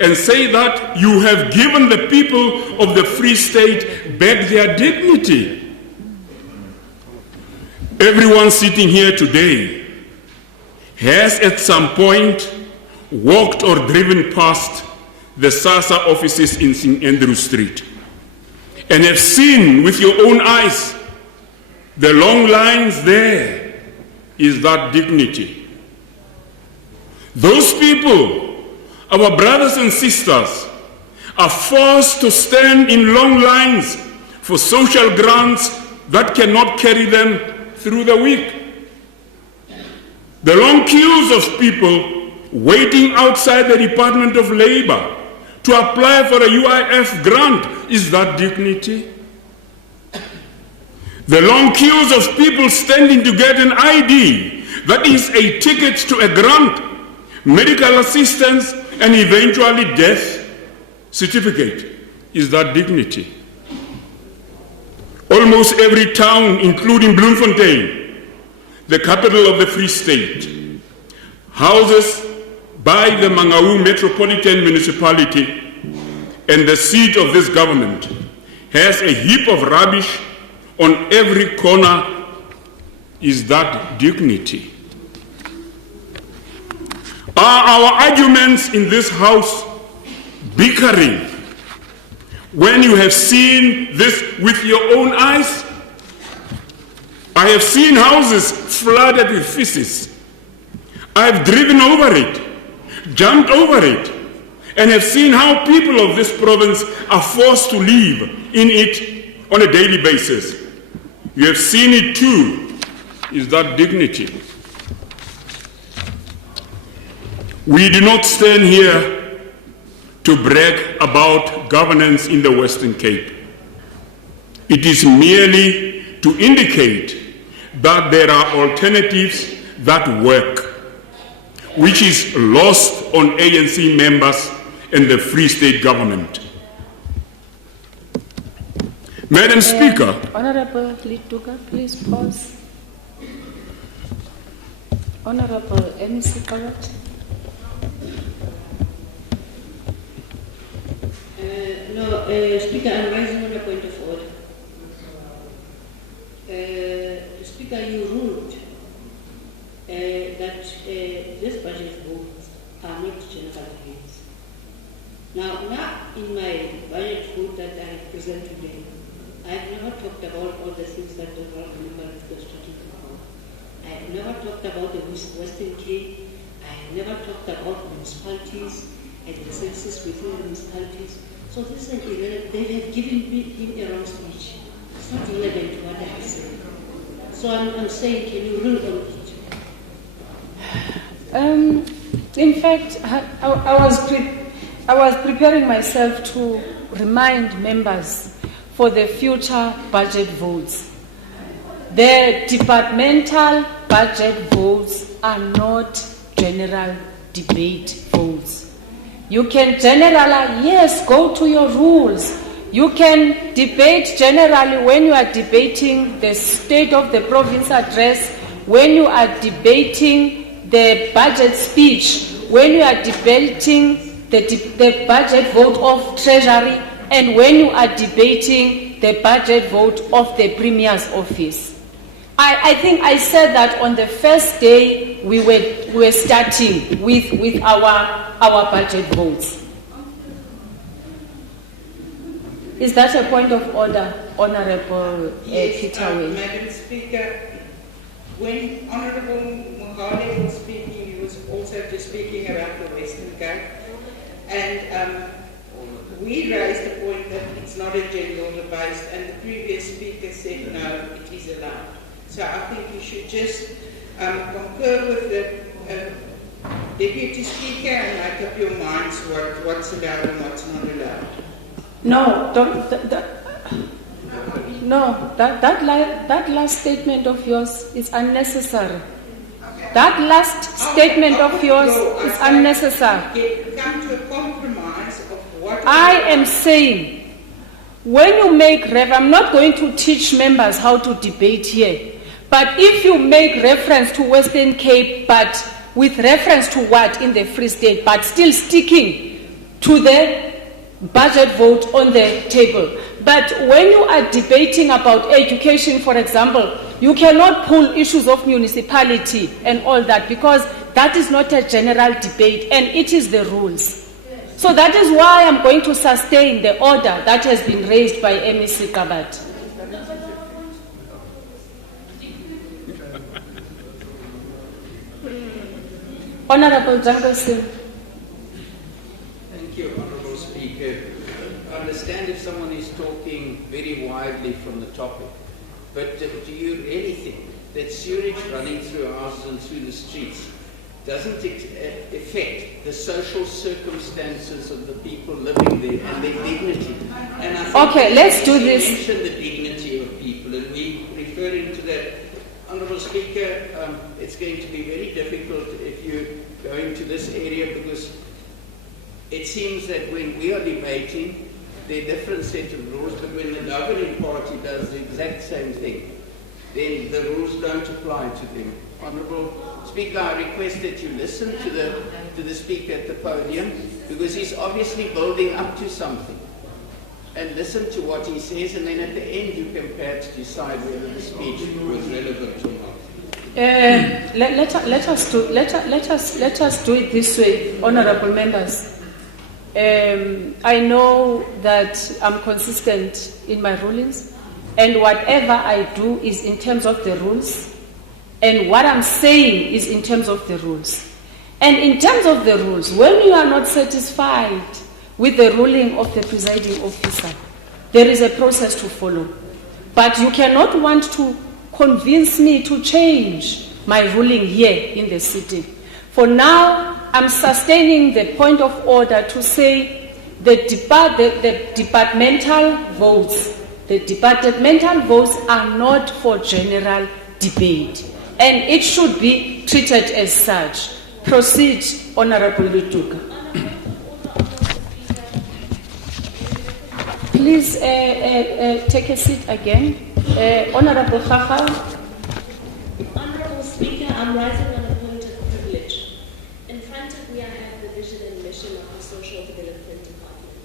and say that you have given the people of the Free State back their dignity. Everyone sitting here today has at some point walked or driven past the SASA offices in St. Andrew Street and have seen with your own eyes the long lines there. Is that dignity? Those people, our brothers and sisters, are forced to stand in long lines for social grants that cannot carry them through the week. The long queues of people waiting outside the Department of Labor to apply for a UIF grant, is that dignity? The long queues of people standing to get an ID that is a ticket to a grant, medical assistance, and eventually death certificate, is that dignity? Almost every town, including Bloemfontein, the capital of the Free State, houses by the Mangaung Metropolitan Municipality and the seat of this government, has a heap of rubbish on every corner. Is that dignity? Are our arguments in this house bickering when you have seen this with your own eyes? I have seen houses flooded with feces. I've driven over it, jumped over it, and have seen how people of this province are forced to live in it on a daily basis. You have seen it too. Is that dignity? We do not stand here to brag about governance in the Western Cape. It is merely to indicate that there are alternatives that work, which is lost on ANC members and the Free State government. Madam Speaker. Honorable Lituka, please pause. Honorable MEC Kawat. Speaker, I'm raising on a point of order. Speaker, you ruled that this budget votes are not general debates. Now, in my budget vote that I present today, I have never talked about all the things that the Honourable Member was talking about. I have never talked about the Western Cape. I have never talked about municipalities and the census within the municipalities. So this is irrelevant. They have given him a wrong speech. It's not relevant to what I have said. So I'm saying, can you rule on it? In fact, I was preparing myself to remind members for the future budget votes. The departmental budget votes are not general debate votes. You can generalize, yes, go to your rules. You can debate generally when you are debating the State of the Province address, when you are debating the budget speech, when you are debating the budget vote of Treasury, and when you are debating the budget vote of the Premier's office. I think I said that on the first day we were starting with our budget votes. Is that a point of order, Honourable Peter Wayne? Madam Speaker, when Honourable Mogale was speaking, he was also just speaking about the Western Cape. And we raised the point that it's not a general debate, and the previous speaker said no, it is allowed. So I think you should just concur with the Deputy Speaker and make up your minds what's allowed and what's not allowed. No, that last statement of yours is unnecessary. That last statement of yours is unnecessary. Come to a compromise of what I am saying, when you make I'm not going to teach members how to debate here, but if you make reference to Western Cape, but with reference to what in the Free State, but still sticking to the budget vote on the table. But when you are debating about education, for example, you cannot pull issues of municipality and all that, because that is not a general debate and it is the rules. So that is why I'm going to sustain the order that has been raised by MEC Kabat. Honourable Jankelson. Thank you, Honourable Speaker. I understand if someone is talking very widely from the topic, but do you really think that sewage running through houses and through the streets doesn't affect the social circumstances of the people living there and their dignity? And I think okay, let's do this. You mentioned the dignity of people, and we referring to that. Honourable Speaker, it's going to be very difficult if you go into this area, because it seems that when we are debating, there are different set of rules, but when the governing party does the exact same thing, then the rules don't apply to them. Honourable Speaker, I request that you listen to the Speaker at the podium, because he's obviously building up to something. And listen to what he says, and then at the end you can perhaps decide whether the speech was relevant or not. Let us do it this way, honourable members. I know that I'm consistent in my rulings, and whatever I do is in terms of the rules, and what I'm saying is in terms of the rules. And in terms of the rules, when you are not satisfied with the ruling of the presiding officer, there is a process to follow. But you cannot want to convince me to change my ruling here in the city. For now, I'm sustaining the point of order to say the departmental votes. The departmental votes are not for general debate, and it should be treated as such. Proceed, Honourable Lutuka. Please take a seat again. Honourable Khakha. Honourable Speaker, I'm rising on a point mission of the Social Development Department.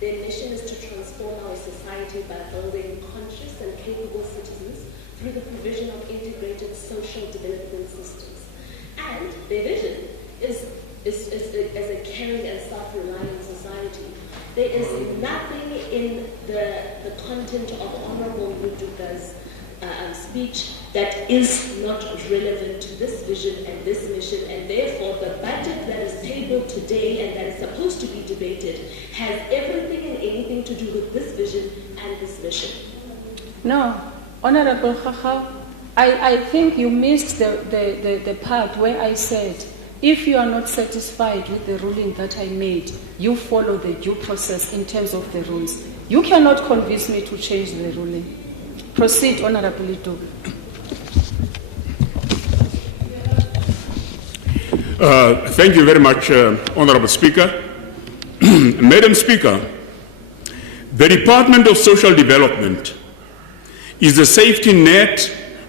Their mission is to transform our society by building conscious and capable citizens through the provision of integrated social development systems. And their vision is as a caring and self-reliant society. There is nothing in the content of Honorable Muduka's speech that is not relevant to this vision and this mission, and therefore the budget that is tabled today and that is supposed to be debated has everything and anything to do with this vision and this mission. No, Honorable Khakha, I think you missed the part where I said, if you are not satisfied with the ruling that I made, you follow the due process in terms of the rules. You cannot convince me to change the ruling. Proceed, Honorable Ito. Thank you very much, Honorable Speaker. Madam Speaker, the Department of Social Development is a safety net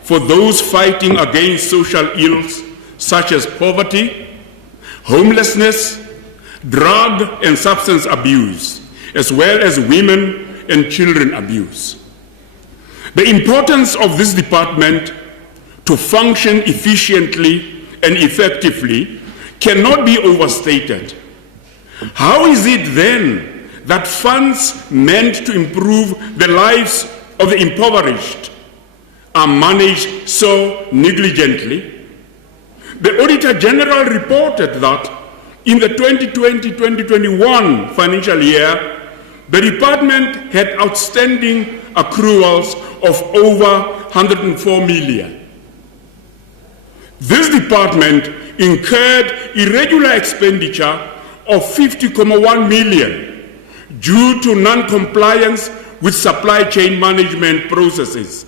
for those fighting against social ills such as poverty, homelessness, drug and substance abuse, as well as women and children abuse. The importance of this department to function efficiently and effectively cannot be overstated. How is it then that funds meant to improve the lives of the impoverished are managed so negligently? The Auditor General reported that in the 2020-2021 financial year, the department had outstanding accruals of over 104 million. This department incurred irregular expenditure of 50.1 million due to non-compliance with supply chain management processes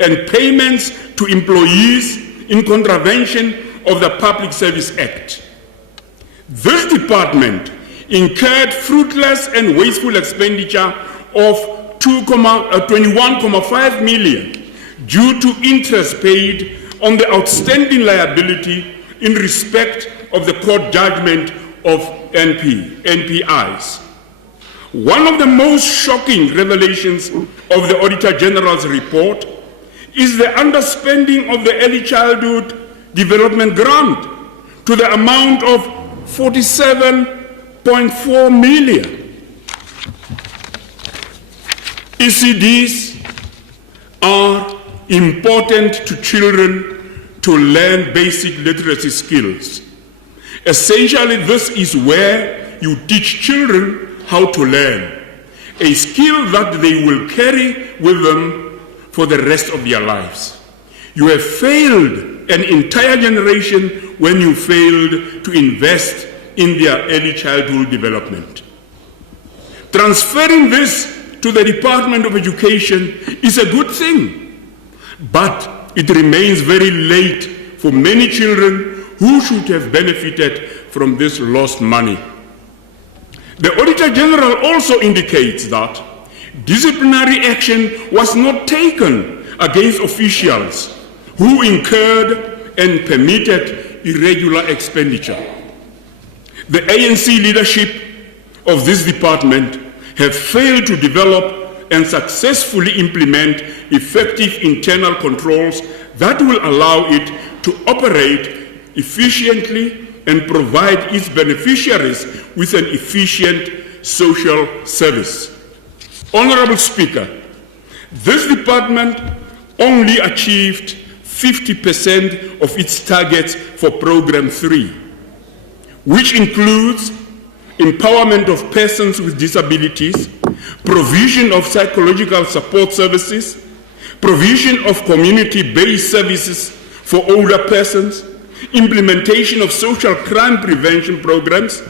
and payments to employees in contravention of the Public Service Act. This department incurred fruitless and wasteful expenditure of 21.5 million due to interest paid on the outstanding liability in respect of the court judgment of NPIs. One of the most shocking revelations of the Auditor General's report is the underspending of the Early Childhood Development Grant to the amount of 47.4 million. ECDs are important to children to learn basic literacy skills. Essentially, this is where you teach children how to learn, a skill that they will carry with them for the rest of their lives. You have failed an entire generation when you failed to invest in their early childhood development. Transferring this to the Department of Education is a good thing, but it remains very late for many children who should have benefited from this lost money. The Auditor General also indicates that disciplinary action was not taken against officials who incurred and permitted irregular expenditure. The ANC leadership of this department have failed to develop and successfully implement effective internal controls that will allow it to operate efficiently and provide its beneficiaries with an efficient social service. Honorable Speaker, this department only achieved 50% of its targets for Program 3, which includes empowerment of persons with disabilities, provision of psychological support services, provision of community-based services for older persons, implementation of social crime prevention programs,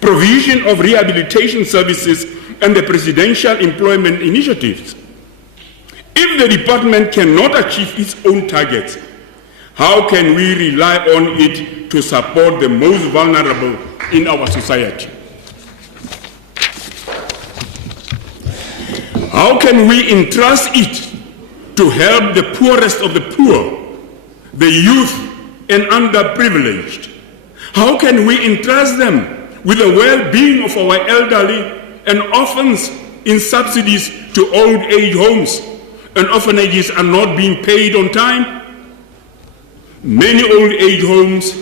provision of rehabilitation services, and the presidential employment initiatives. If the department cannot achieve its own targets, how can we rely on it to support the most vulnerable in our society? How can we entrust it to help the poorest of the poor, the youth and underprivileged? How can we entrust them with the well-being of our elderly and orphans in subsidies to old age homes and orphanages are not being paid on time. Many old age homes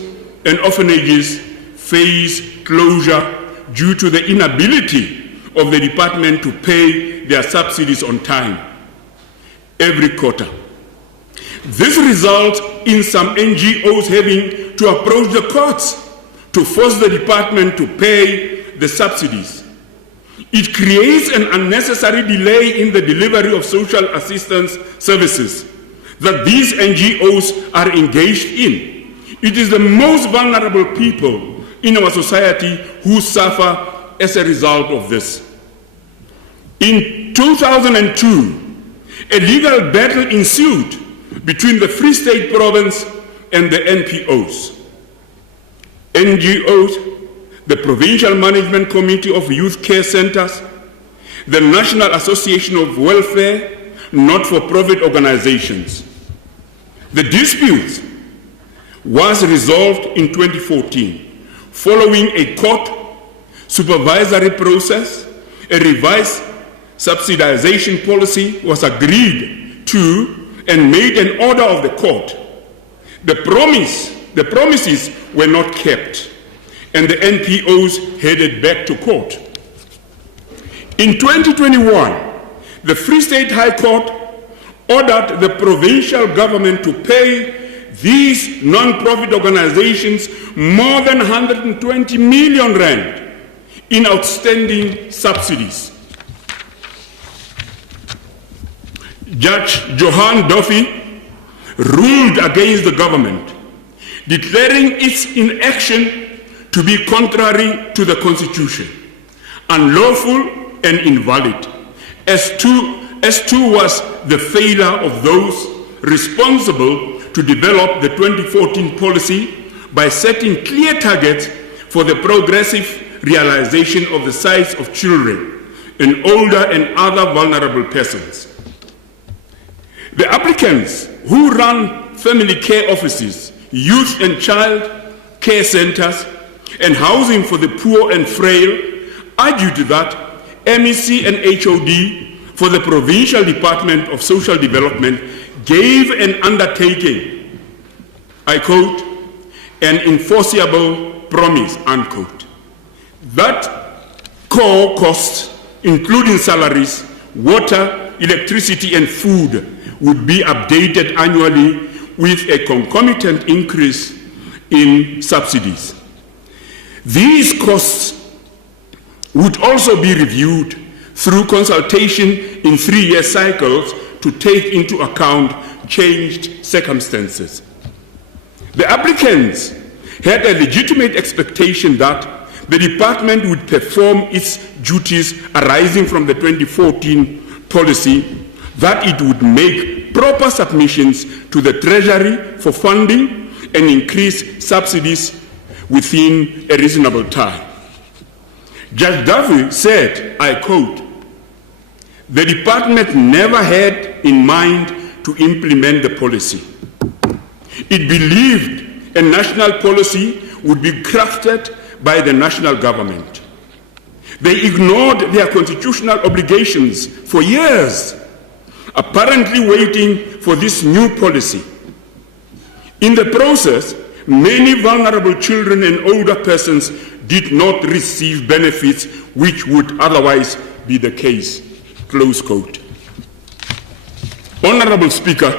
and orphanages face closure due to the inability of the department to pay their subsidies on time every quarter. This results in some NGOs having to approach the courts to force the department to pay the subsidies. It creates an unnecessary delay in the delivery of social assistance services that these NGOs are engaged in. It is the most vulnerable people in our society who suffer as a result of this. In 2002, a legal battle ensued between the Free State Province and the NPOs. NGOs, the Provincial Management Committee of Youth Care Centers, the National Association of Welfare, not-for-profit organizations. The dispute was resolved in 2014 following a court supervisory process. A revised subsidization policy was agreed to and made an order of the court. The promises were not kept, and the NPOs headed back to court. In 2021, the Free State High Court ordered the provincial government to pay these non-profit organizations more than 120 million rand in outstanding subsidies. Judge Johan Duffy ruled against the government, declaring its inaction to be contrary to the Constitution, unlawful and invalid, as too was the failure of those responsible to develop the 2014 policy by setting clear targets for the progressive realization of the size of children and older and other vulnerable persons. The applicants who run family care offices, youth and child care centers, and housing for the poor and frail argued that MEC and HOD for the Provincial Department of Social Development gave an undertaking, I quote, an enforceable promise, unquote, that core costs, including salaries, water, electricity, and food, would be updated annually with a concomitant increase in subsidies. These costs would also be reviewed through consultation in 3-year cycles to take into account changed circumstances. The applicants had a legitimate expectation that the department would perform its duties arising from the 2014 policy, that it would make proper submissions to the Treasury for funding and increase subsidies within a reasonable time. Judge Duffy said, I quote, "The department never had in mind to implement the policy. It believed a national policy would be crafted by the national government. They ignored their constitutional obligations for years, apparently waiting for this new policy. In the process, many vulnerable children and older persons did not receive benefits which would otherwise be the case." Close quote. Honorable Speaker,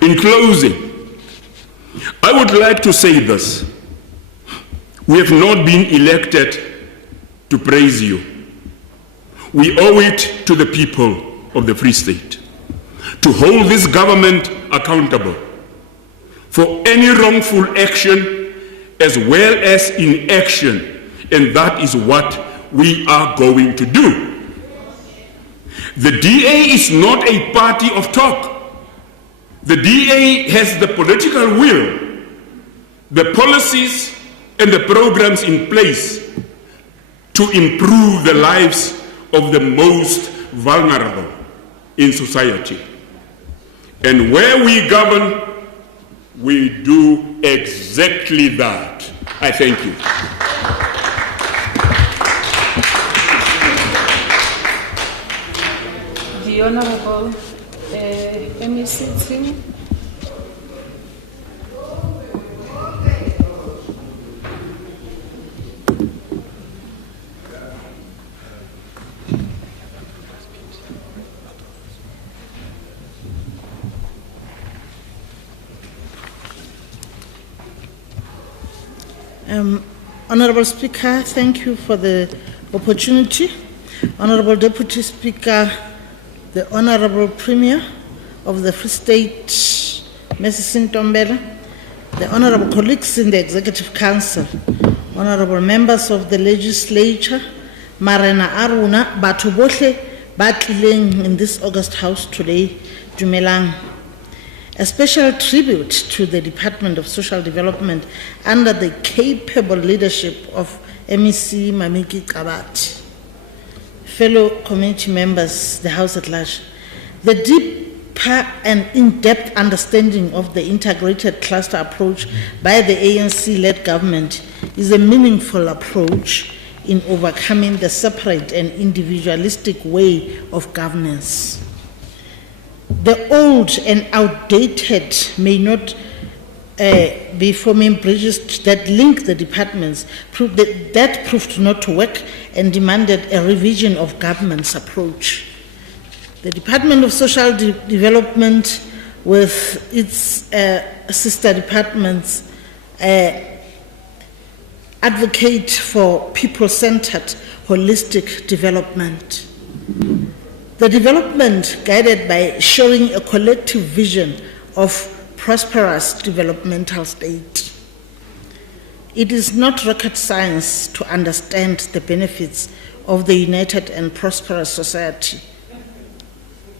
in closing, I would like to say this. We have not been elected to praise you. We owe it to the people of the Free State to hold this government accountable for any wrongful action as well as inaction, and that is what we are going to do. The DA is not a party of talk. The DA has the political will, the policies and the programs in place to improve the lives of the most vulnerable in society. And where we govern, we do exactly that. I thank you. the Honorable MEC Ting. Honorable Speaker, thank you for the opportunity. Honorable Deputy Speaker, the Honorable Premier of the Free State, Mrs. Ntombela, the Honorable colleagues in the Executive Council, Honorable members of the Legislature, Marena Aruna, batho bohle ba tlileng in this August House today, dumelang. A special tribute to the Department of Social Development under the capable leadership of MEC Mamiki Kabati. Fellow community members, the House at large, the deeper and in-depth understanding of the integrated cluster approach by the ANC-led government is a meaningful approach in overcoming the separate and individualistic way of governance. The old and outdated may not be forming bridges that link the departments. That proved not to work and demanded a revision of government's approach. The Department of Social Development, with its sister departments, advocate for people-centered, holistic development. The development guided by showing a collective vision of prosperous developmental state. It is not rocket science to understand the benefits of the united and prosperous society.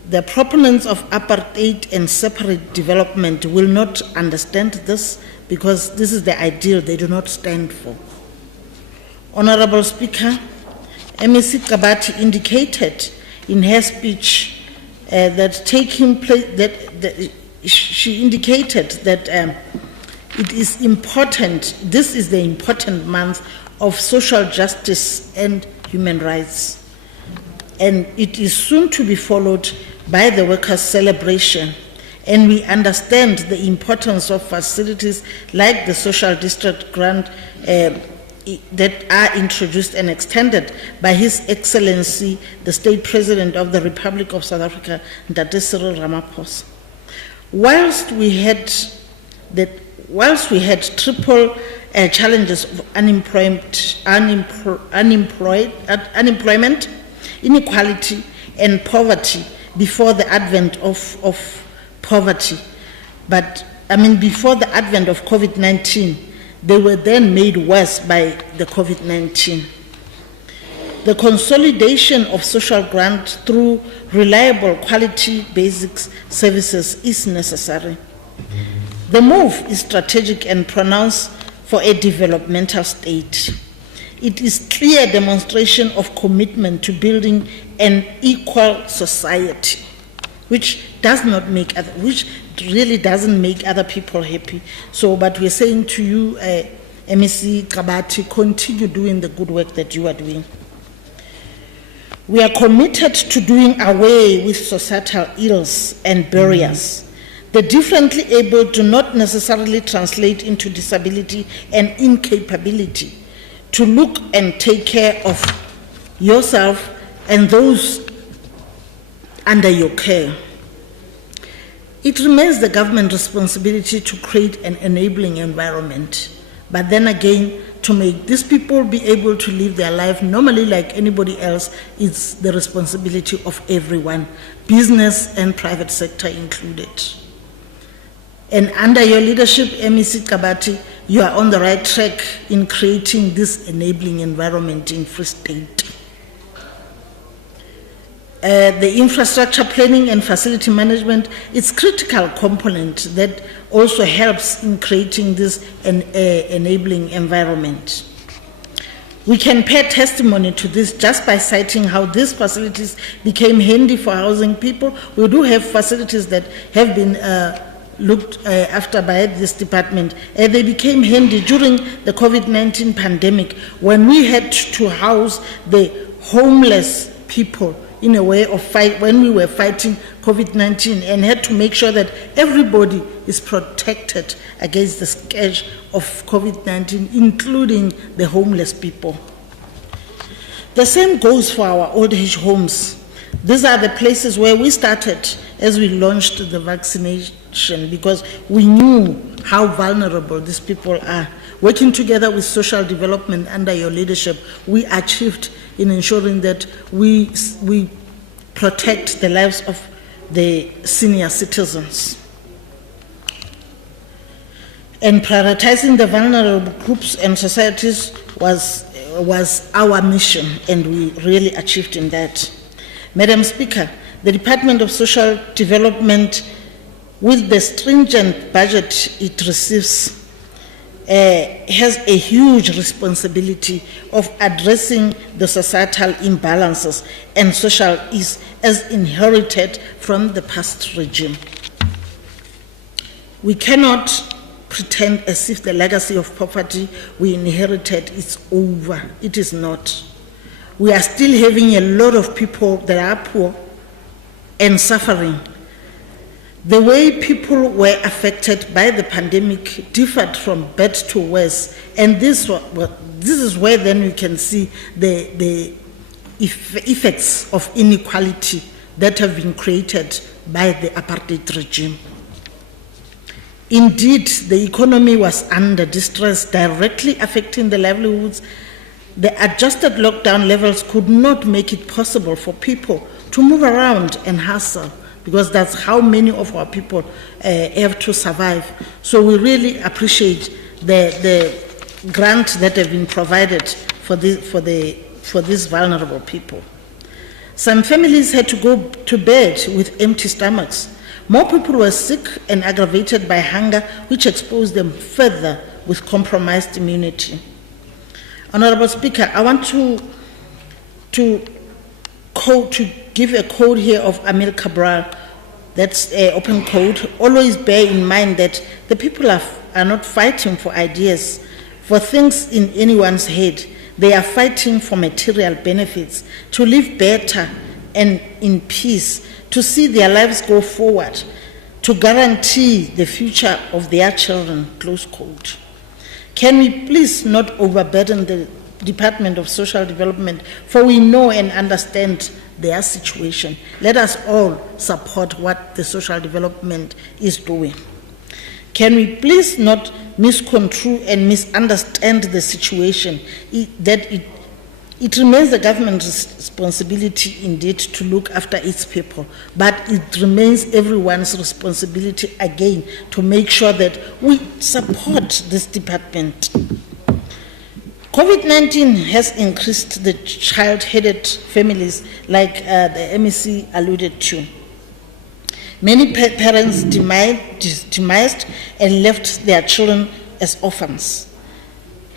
The proponents of apartheid and separate development will not understand this because this is the ideal they do not stand for. Honorable Speaker, MEC Kabati indicated in her speech she indicated that it is important, this is the important month of social justice and human rights. And it is soon to be followed by the workers' celebration. And we understand the importance of facilities like the social district grant that are introduced and extended by His Excellency, the State President of the Republic of South Africa, Ndate Cyril Ramaphosa. Whilst we had triple challenges of unemployment, inequality, and poverty before the advent of poverty, before the advent of COVID-19, they were then made worse by the COVID-19. The consolidation of social grant through reliable quality basic services is necessary. The move is strategic and pronounced for a developmental state. It is clear demonstration of commitment to building an equal society, which really doesn't make other people happy. So, but we're saying to you, MEC Kabati, continue doing the good work that you are doing. We are committed to doing away with societal ills and barriers. The differently able do not necessarily translate into disability and incapability to look and take care of yourself and those under your care. It remains the government's responsibility to create an enabling environment, but then again, to make these people be able to live their life normally like anybody else is the responsibility of everyone, business and private sector included. And under your leadership, MEC Kabati, you are on the right track in creating this enabling environment in Free State. The infrastructure planning and facility management is a critical component that also helps in creating this enabling environment. We can pay testimony to this just by citing how these facilities became handy for housing people. We do have facilities that have been looked after by this department. They became handy during the COVID-19 pandemic when we had to house the homeless people in a way of fight when we were fighting COVID-19, and had to make sure that everybody is protected against the scourge of COVID-19, including the homeless people. The same goes for our old age homes. These are the places where we started as we launched the vaccination, because we knew how vulnerable these people are. Working together with social development under your leadership, we achieved in ensuring that we protect the lives of the senior citizens. And prioritizing the vulnerable groups and societies was our mission, and we really achieved in that. Madam Speaker, the Department of Social Development, with the stringent budget it receives, has a huge responsibility of addressing the societal imbalances and social ills as inherited from the past regime. We cannot pretend as if the legacy of poverty we inherited is over. It is not. We are still having a lot of people that are poor and suffering. The way people were affected by the pandemic differed from bad to worse, and this is where then we can see the effects of inequality that have been created by the apartheid regime. Indeed, the economy was under distress, directly affecting the livelihoods. The adjusted lockdown levels could not make it possible for people to move around and hustle, because that's how many of our people have to survive. So we really appreciate the grant that have been provided for these vulnerable people. Some families had to go to bed with empty stomachs. More people were sick and aggravated by hunger, which exposed them further with compromised immunity. Honorable Speaker, I want to give a quote here of Amir Cabral. That's an open quote. Always bear in mind that the people are not fighting for ideas, for things in anyone's head. They are fighting for material benefits, to live better and in peace, to see their lives go forward, to guarantee the future of their children, close quote. Can we please not overburden the Department of Social Development, for we know and understand their situation. Let us all support what the social development is doing. Can we please not misconstrue and misunderstand the situation, it remains the government's responsibility indeed to look after its people, but it remains everyone's responsibility again to make sure that we support this department. COVID-19 has increased the child-headed families like the MEC alluded to. Many parents demised and left their children as orphans.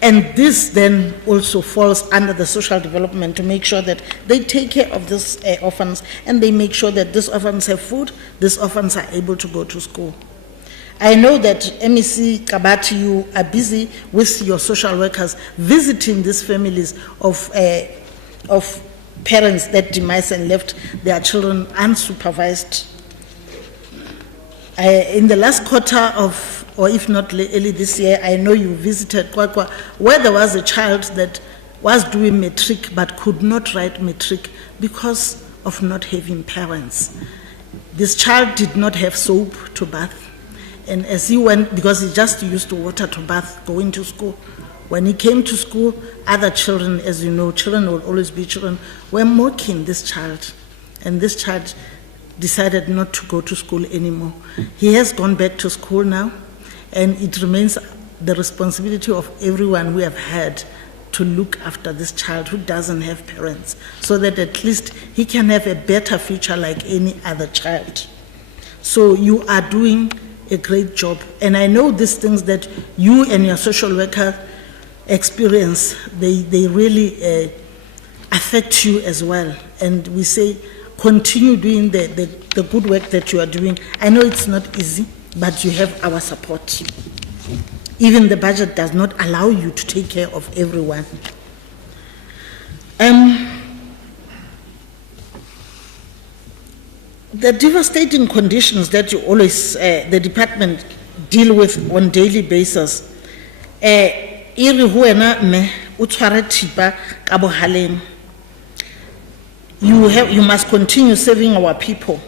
And this then also falls under the social development to make sure that they take care of these orphans, and they make sure that these orphans have food, these orphans are able to go to school. I know that MEC Kabati, you are busy with your social workers visiting these families of parents that demised and left their children unsupervised. In the last quarter or if not early this year, I know you visited Kwakwa, where there was a child that was doing matric but could not write matric because of not having parents. This child did not have soap to bath. And as he went, because he just used water to bath, going to school, when he came to school, other children, as you know, children will always be children, were mocking this child. And this child decided not to go to school anymore. He has gone back to school now, and it remains the responsibility of everyone who have had to look after this child who doesn't have parents, so that at least he can have a better future like any other child. So you are doing a great job. And I know these things that you and your social worker experience, they really affect you as well. And we say, continue doing the good work that you are doing. I know it's not easy, but you have our support. Even the budget does not allow you to take care of everyone. the devastating conditions that you always, the department deal with on daily basis, iri ho wena mme o tshware thipa ka bohaleng. You must continue serving our people.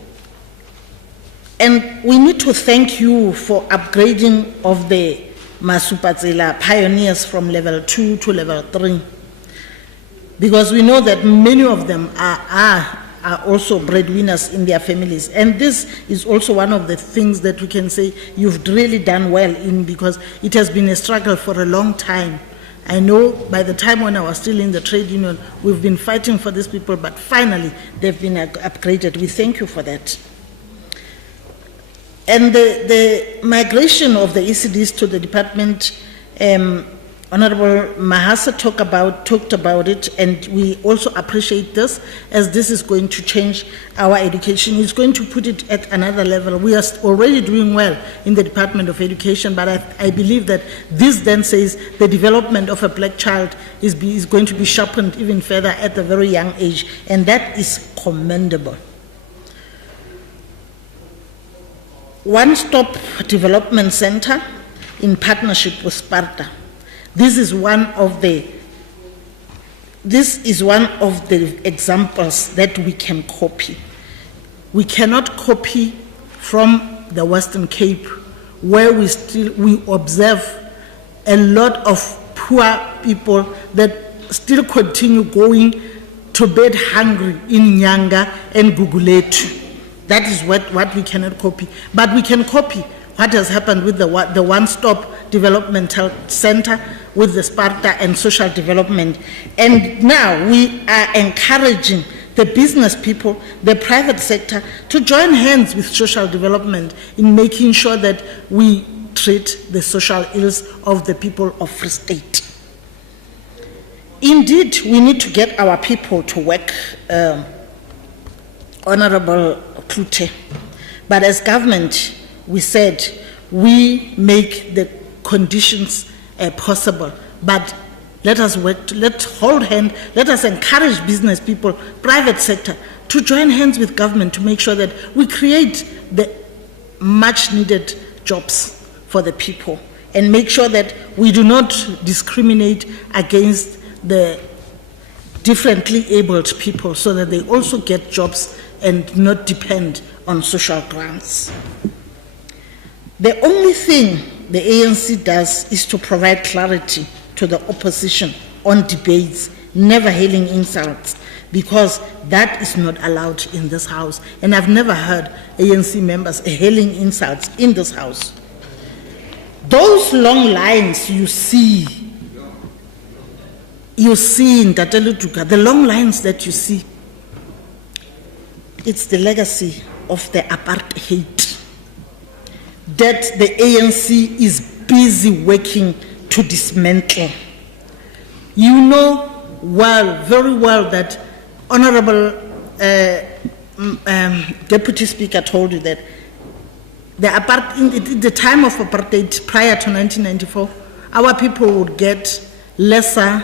And we need to thank you for upgrading of the Masupatsela pioneers from level 2 to level 3. Because we know that many of them are also breadwinners in their families. And this is also one of the things that we can say you've really done well in, because it has been a struggle for a long time. I know by the time when I was still in the trade union, we've been fighting for these people, but finally they've been upgraded. We thank you for that. And the migration of the ECDs to the department, Honorable Mahasa talked about it, and we also appreciate this, as this is going to change our education. It's going to put it at another level. We are already doing well in the Department of Education, but I believe that this then says the development of a black child is going to be sharpened even further at a very young age, and that is commendable. One-stop development center in partnership with Sparta. This is one of the examples that we can copy. We cannot copy from the Western Cape, where we observe a lot of poor people that still continue going to bed hungry in Nyanga and Guguletu. That is what we cannot copy. But we can copy what has happened with the one-stop developmental center with the Sparta and social development. And now we are encouraging the business people, the private sector, to join hands with social development in making sure that we treat the social ills of the people of Free State. Indeed, we need to get our people to work, Honorable Klute. But as government, we said we make the conditions possible. But let us work, let's hold hand, let us encourage business people, private sector, to join hands with government to make sure that we create the much needed jobs for the people, and make sure that we do not discriminate against the differently abled people, so that they also get jobs and not depend on social grants. The only thing the ANC does is to provide clarity to the opposition on debates, never hailing insults, because that is not allowed in this house. And I've never heard ANC members hailing insults in this house. Those long lines you see in Tatelutuka, the long lines that you see, it's the legacy of the apartheid that the ANC is busy working to dismantle. You know very well that Honorable Deputy Speaker told you that in the time of apartheid prior to 1994, our people would get lesser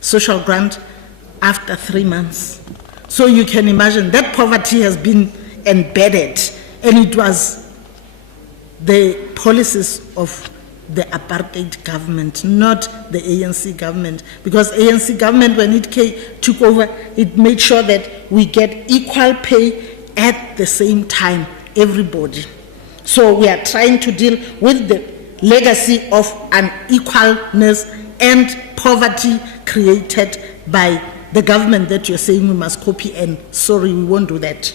social grant after 3 months. So you can imagine that poverty has been embedded, and it was the policies of the apartheid government, not the ANC government. Because ANC government, when it took over, it made sure that we get equal pay at the same time, everybody. So we are trying to deal with the legacy of unequalness and poverty created by the government that you're saying we must copy, and sorry, we won't do that.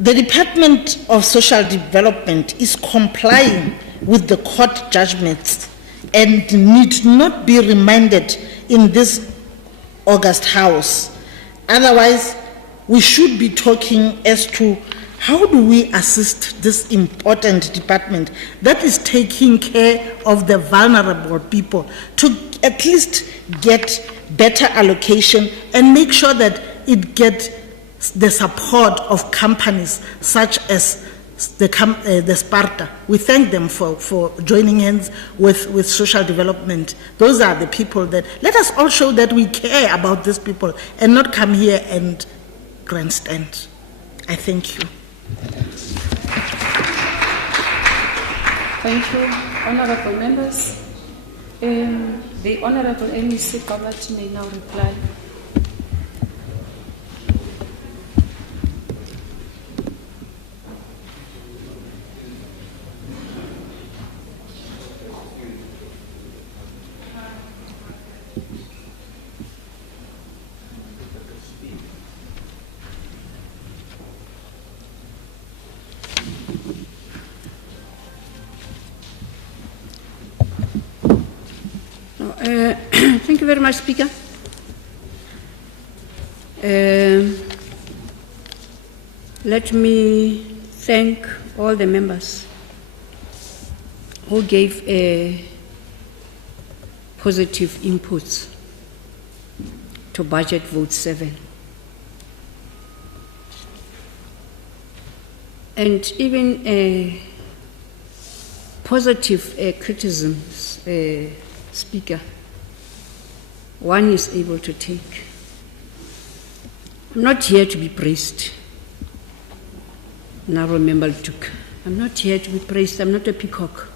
The Department of Social Development is complying with the court judgments and need not be reminded in this August House. Otherwise, we should be talking as to how do we assist this important department that is taking care of the vulnerable people to at least get better allocation and make sure that it gets the support of companies such as the Sparta. We thank them for joining hands with social development. Those are the people that, let us all show that we care about these people and not come here and grandstand. I thank you. Thank you, honorable members. The Honorable MEC Kawati may now reply. Thank you very much, Speaker. Let me thank all the members who gave positive inputs to budget vote 7. And even positive criticisms, Speaker, one is able to take. I'm not here to be praised. Now remember, Duke, I'm not here to be praised. I'm not a peacock.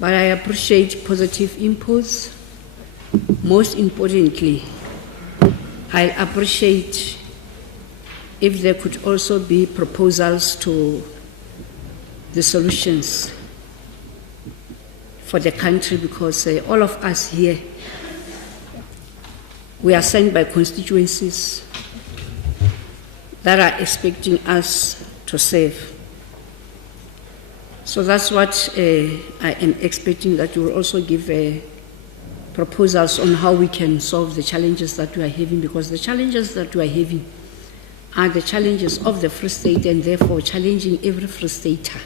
But I appreciate positive inputs. Most importantly, I appreciate if there could also be proposals to the solutions for the country, because all of us here, we are sent by constituencies that are expecting us to serve. So that's what I am expecting, that you will also give proposals on how we can solve the challenges that we are having, because the challenges that we are having are the challenges of the Free State, and therefore challenging every Free Stater.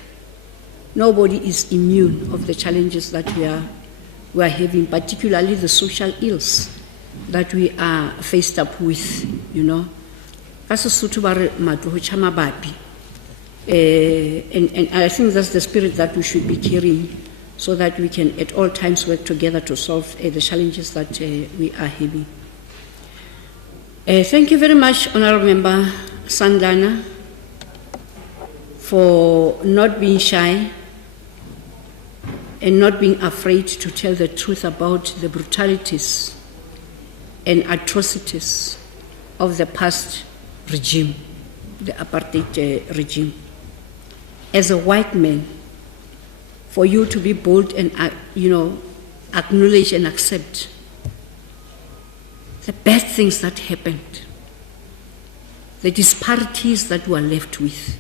Nobody is immune of the challenges that we are having, particularly the social ills that we are faced up with, you know. And I think that's the spirit that we should be carrying, so that we can at all times work together to solve the challenges that we are having. Thank you very much, Honourable Member Sandana, for not being shy and not being afraid to tell the truth about the brutalities and atrocities of the past regime, the apartheid regime. As a white man, for you to be bold and, acknowledge and accept the bad things that happened, the disparities that we are left with,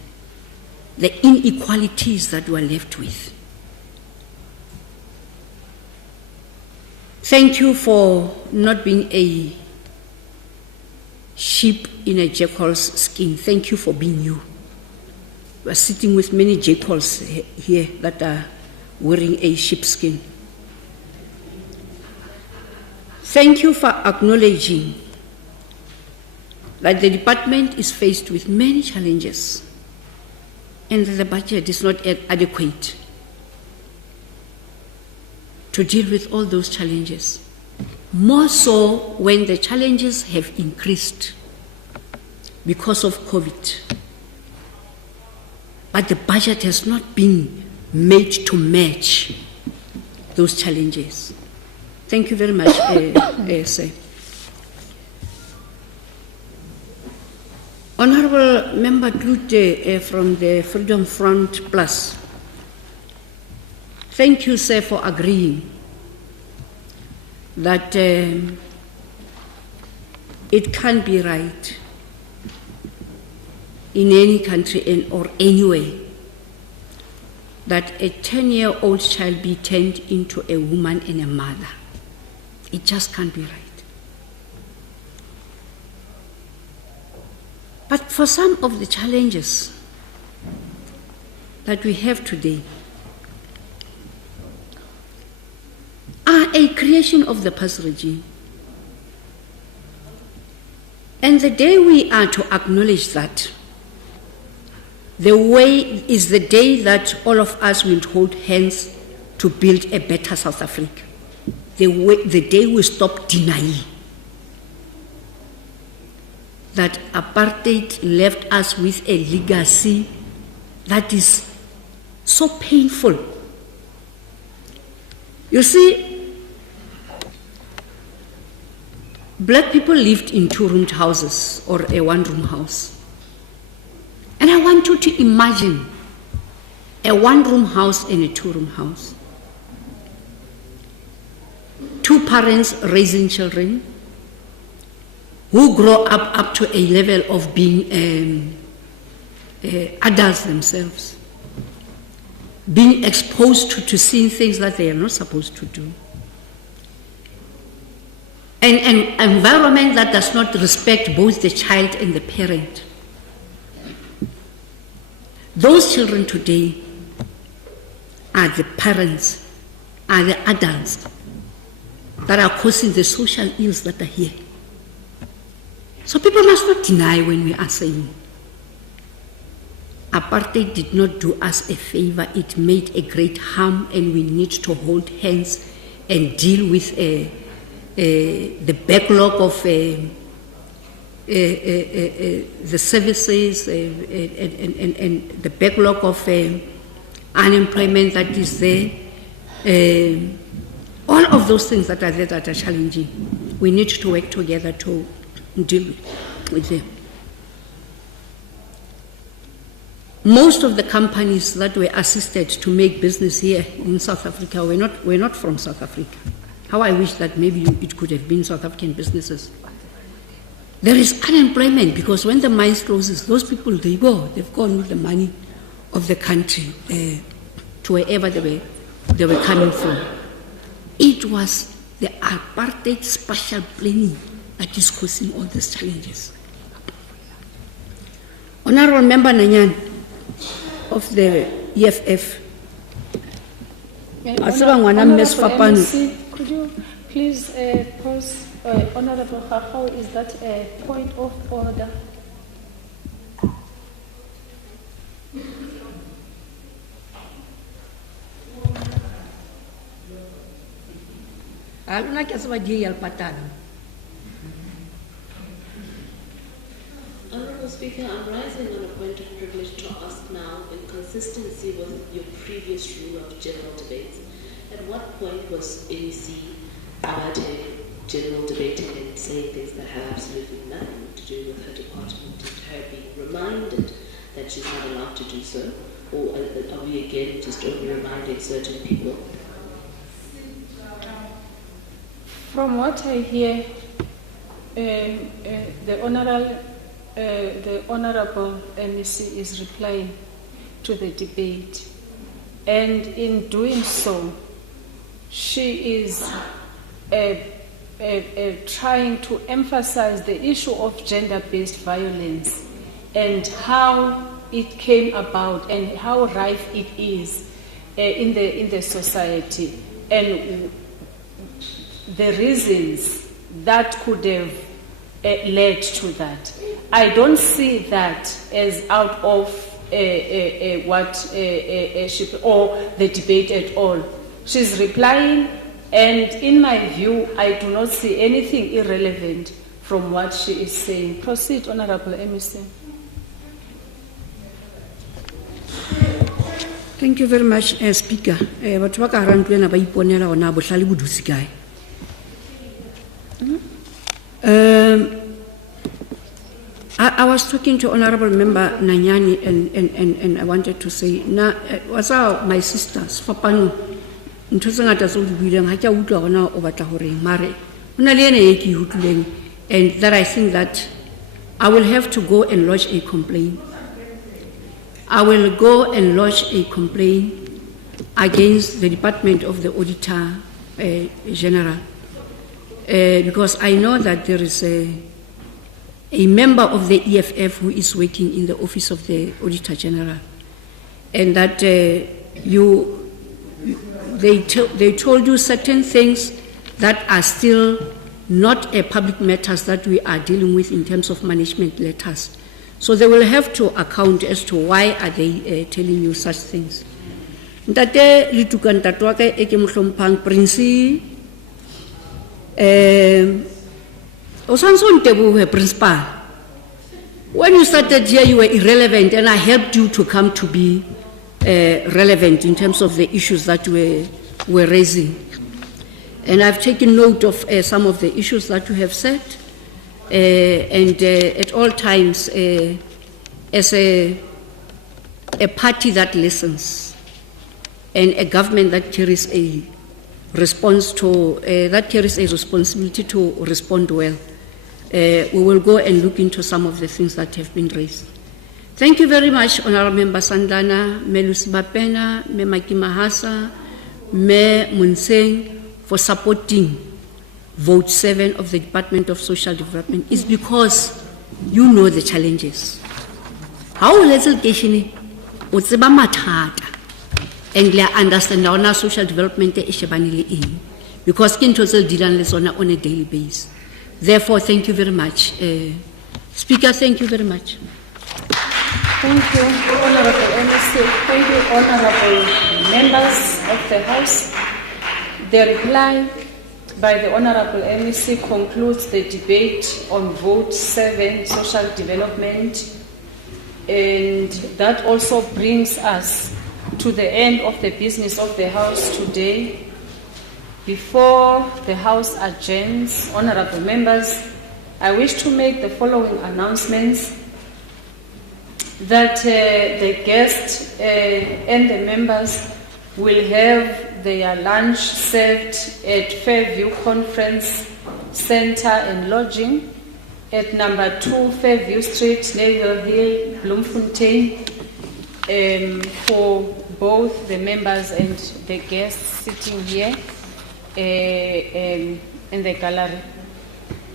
the inequalities that we are left with. Thank you for not being a sheep in a jackal's skin. Thank you for being you. We are sitting with many jackals here that are wearing a sheepskin. Thank you for acknowledging that the department is faced with many challenges and that the budget is not adequate to deal with all those challenges. More so when the challenges have increased because of COVID. But the budget has not been made to match those challenges. Thank you very much, sir. Honourable Member Klute from the Freedom Front Plus. Thank you, sir, for agreeing that it can't be right in any country or anywhere that a 10-year-old child be turned into a woman and a mother. It just can't be right. But for some of the challenges that we have today are a creation of the past regime. And the day we are to acknowledge that, the way is the day that all of us will hold hands to build a better South Africa. The day we stop denying. that apartheid left us with a legacy that is so painful. You see, black people lived in two-roomed houses or a one-room house. And I want you to imagine a one-room house and a two-room house. Two parents raising children who grow up to a level of being adults themselves, being exposed to seeing things that they are not supposed to do. An environment that does not respect both the child and the parent. Those children today are the parents, are the adults that are causing the social ills that are here. So people must not deny when we are saying apartheid did not do us a favor, it made a great harm, and we need to hold hands and deal with the backlog of the services and the backlog of unemployment that is there. All of those things that are there that are challenging, we need to work together to deal with them. Most of the companies that were assisted to make business here in South Africa were not from South Africa. How I wish that maybe it could have been South African businesses. There is unemployment because when the mines closes, those people, they've gone with the money of the country to wherever they were coming from. It was the apartheid spatial planning that is causing all these challenges. Honorable Member Nanyan of the EFF. Honorable MC, could you please pause? Honorable Khakau, is that a point of order? Honorable Speaker, I'm rising on a point of privilege to ask now, in consistency with your previous rule of general debates, at what point was NEC allowed a general debating and saying things that have absolutely nothing to do with her department, and her being reminded that she's not allowed to do so? Or are we again just only reminding certain people? From what I hear, the Honorable NEC is replying to the debate, and in doing so, she is trying to emphasize the issue of gender-based violence and how it came about and how rife it is in the society, and the reasons that could have led to that. I don't see that as out of what she or the debate at all. She's replying, and in my view, I do not see anything irrelevant from what she is saying. Proceed, Honorable MEC. Thank you very much, Speaker. Batho ba ka hara ntlo ena ba iponela ona bohlale bo dutse kae. I was talking to Honorable Member Nanyani and I wanted to say, what's my sisters, Fapano, and that I think that I will have to go and lodge a complaint. I will go and lodge a complaint against the Department of the Auditor General because I know that there is a member of the EFF who is working in the office of the Auditor General, and that they told you certain things that are still not public matters that we are dealing with in terms of management letters. So they will have to account as to why are they telling you such things. Ntate le tukanta toaka e ke mohlompang Prince o sanso ntebohe principal When you started here, you were irrelevant, and I helped you to come to be relevant in terms of the issues that you were raising. And I've taken note of some of the issues that you have said, and at all times, as a party that listens, and a government that carries a response to, that carries a responsibility to respond well, we will go and look into some of the things that have been raised. Thank you very much, Honorable Member Sandana, Me Lucy Bapena, Me Maki Mahasa, Me Munseng, for supporting Vote 7 of the Department of Social Development. It's because you know the challenges. How let's education utseba mathata and le understand our social development e shebanile in because ke ntho tse dealing le tsona on a daily basis. Therefore, thank you very much. Speaker, thank you very much. Thank you, Honorable MEC. Thank you, Honorable members of the House. The reply by the Honorable MEC concludes the debate on Vote 7, Social Development, and that also brings us to the end of the business of the House today. Before the House adjourns, honorable members, I wish to make the following announcements: that the guests and the members will have their lunch served at Fairview Conference Center and Lodging at number 2 Fairview Street, Neville Hill, Bloemfontein, for both the members and the guests sitting here in the gallery.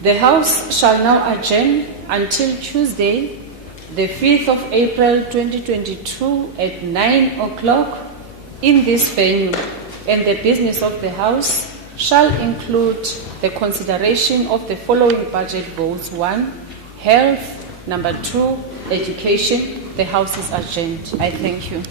The House shall now adjourn until Tuesday, the 5th of April 2022 at 9 o'clock in this venue, and the business of the House shall include the consideration of the following budget votes: 1, health; number 2, education. The House is adjourned. I thank you.